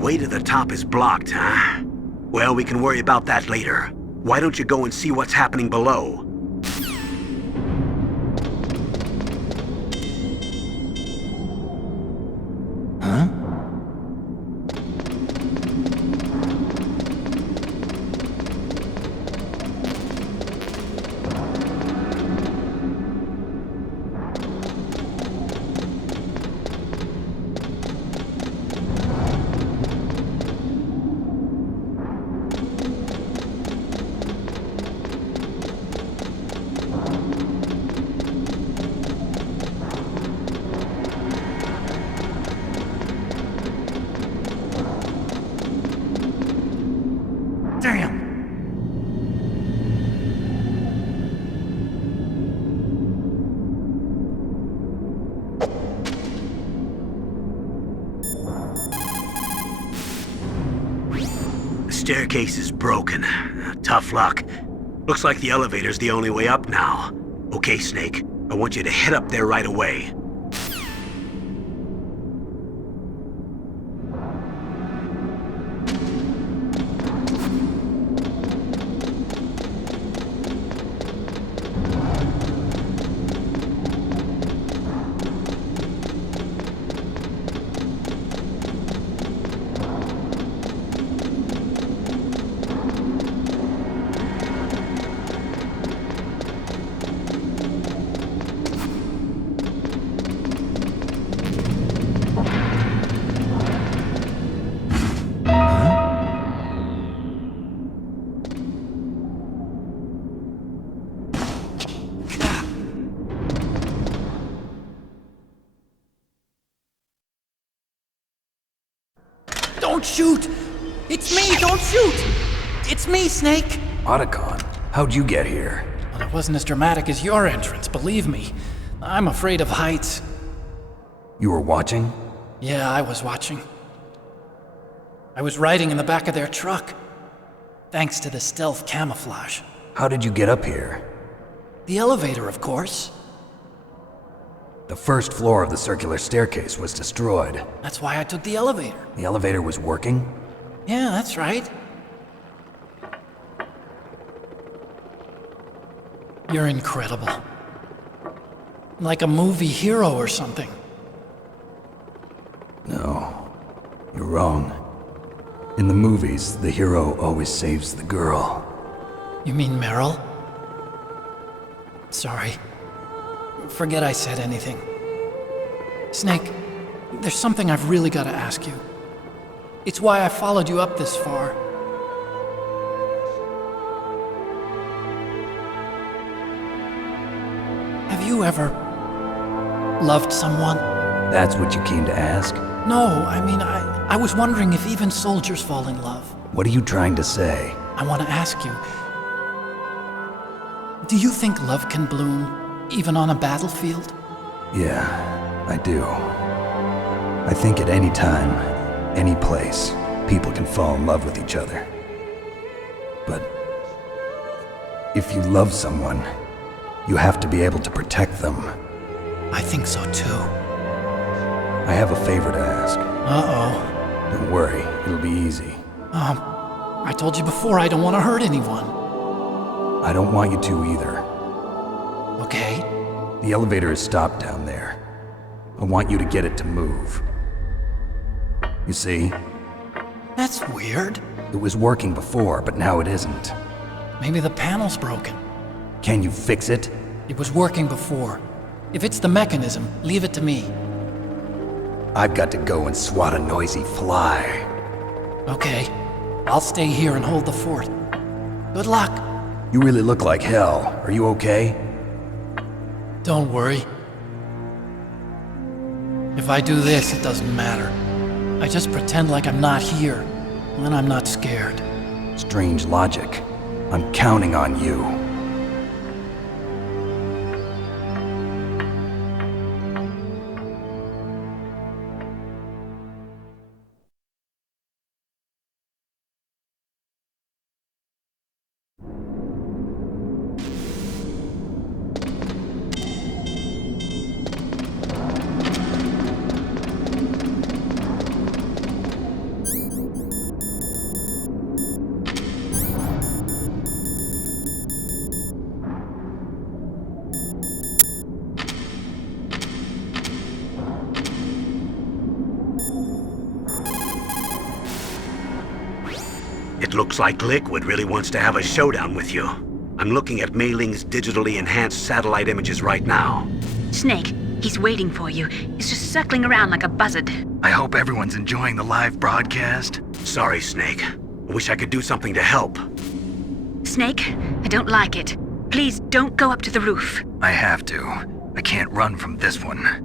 way to the top is blocked, huh? Well, we can worry about that later. Why don't you go and see what's happening below? Huh? Staircase is broken. Tough luck. Looks like the elevator's the only way up now. Okay, Snake. I want you to head up there right away. Don't shoot! It's me, don't shoot! It's me, Snake! Otacon, how'd you get here? Well, it wasn't as dramatic as your entrance, believe me. I'm afraid of heights. You were watching? Yeah, I was watching. I was riding in the back of their truck. Thanks to the stealth camouflage. How did you get up here? The elevator, of course. The first floor of the circular staircase was destroyed. That's why I took the elevator. The elevator was working? Yeah, that's right. You're incredible. Like a movie hero or something. No, you're wrong. In the movies, the hero always saves the girl. You mean Meryl? Sorry. Forget I said anything. Snake, there's something I've really got to ask you. It's why I followed you up this far. Have you ever loved someone? That's what you came to ask? No, I mean, I was wondering if even soldiers fall in love. What are you trying to say? I want to ask you, do you think love can bloom even on a battlefield? Yeah, I do. I think at any time, any place, people can fall in love with each other. But if you love someone, you have to be able to protect them. I think so too. I have a favor to ask. Uh-oh. Don't worry, it'll be easy. I told you before I don't want to hurt anyone. I don't want you to either. Okay. The elevator is stopped down there. I want you to get it to move. You see? That's weird. It was working before, but now it isn't. Maybe the panel's broken. Can you fix it? It was working before. If it's the mechanism, leave it to me. I've got to go and swat a noisy fly. Okay. I'll stay here and hold the fort. Good luck. You really look like hell. Are you okay? Don't worry. If I do this, it doesn't matter. I just pretend like I'm not here, and then I'm not scared. Strange logic. I'm counting on you. Looks like Liquid really wants to have a showdown with you. I'm looking at Mei Ling's digitally enhanced satellite images right now. Snake, he's waiting for you. He's just circling around like a buzzard. I hope everyone's enjoying the live broadcast. Sorry, Snake. I wish I could do something to help. Snake, I don't like it. Please don't go up to the roof. I have to. I can't run from this one.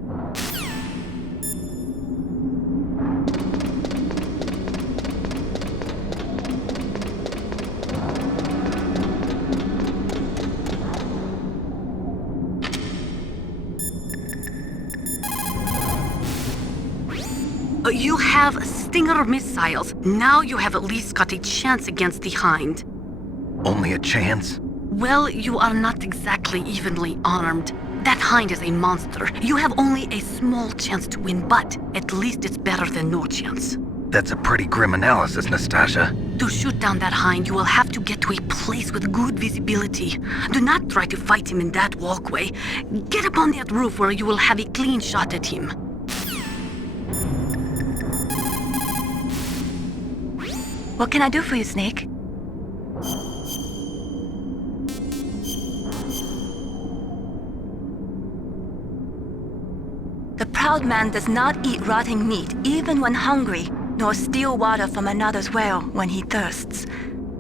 You have Stinger missiles. Now you have at least got a chance against the Hind. Only a chance? Well, you are not exactly evenly armed. That Hind is a monster. You have only a small chance to win, but at least it's better than no chance. That's a pretty grim analysis, Nastasha. To shoot down that Hind, you will have to get to a place with good visibility. Do not try to fight him in that walkway. Get up on that roof where you will have a clean shot at him. What can I do for you, Snake? The proud man does not eat rotting meat, even when hungry, nor steal water from another's well when he thirsts.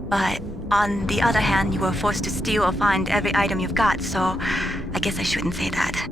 But on the other hand, you were forced to steal or find every item you've got, so I guess I shouldn't say that.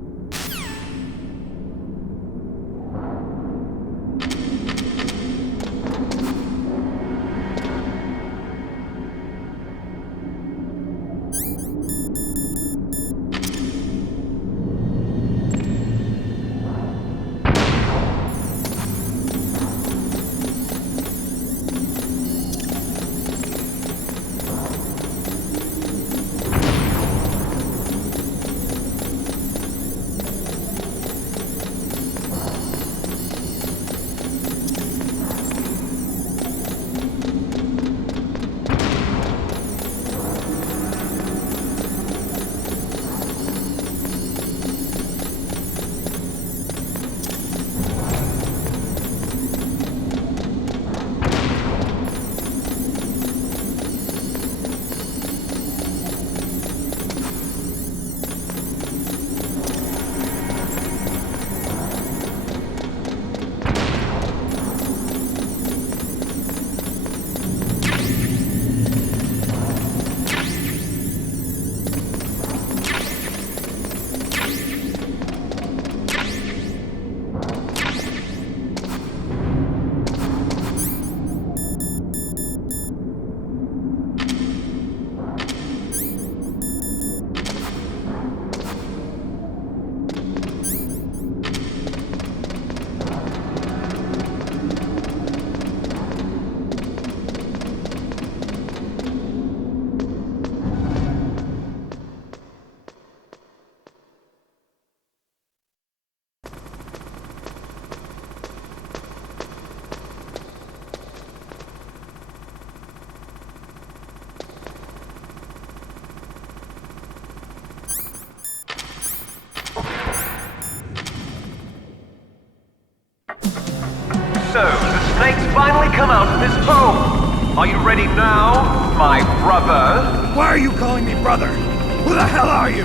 So, the snake's finally come out of his home. Are you ready now, my brother? Why are you calling me brother? Who the hell are you?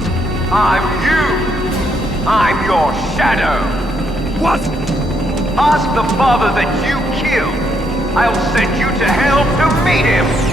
I'm you. I'm your shadow. What? Ask the father that you killed. I'll send you to hell to meet him.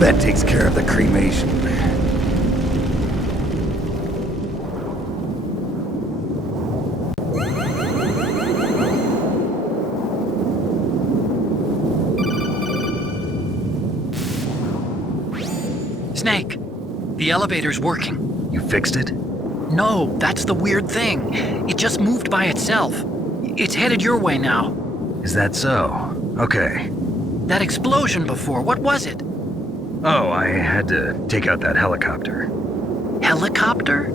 That takes care of the cremation. Snake, the elevator's working. You fixed it? No, that's the weird thing. It just moved by itself. It's headed your way now. Is that so? Okay. That explosion before, what was it? Oh, I had to take out that helicopter. Helicopter?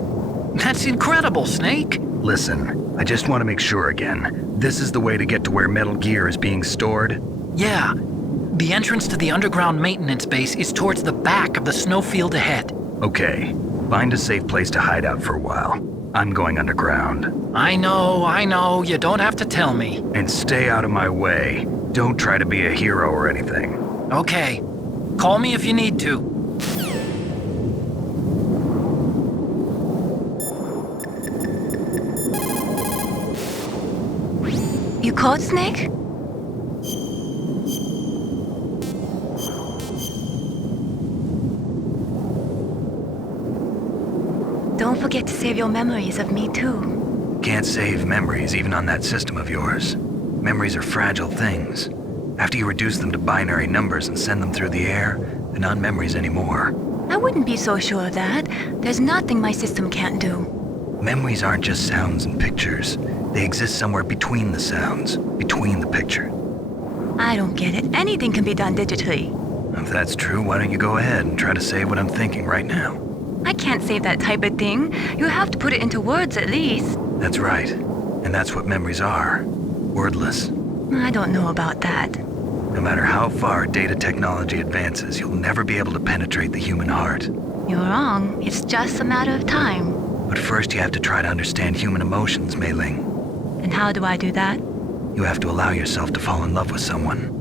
That's incredible, Snake. Listen, I just want to make sure again. This is the way to get to where Metal Gear is being stored? Yeah. The entrance to the underground maintenance base is towards the back of the snowfield ahead. Okay. Find a safe place to hide out for a while. I'm going underground. I know. You don't have to tell me. And stay out of my way. Don't try to be a hero or anything. Okay. Call me if you need to. You called, Snake? Don't forget to save your memories of me, too. Can't save memories even on that system of yours. Memories are fragile things. After you reduce them to binary numbers and send them through the air, they're not memories anymore. I wouldn't be so sure of that. There's nothing my system can't do. Memories aren't just sounds and pictures. They exist somewhere between the sounds, between the picture. I don't get it. Anything can be done digitally. If that's true, why don't you go ahead and try to say what I'm thinking right now? I can't save that type of thing. You have to put it into words at least. That's right. And that's what memories are. Wordless. I don't know about that. No matter how far data technology advances, you'll never be able to penetrate the human heart. You're wrong. It's just a matter of time. But first you have to try to understand human emotions, Mei Ling. And how do I do that? You have to allow yourself to fall in love with someone.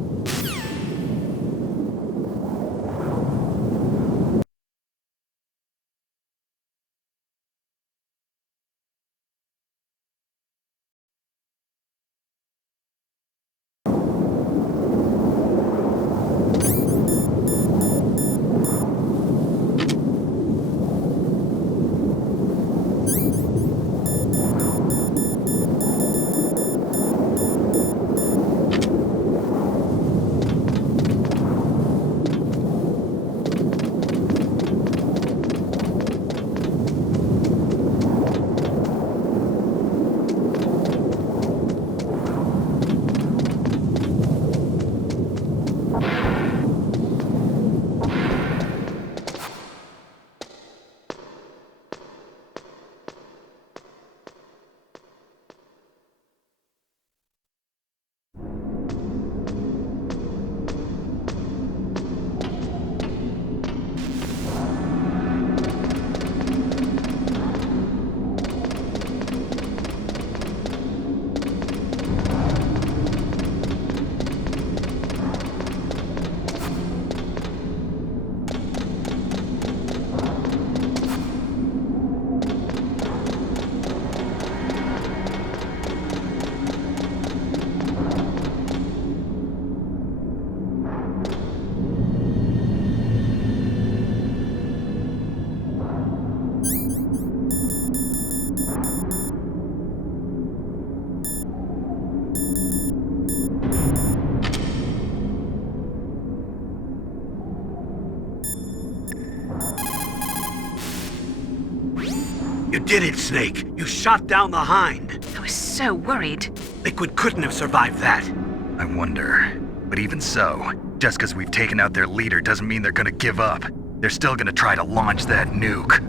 You did it, Snake. You shot down the Hind. I was so worried. Liquid couldn't have survived that. I wonder. But even so, just because we've taken out their leader doesn't mean they're gonna give up. They're still gonna try to launch that nuke.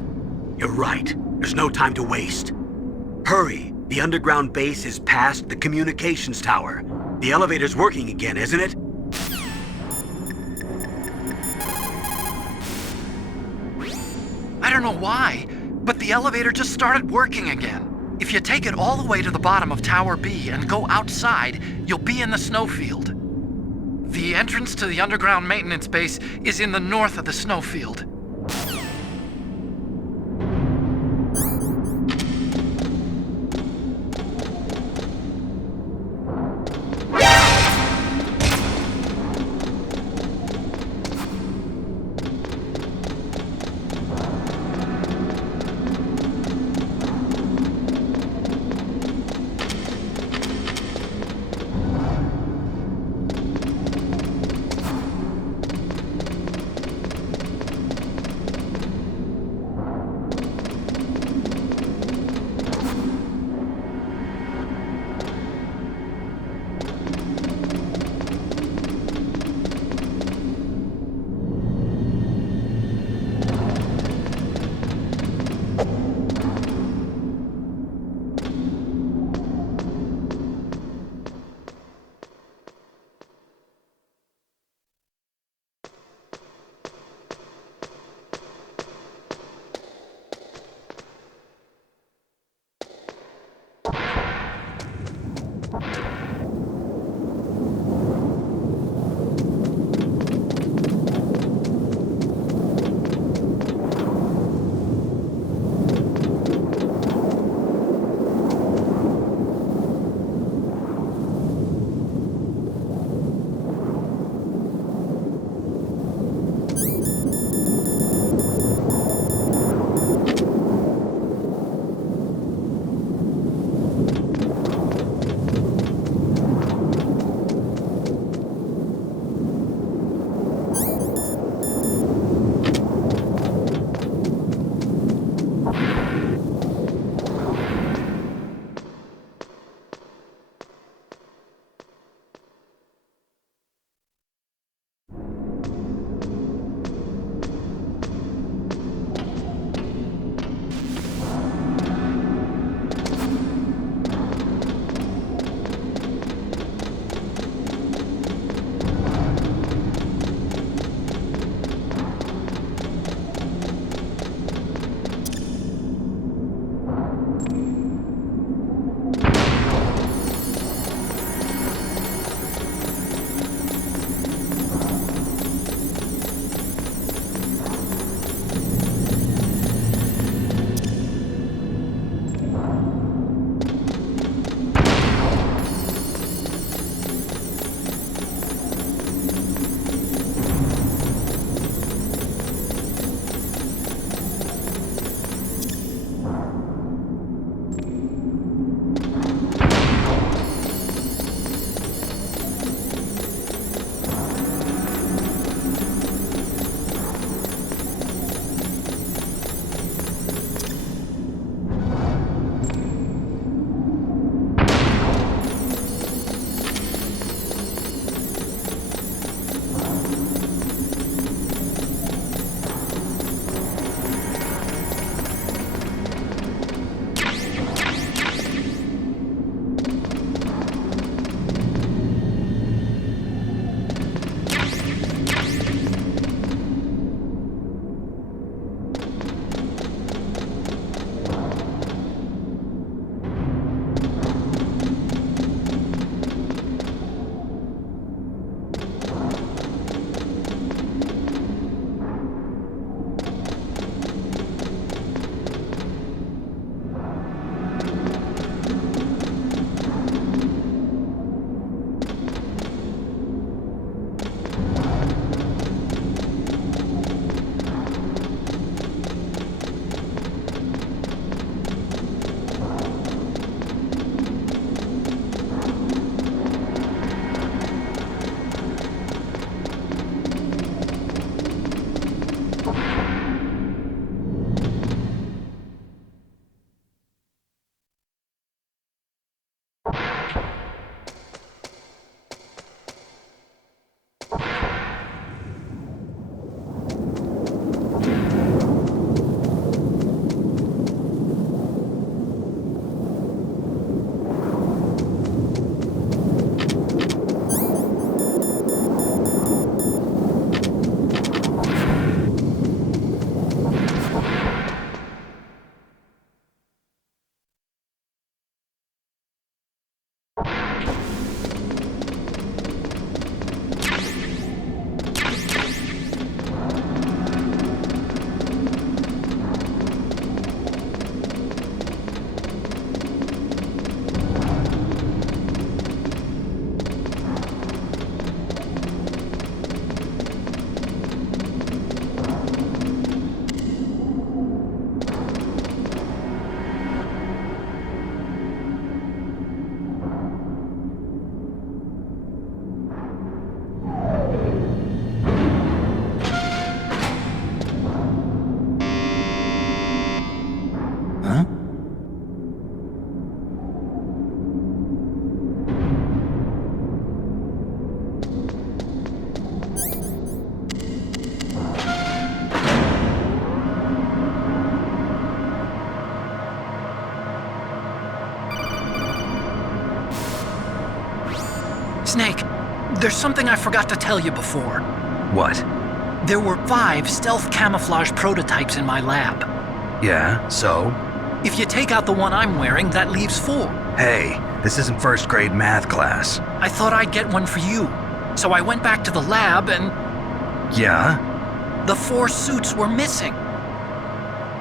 You're right. There's no time to waste. Hurry. The underground base is past the communications tower. The elevator's working again, isn't it? I don't know why, but the elevator just started working again. If you take it all the way to the bottom of Tower B and go outside, you'll be in the snowfield. The entrance to the underground maintenance base is in the north of the snowfield. Snake, there's something I forgot to tell you before. What? There were 5 stealth camouflage prototypes in my lab. Yeah, so? If you take out the one I'm wearing, that leaves 4. Hey, this isn't first grade math class. I thought I'd get one for you. So I went back to the lab and... Yeah? The 4 suits were missing.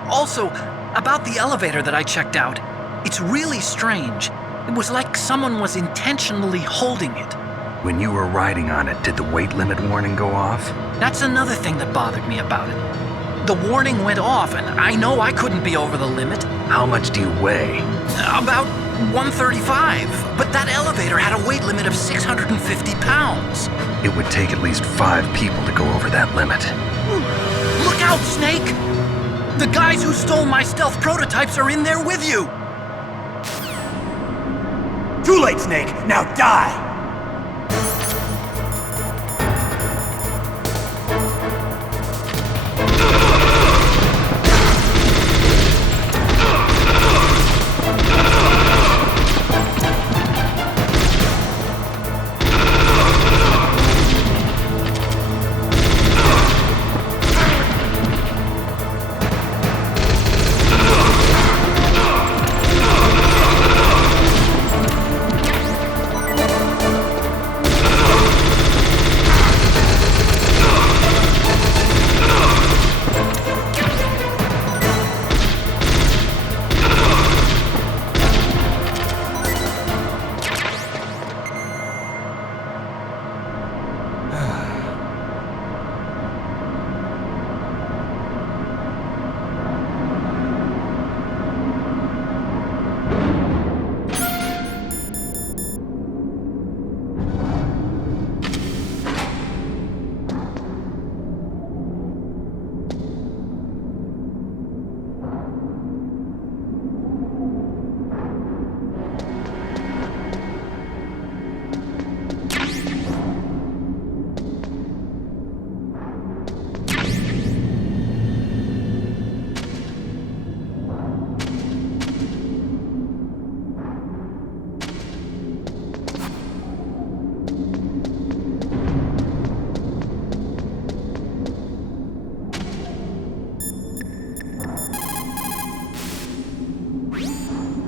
Also, about the elevator that I checked out, it's really strange. It was like someone was intentionally holding it. When you were riding on it, did the weight limit warning go off? That's another thing that bothered me about it. The warning went off, and I know I couldn't be over the limit. How much do you weigh? About 135, but that elevator had a weight limit of 650 pounds. It would take at least 5 people to go over that limit. Look out, Snake! The guys who stole my stealth prototypes are in there with you! Too late, Snake! Now die!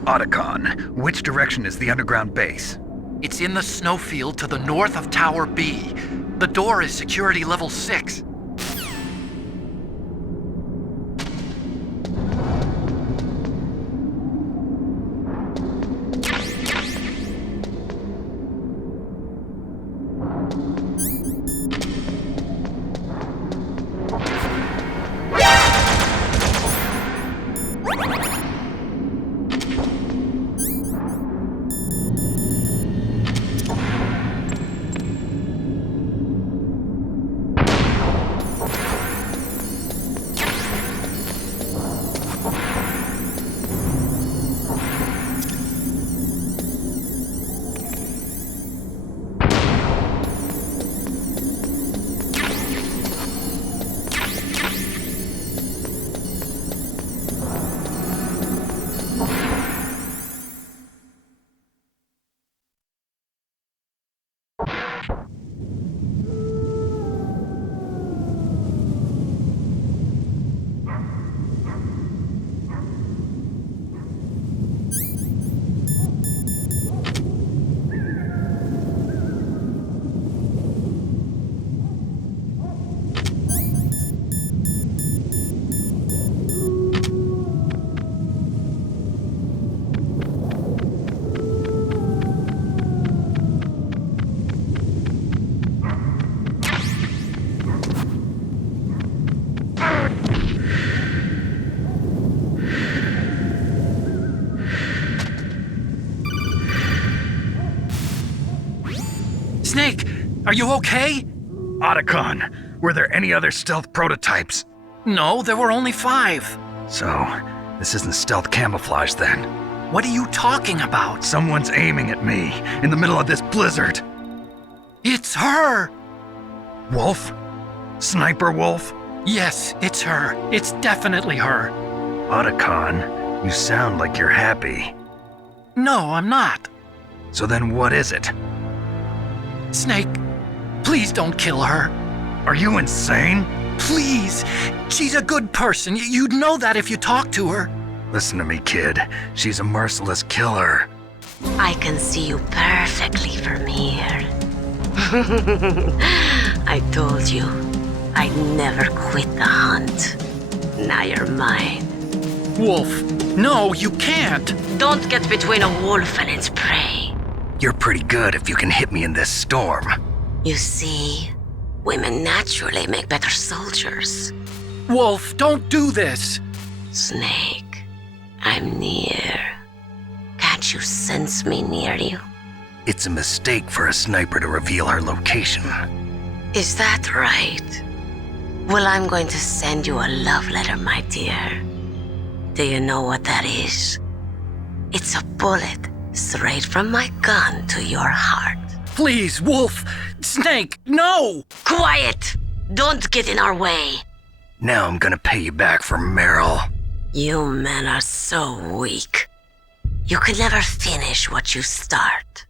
Otacon, which direction is the underground base? It's in the snowfield to the north of Tower B. The door is security level 6. Snake, are you okay? Otacon, were there any other stealth prototypes? No, there were only 5. So, this isn't stealth camouflage then. What are you talking about? Someone's aiming at me, in the middle of this blizzard. It's her! Wolf? Sniper Wolf? Yes, it's her. It's definitely her. Otacon, you sound like you're happy. No, I'm not. So then what is it? Snake, please don't kill her. Are you insane? Please. She's a good person. You'd know that if you talked to her. Listen to me, kid. She's a merciless killer. I can see you perfectly from here. I told you, I'd never quit the hunt. Now you're mine. Wolf, no, you can't. Don't get between a wolf and its prey. You're pretty good if you can hit me in this storm. You see, women naturally make better soldiers. Wolf, don't do this. Snake, I'm near. Can't you sense me near you? It's a mistake for a sniper to reveal her location. Is that right? Well, I'm going to send you a love letter, my dear. Do you know what that is? It's a bullet straight from my gun to your heart. Please, Wolf! Snake, no! Quiet! Don't get in our way. Now I'm gonna pay you back for Meryl. You men are so weak. You can never finish what you start.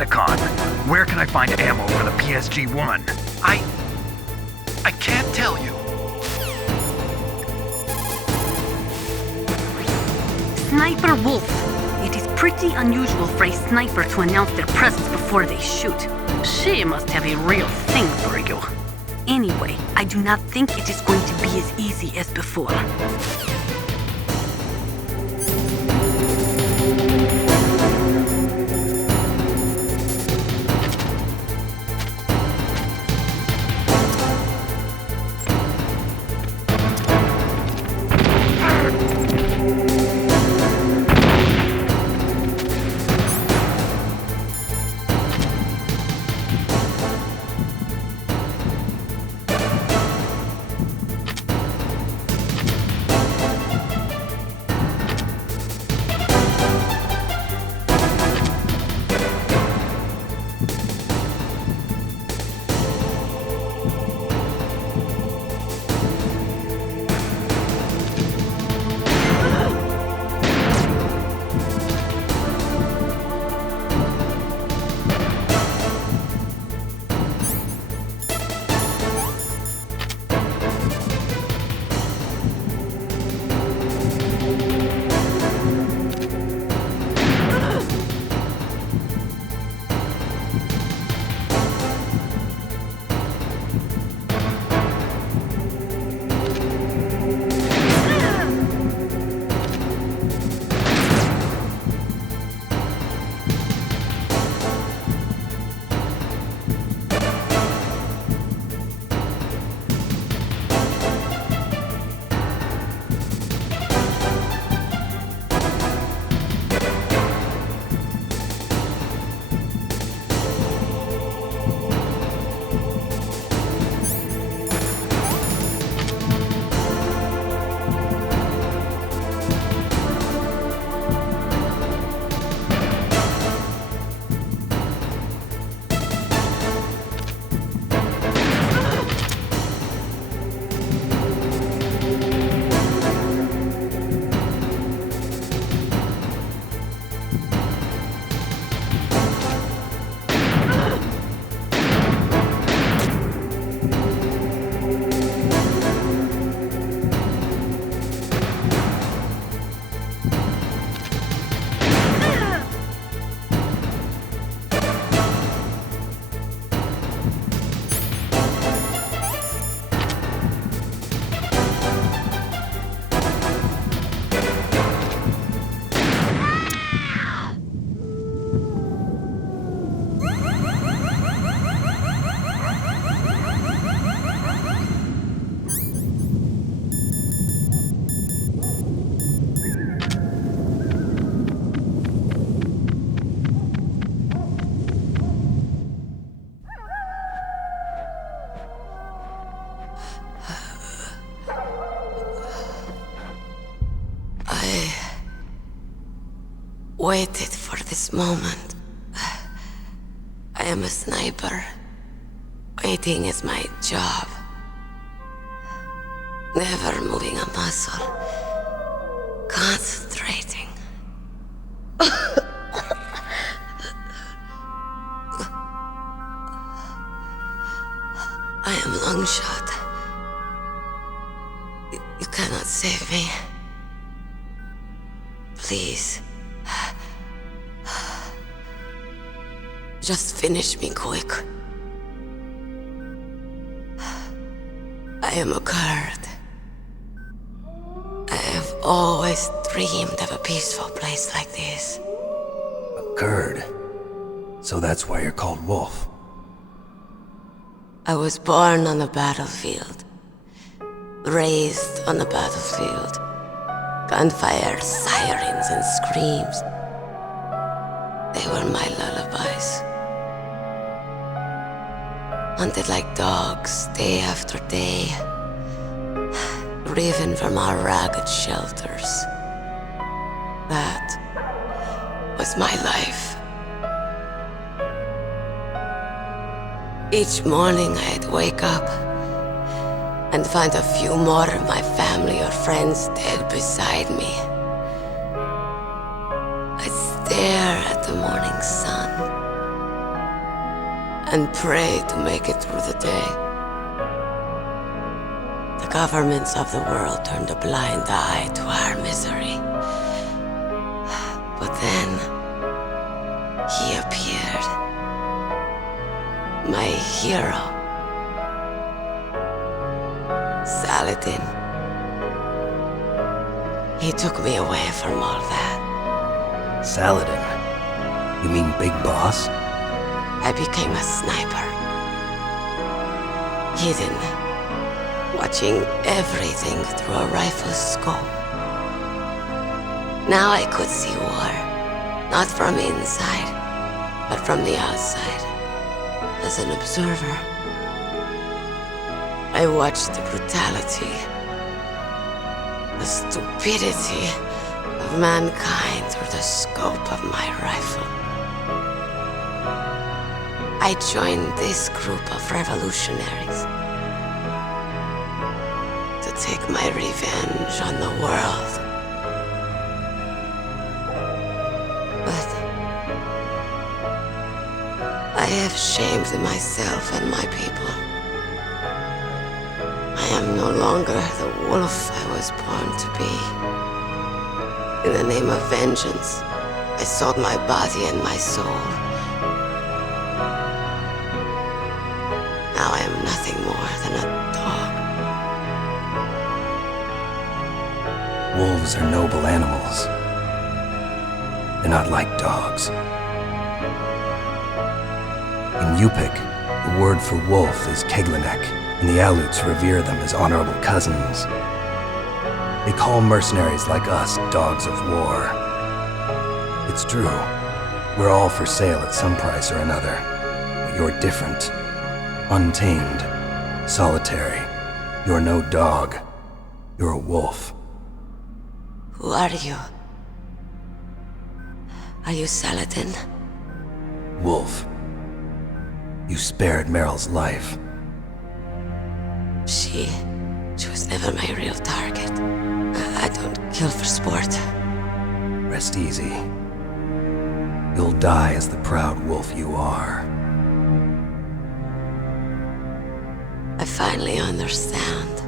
Otacon. Where can I find ammo for the PSG-1? I can't tell you. Sniper Wolf. It is pretty unusual for a sniper to announce their presence before they shoot. She must have a real thing for you. Anyway, I do not think it is going to be as easy as before. Waited for this moment. I am a sniper. Waiting is my job. Never moving a muscle. Concentrating. I am Longshot. You cannot save me. Please. Just finish me quick. I am a Kurd. I have always dreamed of a peaceful place like this. A Kurd? So that's why you're called Wolf. I was born on the battlefield. Raised on the battlefield. Gunfire, sirens, and screams. They were my lullabies. Hunted like dogs, day after day. Driven from our ragged shelters. That was my life. Each morning I'd wake up and find a few more of my family or friends dead beside me. I'd stare at the morning sun and pray to make it through the day. The governments of the world turned a blind eye to our misery. But then, he appeared. My hero. Saladin. He took me away from all that. Saladin? You mean Big Boss? I became a sniper. Hidden, watching everything through a rifle's scope. Now I could see war, not from inside, but from the outside, as an observer. I watched the brutality, the stupidity of mankind through the scope of my rifle. I joined this group of revolutionaries to take my revenge on the world. But I have shamed myself and my people. I am no longer the wolf I was born to be. In the name of vengeance, I sold my body and my soul. Now I am nothing more than a dog. Wolves are noble animals. They're not like dogs. In Yupik, the word for wolf is Keglenek, and the Aleuts revere them as honorable cousins. They call mercenaries like us dogs of war. It's true. We're all for sale at some price or another. But you're different. Untamed. Solitary. You're no dog. You're a wolf. Who are you? Are you Saladin? Wolf. You spared Meryl's life. She was never my real target. I don't kill for sport. Rest easy. You'll die as the proud wolf you are. I finally understand.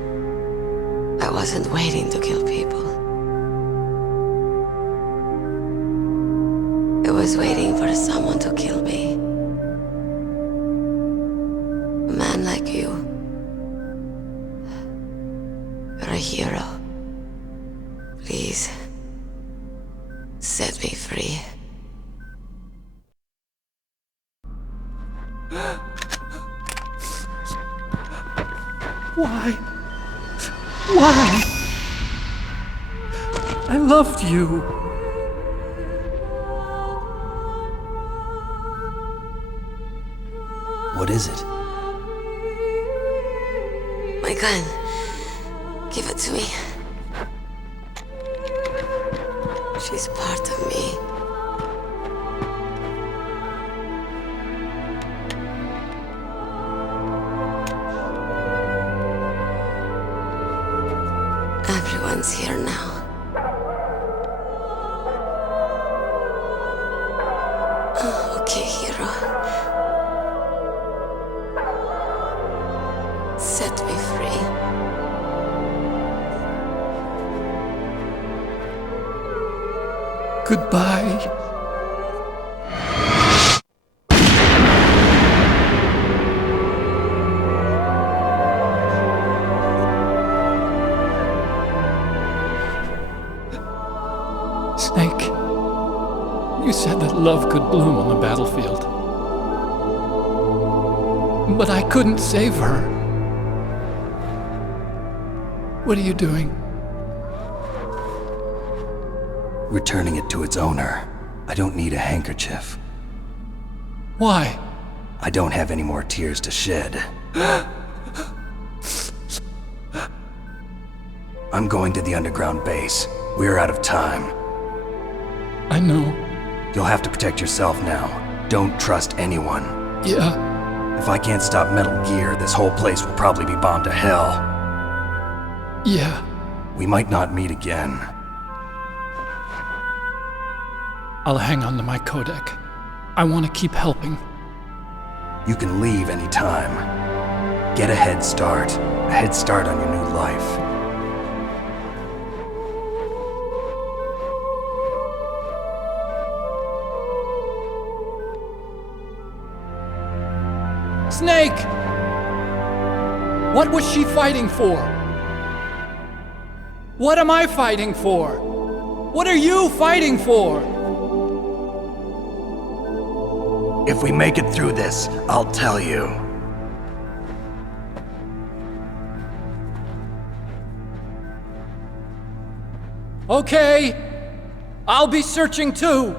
I wasn't waiting to kill people. I was waiting for someone to kill me. A man like you. You're a hero. Please, set me free. Why? Why? I loved you. What is it? My gun. Give it to me. She's part of me. Everyone's here now. Oh, okay, hero. Set me free. Goodbye. Snake, you said that love could bloom on the battlefield. But I couldn't save her. What are you doing? Returning it to its owner. I don't need a handkerchief. Why? I don't have any more tears to shed. I'm going to the underground base. We're out of time. I know. You'll have to protect yourself now. Don't trust anyone. Yeah. If I can't stop Metal Gear, this whole place will probably be bombed to hell. Yeah. We might not meet again. I'll hang on to my codec. I want to keep helping. You can leave anytime. Get a head start on your new life. Snake! What was she fighting for? What am I fighting for? What are you fighting for? If we make it through this, I'll tell you. Okay, I'll be searching too.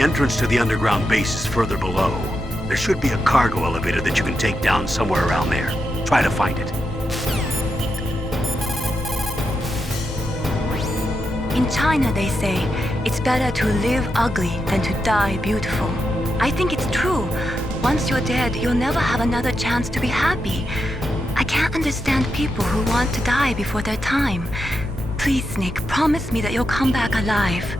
entrance to the underground base is further below. There should be a cargo elevator that you can take down somewhere around there. Try to find it. In China, they say, it's better to live ugly than to die beautiful. I think it's true. Once you're dead, you'll never have another chance to be happy. I can't understand people who want to die before their time. Please, Snake, promise me that you'll come back alive.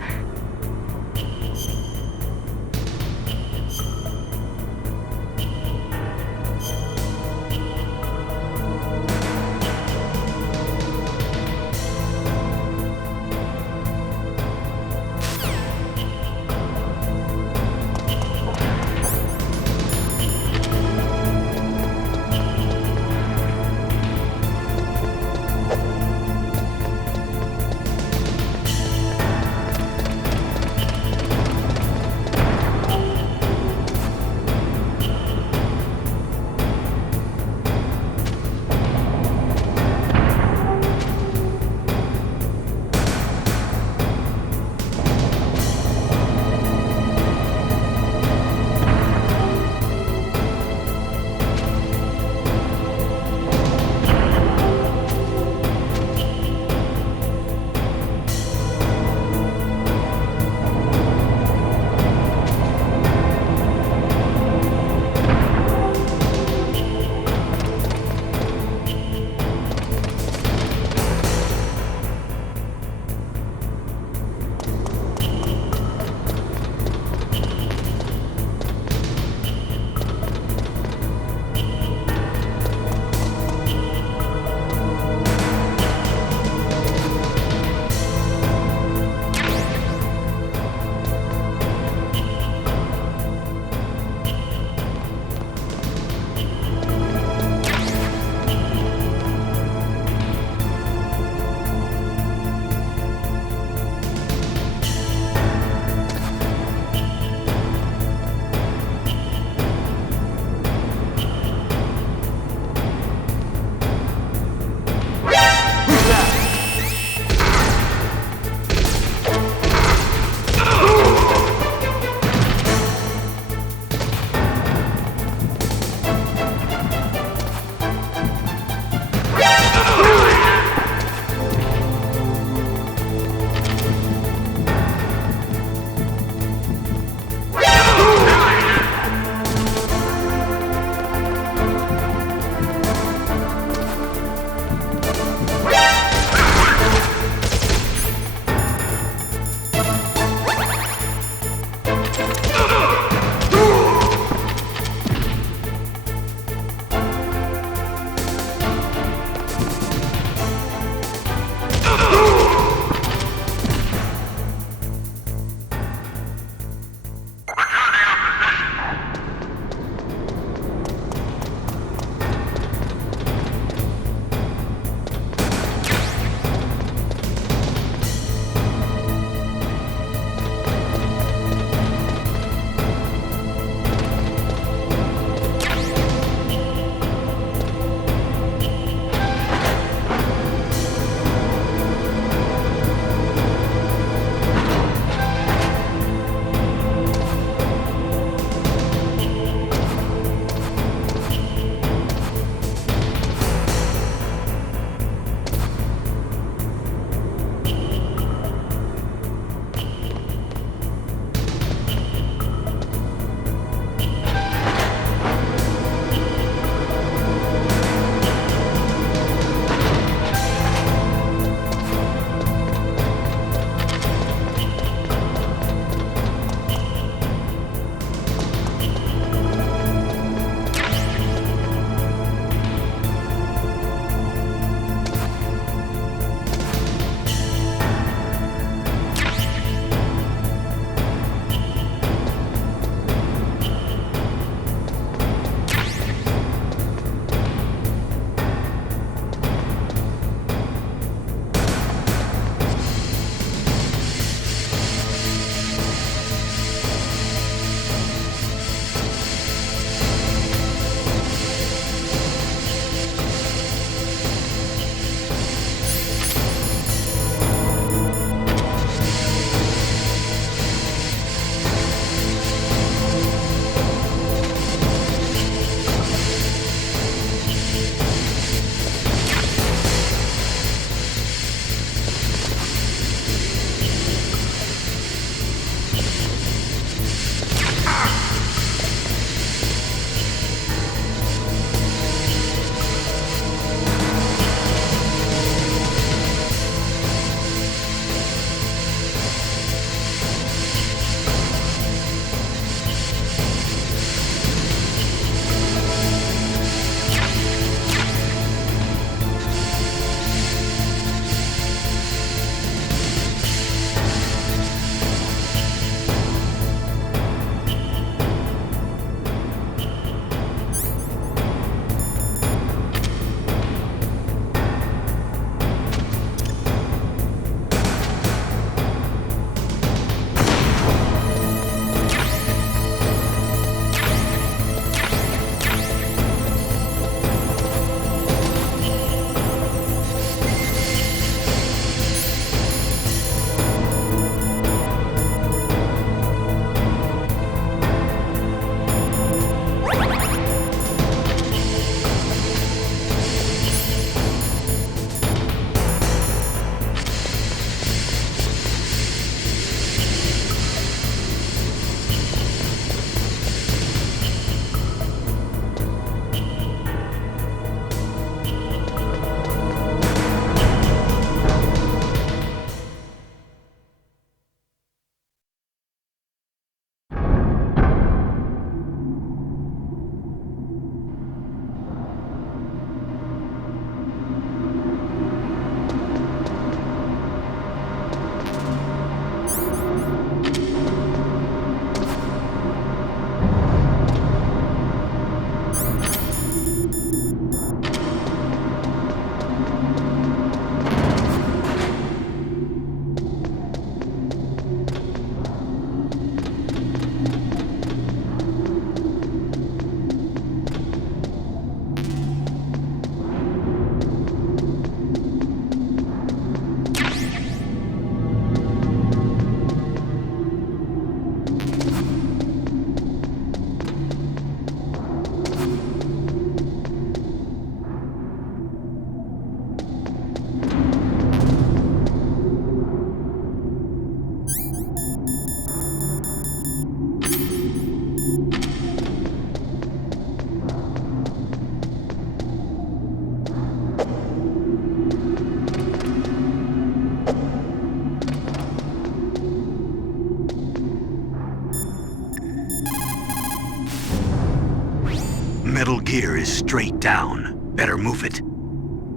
is straight down. Better move it.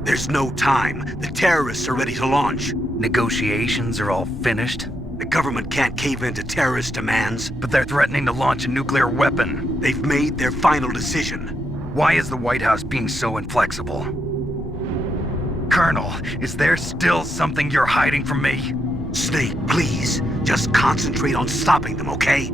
There's no time. The terrorists are ready to launch. Negotiations are all finished? The government can't cave into terrorist demands. But they're threatening to launch a nuclear weapon. They've made their final decision. Why is the White House being so inflexible? Colonel, is there still something you're hiding from me? Snake, please. Just concentrate on stopping them, okay?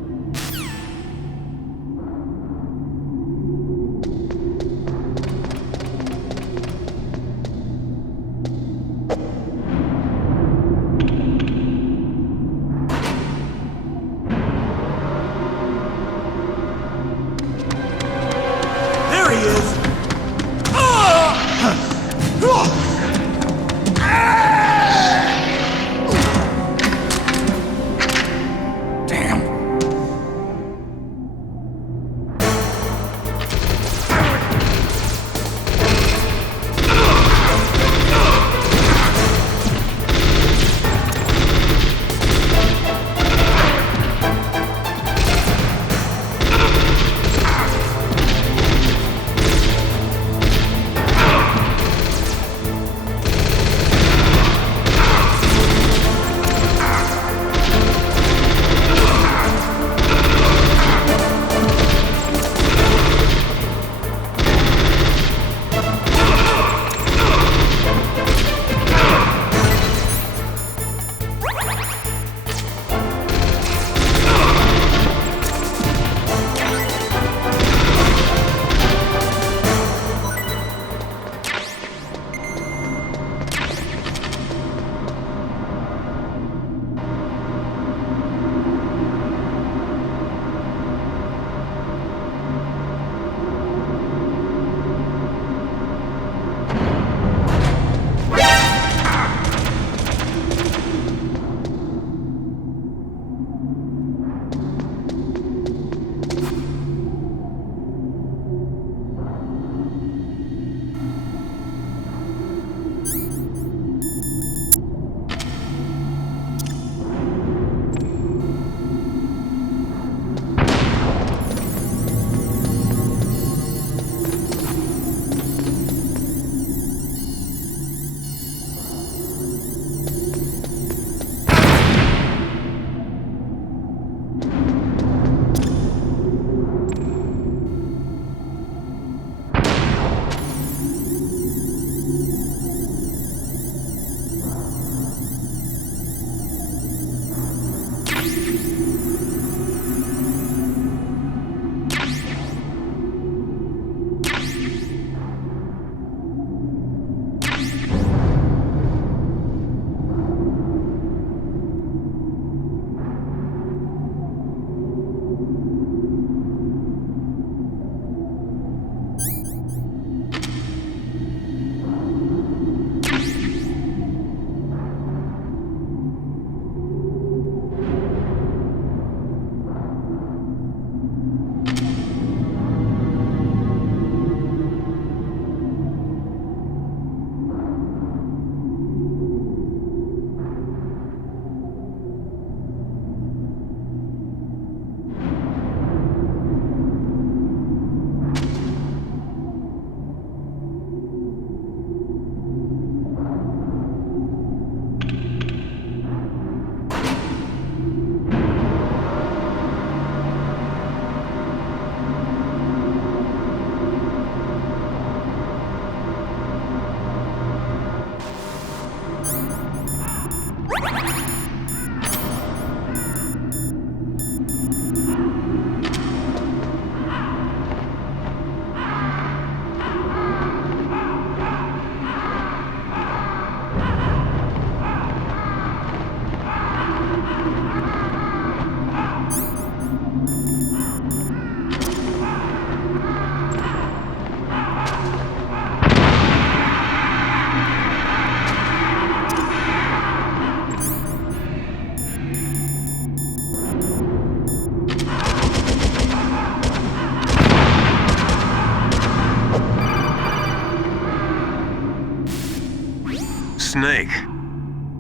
Snake,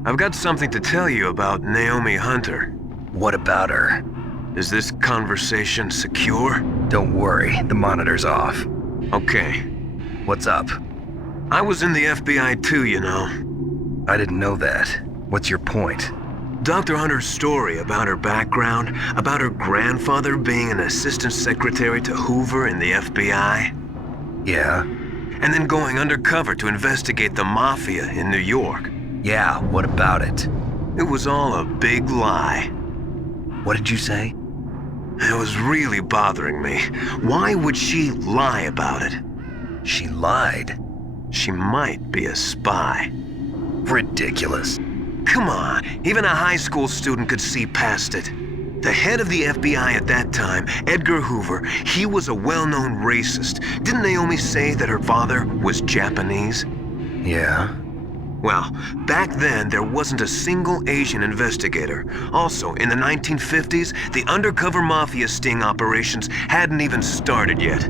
I've got something to tell you about Naomi Hunter. What about her? Is this conversation secure? Don't worry, the monitor's off. Okay. What's up? I was in the FBI too, you know. I didn't know that. What's your point? Dr. Hunter's story about her background, about her grandfather being an assistant secretary to Hoover in the FBI. Yeah? And then going undercover to investigate the Mafia in New York. Yeah, what about it? It was all a big lie. What did you say? It was really bothering me. Why would she lie about it? She lied? She might be a spy. Ridiculous. Come on, even a high school student could see past it. The head of the FBI at that time, Edgar Hoover, he was a well-known racist. Didn't Naomi say that her father was Japanese? Yeah. Well, back then, there wasn't a single Asian investigator. Also, in the 1950s, the undercover mafia sting operations hadn't even started yet.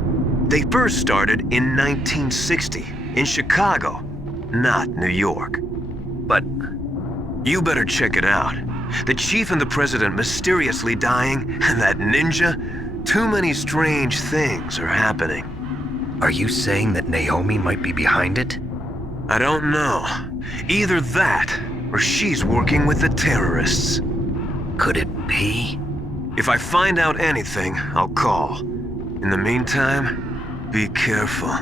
They first started in 1960, in Chicago, not New York. But you better check it out. The chief and the president mysteriously dying, and that ninja? Too many strange things are happening. Are you saying that Naomi might be behind it? I don't know. Either that, or she's working with the terrorists. Could it be? If I find out anything, I'll call. In the meantime, be careful.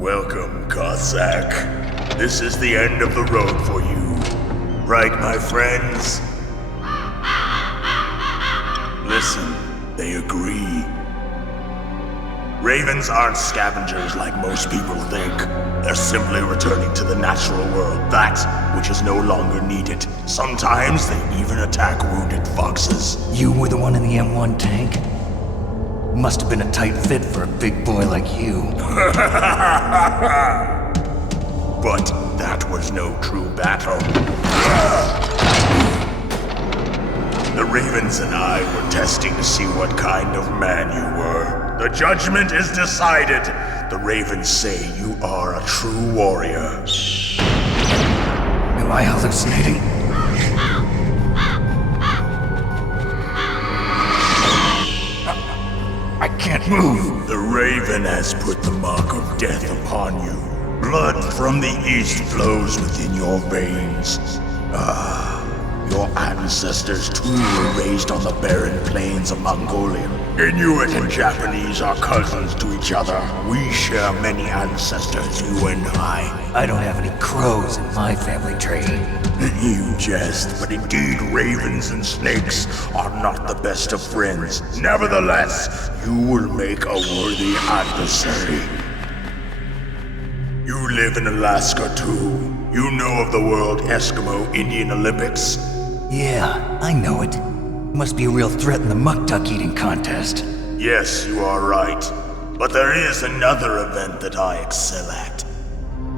Welcome, Cossack. This is the end of the road for you. Right, my friends? Listen, they agree. Ravens aren't scavengers like most people think. They're simply returning to the natural world, that which is no longer needed. Sometimes they even attack wounded foxes. You were the one in the M1 tank? Must have been a tight fit for a big boy like you. But that was no true battle. The Ravens and I were testing to see what kind of man you were. The judgment is decided. The Ravens say you are a true warrior. Am I hallucinating? I can't move. The Raven has put the mark of death upon you. Blood from the east flows within your veins. Your ancestors too were raised on the barren plains of Mongolia. Inuit and Japanese are cousins to each other. We share many ancestors, you and I. I don't have any crows in my family tree. You jest, but indeed ravens and snakes are not the best of friends. Nevertheless, you will make a worthy adversary. You live in Alaska too. You know of the World Eskimo Indian Olympics? Yeah, I know it. Must be a real threat in the muck-duck eating contest. Yes, you are right. But there is another event that I excel at.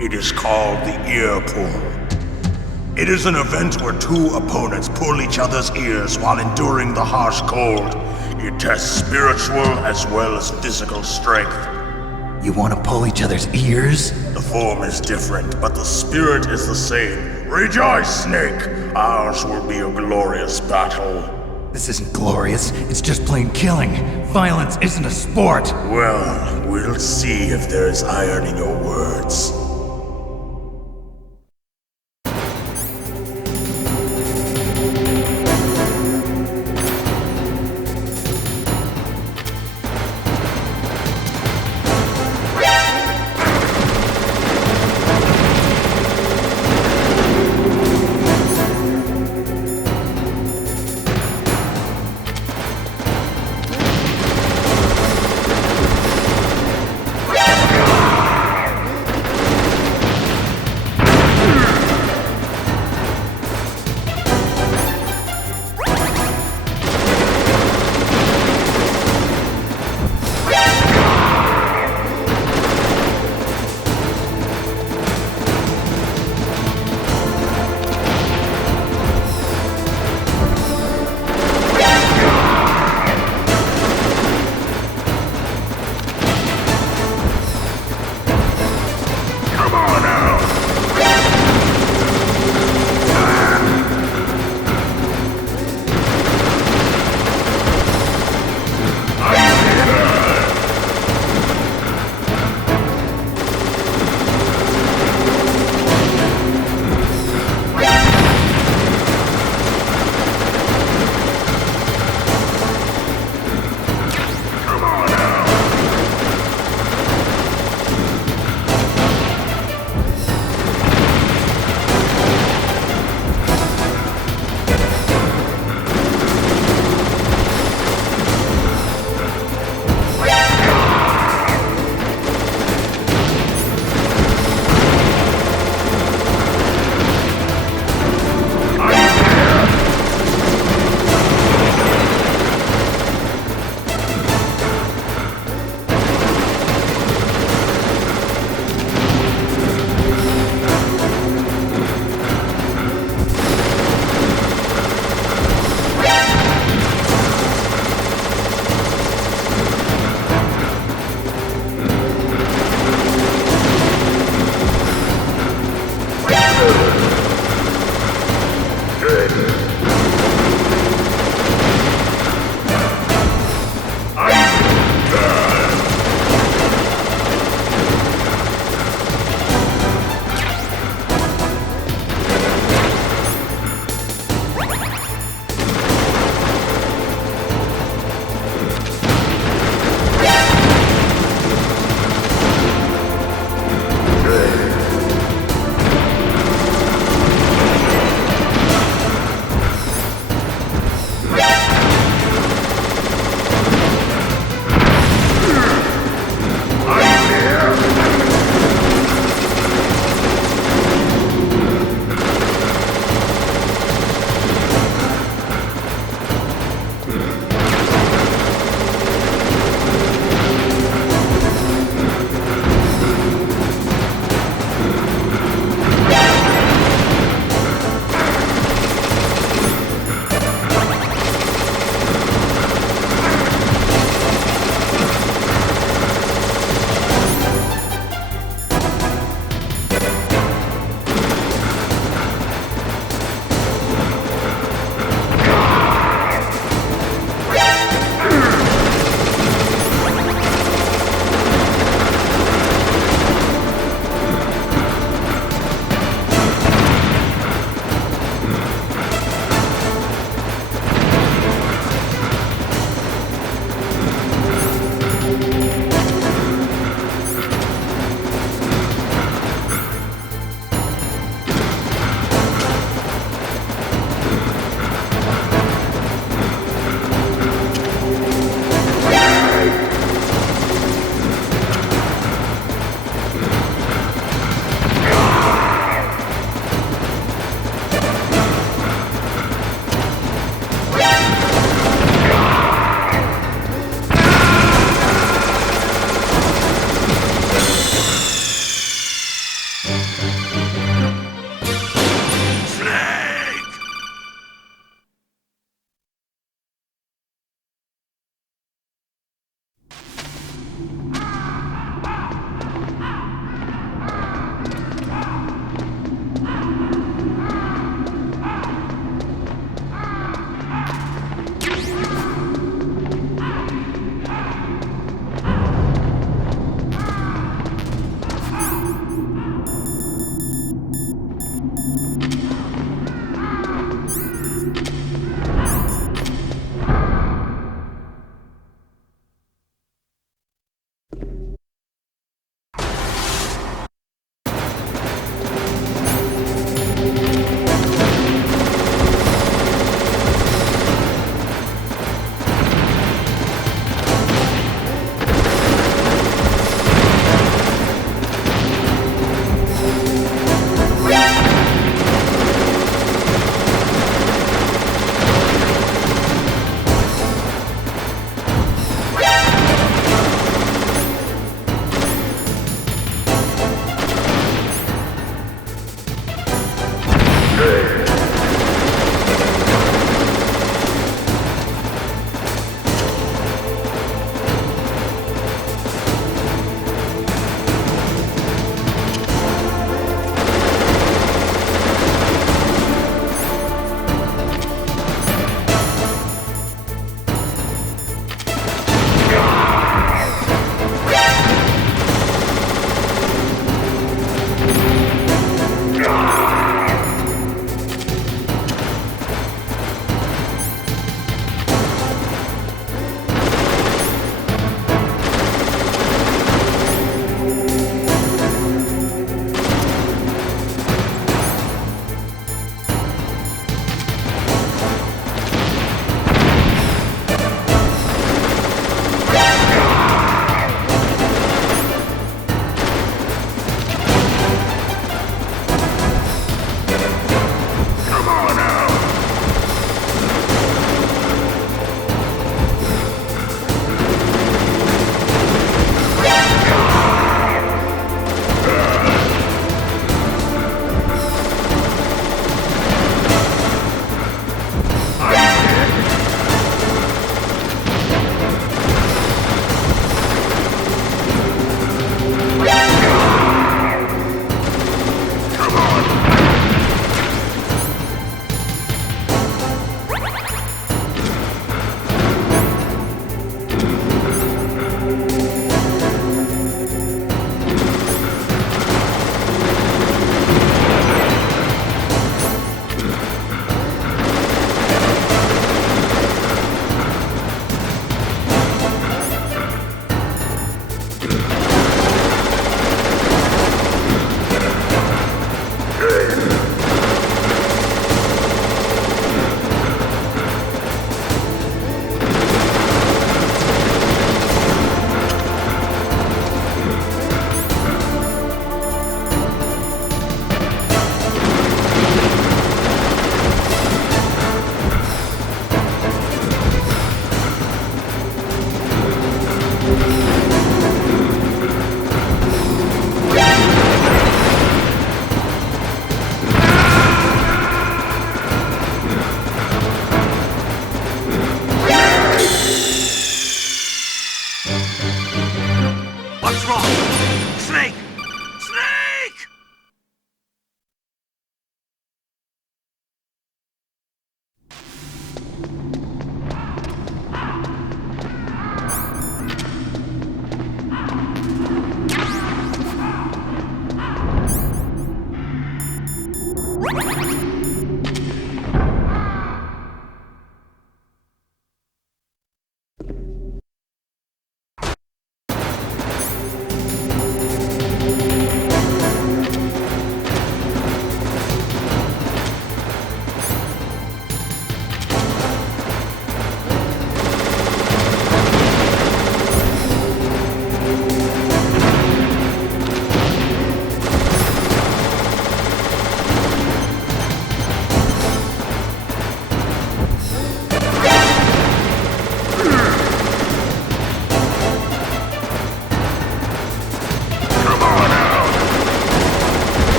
It is called the ear pull. It is an event where two opponents pull each other's ears while enduring the harsh cold. It tests spiritual as well as physical strength. You want to pull each other's ears? The form is different, but the spirit is the same. Rejoice, Snake! Ours will be a glorious battle. This isn't glorious, it's just plain killing. Violence isn't a sport. Well, we'll see if there's iron in your words.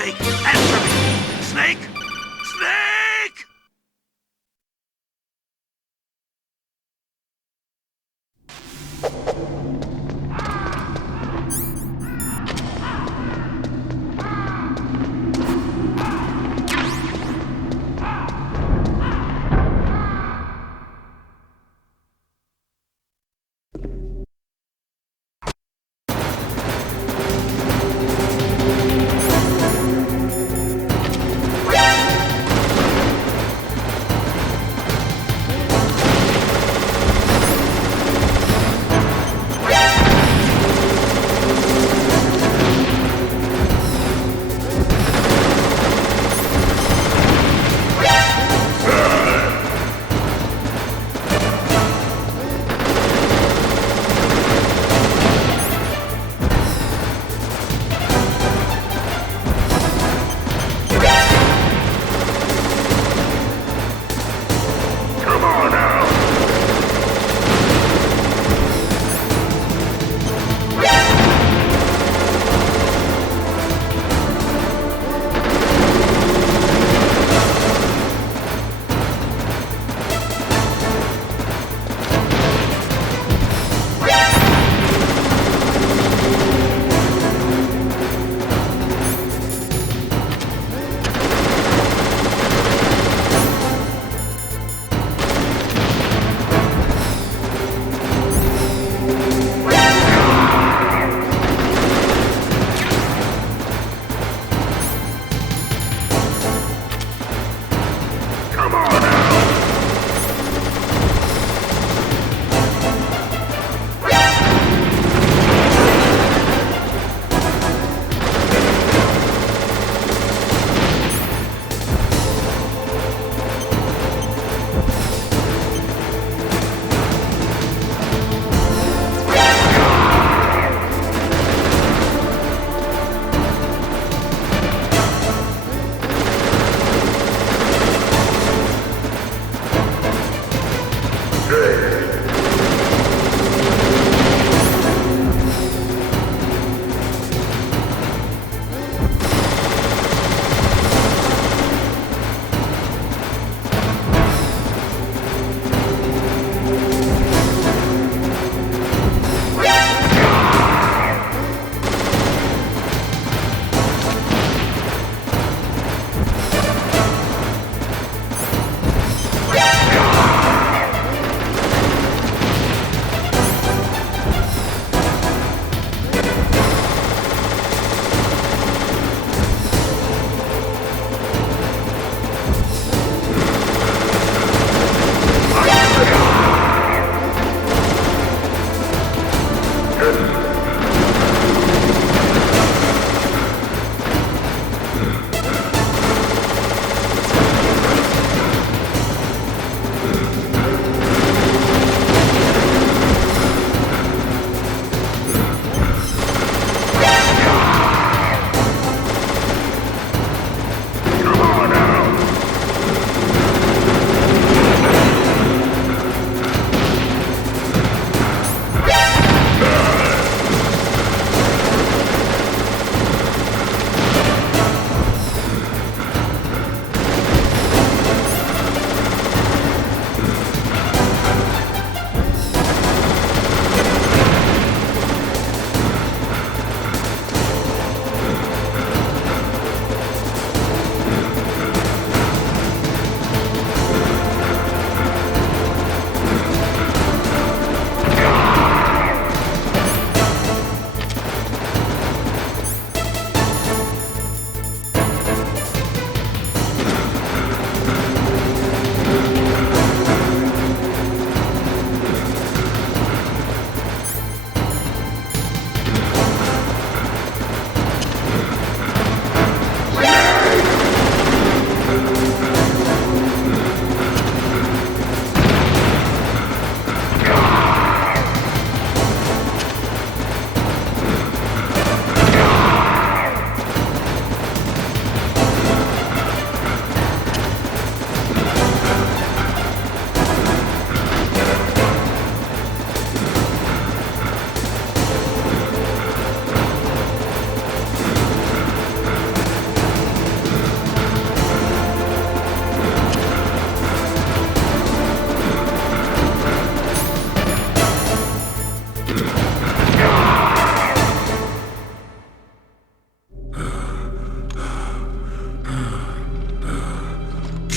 Snake, answer me! Snake! Snake!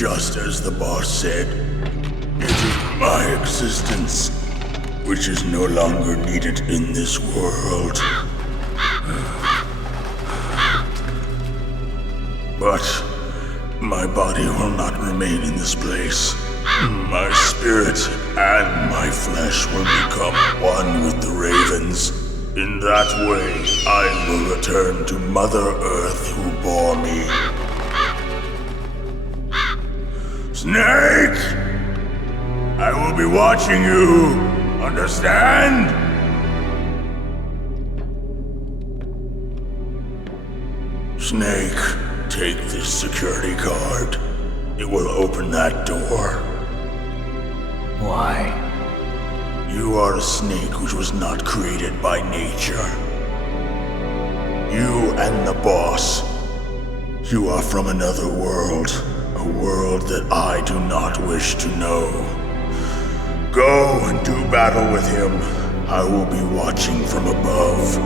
Just as the boss said, it is my existence which is no longer needed in this world. But my body will not remain in this place. My spirit and my flesh will become one with the ravens. In that way, I will return to Mother Earth who bore me. Snake! I will be watching you. Understand? Snake, take this security card. It will open that door. Why? You are a snake which was not created by nature. You and the boss. You are from another world. A world that I do not wish to know. Go and do battle with him. I will be watching from above.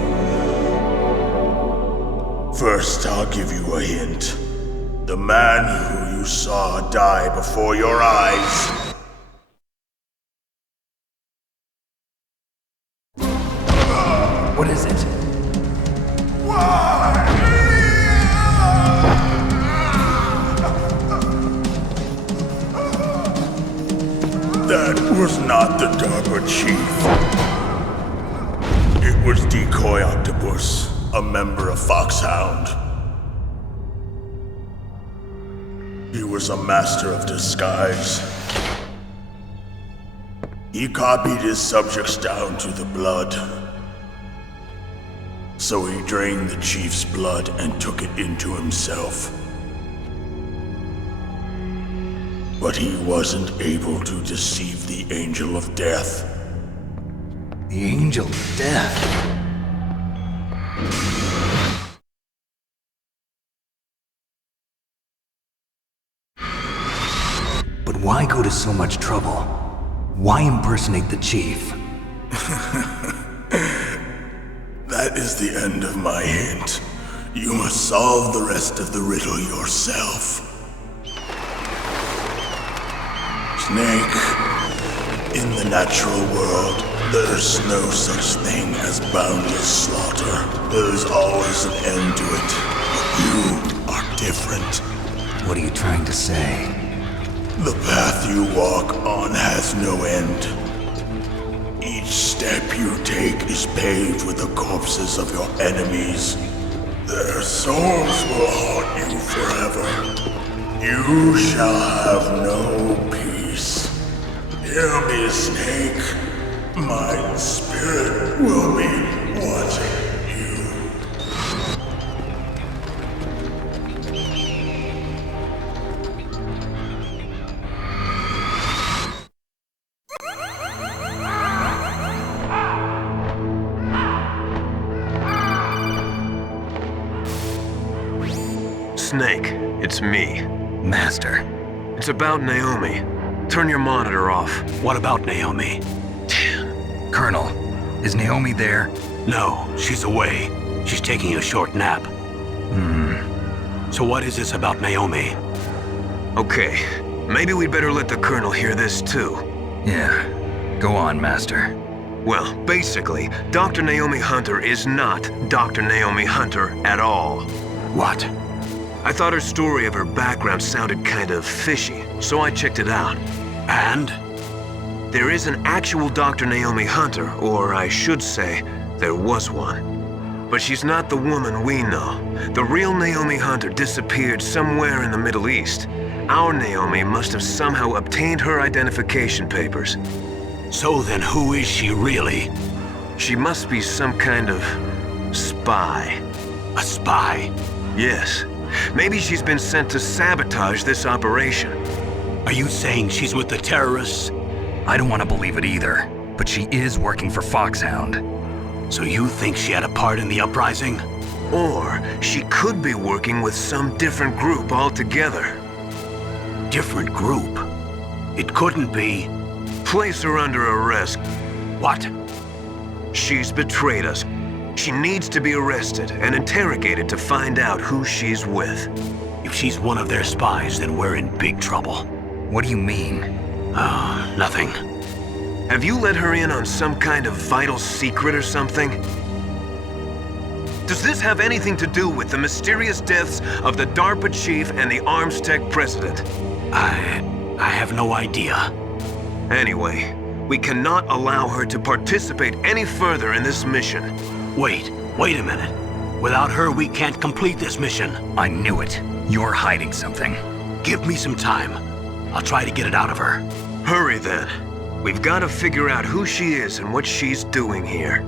First, I'll give you a hint. The man who you saw die before your eyes. What is it? That was not the DARPA chief. It was Decoy Octopus, a member of Foxhound. He was a master of disguise. He copied his subjects down to the blood. So he drained the chief's blood and took it into himself. But he wasn't able to deceive the Angel of Death. The Angel of Death? But why go to so much trouble? Why impersonate the chief? That is the end of my hint. You must solve the rest of the riddle yourself. Snake, in the natural world, there's no such thing as boundless slaughter. There is always an end to it, but you are different. What are you trying to say? The path you walk on has no end. Each step you take is paved with the corpses of your enemies. Their souls will haunt you forever. You shall have no peace. Hear me, Snake. My spirit will be watching you. Snake, it's me. Master. It's about Naomi. Turn your monitor off. What about Naomi? Colonel, is Naomi there? No, she's away. She's taking a short nap. So what is this about Naomi? Okay, maybe we'd better let the Colonel hear this too. Yeah, go on, Master. Well, basically, Dr. Naomi Hunter is not Dr. Naomi Hunter at all. What? I thought her story of her background sounded kind of fishy, so I checked it out. And? There is an actual Dr. Naomi Hunter, or I should say, there was one. But she's not the woman we know. The real Naomi Hunter disappeared somewhere in the Middle East. Our Naomi must have somehow obtained her identification papers. So then who is she really? She must be some kind of spy. A spy? Yes. Maybe she's been sent to sabotage this operation. Are you saying she's with the terrorists? I don't want to believe it either, but she is working for Foxhound. So you think she had a part in the uprising? Or she could be working with some different group altogether. Different group? It couldn't be. Place her under arrest. What? She's betrayed us. She needs to be arrested and interrogated to find out who she's with. If she's one of their spies, then we're in big trouble. What do you mean? Nothing. Have you let her in on some kind of vital secret or something? Does this have anything to do with the mysterious deaths of the DARPA chief and the Arms Tech president? I have no idea. Anyway, we cannot allow her to participate any further in this mission. Wait a minute. Without her, we can't complete this mission. I knew it. You're hiding something. Give me some time. I'll try to get it out of her. Hurry then. We've got to figure out who she is and what she's doing here.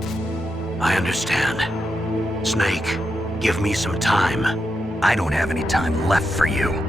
I understand. Snake, give me some time. I don't have any time left for you.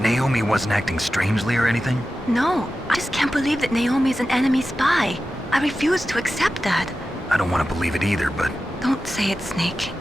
Naomi wasn't acting strangely or anything? No, I just can't believe that Naomi's an enemy spy. I refuse to accept that. I don't want to believe it either, but... Don't say it, Snake.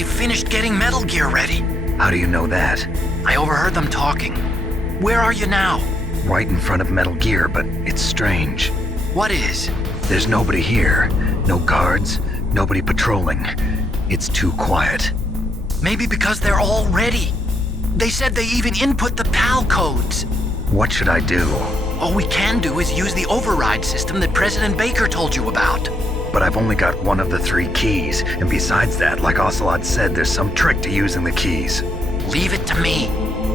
Finished getting Metal Gear ready. How do you know that? I overheard them talking. Where are you now? Right in front of Metal Gear, but it's strange. What is? There's nobody here. No guards, nobody patrolling. It's too quiet. Maybe because they're all ready. They said they even input the PAL codes. What should I do? All we can do is use the override system that President Baker told you about. But I've only got one of the 3 keys, and besides that, like Ocelot said, there's some trick to using the keys. Leave it to me.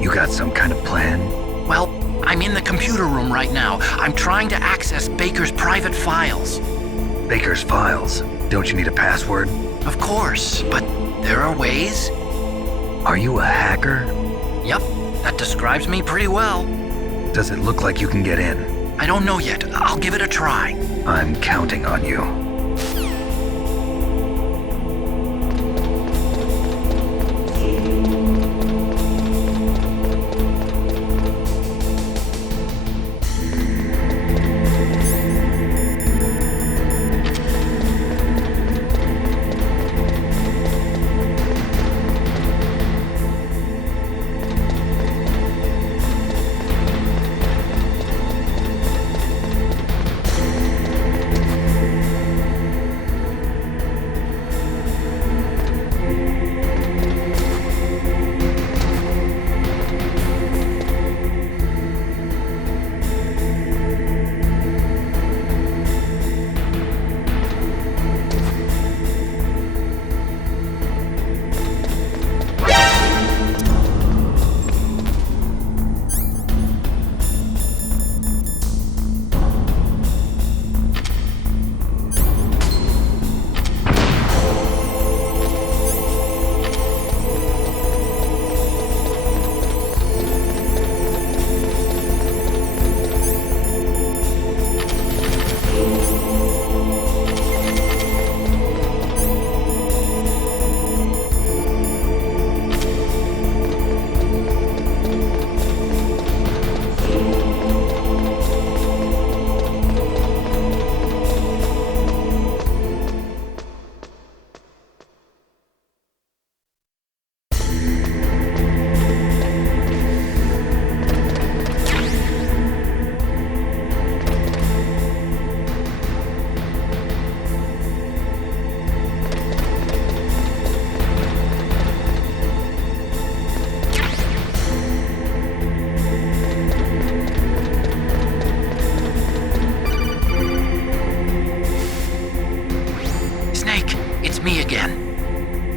You got some kind of plan? Well, I'm in the computer room right now. I'm trying to access Baker's private files. Baker's files? Don't you need a password? Of course, but there are ways. Are you a hacker? Yep, that describes me pretty well. Does it look like you can get in? I don't know yet. I'll give it a try. I'm counting on you.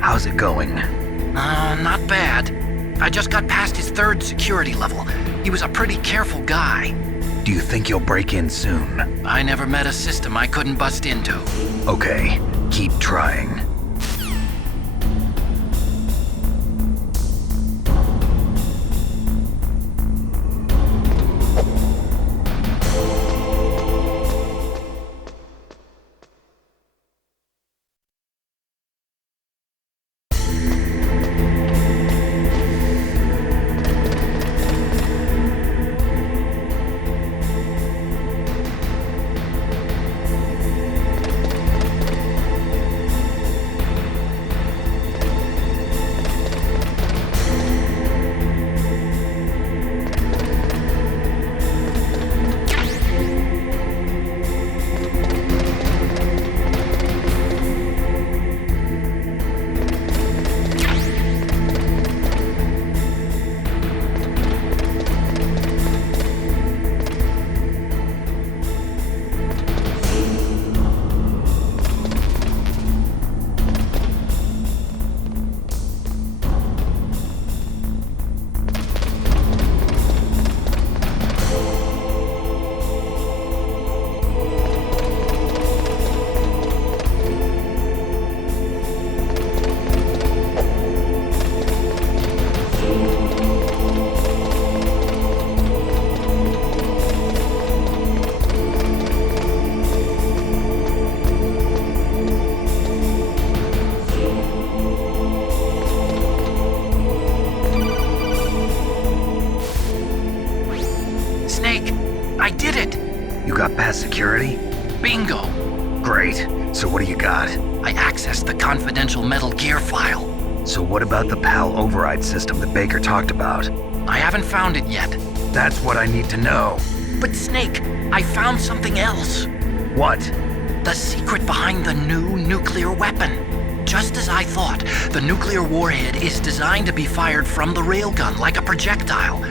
How's it going? Not bad. I just got past his 3rd security level. He was a pretty careful guy. Do you think you'll break in soon? I never met a system I couldn't bust into. Okay, keep trying. Security? Bingo! Great. So what do you got? I accessed the confidential Metal Gear file. So what about the PAL override system that Baker talked about? I haven't found it yet. That's what I need to know. But Snake, I found something else. What? The secret behind the new nuclear weapon. Just as I thought, the nuclear warhead is designed to be fired from the railgun like a projectile.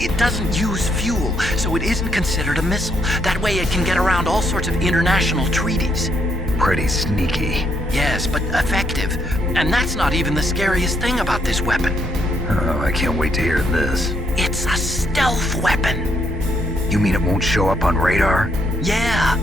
It doesn't use fuel, so it isn't considered a missile. That way it can get around all sorts of international treaties. Pretty sneaky. Yes, but effective. And that's not even the scariest thing about this weapon. Oh, I can't wait to hear this. It's a stealth weapon. You mean it won't show up on radar? Yeah.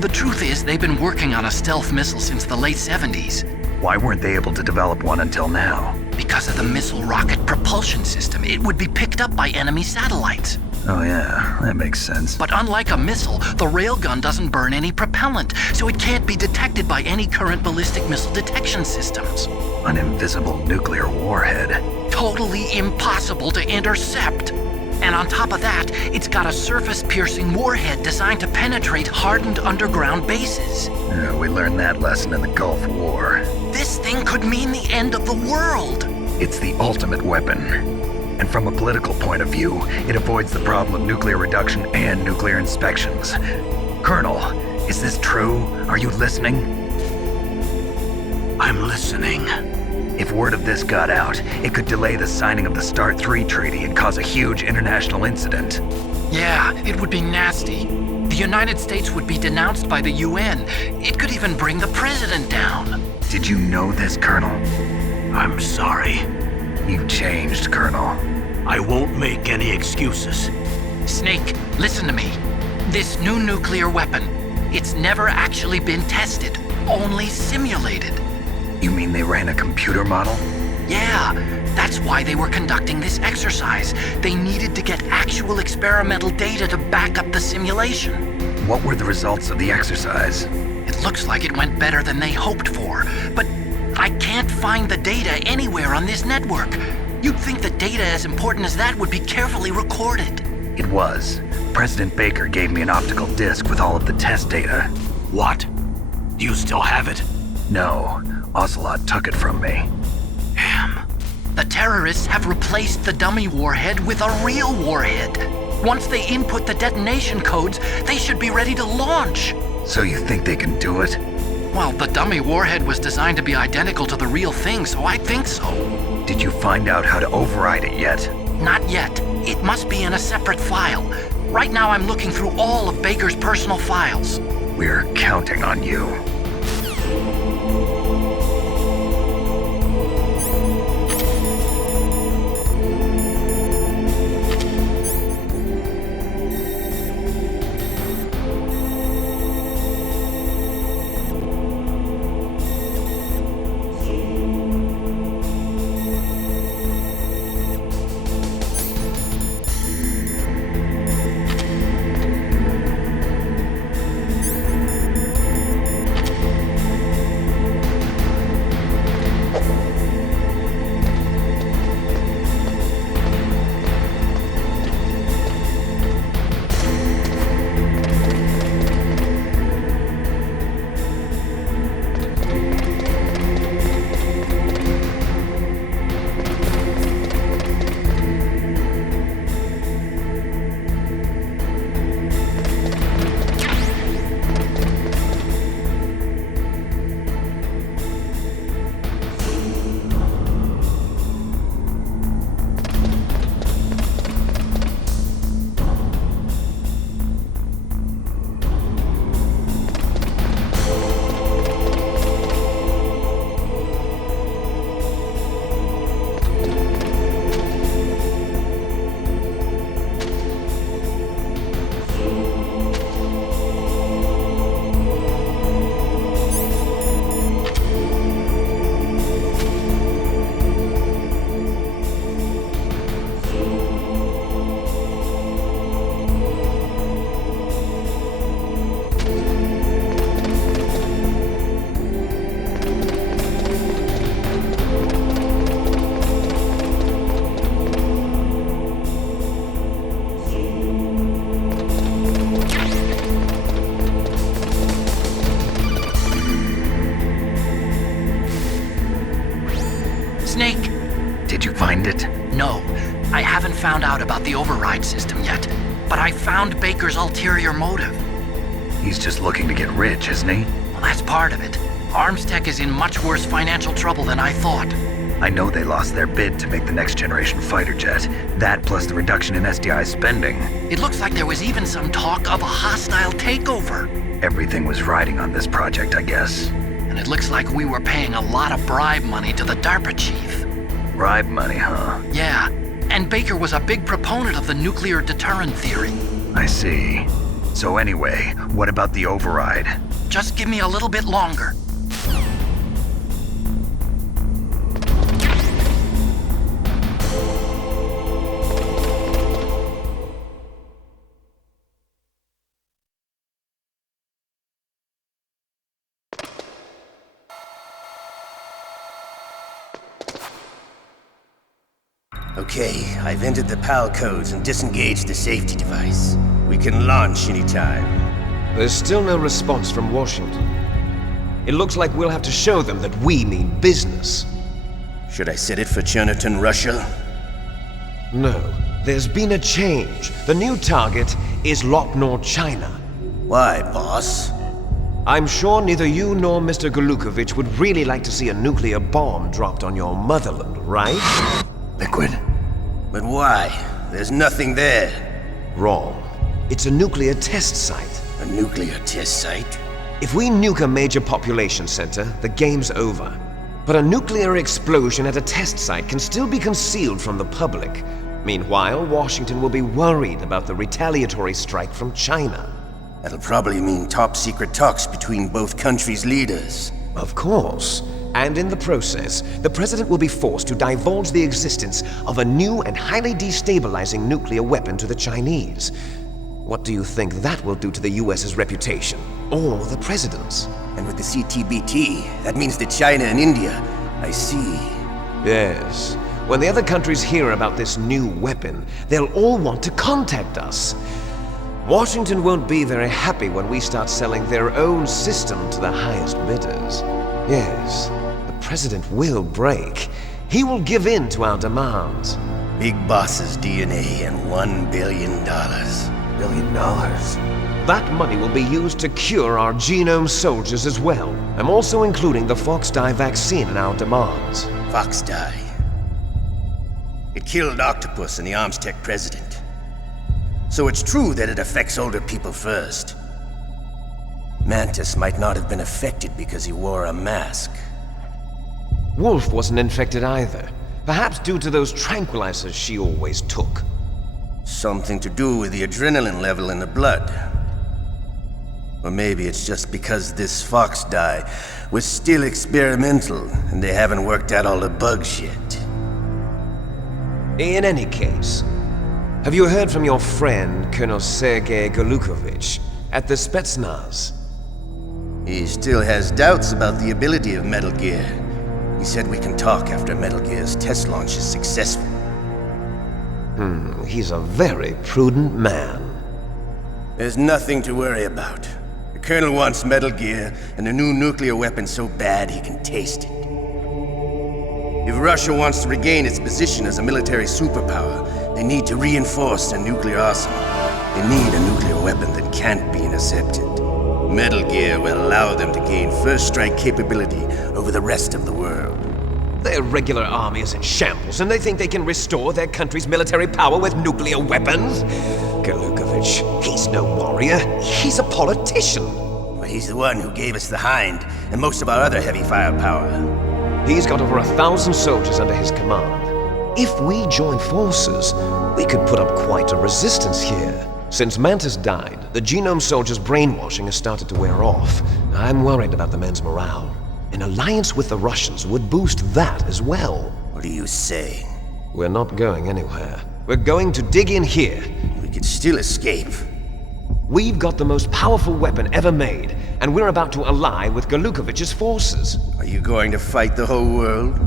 The truth is, they've been working on a stealth missile since the late 70s. Why weren't they able to develop one until now? Because of the missile rocket propulsion system. It would be picked up by enemy satellites. Oh yeah, that makes sense. But unlike a missile, the railgun doesn't burn any propellant, so it can't be detected by any current ballistic missile detection systems. An invisible nuclear warhead. Totally impossible to intercept. And on top of that, it's got a surface-piercing warhead designed to penetrate hardened underground bases. Yeah, we learned that lesson in the Gulf War. This thing could mean the end of the world. It's the ultimate weapon. And from a political point of view, it avoids the problem of nuclear reduction and nuclear inspections. Colonel, is this true? Are you listening? I'm listening. If word of this got out, it could delay the signing of the START 3 treaty and cause a huge international incident. Yeah, it would be nasty. The United States would be denounced by the UN. It could even bring the president down. Did you know this, Colonel? I'm sorry. You've changed, Colonel. I won't make any excuses. Snake, listen to me. This new nuclear weapon, it's never actually been tested, only simulated. You mean they ran a computer model? Yeah, that's why they were conducting this exercise. They needed to get actual experimental data to back up the simulation. What were the results of the exercise? It looks like it went better than they hoped for, but I can't find the data anywhere on this network. You'd think the data as important as that would be carefully recorded. It was. President Baker gave me an optical disc with all of the test data. What? Do you still have it? No. Ocelot took it from me. Damn. The terrorists have replaced the dummy warhead with a real warhead. Once they input the detonation codes, they should be ready to launch. So you think they can do it? Well, the dummy warhead was designed to be identical to the real thing, so I think so. Did you find out how to override it yet? Not yet. It must be in a separate file. Right now I'm looking through all of Baker's personal files. We're counting on you. Snake! Did you find it? No, I haven't found out about the override system yet, but I found Baker's ulterior motive. He's just looking to get rich, isn't he? Well, that's part of it. Arms Tech is in much worse financial trouble than I thought. I know they lost their bid to make the next generation fighter jet. That plus the reduction in SDI spending. It looks like there was even some talk of a hostile takeover. Everything was riding on this project, I guess. And it looks like we were paying a lot of bribe money to the DARPA chief. Bribe money, huh? Yeah, and Baker was a big proponent of the nuclear deterrent theory. I see. So anyway, what about the override? Just give me a little bit longer. Okay, I've entered the PAL codes and disengaged the safety device. We can launch anytime. There's still no response from Washington. It looks like we'll have to show them that we mean business. Should I set it for Cherniton, Russia? No. There's been a change. The new target is Locknor, China. Why, boss? I'm sure neither you nor Mr. Golukovich would really like to see a nuclear bomb dropped on your motherland, right? Liquid. But why? There's nothing there. Wrong. It's a nuclear test site. A nuclear test site? If we nuke a major population center, the game's over. But a nuclear explosion at a test site can still be concealed from the public. Meanwhile, Washington will be worried about the retaliatory strike from China. That'll probably mean top-secret talks between both countries' leaders. Of course. And in the process, the president will be forced to divulge the existence of a new and highly destabilizing nuclear weapon to the Chinese. What do you think that will do to the US's reputation? Or the president's? And with the CTBT, that means that China and India. I see. Yes. When the other countries hear about this new weapon, they'll all want to contact us. Washington won't be very happy when we start selling their own system to the highest bidders. Yes, the president will break. He will give in to our demands. Big Boss's DNA and $1 billion. $1 billion? That money will be used to cure our genome soldiers as well. I'm also including the Fox dye vaccine in our demands. Fox dye? It killed Octopus and the Armstech president. So it's true that it affects older people first. Mantis might not have been affected because he wore a mask. Wolf wasn't infected either. Perhaps due to those tranquilizers she always took. Something to do with the adrenaline level in the blood. Or maybe it's just because this Fox dye was still experimental and they haven't worked out all the bugs yet. In any case, have you heard from your friend, Colonel Sergei Golukovich, at the Spetsnaz? He still has doubts about the ability of Metal Gear. He said we can talk after Metal Gear's test launch is successful. He's a very prudent man. There's nothing to worry about. The Colonel wants Metal Gear and a new nuclear weapon so bad he can taste it. If Russia wants to regain its position as a military superpower, they need to reinforce their nuclear arsenal. They need a nuclear weapon that can't be intercepted. Metal Gear will allow them to gain first strike capability over the rest of the world. Their regular army is in shambles, and they think they can restore their country's military power with nuclear weapons? Golukovich, he's no warrior. He's a politician. Well, he's the one who gave us the Hind and most of our other heavy firepower. He's got over 1,000 soldiers under his command. If we join forces, we could put up quite a resistance here. Since Mantis died, the genome soldiers' brainwashing has started to wear off. I'm worried about the men's morale. An alliance with the Russians would boost that as well. What are you saying? We're not going anywhere. We're going to dig in here. We could still escape. We've got the most powerful weapon ever made, and we're about to ally with Golukovich's forces. Are you going to fight the whole world?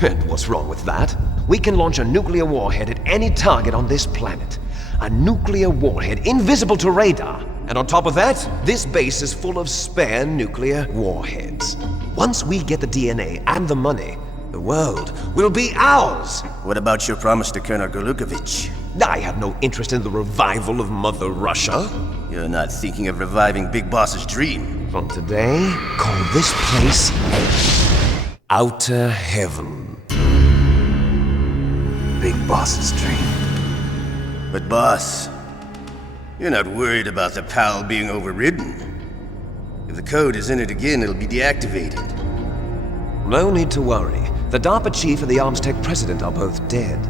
And what's wrong with that? We can launch a nuclear warhead at any target on this planet. A nuclear warhead invisible to radar. And on top of that, this base is full of spare nuclear warheads. Once we get the DNA and the money, the world will be ours! What about your promise to Colonel Golukovich? I have no interest in the revival of Mother Russia. You're not thinking of reviving Big Boss's dream. From today, call this place Outer Heaven. Big Boss's dream. But boss, you're not worried about the PAL being overridden. If the code is in it again, it'll be deactivated. No need to worry. The DARPA chief and the Armstech president are both dead.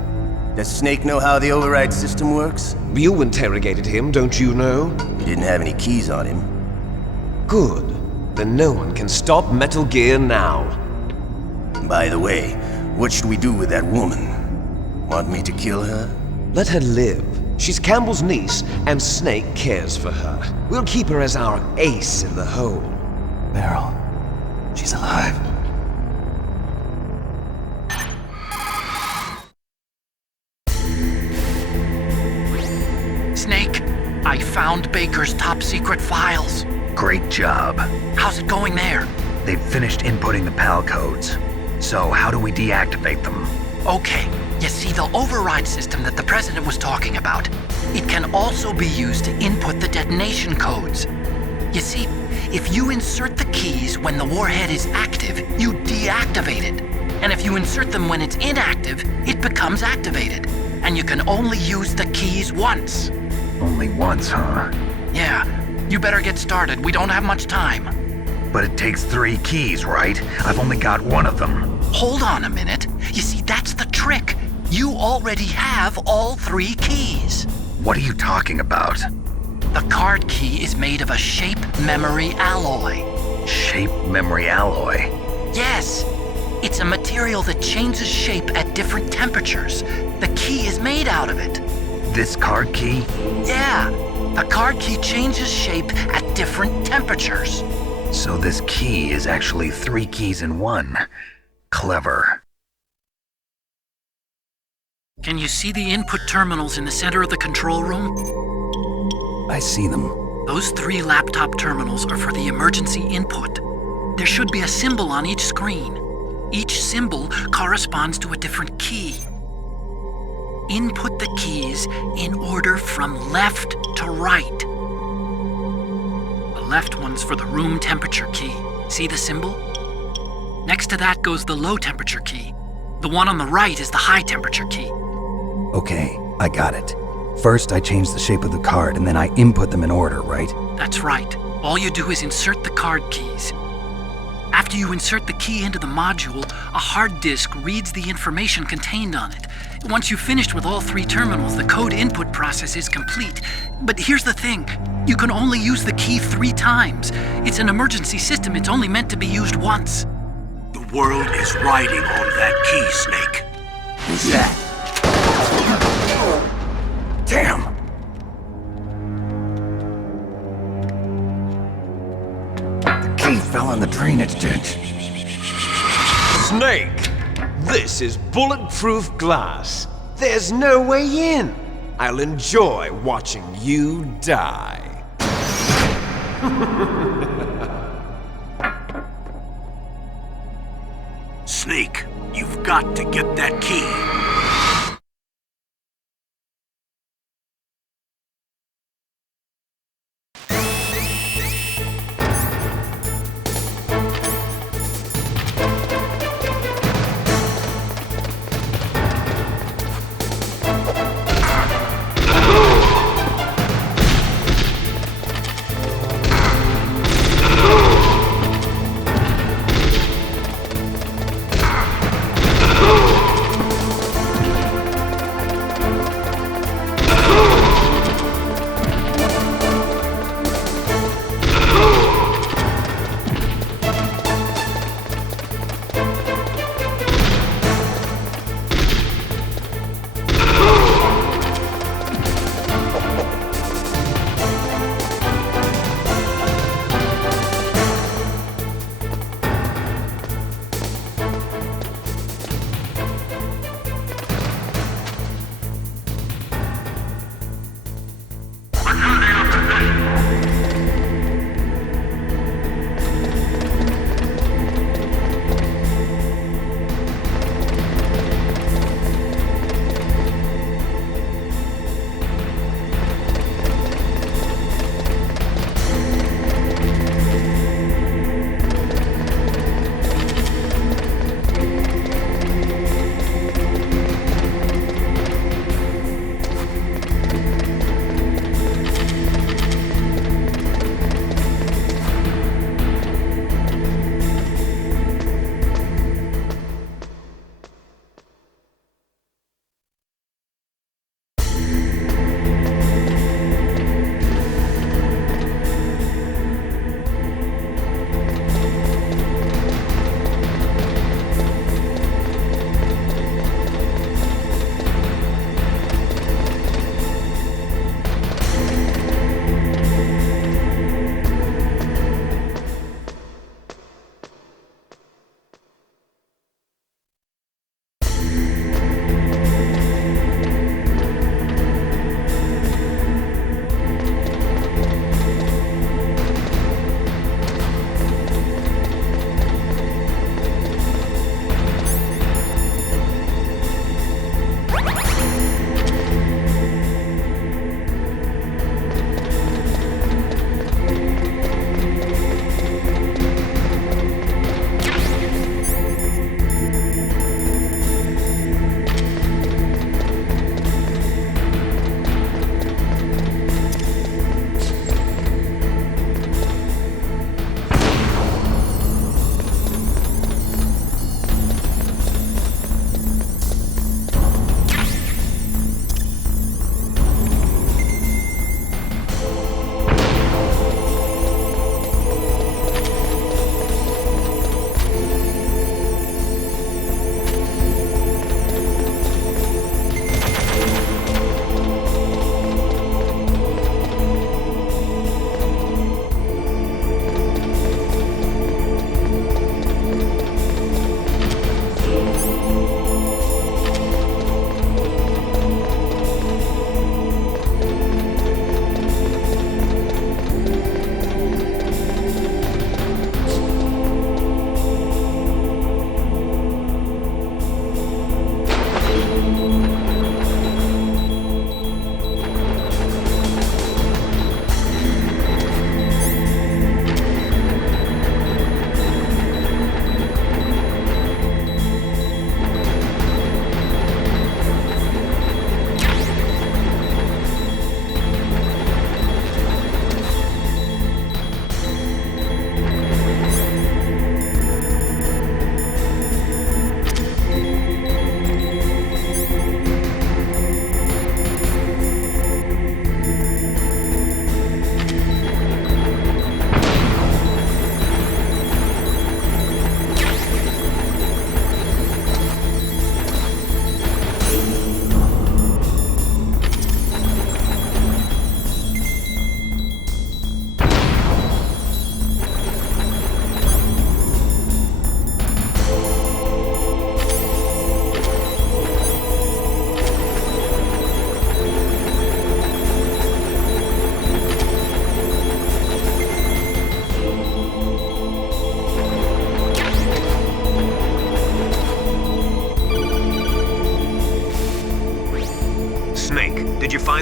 Does Snake know how the override system works? You interrogated him, don't you know? He didn't have any keys on him. Good. Then no one can stop Metal Gear now. By the way, what should we do with that woman? Want me to kill her? Let her live. She's Campbell's niece, and Snake cares for her. We'll keep her as our ace in the hole. Meryl, she's alive. I found Baker's top secret files. Great job. How's it going there? They've finished inputting the PAL codes. So how do we deactivate them? Okay, you see the override system that the President was talking about? It can also be used to input the detonation codes. You see, if you insert the keys when the warhead is active, you deactivate it. And if you insert them when it's inactive, it becomes activated. And you can only use the keys once. Only once, huh? Yeah, you better get started. We don't have much time. But it takes 3 keys, right? I've only got 1 of them. Hold on a minute. You see, that's the trick. You already have all 3 keys. What are you talking about? The card key is made of a shape memory alloy. Shape memory alloy? Yes. It's a material that changes shape at different temperatures. The key is made out of it. This card key? Yeah. The card key changes shape at different temperatures. So this key is actually 3 keys in 1. Clever. Can you see the input terminals in the center of the control room? I see them. Those 3 laptop terminals are for the emergency input. There should be a symbol on each screen. Each symbol corresponds to a different key. Input the keys in order from left to right. The left one's for the room temperature key. See the symbol? Next to that goes the low temperature key. The one on the right is the high temperature key. Okay, I got it. First, I change the shape of the card, and then I input them in order, right? That's right. All you do is insert the card keys. After you insert the key into the module, a hard disk reads the information contained on it. Once you've finished with all 3 terminals, the code input process is complete. But here's the thing. You can only use the key 3 times. It's an emergency system. It's only meant to be used once. The world is riding on that key, Snake. Who's that? Damn! The key fell in the drainage ditch. Snake! This is bulletproof glass. There's no way in. I'll enjoy watching you die. Snake, you've got to get that key.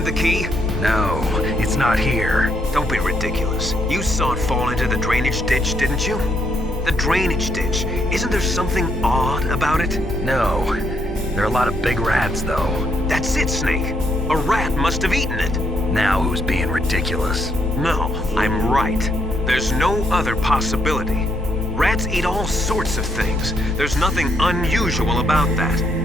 find the key? No, it's not here. Don't be ridiculous. You saw it fall into the drainage ditch, didn't you? The drainage ditch. Isn't there something odd about it? No. There are a lot of big rats, though. That's it, Snake. A rat must have eaten it. Now who's being ridiculous? No, I'm right. There's no other possibility. Rats eat all sorts of things. There's nothing unusual about that.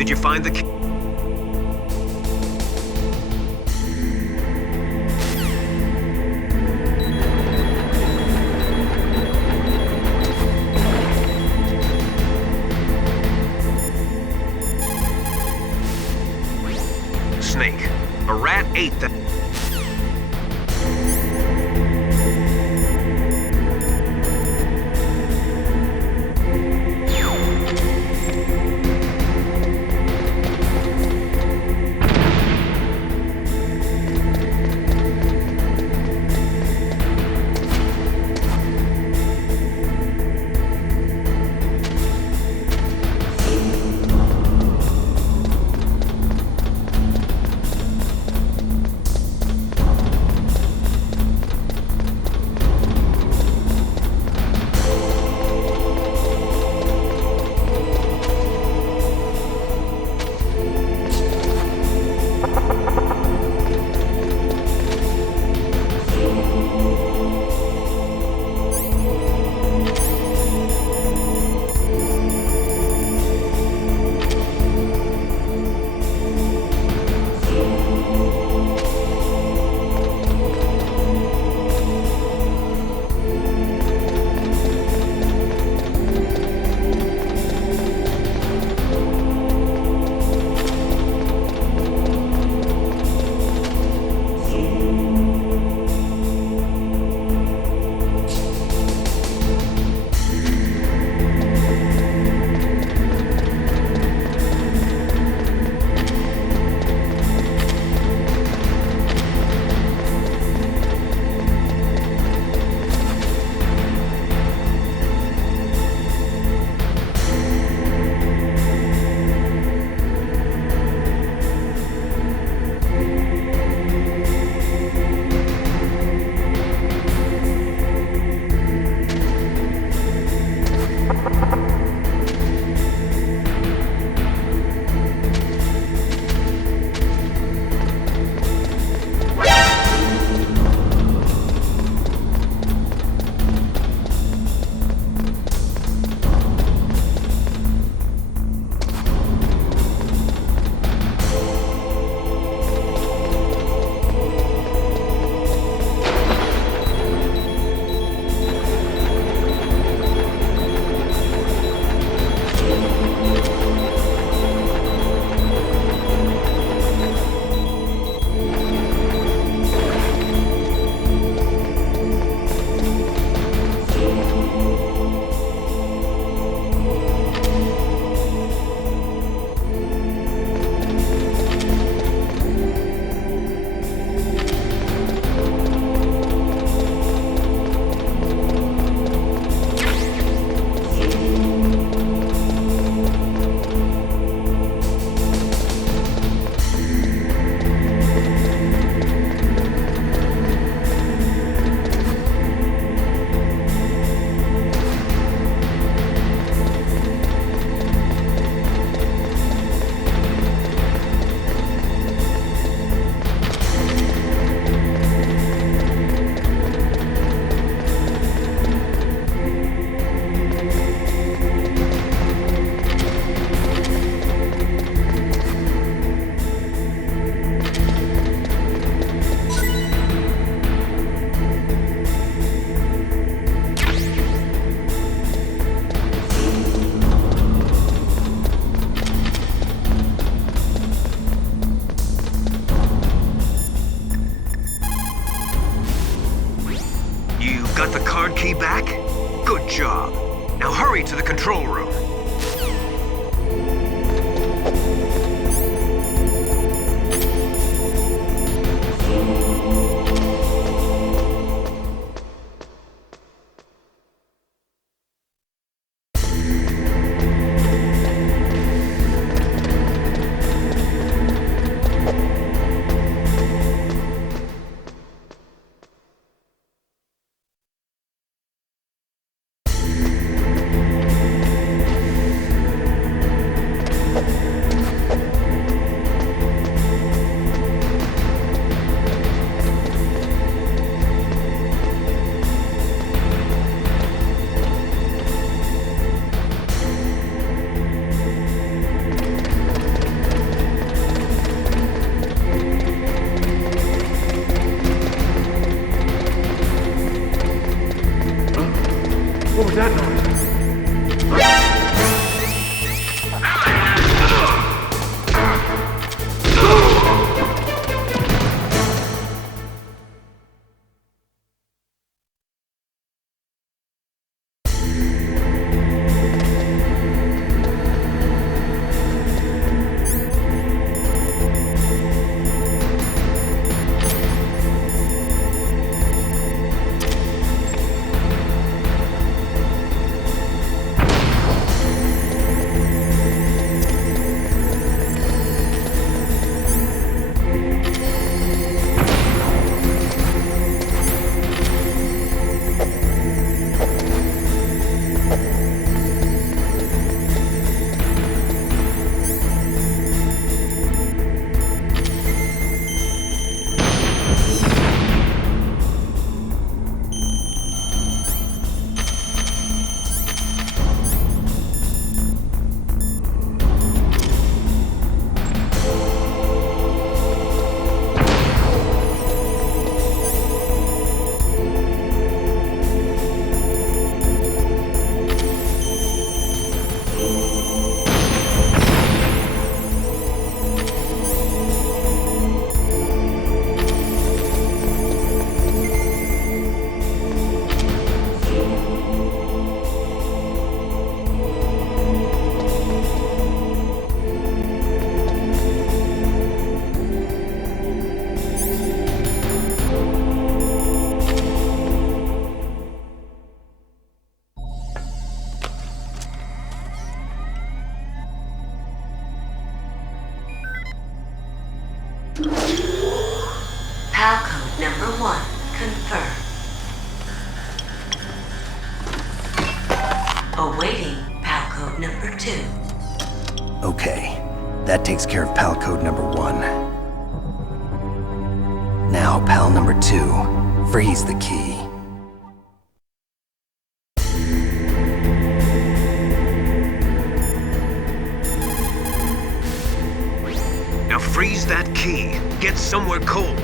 Did you find the key? Snake, a rat ate that. Got the card key back? Good job. Now hurry to the control room. What was that noise? PAL code number 1, confirmed. Awaiting PAL code number 2. Okay, that takes care of PAL code number 1. Now, PAL number 2, freeze the key. Now freeze that key. Get somewhere cold.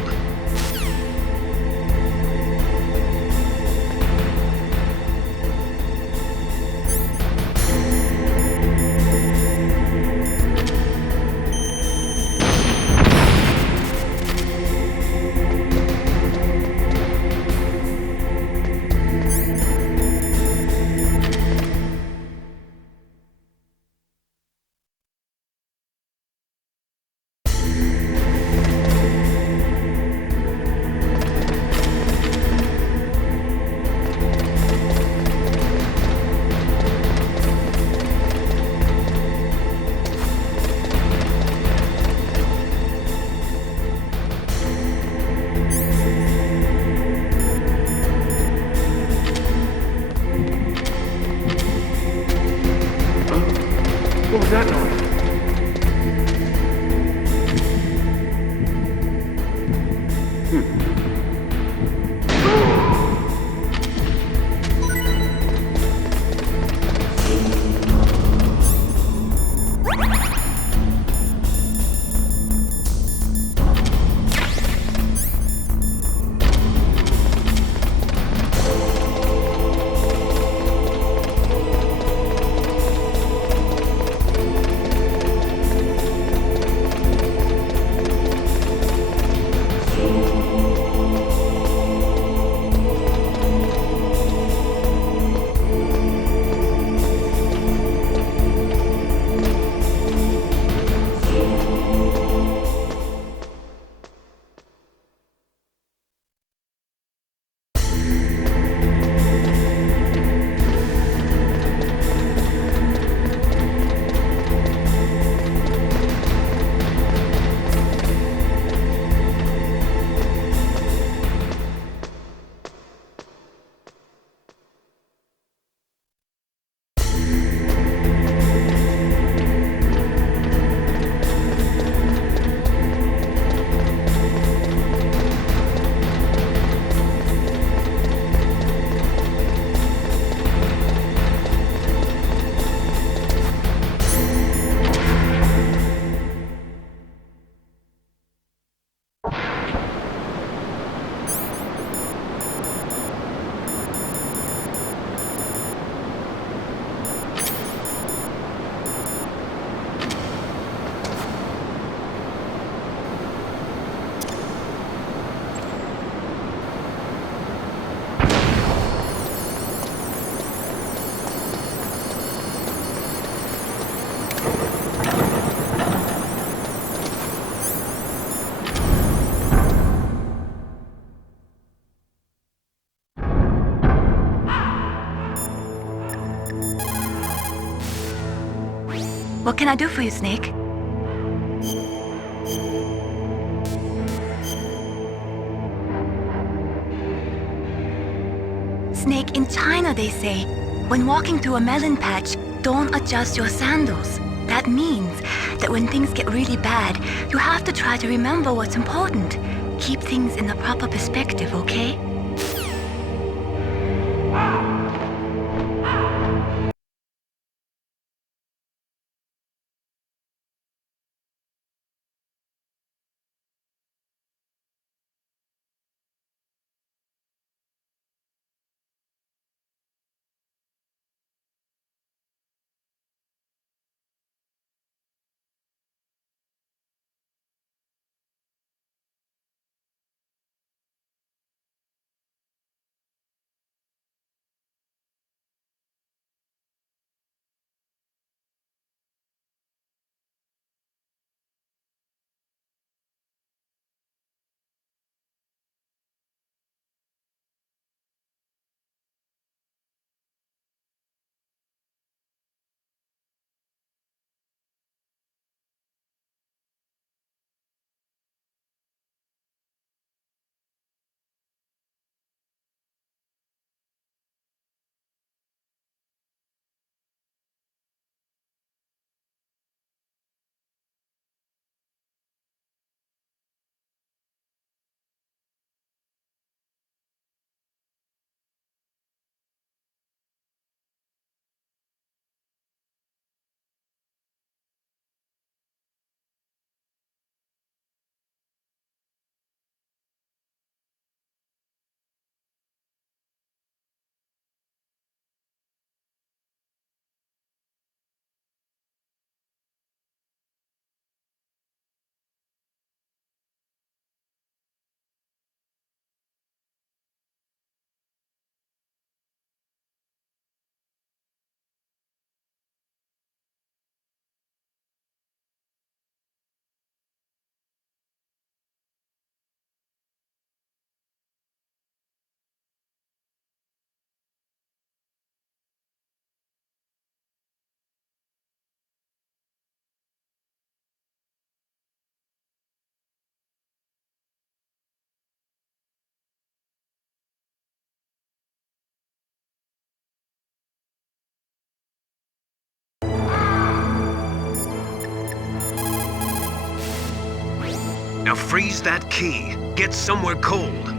What was that noise? What can I do for you, Snake? Snake, in China they say, when walking through a melon patch, don't adjust your sandals. That means that when things get really bad, you have to try to remember what's important. Keep things in the proper perspective, okay? Now freeze that key. Get somewhere cold.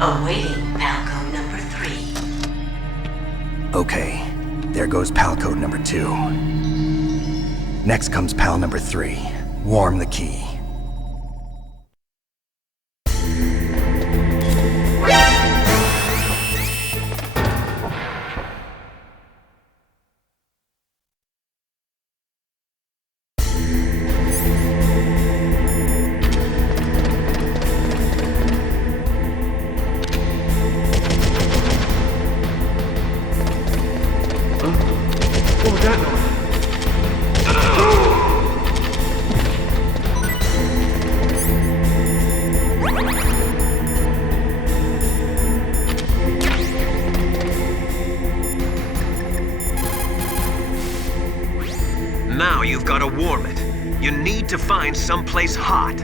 Awaiting Palco number 3. Okay, there goes pal code number 2. Next comes pal number 3. Warm the key. Now you've got to warm it. You need to find someplace hot.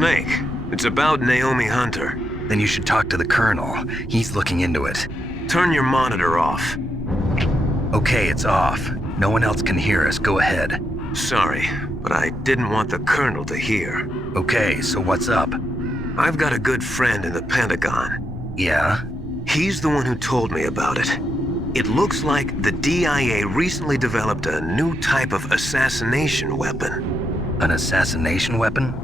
Snake, it's about Naomi Hunter. Then you should talk to the Colonel. He's looking into it. Turn your monitor off. Okay, it's off. No one else can hear us. Go ahead. Sorry, but I didn't want the Colonel to hear. Okay, so what's up? I've got a good friend in the Pentagon. Yeah? He's the one who told me about it. It looks like the DIA recently developed a new type of assassination weapon. An assassination weapon?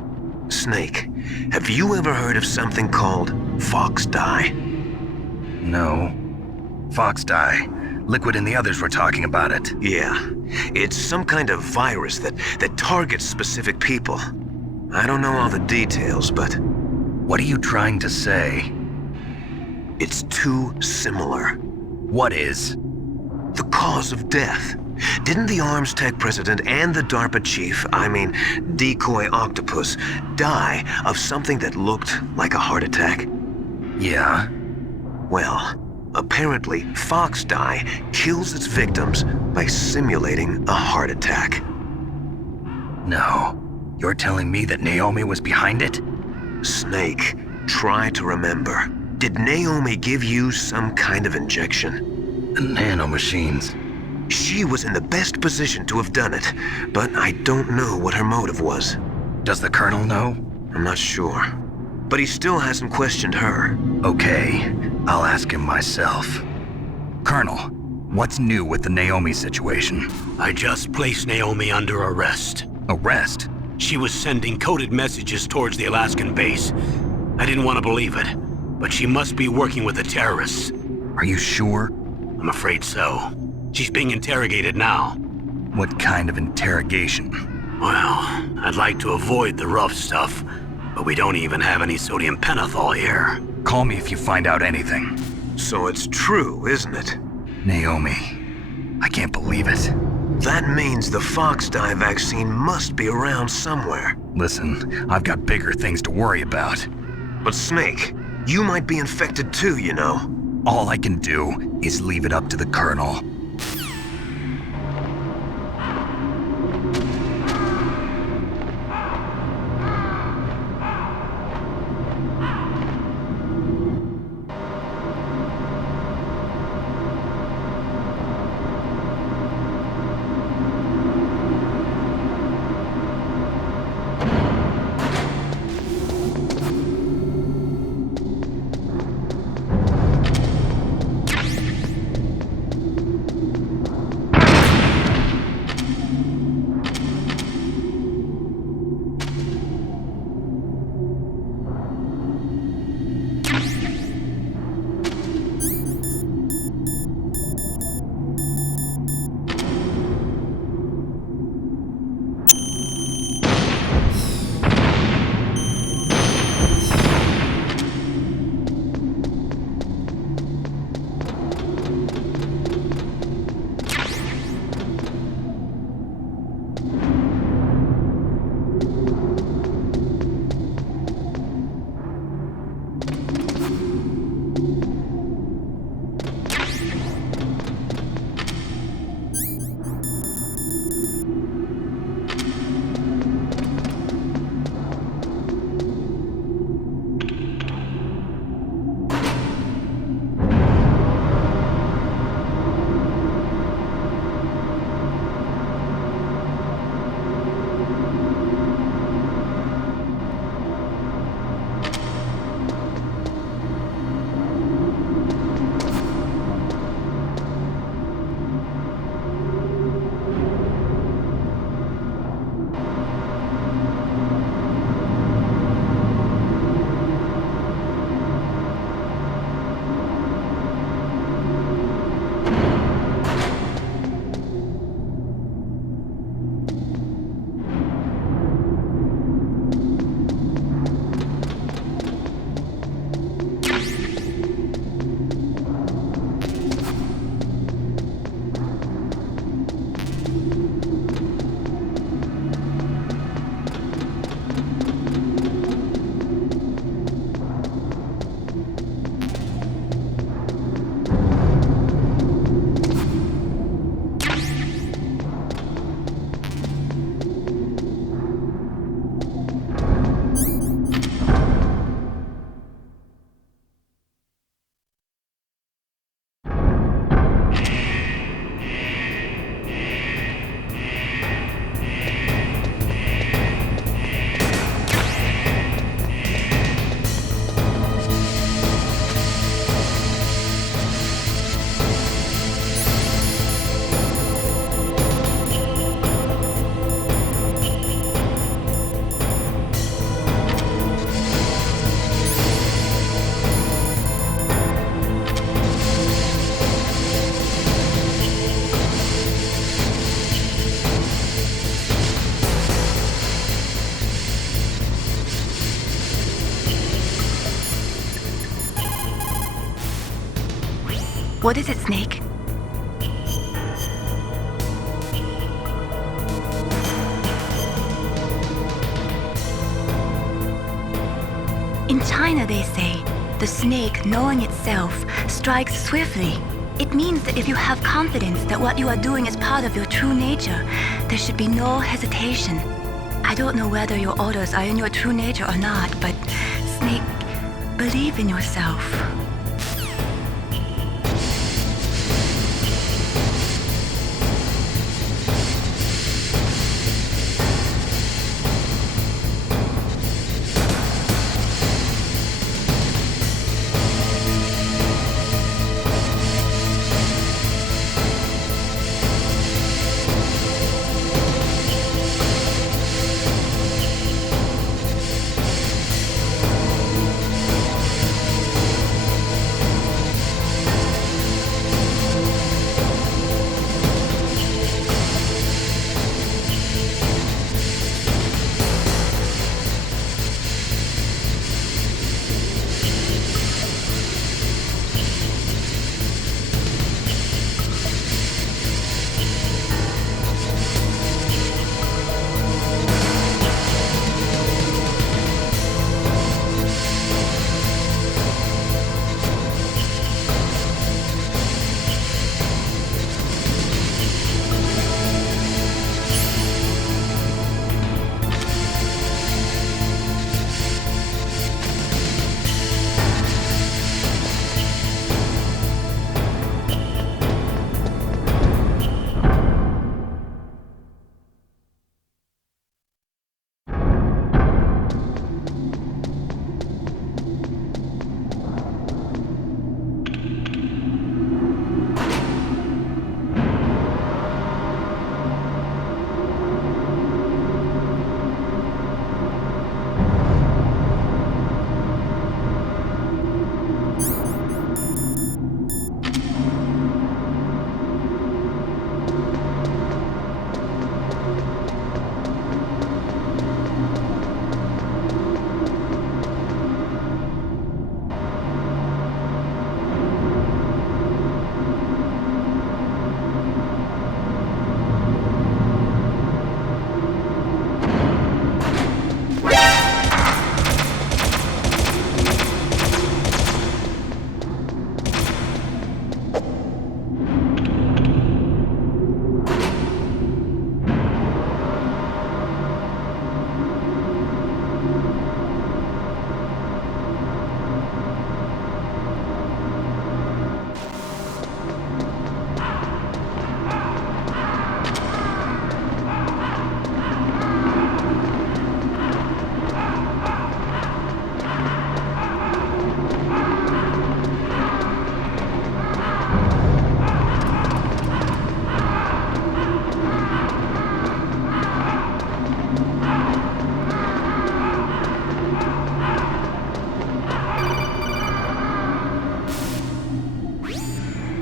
Snake, have you ever heard of something called fox dye? No. Fox dye. Liquid and the others were talking about it. Yeah. It's some kind of virus that targets specific people. I don't know all the details, but... What are you trying to say? It's too similar. What is? The cause of death. Didn't the Arms Tech president and the DARPA chief, Decoy Octopus, die of something that looked like a heart attack? Yeah. Well, apparently fox dye kills its victims by simulating a heart attack. No. You're telling me that Naomi was behind it? Snake, try to remember. Did Naomi give you some kind of injection? The nanomachines. She was in the best position to have done it, but I don't know what her motive was. Does the Colonel know? I'm not sure. But he still hasn't questioned her. Okay, I'll ask him myself. Colonel, what's new with the Naomi situation? I just placed Naomi under arrest. Arrest? She was sending coded messages towards the Alaskan base. I didn't want to believe it, but she must be working with the terrorists. Are you sure? I'm afraid so. She's being interrogated now. What kind of interrogation? Well, I'd like to avoid the rough stuff, but we don't even have any sodium pentothal here. Call me if you find out anything. So it's true, isn't it? Naomi, I can't believe it. That means the fox dye vaccine must be around somewhere. Listen, I've got bigger things to worry about. But Snake, you might be infected too, you know. All I can do is leave it up to the Colonel. What is it, Snake? In China, they say, the snake, knowing itself, strikes swiftly. It means that if you have confidence that what you are doing is part of your true nature, there should be no hesitation. I don't know whether your orders are in your true nature or not, but, Snake, believe in yourself.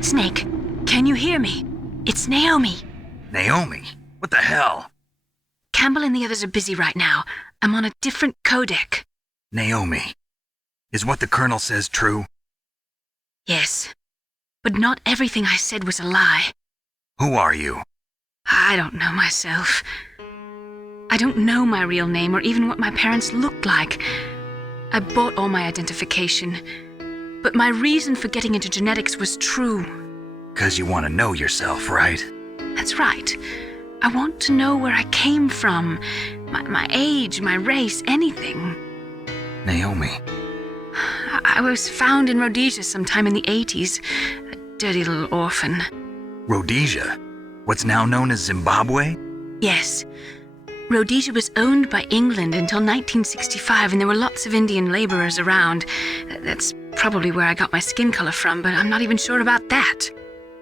Snake, can you hear me? It's Naomi. Naomi? What the hell? Campbell and the others are busy right now. I'm on a different codec. Naomi, is what the Colonel says true? Yes, but not everything I said was a lie. Who are you? I don't know myself. I don't know my real name or even what my parents looked like. I bought all my identification, but my reason for getting into genetics was true. 'Cause you want to know yourself, right? That's right. I want to know where I came from, my age, my race, anything. Naomi. I was found in Rhodesia sometime in the 80s. A dirty little orphan. Rhodesia? What's now known as Zimbabwe? Yes. Rhodesia was owned by England until 1965, and there were lots of Indian laborers around. That's probably where I got my skin color from, but I'm not even sure about that.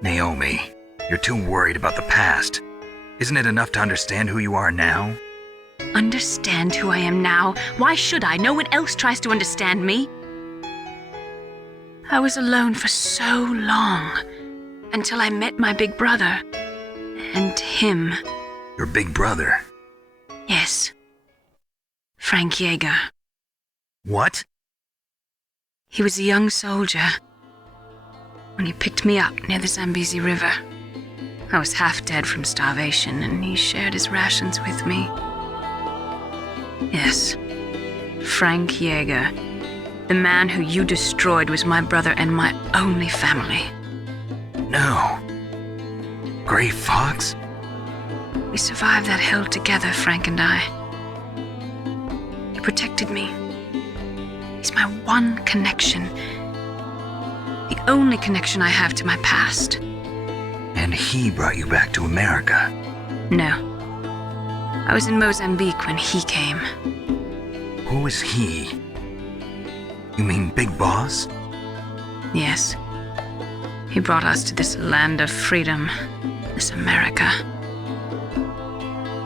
Naomi, you're too worried about the past. Isn't it enough to understand who you are now? Understand who I am now? Why should I? No one else tries to understand me. I was alone for so long, until I met my big brother. And him. Your big brother? Yes. Frank Yeager. What? He was a young soldier. when he picked me up near the Zambezi River. I was half dead from starvation, and he shared his rations with me. Yes, Frank Yeager. The man who you destroyed was my brother and my only family. No. Gray Fox? We survived that hell together, Frank and I. He protected me. He's my one connection. The only connection I have to my past. And he brought you back to America? No. I was in Mozambique when he came. Who is he? You mean Big Boss? Yes. He brought us to this land of freedom, this America.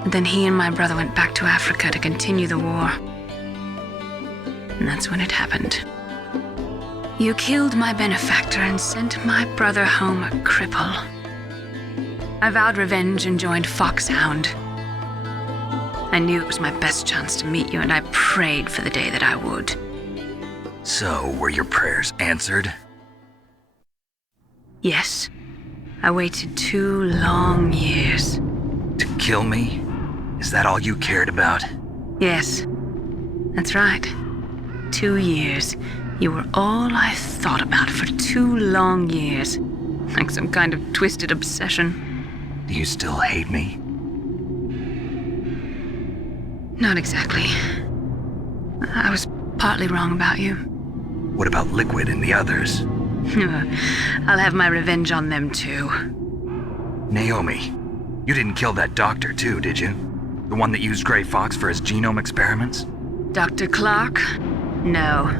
And then he and my brother went back to Africa to continue the war. And that's when it happened. You killed my benefactor and sent my brother home a cripple. I vowed revenge and joined Foxhound. I knew it was my best chance to meet you, and I prayed for the day that I would. So, were your prayers answered? Yes. I waited 2 long years. To kill me? Is that all you cared about? Yes. That's right. 2 years. You were all I thought about for 2 long years. Like some kind of twisted obsession. Do you still hate me? Not exactly. I was partly wrong about you. What about Liquid and the others? I'll have my revenge on them too. Naomi, you didn't kill that doctor too, did you? The one that used Gray Fox for his genome experiments? Dr. Clark? No.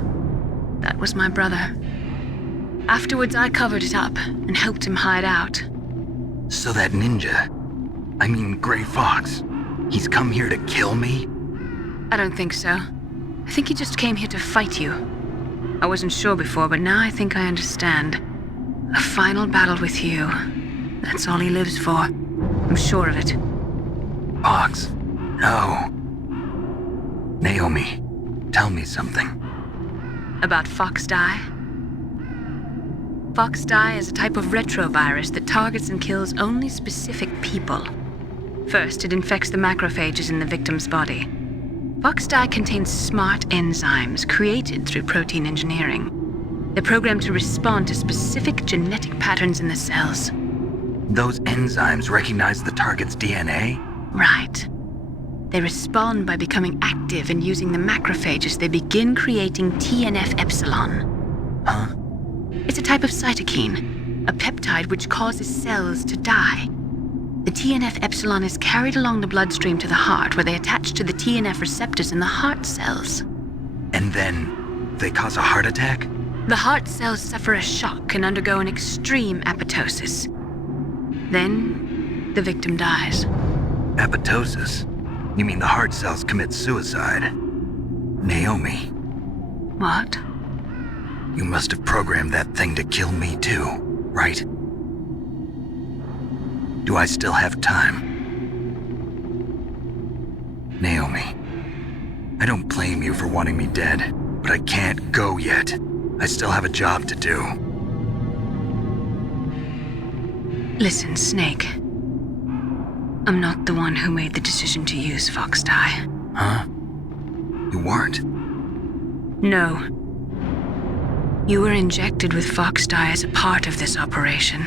That was my brother. Afterwards, I covered it up and helped him hide out. So that ninja, I mean Gray Fox, he's come here to kill me? I don't think so. I think he just came here to fight you. I wasn't sure before, but now I think I understand. A final battle with you. That's all he lives for. I'm sure of it. Fox, no. Naomi, tell me something. About Fox Die? Fox Die is a type of retrovirus that targets and kills only specific people. First, it infects the macrophages in the victim's body. Fox Die contains smart enzymes created through protein engineering. They're programmed to respond to specific genetic patterns in the cells. Those enzymes recognize the target's DNA? Right. They respond by becoming active and using the macrophages. They begin creating TNF-epsilon. Huh? It's a type of cytokine, a peptide which causes cells to die. The TNF-epsilon is carried along the bloodstream to the heart, where they attach to the TNF receptors in the heart cells. And then they cause a heart attack? The heart cells suffer a shock and undergo an extreme apoptosis. Then, the victim dies. Apoptosis? You mean the heart cells commit suicide? Naomi. What? You must have programmed that thing to kill me too, right? Do I still have time? Naomi, I don't blame you for wanting me dead, but I can't go yet. I still have a job to do. Listen, Snake. I'm not the one who made the decision to use Fox Die. Huh? You weren't? No. You were injected with Fox Die as a part of this operation.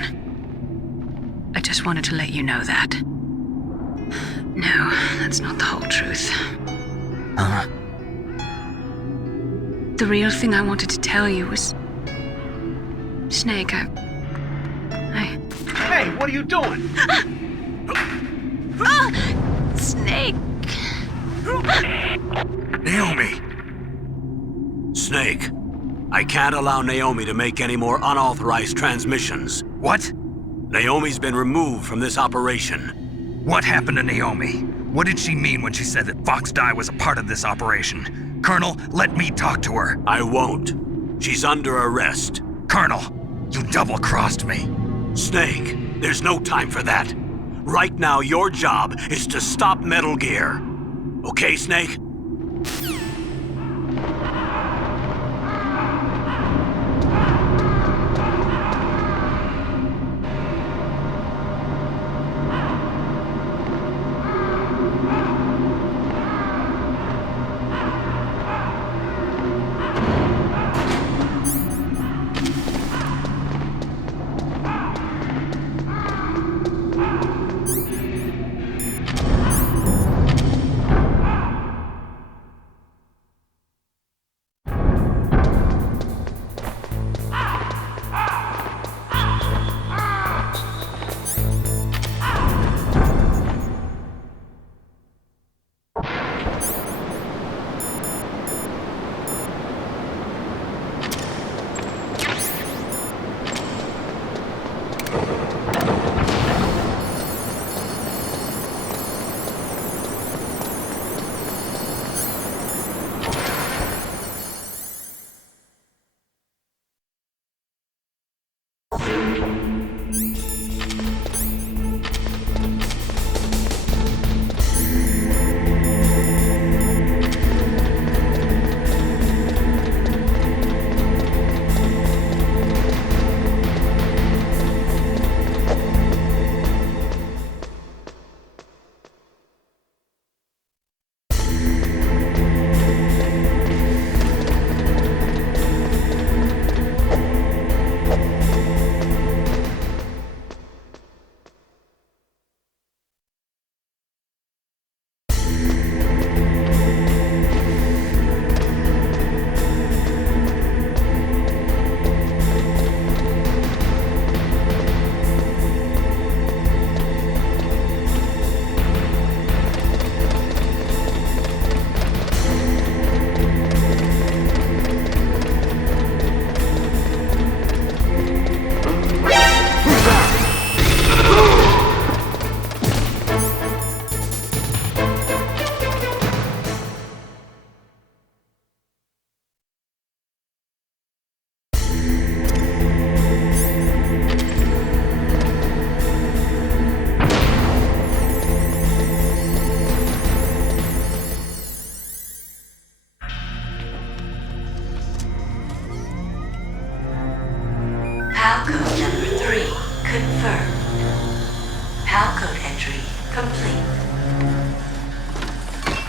I just wanted to let you know that. No, that's not the whole truth. Huh? The real thing I wanted to tell you was... Snake, I... Hey, what are you doing? Snake! Naomi! Snake, I can't allow Naomi to make any more unauthorized transmissions. What? Naomi's been removed from this operation. What happened to Naomi? What did she mean when she said that Fox Die was a part of this operation? Colonel, let me talk to her. I won't. She's under arrest. Colonel, you double-crossed me. Snake, there's no time for that. Right now, your job is to stop Metal Gear. Okay, Snake? confirmed. PAL code entry complete.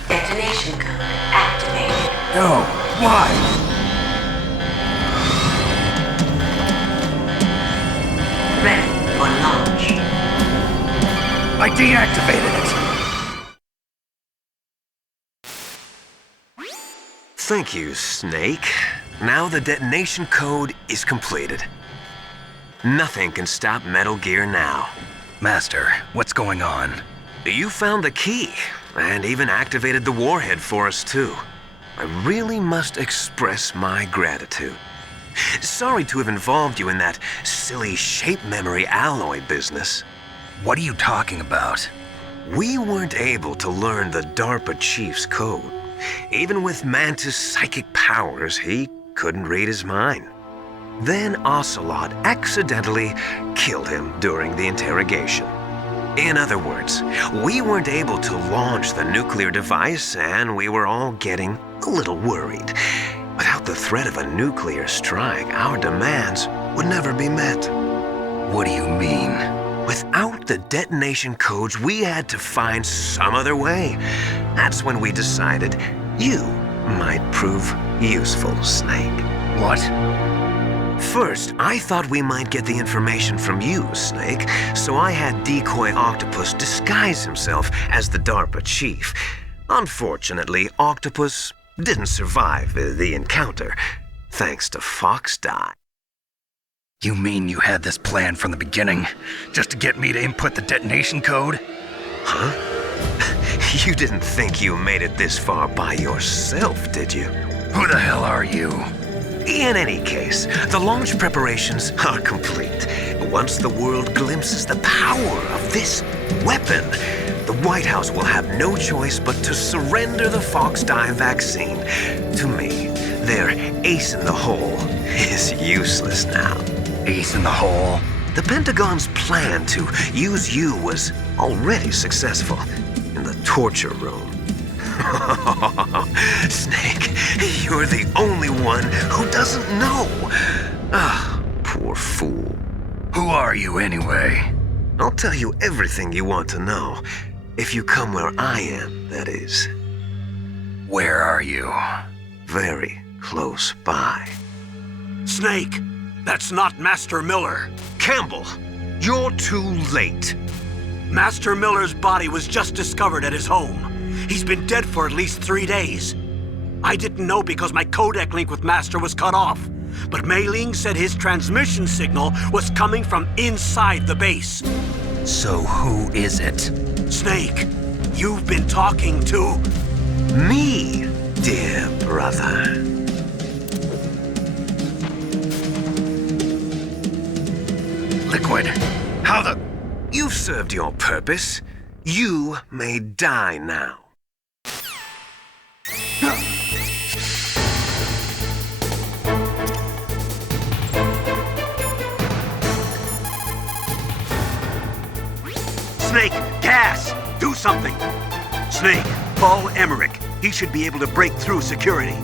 Detonation code activated. No, why? Ready for launch. I deactivated it. Thank you, Snake. Now the detonation code is completed. Nothing can stop Metal Gear now. Master, what's going on? You found the key, and even activated the Warhead for us, too. I really must express my gratitude. Sorry to have involved you in that silly shape memory alloy business. What are you talking about? We weren't able to learn the DARPA chief's code. Even with Mantis' psychic powers, he couldn't read his mind. Then Ocelot accidentally killed him during the interrogation. In other words, we weren't able to launch the nuclear device, and we were all getting a little worried. Without the threat of a nuclear strike, our demands would never be met. What do you mean? Without the detonation codes, we had to find some other way. That's when we decided you might prove useful, Snake. What? First, I thought we might get the information from you, Snake, so I had Decoy Octopus disguise himself as the DARPA chief. Unfortunately, Octopus didn't survive the encounter, thanks to Fox Die. You mean you had this plan from the beginning, just to get me to input the detonation code? Huh? You didn't think you made it this far by yourself, did you? Who the hell are you? In any case, the launch preparations are complete. Once the world glimpses the power of this weapon, the White House will have no choice but to surrender the Fox Die vaccine to me. Their ace in the hole is useless now. Ace in the hole? The Pentagon's plan to use you was already successful in the torture room. Snake, you're the only one who doesn't know. Ah, poor fool. Who are you anyway? I'll tell you everything you want to know. If you come where I am, that is. Where are you? Very close by. Snake, that's not Master Miller. Campbell, you're too late. Master Miller's body was just discovered at his home. He's been dead for at least 3 days. I didn't know because my codec link with Master was cut off. But Mei Ling said his transmission signal was coming from inside the base. So who is it? Snake, you've been talking to... me, dear brother. Liquid, how the... You've served your purpose. You may die now. Snake, gas! Do something! Snake, call Emmerich. He should be able to break through security.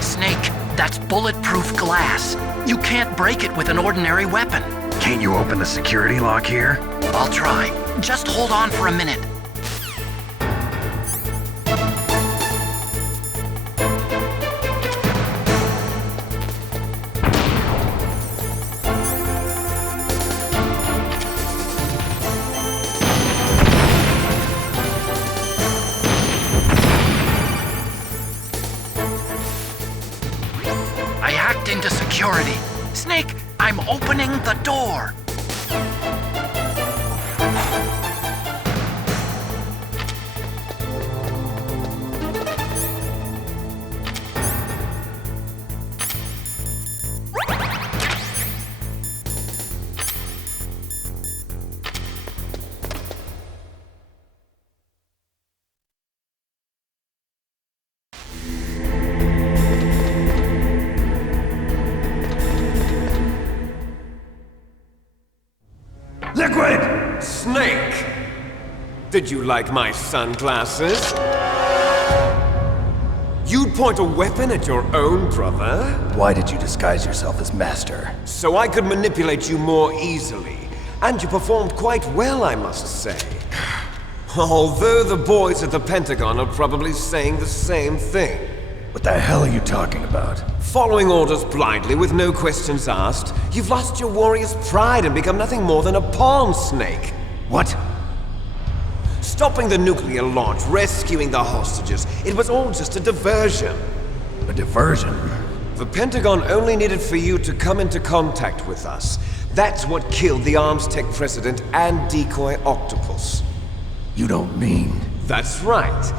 Snake, that's bulletproof glass. You can't break it with an ordinary weapon. Can't you open the security lock here? I'll try. Just hold on for a minute. I hacked into security. Snake, I'm opening the door. Liquid! Snake! Did you like my sunglasses? You'd point a weapon at your own brother? Why did you disguise yourself as Master? So I could manipulate you more easily. And you performed quite well, I must say. Although the boys at the Pentagon are probably saying the same thing. What the hell are you talking about? Following orders blindly with no questions asked, you've lost your warrior's pride and become nothing more than a pawn snake. What? Stopping the nuclear launch, rescuing the hostages, it was all just a diversion. A diversion? The Pentagon only needed for you to come into contact with us. That's what killed the Arms Tech president and decoy octopus. You don't mean... That's right.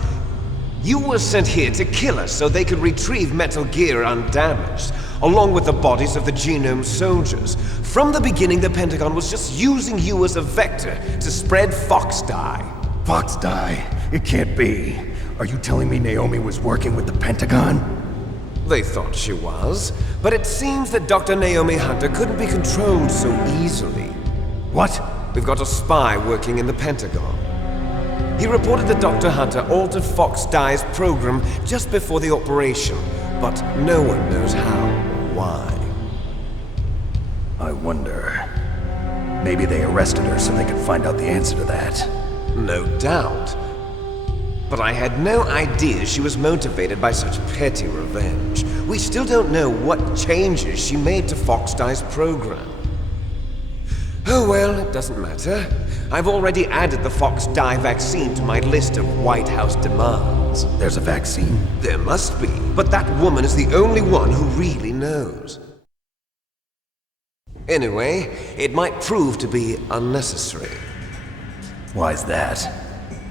You were sent here to kill us so they could retrieve Metal Gear undamaged, along with the bodies of the Genome soldiers. From the beginning, the Pentagon was just using you as a vector to spread Fox dye. Fox dye? It can't be. Are you telling me Naomi was working with the Pentagon? They thought she was, but it seems that Dr. Naomi Hunter couldn't be controlled so easily. What? We've got a spy working in the Pentagon. He reported that Dr. Hunter altered Fox Dye's program just before the operation, but no one knows how or why. I wonder... Maybe they arrested her so they could find out the answer to that. No doubt. But I had no idea she was motivated by such petty revenge. We still don't know what changes she made to Fox Dye's program. Oh well, it doesn't matter. I've already added the Fox Dye vaccine to my list of White House demands. There's a vaccine? There must be, but that woman is the only one who really knows. Anyway, it might prove to be unnecessary. Why's that?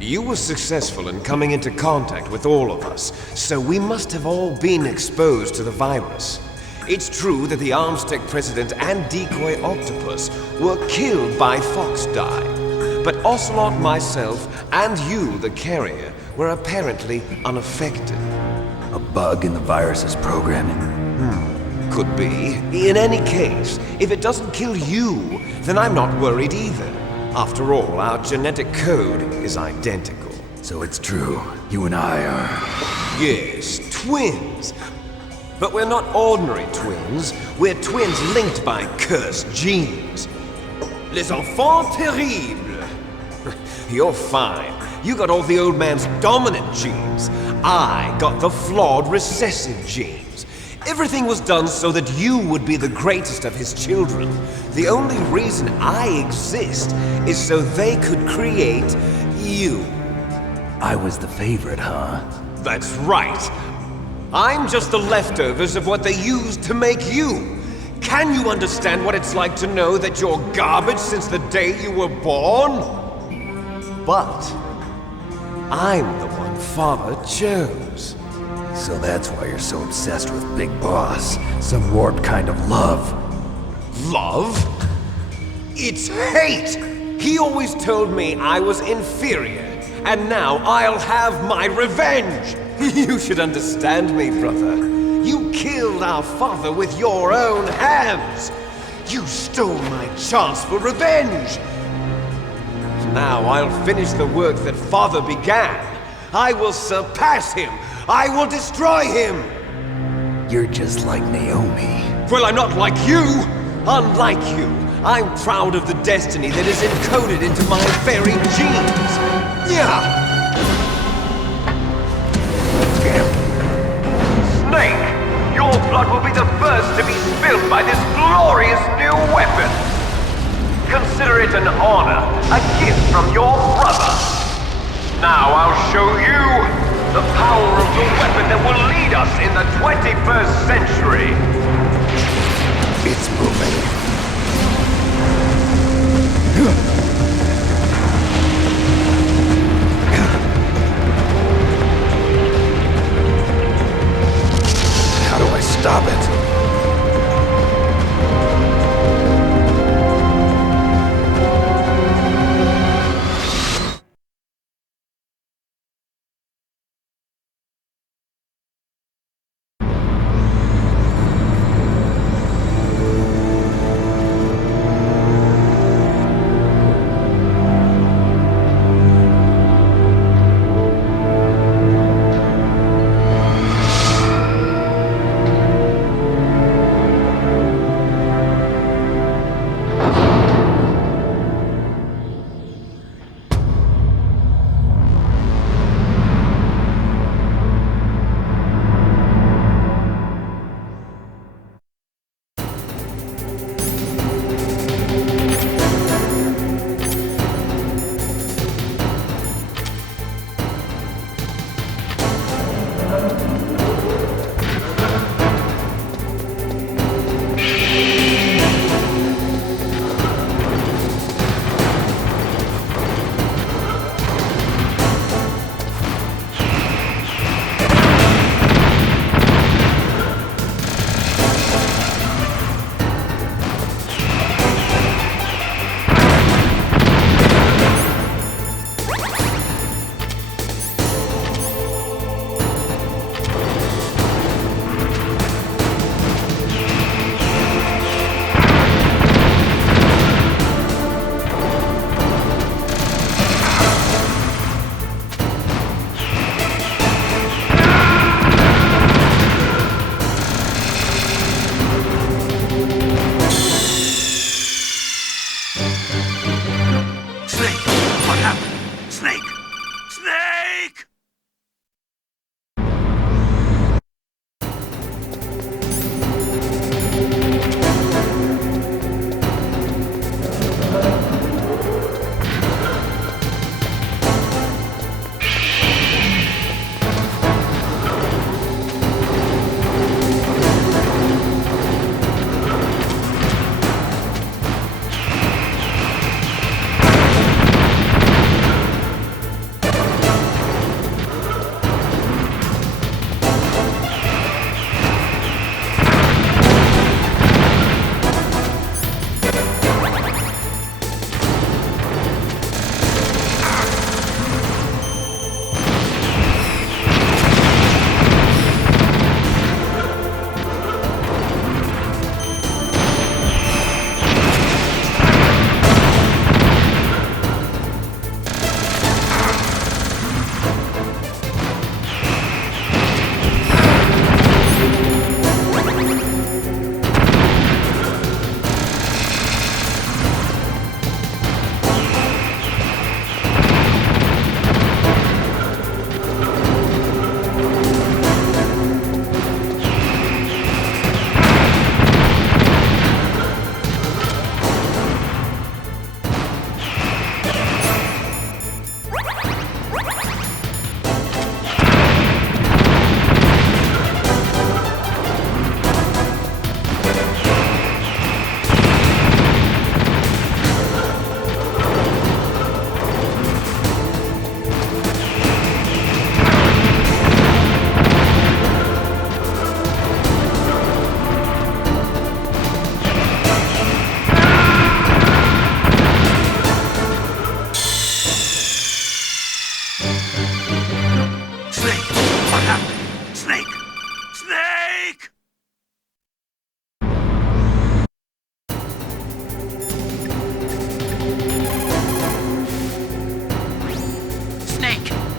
You were successful in coming into contact with all of us, so we must have all been exposed to the virus. It's true that the Arms Tech president and decoy octopus were killed by Fox Dye, but Ocelot, myself, and you, the carrier, were apparently unaffected. A bug in the virus's programming? Could be. In any case, if it doesn't kill you, then I'm not worried either. After all, our genetic code is identical. So it's true, you and I are... Yes, twins. But we're not ordinary twins. We're twins linked by cursed genes. Les enfants terribles. You're fine. You got all the old man's dominant genes. I got the flawed recessive genes. Everything was done so that you would be the greatest of his children. The only reason I exist is so they could create you. I was the favorite, huh? That's right. I'm just the leftovers of what they used to make you. Can you understand what it's like to know that you're garbage since the day you were born? But I'm the one Father chose. So that's why you're so obsessed with Big Boss. Some warped kind of love. Love? It's hate! He always told me I was inferior, and now I'll have my revenge! You should understand me, brother. You killed our father with your own hands! You stole my chance for revenge! Now I'll finish the work that Father began. I will surpass him! I will destroy him! You're just like Naomi. Well, I'm not like you! Unlike you, I'm proud of the destiny that is encoded into my very genes! Yeah! Snake! Your blood will be the first to be spilled by this glorious new weapon! Consider it an honor, a gift from your brother! Now I'll show you the power of the weapon that will lead us in the 21st century! It's moving. How do I stop it?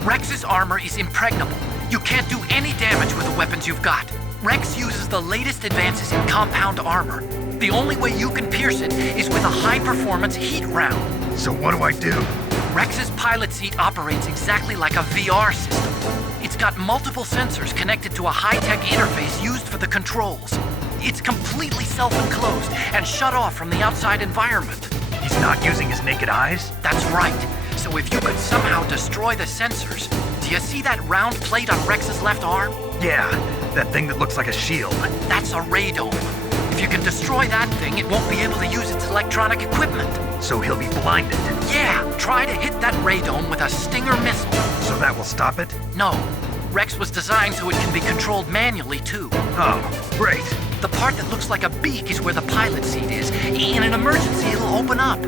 Rex's armor is impregnable. You can't do any damage with the weapons you've got. Rex uses the latest advances in compound armor. The only way you can pierce it is with a high-performance heat round. So what do I do? Rex's pilot seat operates exactly like a VR system. It's got multiple sensors connected to a high-tech interface used for the controls. It's completely self-enclosed and shut off from the outside environment. He's not using his naked eyes? That's right. So if you could somehow destroy the sensors, do you see that round plate on Rex's left arm? Yeah, that thing that looks like a shield. That's a radome. If you can destroy that thing, it won't be able to use its electronic equipment. So he'll be blinded? Yeah, try to hit that radome with a Stinger missile. So that will stop it? No. Rex was designed so it can be controlled manually, too. Oh, great. The part that looks like a beak is where the pilot seat is. In an emergency, it'll open up.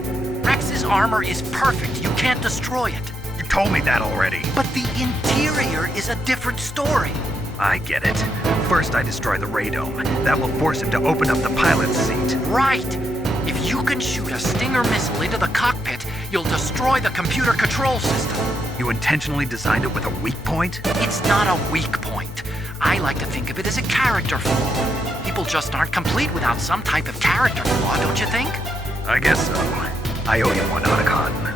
Rex's armor is perfect. You can't destroy it. You told me that already. But the interior is a different story. I get it. First I destroy the radome. That will force him to open up the pilot's seat. Right. If you can shoot a Stinger missile into the cockpit, you'll destroy the computer control system. You intentionally designed it with a weak point? It's not a weak point. I like to think of it as a character flaw. People just aren't complete without some type of character flaw, don't you think? I guess so. I owe you one, Otacon.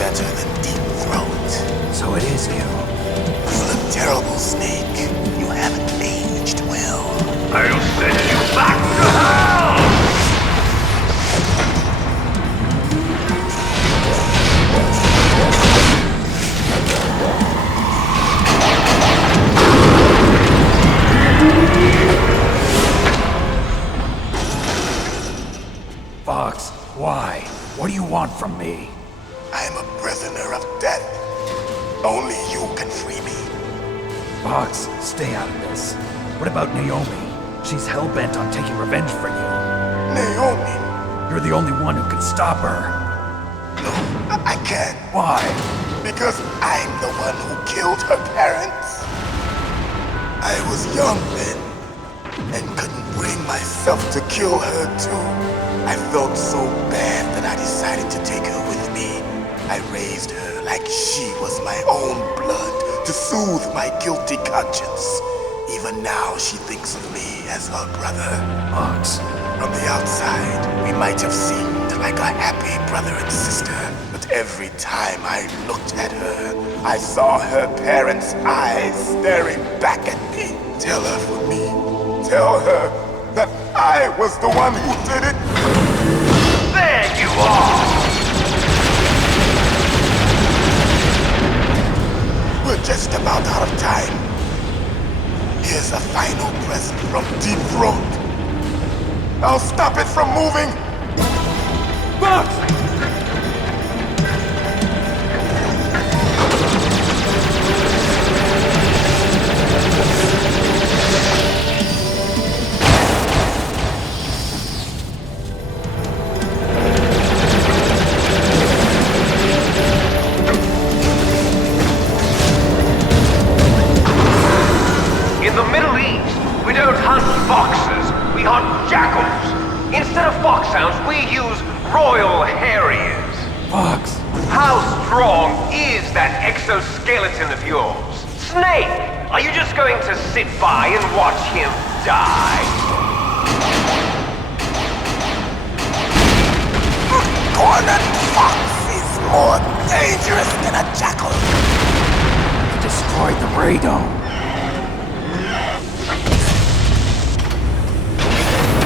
better than Deep Throat. So it is you. You look terrible, Snake. You haven't aged well. I'll send you back to hell! Fox, why? What do you want from me? I am a prisoner of death. Only you can free me. Fox, stay out of this. What about Naomi? She's hell-bent on taking revenge for you. Naomi? You're the only one who can stop her. No, I can't. Why? Because I'm the one who killed her parents. I was young then, and couldn't bring myself to kill her too. I felt so bad that I decided to take her with me. I raised her like she was my own blood to soothe my guilty conscience. Even now, she thinks of me as her brother. Fox. From the outside, we might have seemed like a happy brother and sister, but every time I looked at her, I saw her parents' eyes staring back at me. Tell her for me. Tell her that I was the one who did it. There you are! We're just about out of time. Here's a final present from Deep Throat. I'll stop it from moving. Fox! In the Middle East, we don't hunt foxes, we hunt jackals. Instead of foxhounds, we use Royal Harriers. Fox! How strong is that exoskeleton of yours? Snake, are you just going to sit by and watch him die? Cornered fox is more dangerous than a jackal. Destroyed the radome.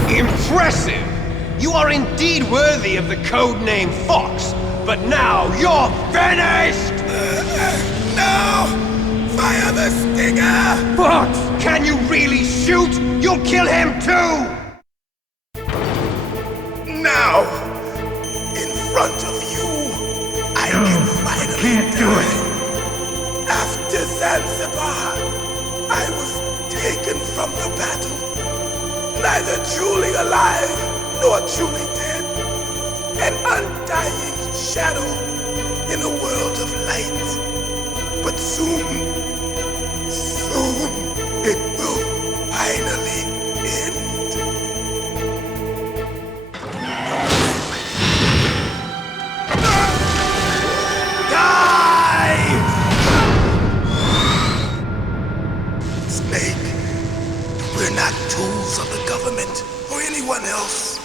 Impressive! You are indeed worthy of the codename Fox, but now you're finished! No! Fire the stinger! Fox! Can you really shoot? You'll kill him too! Now! In front of you, I can finally do it! After Zanzibar, I was taken from the battle. Neither truly alive, nor truly dead. An undying shadow in a world of light. But soon it will finally end. Die! Snake, we're not tools of the government or anyone else.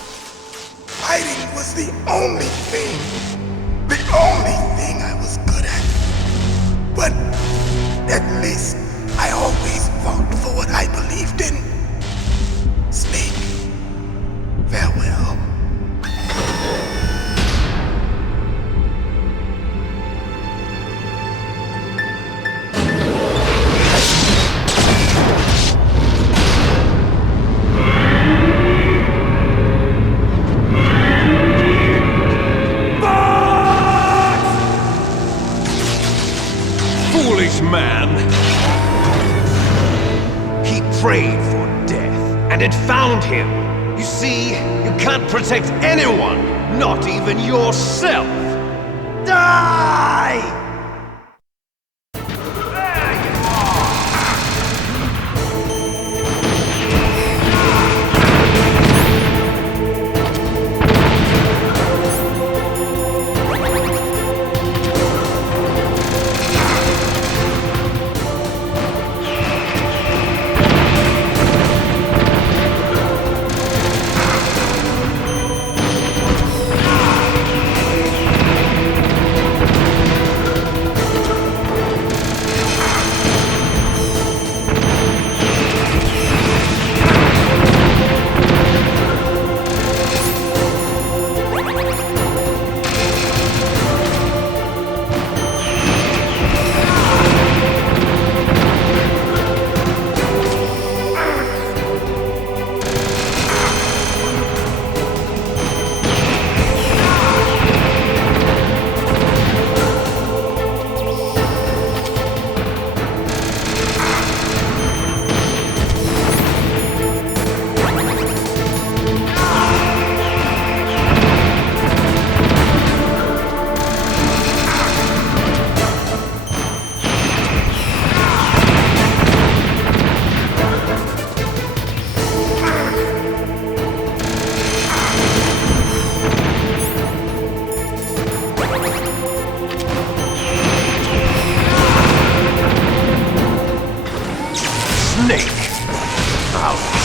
Fighting was the only thing I was good at. But at least I always fought for what I believed in. Snake, farewell. Man. He prayed for death, and it found him. You see, you can't protect anyone, not even yourself. Die!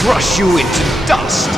crush you into dust!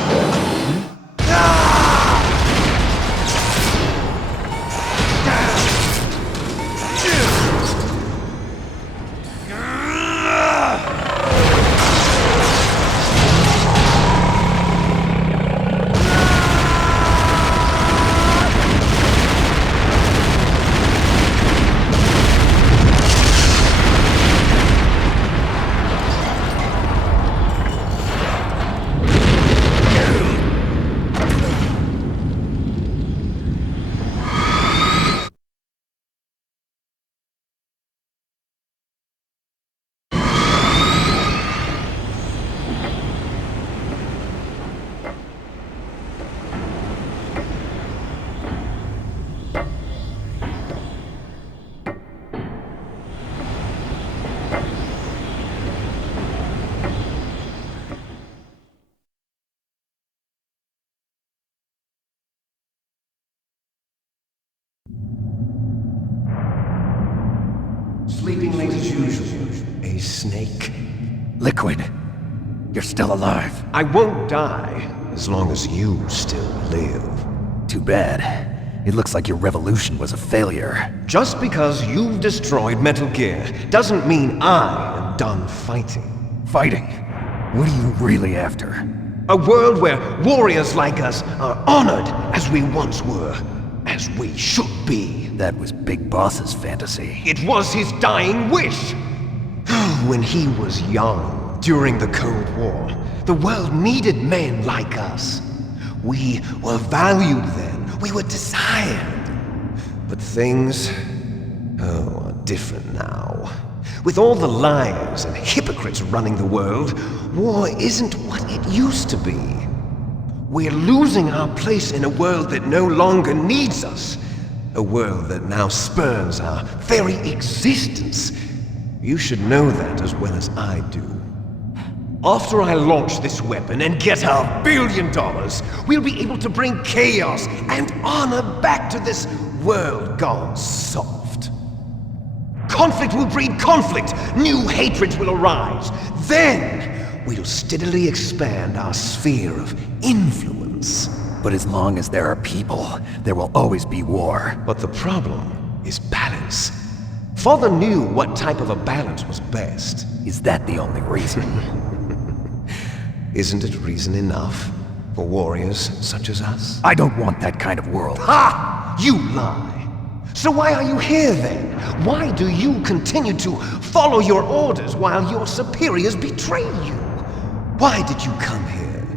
Sleeping late as usual. A snake. Liquid, you're still alive. I won't die as long as you still live. Too bad. It looks like your revolution was a failure. Just because you've destroyed Metal Gear doesn't mean I am done fighting. Fighting? What are you really after? A world where warriors like us are honored as we once were. As we should be. That was Big Boss's fantasy. It was his dying wish! When he was young, during the Cold War, the world needed men like us. We were valued then. We were desired. But things, are different now. With all the liars and hypocrites running the world, war isn't what it used to be. We're losing our place in a world that no longer needs us. A world that now spurns our very existence. You should know that as well as I do. After I launch this weapon and get our $1 billion, we'll be able to bring chaos and honor back to this world gone soft. Conflict will breed conflict. New hatreds will arise. Then we'll steadily expand our sphere of influence. But as long as there are people, there will always be war. But the problem is balance. Father knew what type of a balance was best. Is that the only reason? Isn't it reason enough for warriors such as us? I don't want that kind of world. Ha! You lie! So why are you here then? Why do you continue to follow your orders while your superiors betray you? Why did you come here?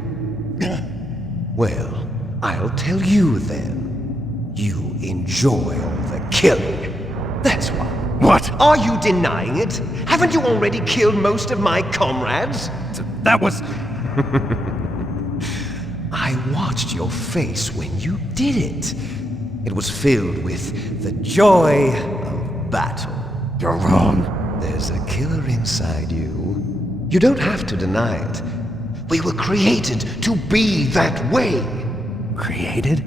Well, I'll tell you then. You enjoy all the killing. That's why. What? Are you denying it? Haven't you already killed most of my comrades? That was... I watched your face when you did it. It was filled with the joy of battle. You're wrong. There's a killer inside you. You don't have to deny it. We were created to be that way. Created?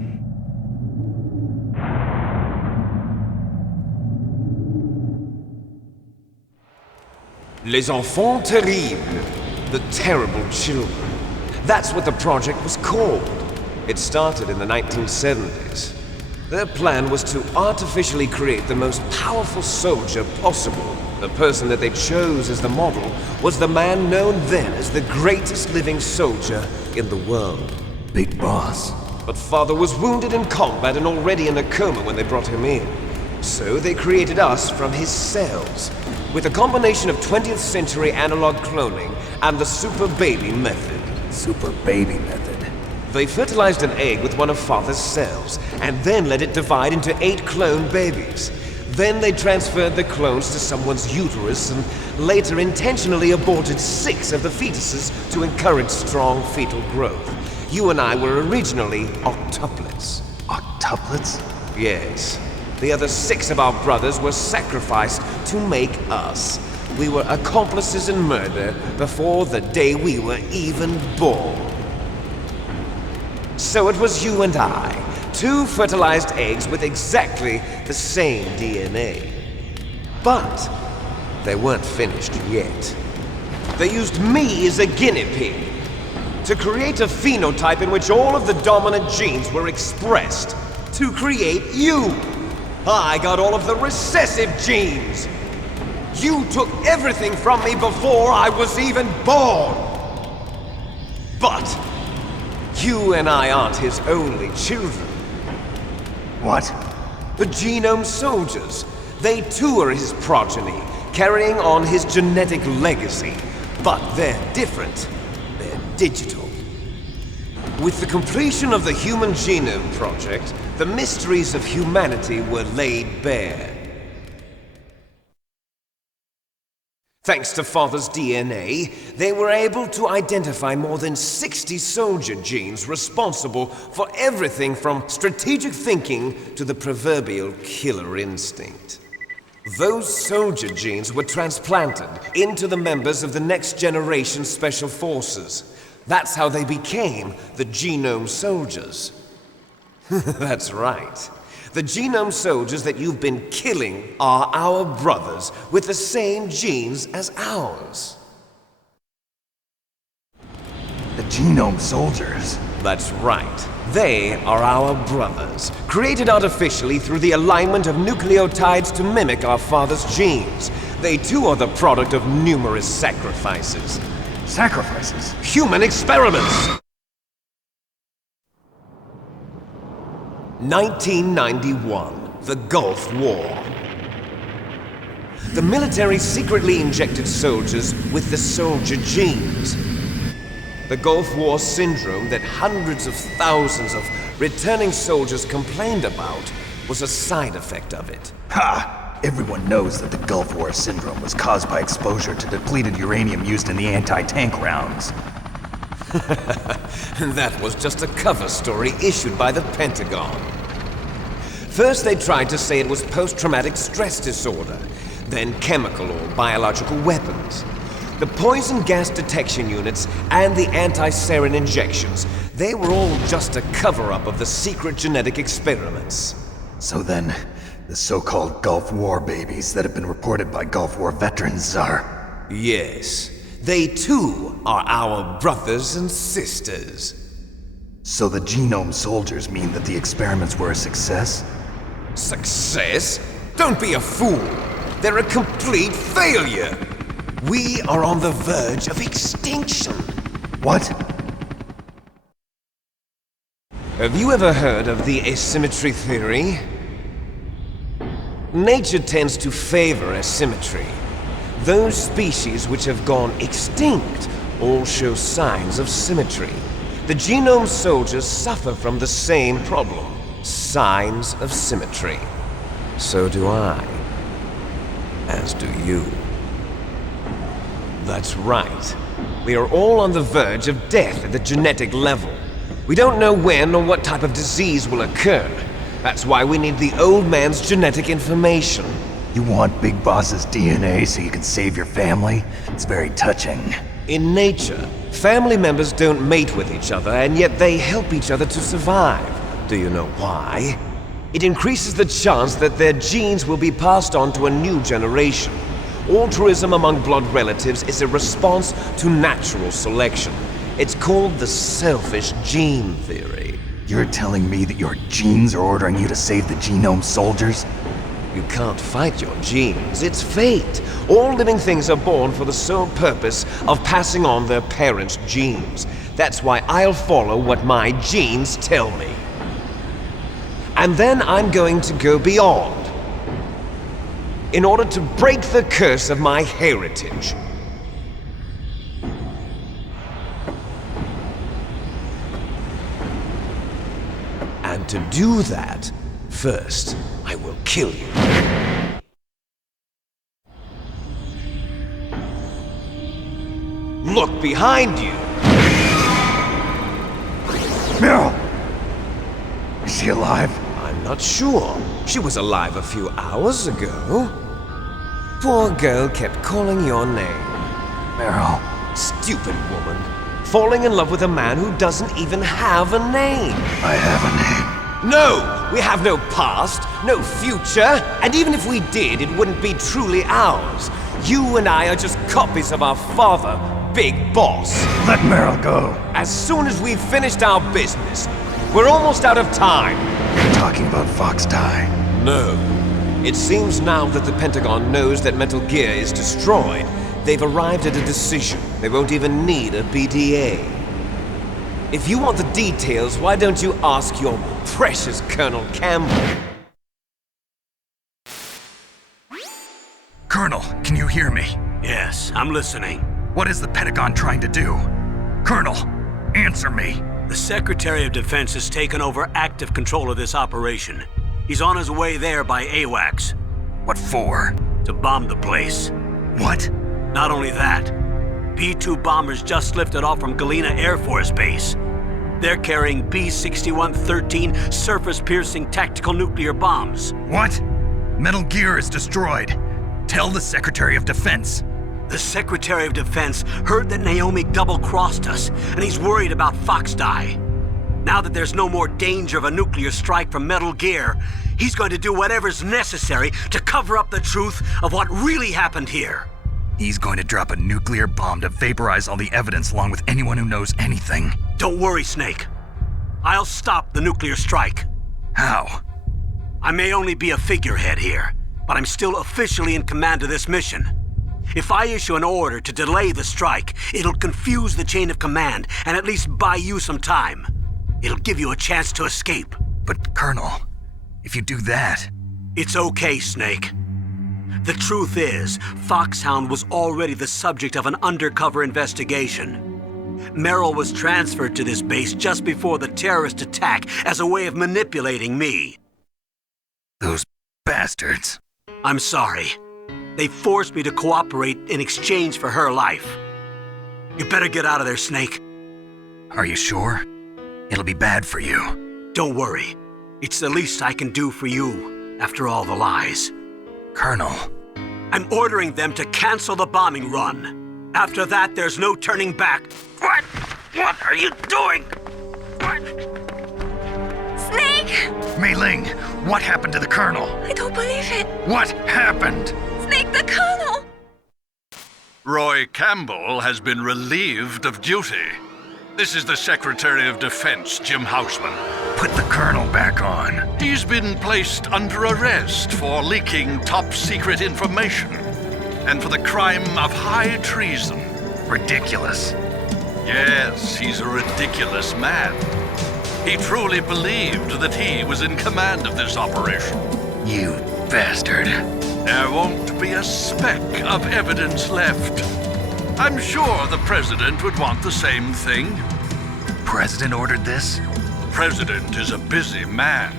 Les enfants terribles. The terrible children. That's what the project was called. It started in the 1970s. Their plan was to artificially create the most powerful soldier possible. The person that they chose as the model was the man known then as the greatest living soldier in the world. Big Boss. But Father was wounded in combat and already in a coma when they brought him in. So they created us from his cells, with a combination of 20th century analog cloning and the super baby method. Super baby method? They fertilized an egg with one of Father's cells, and then let it divide into 8 clone babies. Then they transferred the clones to someone's uterus and later intentionally aborted 6 of the fetuses to encourage strong fetal growth. You and I were originally octuplets. Octuplets? Yes. The other 6 of our brothers were sacrificed to make us. We were accomplices in murder before the day we were even born. So it was you and I, 2 fertilized eggs with exactly the same DNA. But they weren't finished yet. They used me as a guinea pig. To create a phenotype in which all of the dominant genes were expressed. To create you. I got all of the recessive genes. You took everything from me before I was even born. But you and I aren't his only children. What? The Genome Soldiers. They too are his progeny, carrying on his genetic legacy. But they're different. They're digital. With the completion of the Human Genome Project, the mysteries of humanity were laid bare. Thanks to Father's DNA, they were able to identify more than 60 soldier genes responsible for everything from strategic thinking to the proverbial killer instinct. Those soldier genes were transplanted into the members of the next generation Special Forces. That's how they became the Genome Soldiers. That's right. The Genome Soldiers that you've been killing are our brothers with the same genes as ours. The Genome Soldiers? That's right. They are our brothers, created artificially through the alignment of nucleotides to mimic our father's genes. They too are the product of numerous sacrifices. Sacrifices? Human experiments! 1991, the Gulf War. The military secretly injected soldiers with the soldier genes. The Gulf War syndrome that hundreds of thousands of returning soldiers complained about was a side effect of it. Ha! Everyone knows that the Gulf War syndrome was caused by exposure to depleted uranium used in the anti-tank rounds. That was just a cover story issued by the Pentagon. First they tried to say it was post-traumatic stress disorder, then chemical or biological weapons. The poison gas detection units and the anti-sarin injections, they were all just a cover-up of the secret genetic experiments. So then, the so-called Gulf War babies that have been reported by Gulf War veterans are... Yes. They too are our brothers and sisters. So the Genome Soldiers mean that the experiments were a success? Success? Don't be a fool! They're a complete failure! We are on the verge of extinction. What? Have you ever heard of the asymmetry theory? Nature tends to favor asymmetry. Those species which have gone extinct all show signs of symmetry. The Genome Soldiers suffer from the same problem. Signs of symmetry. So do I. As do you. That's right. We are all on the verge of death at the genetic level. We don't know when or what type of disease will occur. That's why we need the old man's genetic information. You want Big Boss's DNA so you can save your family? It's very touching. In nature, family members don't mate with each other, and yet they help each other to survive. Do you know why? It increases the chance that their genes will be passed on to a new generation. Altruism among blood relatives is a response to natural selection. It's called the selfish gene theory. You're telling me that your genes are ordering you to save the Genome Soldiers? You can't fight your genes. It's fate. All living things are born for the sole purpose of passing on their parents' genes. That's why I'll follow what my genes tell me. And then I'm going to go beyond. In order to break the curse of my heritage. And to do that, first, I will kill you. Look behind you! Meryl! Is she alive? I'm not sure. She was alive a few hours ago. Poor girl kept calling your name. Meryl. Stupid woman. Falling in love with a man who doesn't even have a name. I have a name. No! We have no past, no future, and even if we did, it wouldn't be truly ours. You and I are just copies of our father, big boss. Let Meryl go. As soon as we've finished our business, we're almost out of time. You're talking about Fox Die. No. It seems now that the Pentagon knows that Metal Gear is destroyed, they've arrived at a decision. They won't even need a BDA. If you want the details, why don't you ask your precious Colonel Campbell? Colonel, can you hear me? Yes, I'm listening. What is the Pentagon trying to do? Colonel, answer me. The Secretary of Defense has taken over active control of this operation. He's on his way there by AWACS. What for? To bomb the place. What? Not only that, B-2 bombers just lifted off from Galena Air Force Base. They're carrying B-6113 surface-piercing tactical nuclear bombs. What? Metal Gear is destroyed. Tell the Secretary of Defense. The Secretary of Defense heard that Naomi double-crossed us, and he's worried about Fox Die. Now that there's no more danger of a nuclear strike from Metal Gear, he's going to do whatever's necessary to cover up the truth of what really happened here. He's going to drop a nuclear bomb to vaporize all the evidence along with anyone who knows anything. Don't worry, Snake. I'll stop the nuclear strike. How? I may only be a figurehead here, but I'm still officially in command of this mission. If I issue an order to delay the strike, it'll confuse the chain of command and at least buy you some time. It'll give you a chance to escape. But, Colonel, if you do that... It's okay, Snake. The truth is, Foxhound was already the subject of an undercover investigation. Meryl was transferred to this base just before the terrorist attack as a way of manipulating me. Those bastards. I'm sorry. They forced me to cooperate in exchange for her life. You better get out of there, Snake. Are you sure? It'll be bad for you. Don't worry. It's the least I can do for you, after all the lies. Colonel. I'm ordering them to cancel the bombing run. After that, there's no turning back. What? What are you doing? What? Snake! Mei Ling, what happened to the Colonel? I don't believe it. What happened? Snake, the Colonel! Roy Campbell has been relieved of duty. This is the Secretary of Defense, Jim Houseman. Put the Colonel back on. He's been placed under arrest for leaking top-secret information and for the crime of high treason. Ridiculous. Yes, he's a ridiculous man. He truly believed that he was in command of this operation. You bastard. There won't be a speck of evidence left. I'm sure the President would want the same thing. President ordered this? President is a busy man.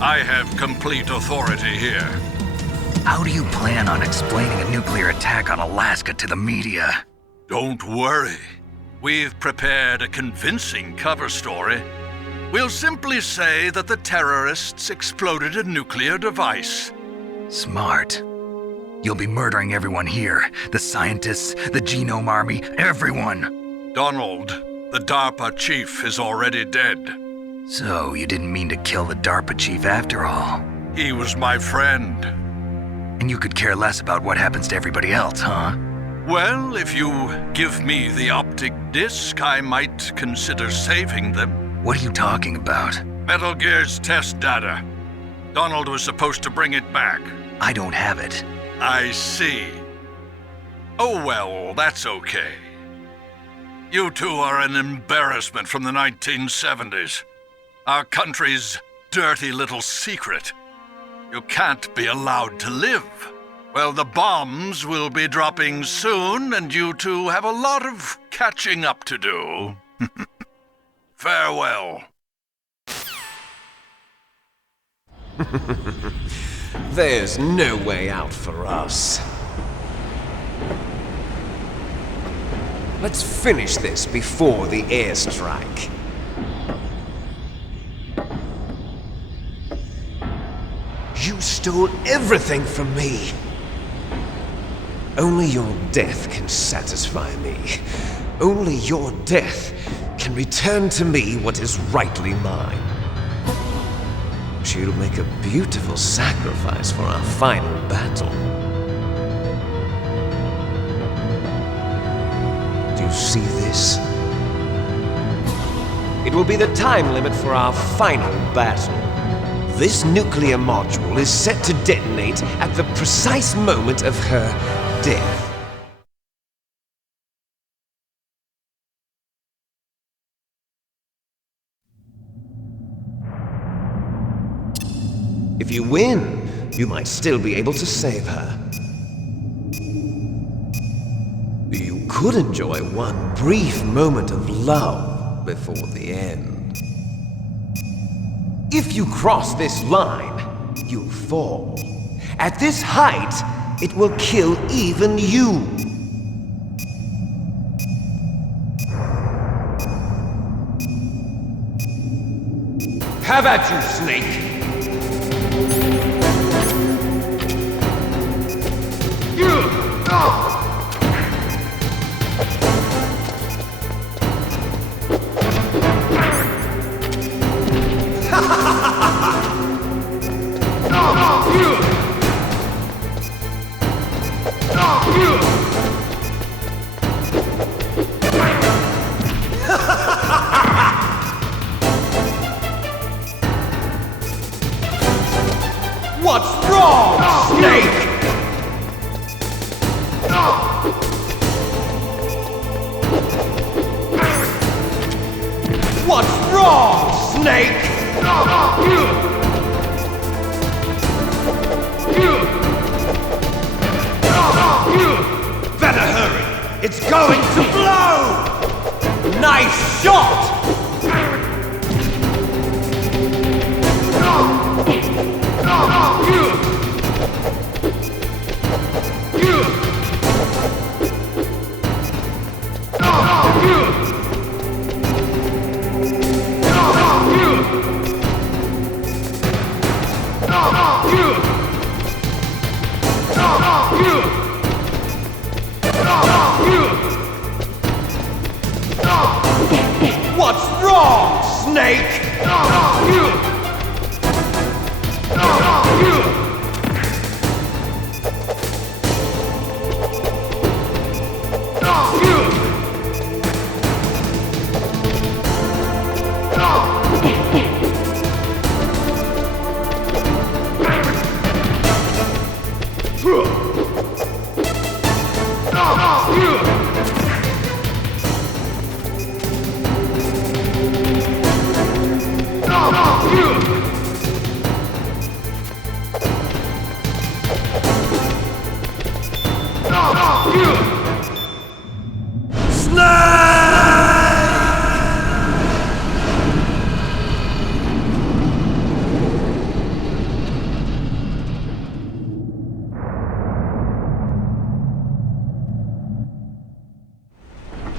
I have complete authority here. How do you plan on explaining a nuclear attack on Alaska to the media? Don't worry. We've prepared a convincing cover story. We'll simply say that the terrorists exploded a nuclear device. Smart. You'll be murdering everyone here. The scientists, the Genome Army, everyone. Donald, the DARPA chief, is already dead. So you didn't mean to kill the DARPA chief after all? He was my friend. And you could care less about what happens to everybody else, huh? Well, if you give me the optic disc, I might consider saving them. What are you talking about? Metal Gear's test data. Donald was supposed to bring it back. I don't have it. I see. Oh well, that's okay. You two are an embarrassment from the 1970s. Our country's dirty little secret. You can't be allowed to live. Well, the bombs will be dropping soon, and you two have a lot of catching up to do. Farewell. There's no way out for us. Let's finish this before the airstrike. You stole everything from me. Only your death can satisfy me. Only your death can return to me what is rightly mine. She'll make a beautiful sacrifice for our final battle. you see this? It will be the time limit for our final battle. This nuclear module is set to detonate at the precise moment of her death. If you win, you might still be able to save her. You could enjoy one brief moment of love before the end. If you cross this line, you'll fall. At this height, it will kill even you. Have at you, Snake! What's wrong, Snake? What's wrong, Snake? Better hurry! It's going to blow! Nice shot! What's wrong, Snake?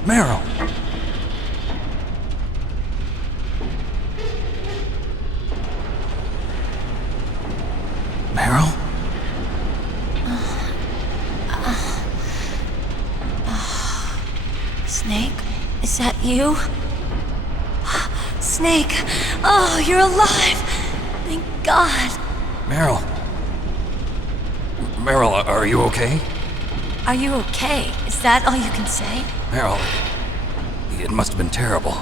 Meryl! Meryl? Snake, is that you? Snake! Oh, you're alive! Thank God! Meryl? Meryl, are you okay? Are you okay? Is that all you can say? Meryl, it must have been terrible.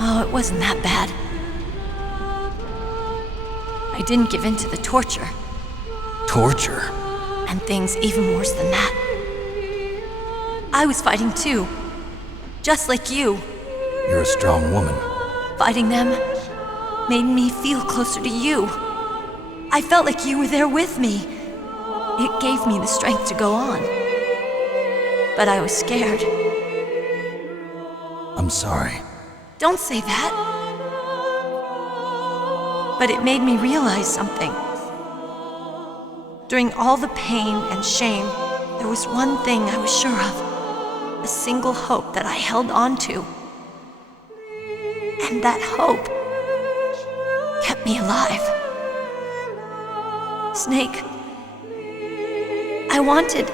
Oh, it wasn't that bad. I didn't give in to the torture. Torture? And things even worse than that. I was fighting too. Just like you. You're a strong woman. Fighting them made me feel closer to you. I felt like you were there with me. It gave me the strength to go on. But I was scared. I'm sorry. Don't say that. But it made me realize something. During all the pain and shame, there was one thing I was sure of. A single hope that I held on to. And that hope kept me alive. Snake, I wanted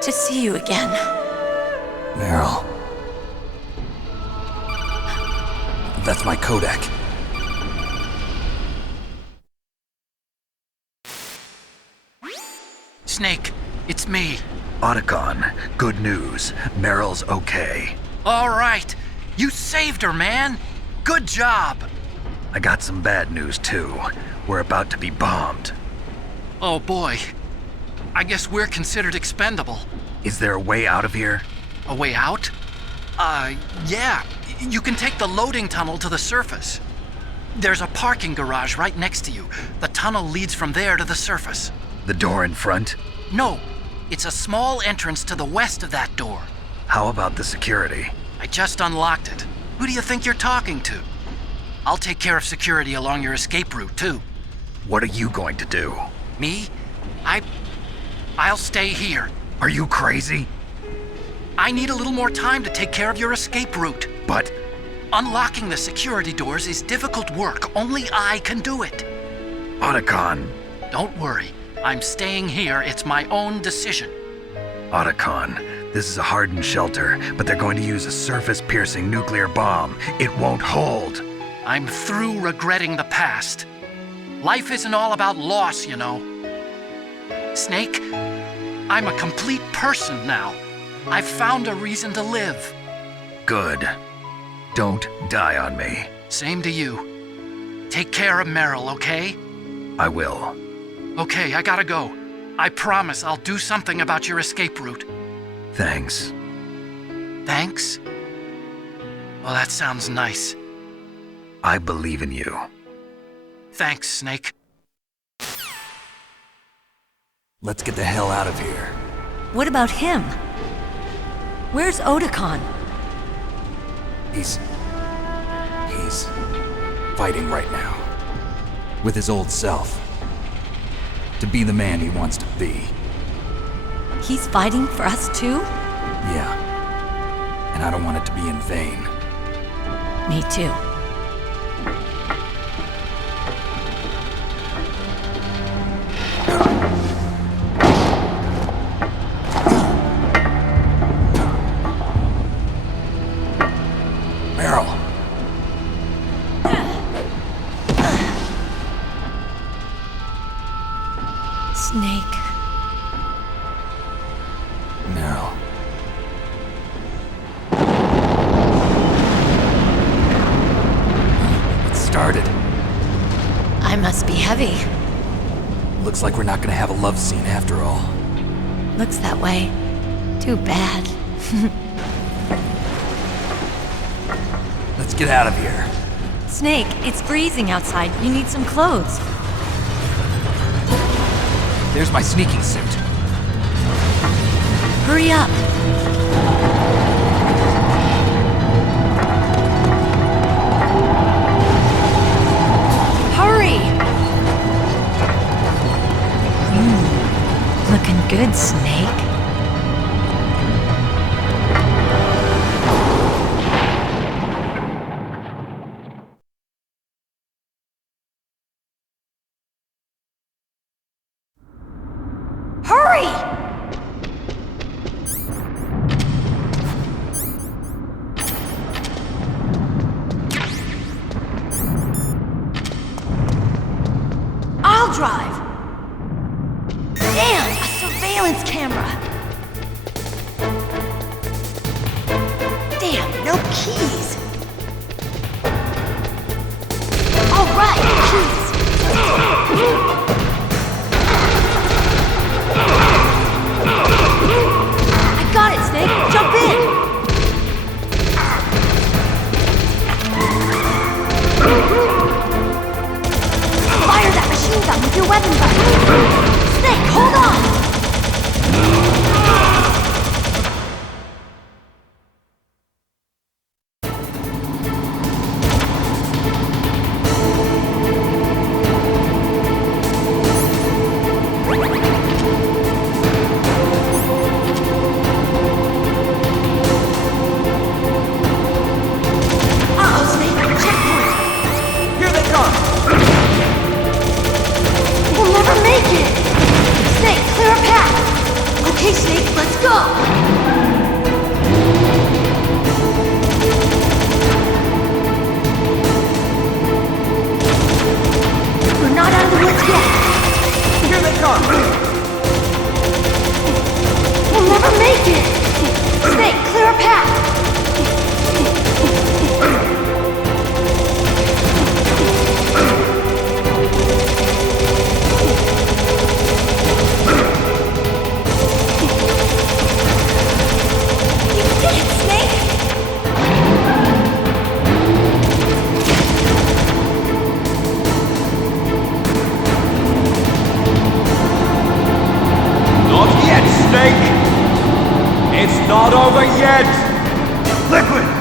to see you again. Meryl. That's my Kodak. Snake, it's me. Otacon, good news. Meryl's okay. All right. You saved her, man. Good job. I got some bad news, too. We're about to be bombed. Oh, boy. I guess we're considered expendable. Is there a way out of here? A way out? Yeah. You can take the loading tunnel to the surface. There's a parking garage right next to you. The tunnel leads from there to the surface. The door in front? No. It's a small entrance to the west of that door. How about the security? I just unlocked it. Who do you think you're talking to? I'll take care of security along your escape route, too. What are you going to do? Me? I'll stay here. Are you crazy? I need a little more time to take care of your escape route. But... unlocking the security doors is difficult work. Only I can do it. Otacon. Don't worry. I'm staying here. It's my own decision. Otacon, this is a hardened shelter, but they're going to use a surface-piercing nuclear bomb. It won't hold. I'm through regretting the past. Life isn't all about loss, you know. Snake, I'm a complete person now. I've found a reason to live. Good. Don't die on me. Same to you. Take care of Meryl, okay? I will. Okay, I gotta go. I promise I'll do something about your escape route. Thanks. Thanks? Well, that sounds nice. I believe in you. Thanks, Snake. Let's get the hell out of here. What about him? Where's Otacon? He's fighting right now. With his old self. To be the man he wants to be. He's fighting for us too? Yeah. And I don't want it to be in vain. Me too. Snake. No. It started. I must be heavy. Looks like we're not gonna have a love scene after all. Looks that way. Too bad. Let's get out of here. Snake, it's freezing outside. You need some clothes. There's my sneaking suit. Hurry up. Hurry! Looking good, Snake. Hurry! I'll drive! Damn, a surveillance camera! Damn, no keys! All right, keys! I got it, Snake! Jump in! Fire that machine gun with your weapon button! Snake, hold on! not over yet! Liquid!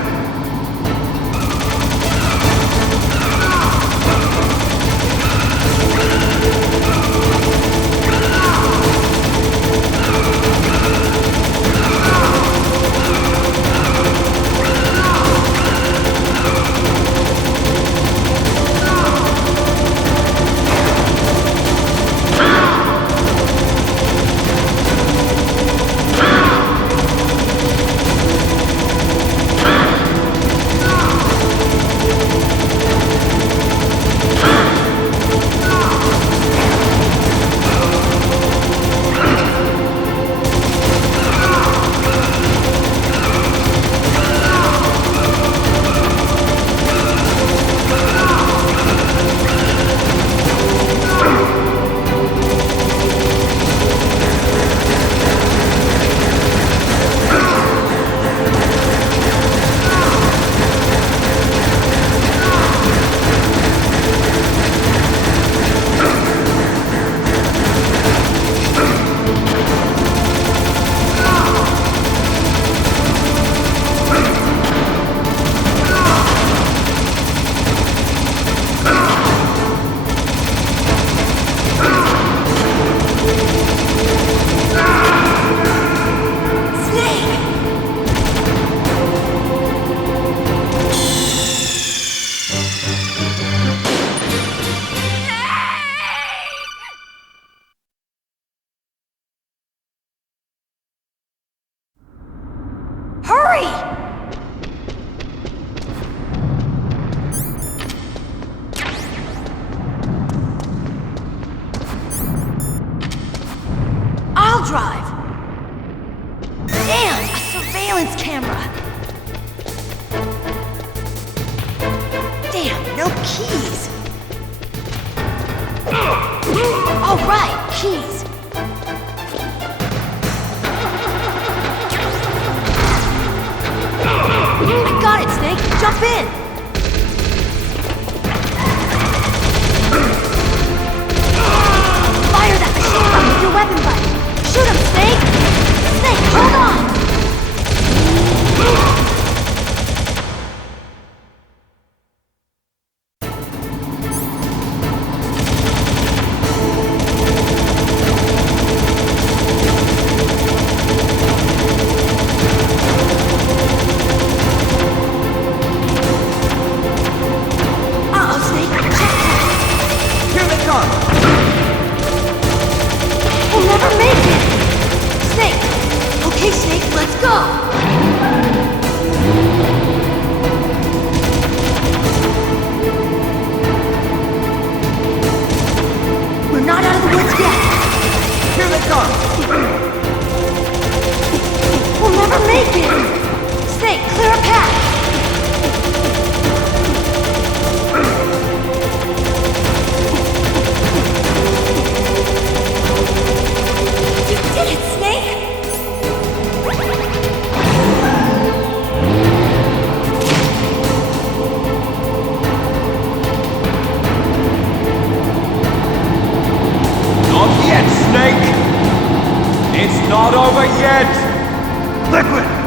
Not over yet! Liquid!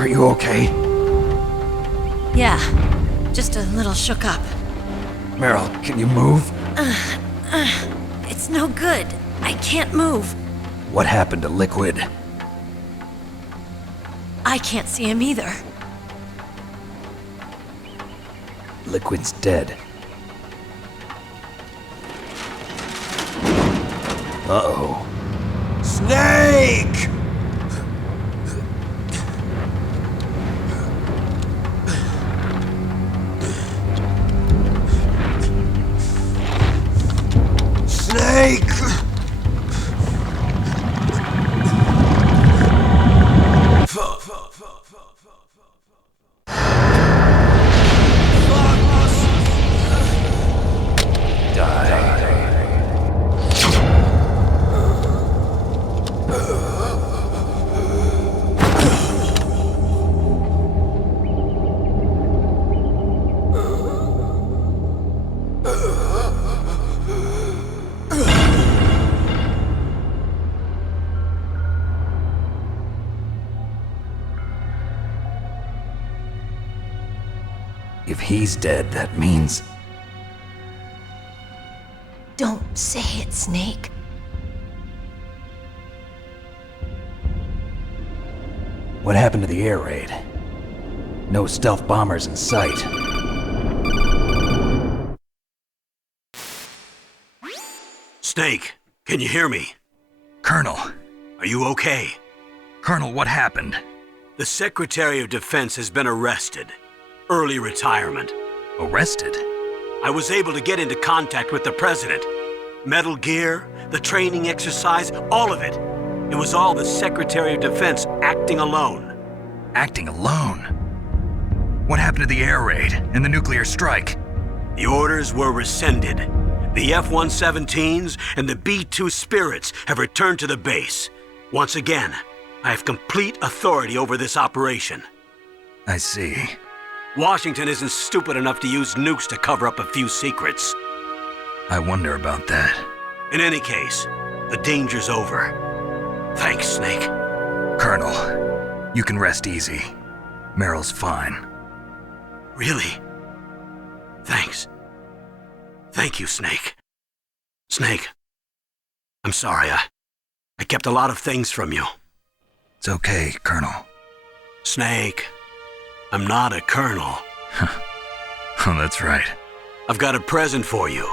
Are you okay? Yeah, just a little shook up. Meryl, can you move? It's no good. I can't move. What happened to Liquid? I can't see him either. Liquid's dead. Uh-oh. Snake! Snake! If he's dead, that means... Don't say it, Snake. What happened to the air raid? No stealth bombers in sight. Snake, can you hear me? Colonel. Are you okay? Colonel, what happened? The Secretary of Defense has been arrested. Early retirement. Arrested? I was able to get into contact with the President. Metal Gear, the training exercise, all of it. It was all the Secretary of Defense acting alone. Acting alone? What happened to the air raid and the nuclear strike? The orders were rescinded. The F-117s and the B-2 Spirits have returned to the base. Once again, I have complete authority over this operation. I see. Washington isn't stupid enough to use nukes to cover up a few secrets. I wonder about that. In any case, the danger's over. Thanks, Snake. Colonel, you can rest easy. Meryl's fine. Really? Thanks. Thank you, Snake. Snake, I'm sorry, I kept a lot of things from you. It's okay, Colonel. Snake, I'm not a colonel. Oh, that's right. I've got a present for you.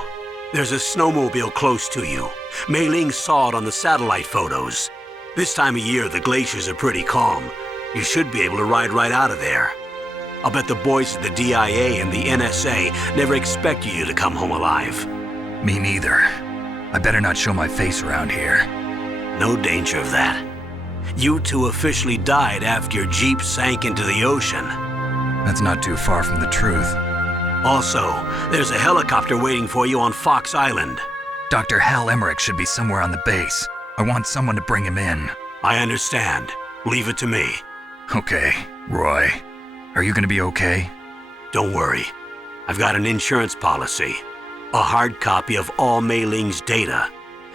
There's a snowmobile close to you. Mei Ling saw it on the satellite photos. This time of year, the glaciers are pretty calm. You should be able to ride right out of there. I'll bet the boys at the DIA and the NSA never expected you to come home alive. Me neither. I better not show my face around here. No danger of that. You two officially died after your Jeep sank into the ocean. That's not too far from the truth. Also, there's a helicopter waiting for you on Fox Island. Dr. Hal Emmerich should be somewhere on the base. I want someone to bring him in. I understand. Leave it to me. Okay, Roy. Are you gonna be okay? Don't worry. I've got an insurance policy. A hard copy of all Mei Ling's data.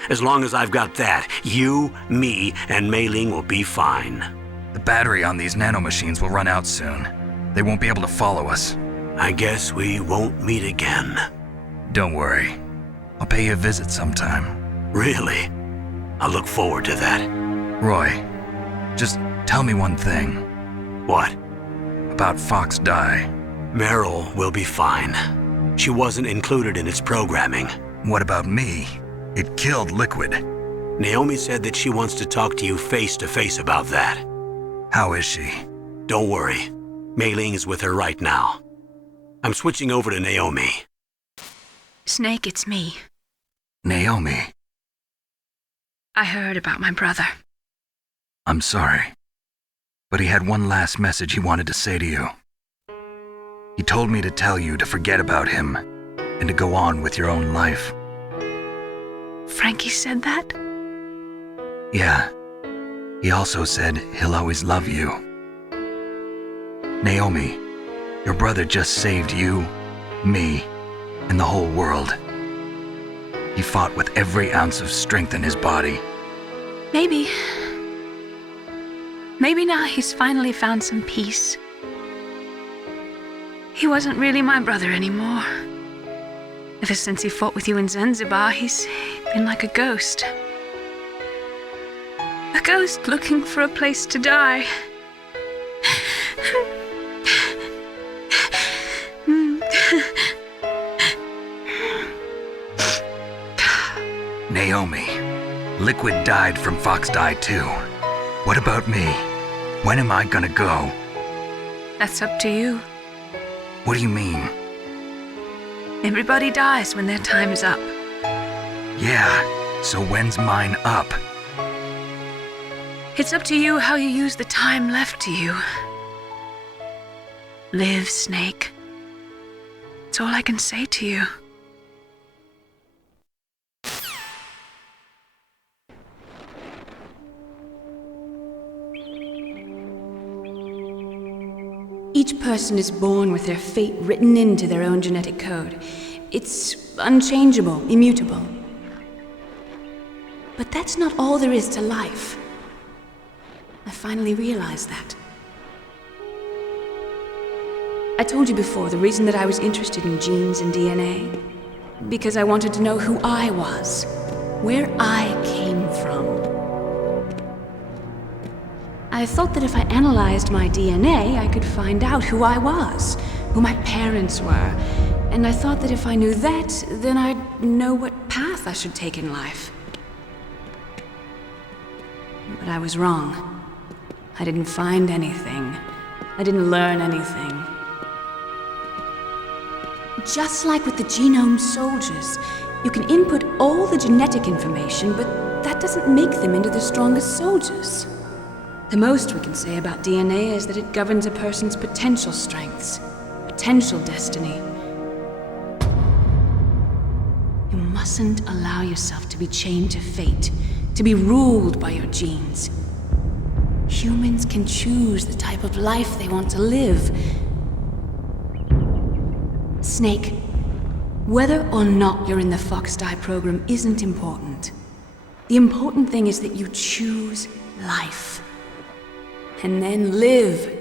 As long as I've got that, you, me, and Mei Ling will be fine. The battery on these nanomachines will run out soon. They won't be able to follow us. I guess we won't meet again. Don't worry. I'll pay you a visit sometime. Really? I look forward to that. Roy, just tell me one thing. What? About Fox Die. Meryl will be fine. She wasn't included in its programming. What about me? It killed Liquid. Naomi said that she wants to talk to you face to face about that. How is she? Don't worry. Mei Ling is with her right now. I'm switching over to Naomi. Snake, it's me. Naomi. I heard about my brother. I'm sorry. But he had one last message he wanted to say to you. He told me to tell you to forget about him and to go on with your own life. Frankie said that? Yeah. He also said he'll always love you. Naomi, your brother just saved you, me, and the whole world. He fought with every ounce of strength in his body. Maybe Maybe now he's finally found some peace. He wasn't really my brother anymore. Ever since he fought with you in Zanzibar, he's been like a ghost. A ghost looking for a place to die. Naomi, Liquid died from Fox died too. What about me? When am I gonna go? That's up to you. What do you mean? Everybody dies when their time is up. Yeah, so when's mine up? It's up to you how you use the time left to you. Live, Snake. That's all I can say to you. Each person is born with their fate written into their own genetic code. It's unchangeable, immutable. But that's not all there is to life. I finally realized that. I told you before the reason that I was interested in genes and DNA. Because I wanted to know who I was, where I came from. I thought that if I analyzed my DNA, I could find out who I was, who my parents were. And I thought that if I knew that, then I'd know what path I should take in life. But I was wrong. I didn't find anything. I didn't learn anything. Just like with the genome soldiers, you can input all the genetic information, but that doesn't make them into the strongest soldiers. The most we can say about DNA is that it governs a person's potential strengths, potential destiny. You mustn't allow yourself to be chained to fate, to be ruled by your genes. Humans can choose the type of life they want to live. Snake, whether or not you're in the Fox Die program isn't important. The important thing is that you choose life. And then live.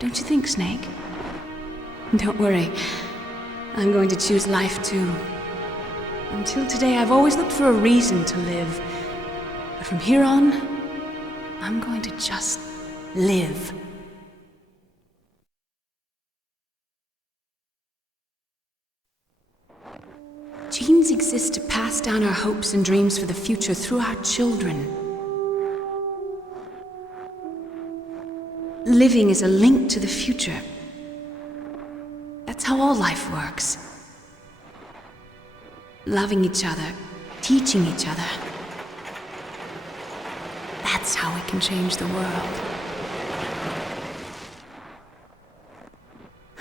Don't you think, Snake? Don't worry. I'm going to choose life too. Until today, I've always looked for a reason to live. But from here on, I'm going to just live. Genes exist to pass down our hopes and dreams for the future through our children. Living is a link to the future. That's how all life works. Loving each other, teaching each other. That's how we can change the world.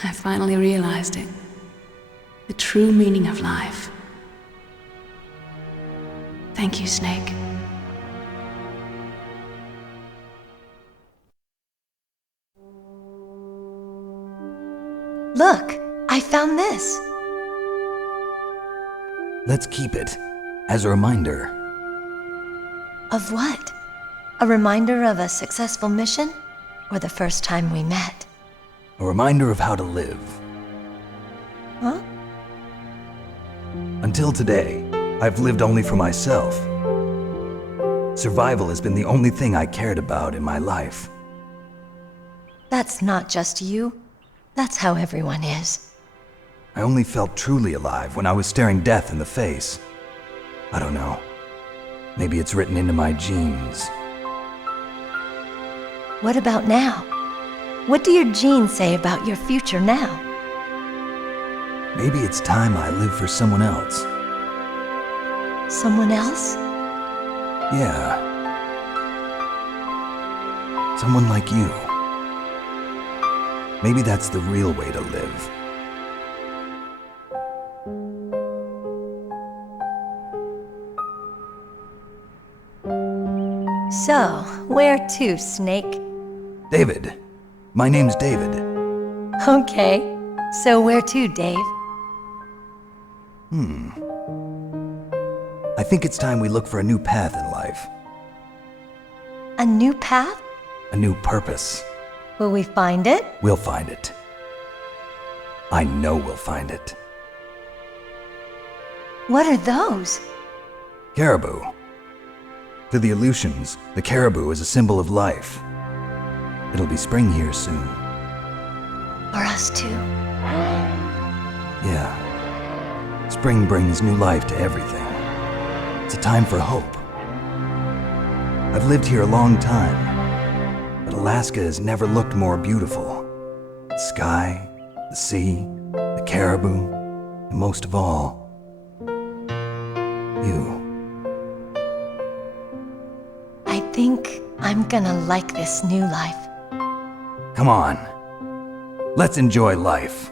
I finally realized it. The true meaning of life. Thank you, Snake. Look, I found this. Let's keep it as a reminder. Of what? A reminder of a successful mission? Or the first time we met? A reminder of how to live. Huh? Until today, I've lived only for myself. Survival has been the only thing I cared about in my life. That's not just you. That's how everyone is. I only felt truly alive when I was staring death in the face. I don't know. Maybe it's written into my genes. What about now? What do your genes say about your future now? Maybe it's time I live for someone else. Someone else? Yeah. Someone like you. Maybe that's the real way to live. So, where to, Snake? David. My name's David. Okay. So where to, Dave? I think it's time we look for a new path in life. A new path? a new purpose. Will we find it? We'll find it. I know we'll find it. What are those? Caribou. To the Aleutians, the caribou is a symbol of life. It'll be spring here soon. For us too. Yeah. Spring brings new life to everything. It's a time for hope. I've lived here a long time, but Alaska has never looked more beautiful. The sky, the sea, the caribou, and most of all, you. I think I'm gonna like this new life. Come on. Let's enjoy life.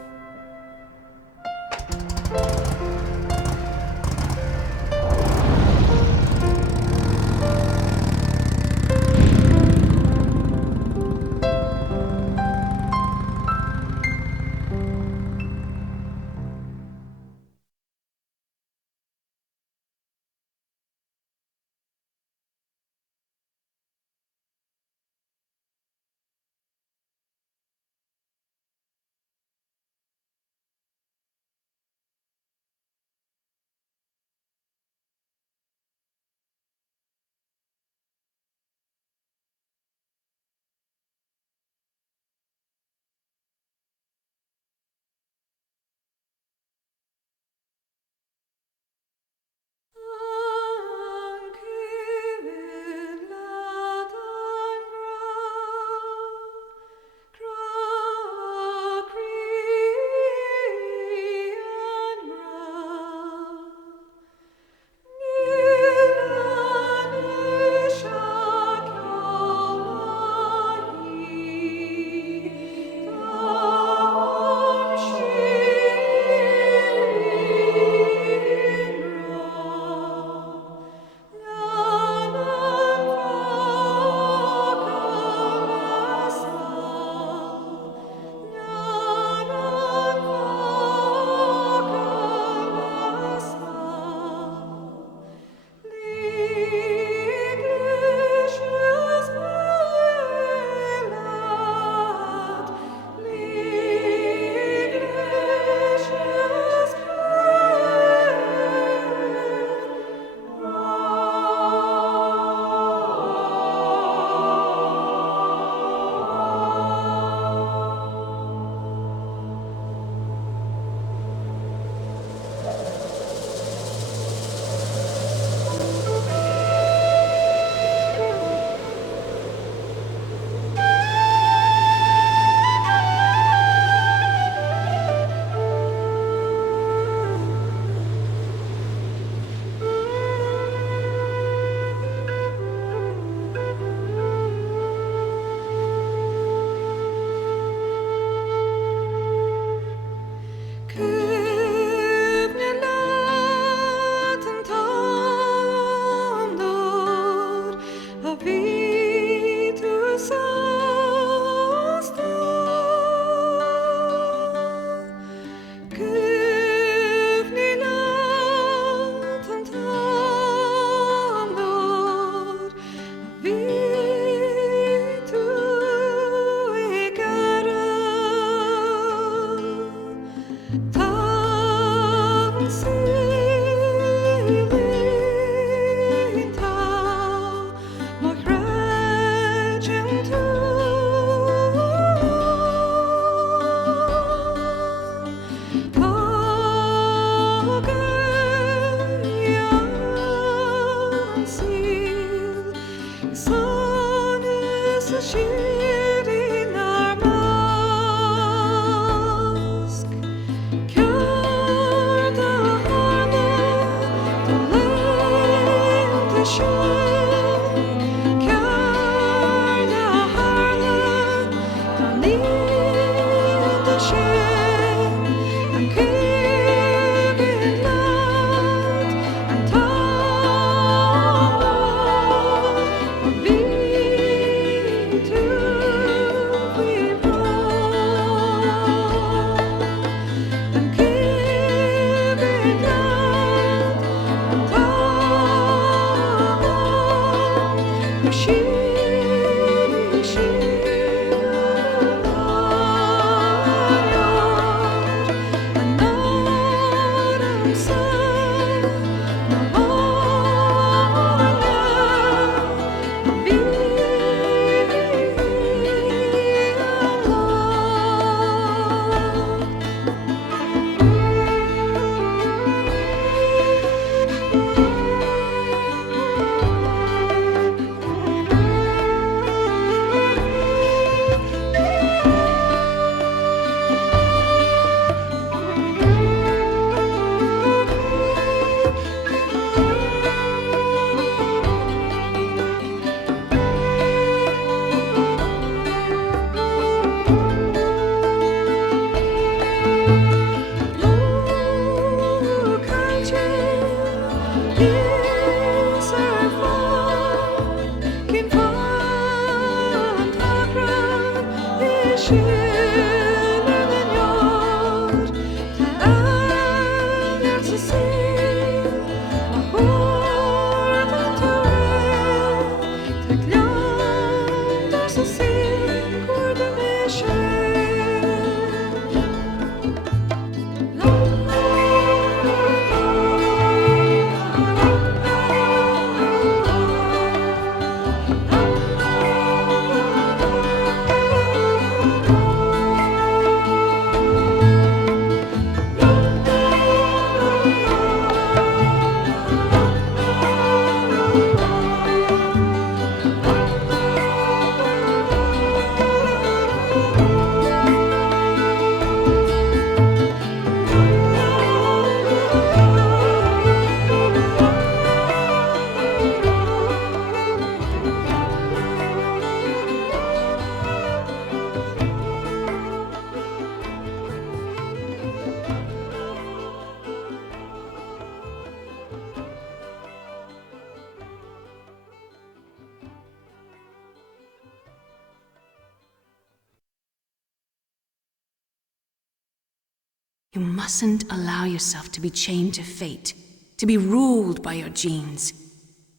You mustn't allow yourself to be chained to fate, to be ruled by your genes.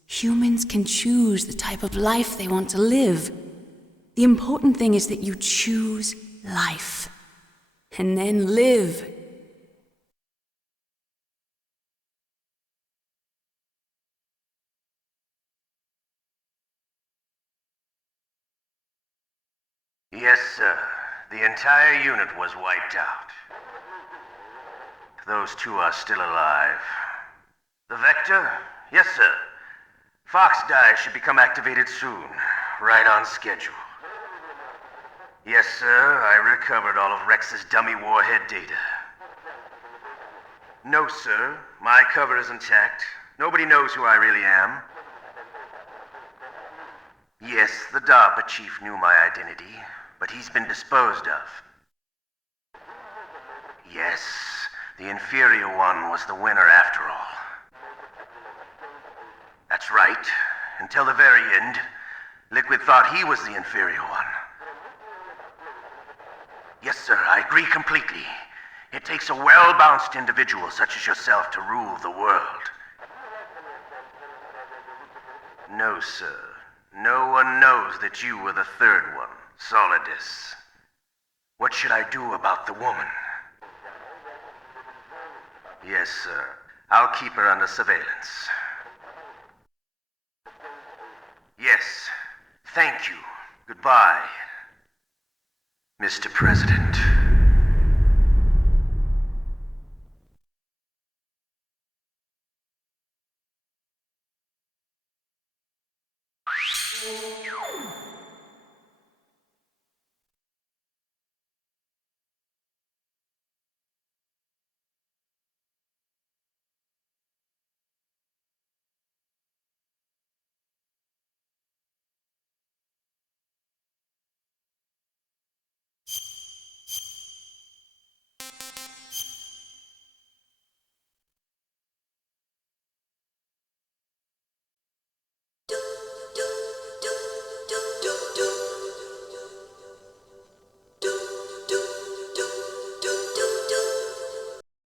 Humans can choose the type of life they want to live. The important thing is that you choose life, and then live. Yes, sir. The entire unit was wiped out. Those two are still alive. The Vector? Yes, sir. Fox die should become activated soon. Right on schedule. Yes, sir. I recovered all of Rex's dummy Warhead data. No, sir. My cover is intact. Nobody knows who I really am. Yes, the DARPA chief knew my identity, but he's been disposed of. Yes, the inferior one was the winner after all. That's right. Until the very end, Liquid thought he was the inferior one. Yes, sir, I agree completely. It takes a well-balanced individual such as yourself to rule the world. No, sir. No one knows that you were the third one, Solidus. What should I do about the woman? Yes, sir. I'll keep her under surveillance. Yes. Thank you. Goodbye, Mr. President.